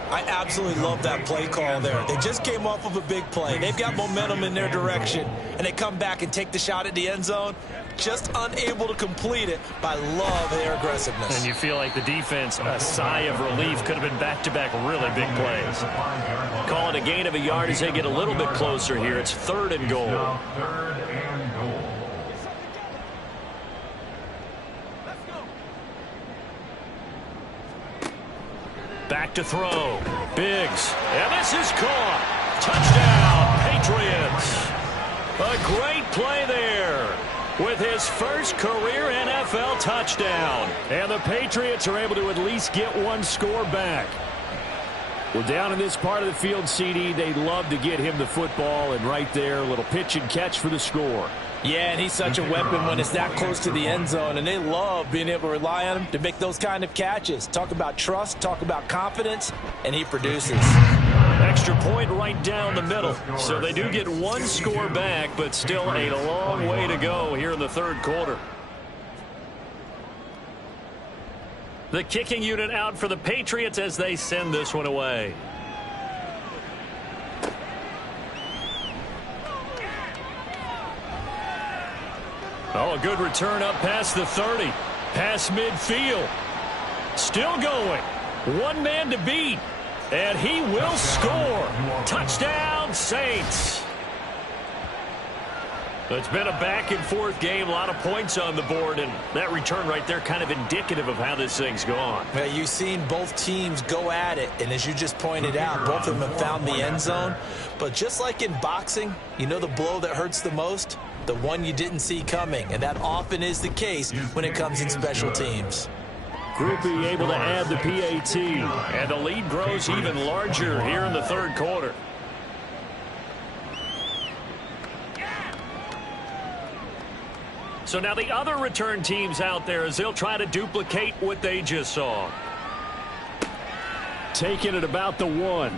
I absolutely love that play call there. They just came off of a big play. They've got momentum in their direction, and they come back and take the shot at the end zone. Just unable to complete it, but I love their aggressiveness. And you feel like the defense, a sigh of relief, could have been back-to-back really big plays. Call it a gain of a yard as they get a little bit closer here. It's 3rd and goal. Back to throw. Biggs. And this is caught. Touchdown, Patriots. A great play there with his first career NFL touchdown. And the Patriots are able to at least get 1 score back. Well, down in this part of the field, CD, they'd love to get him the football, and right there, a little pitch and catch for the score. Yeah, and he's such a weapon when it's that close to the end zone, and they love being able to rely on him to make those kind of catches. Talk about trust, talk about confidence, and he produces. Extra point right down the middle. So they do get 1 score back, but still a long way to go here in the 3rd quarter. The kicking unit out for the Patriots as they send this one away. Oh, a good return up past the 30. Past midfield. Still going. 1 man to beat. And he will score. Touchdown, Saints. It's been a back-and-forth game, a lot of points on the board, and that return right there kind of indicative of how this thing's gone. Yeah, you've seen both teams go at it, and as you just pointed out, both of them have found the end zone. But just like in boxing, you know the blow that hurts the most? The one you didn't see coming, and that often is the case when it comes in special teams. Groupie able to add the PAT, and the lead grows even larger here in the third quarter. So now the other return teams out there as they'll try to duplicate what they just saw. Taking it about the 1.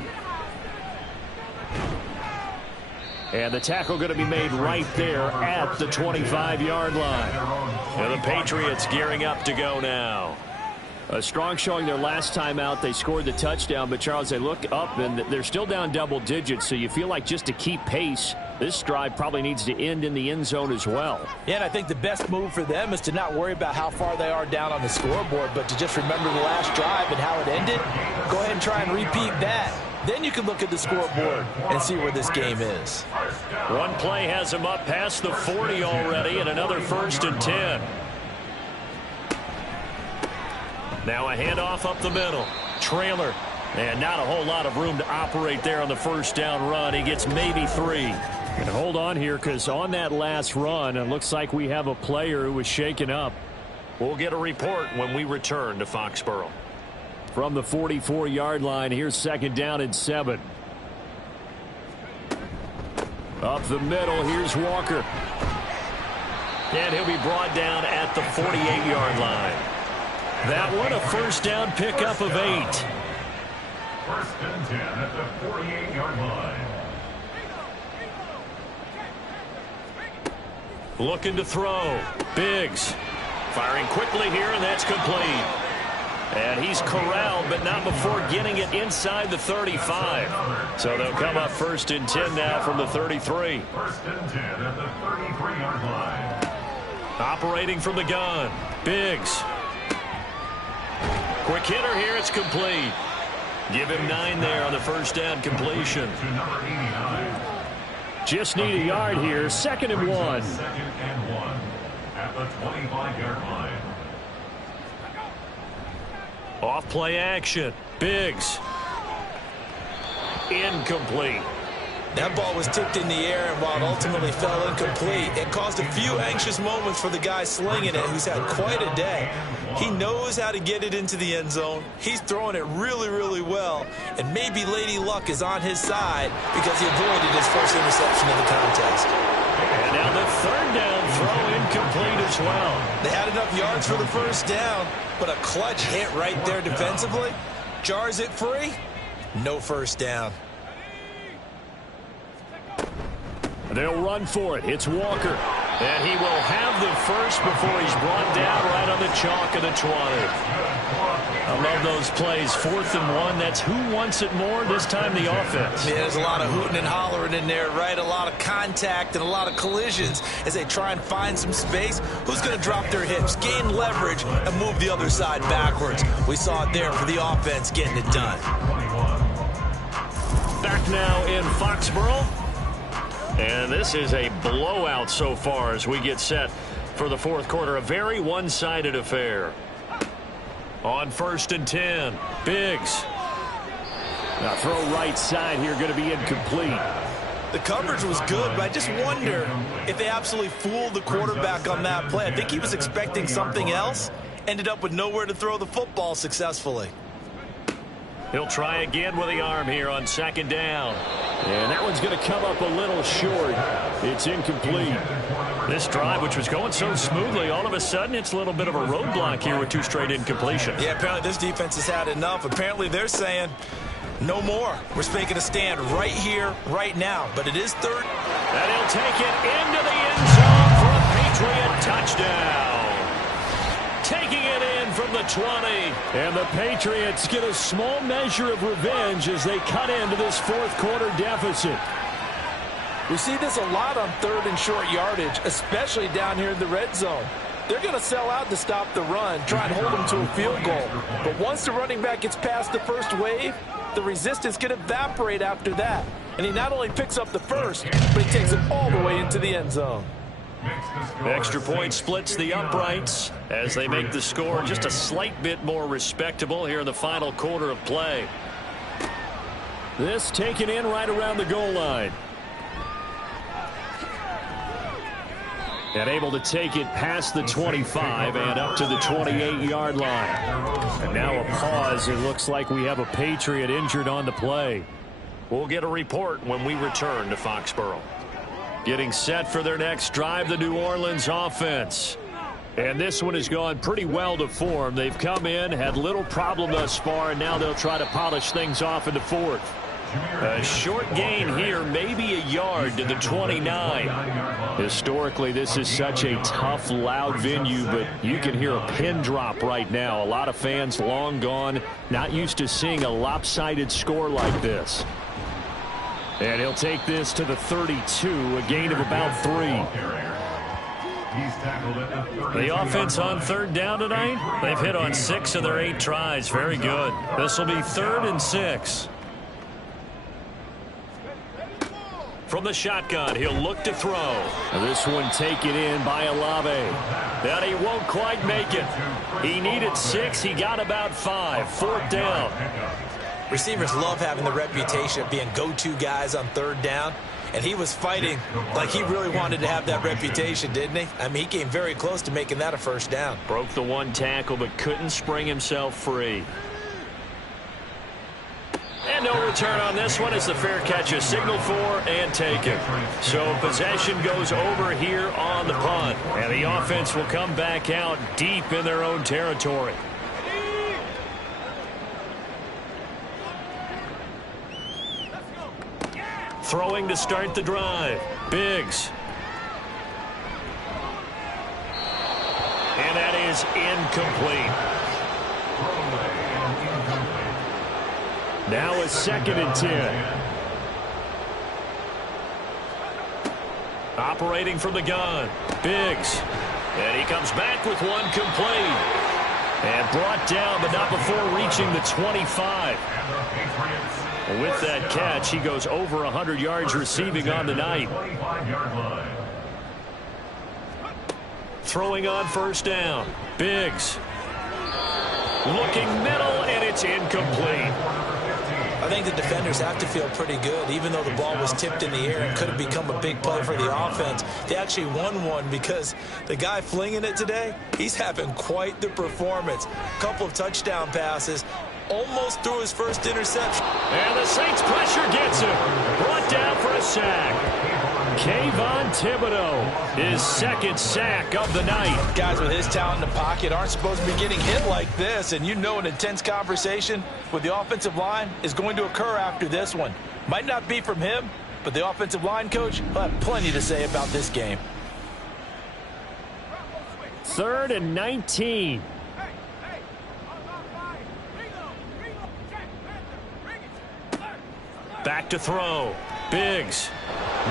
And the tackle going to be made right there at the 25-yard line. And the Patriots gearing up to go now. A strong showing their last time out. They scored the touchdown, but Charles, they look up and they're still down double digits, so you feel like just to keep pace, this drive probably needs to end in the end zone as well. Yeah, and I think the best move for them is to not worry about how far they are down on the scoreboard, but to just remember the last drive and how it ended. Go ahead and try and repeat that. Then you can look at the scoreboard and see where this game is. One play has them up past the 40 already, and another 1st and 10. Now a handoff up the middle. Trailer. And not a whole lot of room to operate there on the first down run. He gets maybe 3. And hold on here, because on that last run, it looks like we have a player who was shaken up. We'll get a report when we return to Foxborough. From the 44-yard line, here's 2nd down and 7. Up the middle, here's Walker. And he'll be brought down at the 48-yard line. That one a first down pickup of 8. 1st and 10 at the 48-yard line. Looking to throw. Biggs. Firing quickly here, and that's complete. And he's corralled, but not before getting it inside the 35. So they'll come up 1st and 10 now from the 33. 1st and 10 at the 33-yard line. Operating from the gun. Biggs. Quick hitter here, it's complete. Give him 9 there on the first down completion. To number 89. Just need a yard here, 2nd and 1. 2nd and 1 at the 25-yard line. Off play action. Biggs. Incomplete. That ball was tipped in the air, and while it ultimately fell incomplete, it caused a few anxious moments for the guy slinging it, who's had quite a day. He knows how to get it into the end zone. He's throwing it really, really well, and maybe Lady Luck is on his side because he avoided his first interception of the contest. And now the 3rd down throw incomplete as well. They had enough yards for the first down, but a clutch hit right there defensively. Jars it free, no first down. They'll run for it. It's Walker. And he will have the first before he's brought down right on the chalk of the 20. I love those plays. 4th and 1. That's who wants it more, this time the offense. Yeah, there's a lot of hooting and hollering in there, right? A lot of contact and a lot of collisions as they try and find some space. Who's going to drop their hips, gain leverage, and move the other side backwards? We saw it there for the offense getting it done. Back now in Foxborough. And this is a blowout so far as we get set for the 4th quarter. A very one-sided affair. On 1st and 10, Biggs. Now throw right side here, going to be incomplete. The coverage was good, but I just wonder if they absolutely fooled the quarterback on that play. I think he was expecting something else. Ended up with nowhere to throw the football successfully. He'll try again with the arm here on 2nd down. And that one's going to come up a little short. It's incomplete. This drive, which was going so smoothly, all of a sudden it's a little bit of a roadblock here with 2 straight incompletions. Yeah, apparently this defense has had enough. Apparently they're saying no more. We're making a stand right here, right now. But it is 3rd. And he'll take it into the end zone for a Patriot touchdown. Taking it in from the 20. And the Patriots get a small measure of revenge as they cut into this 4th quarter deficit. We see this a lot on 3rd and short yardage, especially down here in the red zone. They're going to sell out to stop the run, try and hold them to a field goal. But once the running back gets past the first wave, the resistance can evaporate after that. And he not only picks up the first, but he takes it all the way into the end zone. Extra point splits the uprights as they make the score just a slight bit more respectable here in the final quarter of play. This taken in right around the goal line. And able to take it past the 25 and up to the 28-yard line. And now a pause. It looks like we have a Patriot injured on the play. We'll get a report when we return to Foxborough. Getting set for their next drive, the New Orleans offense. And this one has gone pretty well to form. They've come in, had little problem thus far, and now they'll try to polish things off in the fourth. A short gain here, maybe a yard to the 29. Historically, this is such a tough, loud venue, but you can hear a pin drop right now. A lot of fans long gone, not used to seeing a lopsided score like this. And he'll take this to the 32, a gain of about 3. The offense on third down tonight, they've hit on 6 of their 8 tries. Very good. This will be 3rd and 6. From the shotgun, he'll look to throw. This one taken in by Olave. And he won't quite make it. He needed 6. He got about 5. 4th down. Receivers love having the reputation of being go-to guys on third down. And he was fighting like he really wanted to have that reputation, didn't he? I mean, he came very close to making that a first down. Broke the 1 tackle, but couldn't spring himself free. And no return on this one as the fair catch is signaled for and taken. So possession goes over here on the punt. And the offense will come back out deep in their own territory. Throwing to start the drive. Biggs. And that is incomplete. Now a 2nd and 10. Operating from the gun. Biggs. And he comes back with 1 complete. And brought down, but not before reaching the 25. With that catch, he goes over 100 yards receiving on the night. Throwing on first down. Biggs. Looking middle, and it's incomplete. I think the defenders have to feel pretty good. Even though the ball was tipped in the air and could have become a big play for the offense, they actually won one because the guy flinging it today, he's having quite the performance. A couple of touchdown passes, almost threw his first interception. And the Saints pressure gets him. Brought down for a sack. Kayvon Thibodeau, his 2nd sack of the night. Guys with his talent in the pocket aren't supposed to be getting hit like this, and you know an intense conversation with the offensive line is going to occur after this one. Might not be from him, but the offensive line coach will have plenty to say about this game. 3rd and 19. Back to throw. Biggs.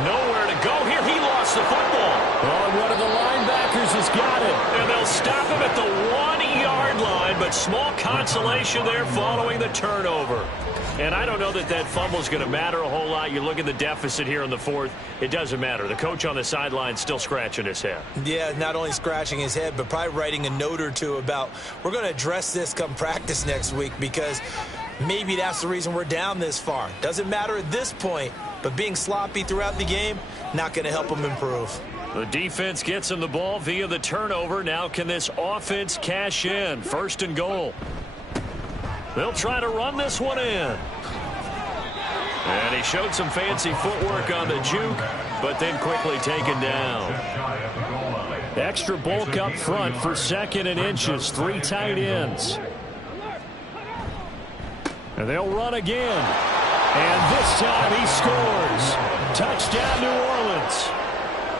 Nowhere to go here. He lost the football. Oh, one of the linebackers has got it. And they'll stop him at the 1-yard line, but small consolation there following the turnover. And I don't know that that fumble is going to matter a whole lot. You look at the deficit here in the 4th. It doesn't matter. The coach on the sideline still scratching his head. Yeah, not only scratching his head, but probably writing a note or two about we're going to address this come practice next week because maybe that's the reason we're down this far. Doesn't matter at this point, but being sloppy throughout the game, not going to help him improve. The defense gets him the ball via the turnover. Now can this offense cash in? 1st and goal. They'll try to run this one in. And he showed some fancy footwork on the juke, but then quickly taken down. Extra bulk up front for 2nd and inches. 3 tight ends. And they'll run again. And this time he scores. Touchdown, New Orleans.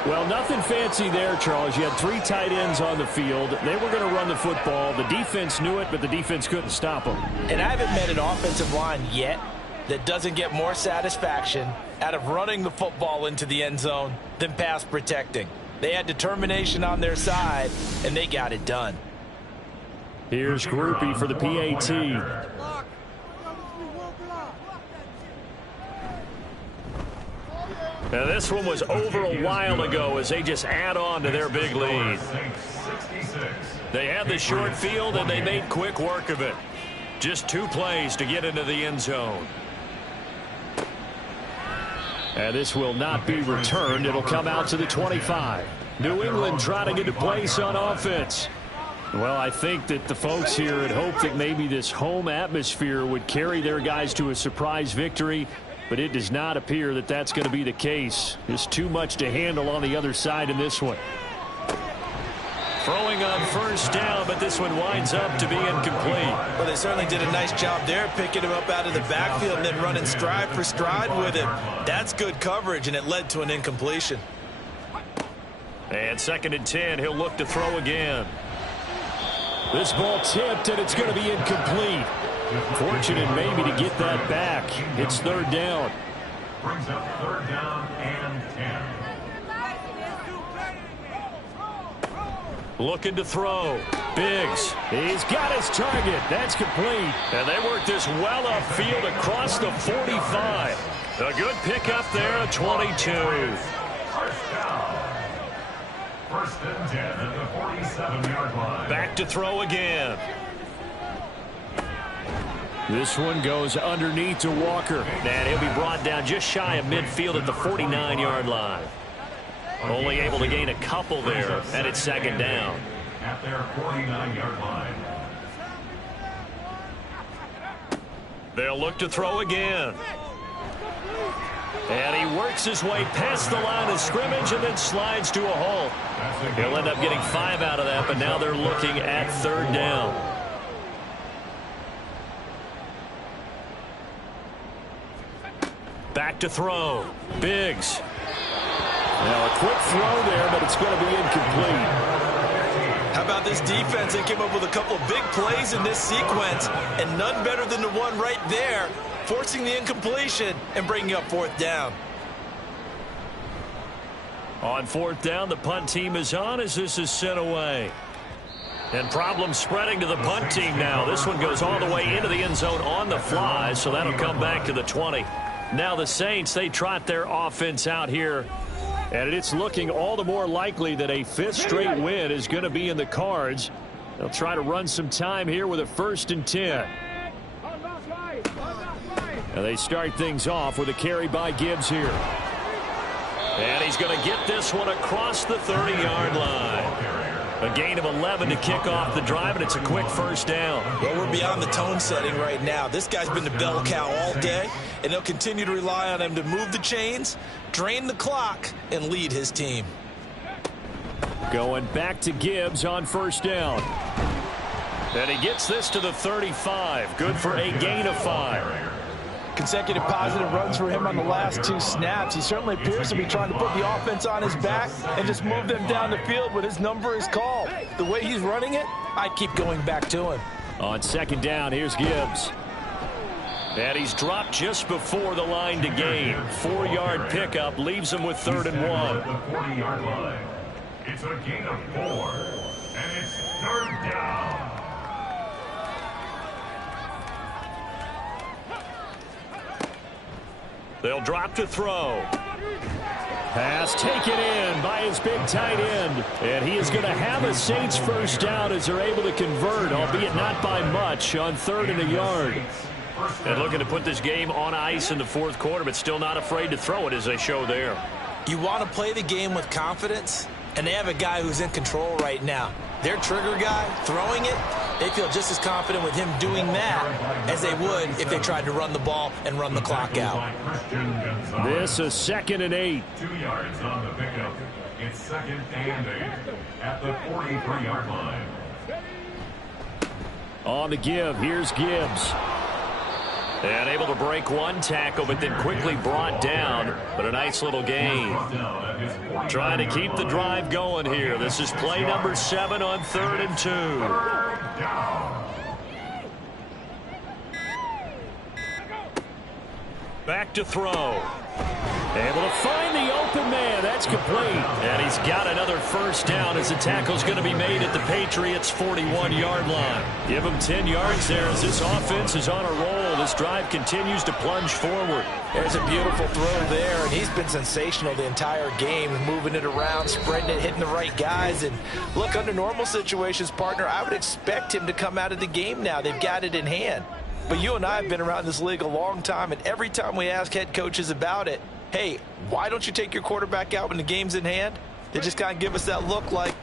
Well, nothing fancy there, Charles. You had 3 tight ends on the field. They were going to run the football. The defense knew it, but the defense couldn't stop them. And I haven't met an offensive line yet that doesn't get more satisfaction out of running the football into the end zone than pass protecting. They had determination on their side, and they got it done. Here's Groupie for the PAT. And this one was over a while ago as they just add on to their big lead. They had the short field, and they made quick work of it. Just 2 plays to get into the end zone. And this will not be returned. It'll come out to the 25. New England trying to get a place on offense. Well, I think that the folks here had hoped that maybe this home atmosphere would carry their guys to a surprise victory, but it does not appear that that's going to be the case. There's too much to handle on the other side in this one. Throwing on first down, but this one winds up to be incomplete. Well, they certainly did a nice job there, picking him up out of the backfield and then running stride for stride with him. That's good coverage, and it led to an incompletion. And 2nd and 10, he'll look to throw again. This ball tipped, and it's going to be incomplete. Fortunate maybe to get that back. It's 3rd down. Brings up 3rd down and 10. Looking to throw. Biggs. He's got his target. That's complete. And they work this well upfield across the 45. A good pickup there at 22. First down. 1st and 10 at the 47-yard line. Back to throw again. This one goes underneath to Walker. And he'll be brought down just shy of midfield at the 49-yard line. Only able to gain a couple there, and it's 2nd down. At their 49-yard line. They'll look to throw again. And he works his way past the line of scrimmage and then slides to a halt. He'll end up getting 5 out of that, but now they're looking at 3rd down. Back to throw. Biggs. Now a quick throw there, but it's going to be incomplete. How about this defense? They came up with a couple of big plays in this sequence, and none better than the one right there, forcing the incompletion and bringing up 4th down. On 4th down, the punt team is on as this is sent away. And problems spreading to the punt team now. This one goes all the way into the end zone on the fly, so that'll come back to the 20. Now the Saints, they trot their offense out here. And it's looking all the more likely that a 5th straight win is going to be in the cards. They'll try to run some time here with a 1st and 10. And they start things off with a carry by Gibbs here. And he's going to get this one across the 30-yard line. A gain of 11 to kick off the drive, and it's a quick 1st down. Well, we're beyond the tone setting right now. This guy's been the bell cow all day, and they'll continue to rely on him to move the chains, drain the clock, and lead his team. Going back to Gibbs on 1st down. And he gets this to the 35. Good for a gain of 5. Consecutive positive runs for him on the last 2 snaps. He certainly appears to be trying to put the offense on his back and just move them down the field when his number is called. The way he's running it, I keep going back to him. On 2nd down, here's Gibbs. And he's dropped just before the line to gain. 4-yard pickup leaves him with 3rd and 1. The 40-yard line. It's a gain of 4, and it's 3rd down. They'll drop to throw. Pass taken in by his big tight end. And he is going to have a Saints 1st down as they're able to convert, albeit not by much, on 3rd and a yard. And looking to put this game on ice in the 4th quarter, but still not afraid to throw it as they show there. You want to play the game with confidence, and they have a guy who's in control right now. Their trigger guy, throwing it, they feel just as confident with him doing that as they would if they tried to run the ball and run the clock out. This is 2nd and 8. 2 yards on the pickup. It's 2nd and 8 at the 43-yard line. On the give, here's Gibbs. And able to break one tackle, but then quickly brought down. But a nice little gain. Trying to keep the drive going here. This is play number 7 on 3rd and 2. Back to throw. Able to find the open man. That's complete. And he's got another first down as the tackle's going to be made at the Patriots' 41-yard line. Give him 10 yards there as this offense is on a roll. This drive continues to plunge forward. There's a beautiful throw there, and he's been sensational the entire game, moving it around, spreading it, hitting the right guys. And look, under normal situations, partner, I would expect him to come out of the game now. They've got it in hand. But you and I have been around this league a long time, and every time we ask head coaches about it, hey, why don't you take your quarterback out when the game's in hand? They just kind of give us that look like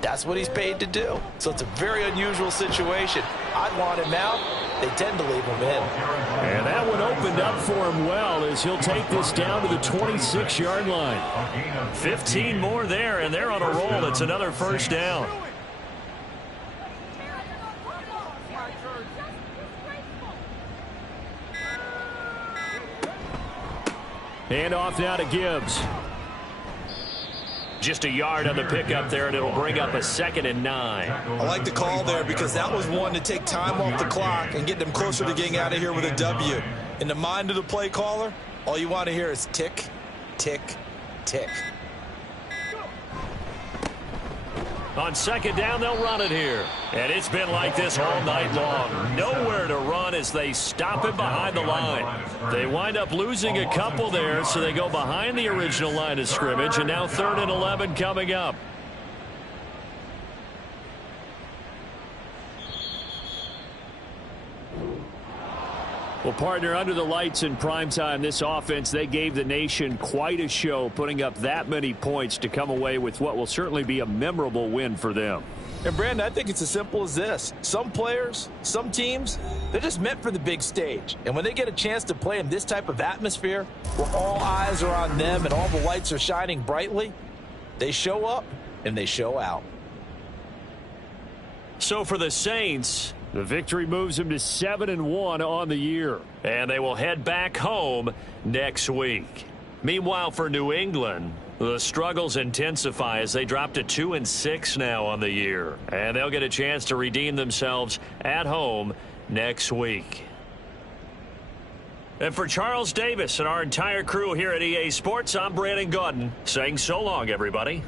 that's what he's paid to do. So it's a very unusual situation. I'd want him out. They tend to leave him in. And that one opened up for him well as he'll take this down to the 26-yard line. 15 more there, and they're on a roll. It's another first down. Hand off now to Gibbs. Just a yard on the pickup there, and it'll bring up a 2nd and 9. I like the call there because that was one to take time off the clock and get them closer to getting out of here with a W. In the mind of the play caller, all you want to hear is tick, tick, tick. On 2nd down, they'll run it here. And it's been like this all night long. Nowhere to run as they stop it behind the line. They wind up losing a couple there, so they go behind the original line of scrimmage, and now 3rd and 11 coming up. Well, partner, under the lights in primetime, this offense, they gave the nation quite a show, putting up that many points to come away with what will certainly be a memorable win for them. And, Brandon, I think it's as simple as this. Some players, some teams, they're just meant for the big stage. And when they get a chance to play in this type of atmosphere, where all eyes are on them and all the lights are shining brightly, they show up and they show out. So for the Saints, the victory moves them to 7-1 on the year. And they will head back home next week. Meanwhile, for New England, the struggles intensify as they drop to 2-6 now on the year. And they'll get a chance to redeem themselves at home next week. And for Charles Davis and our entire crew here at EA Sports, I'm Brandon Gaudin saying so long, everybody.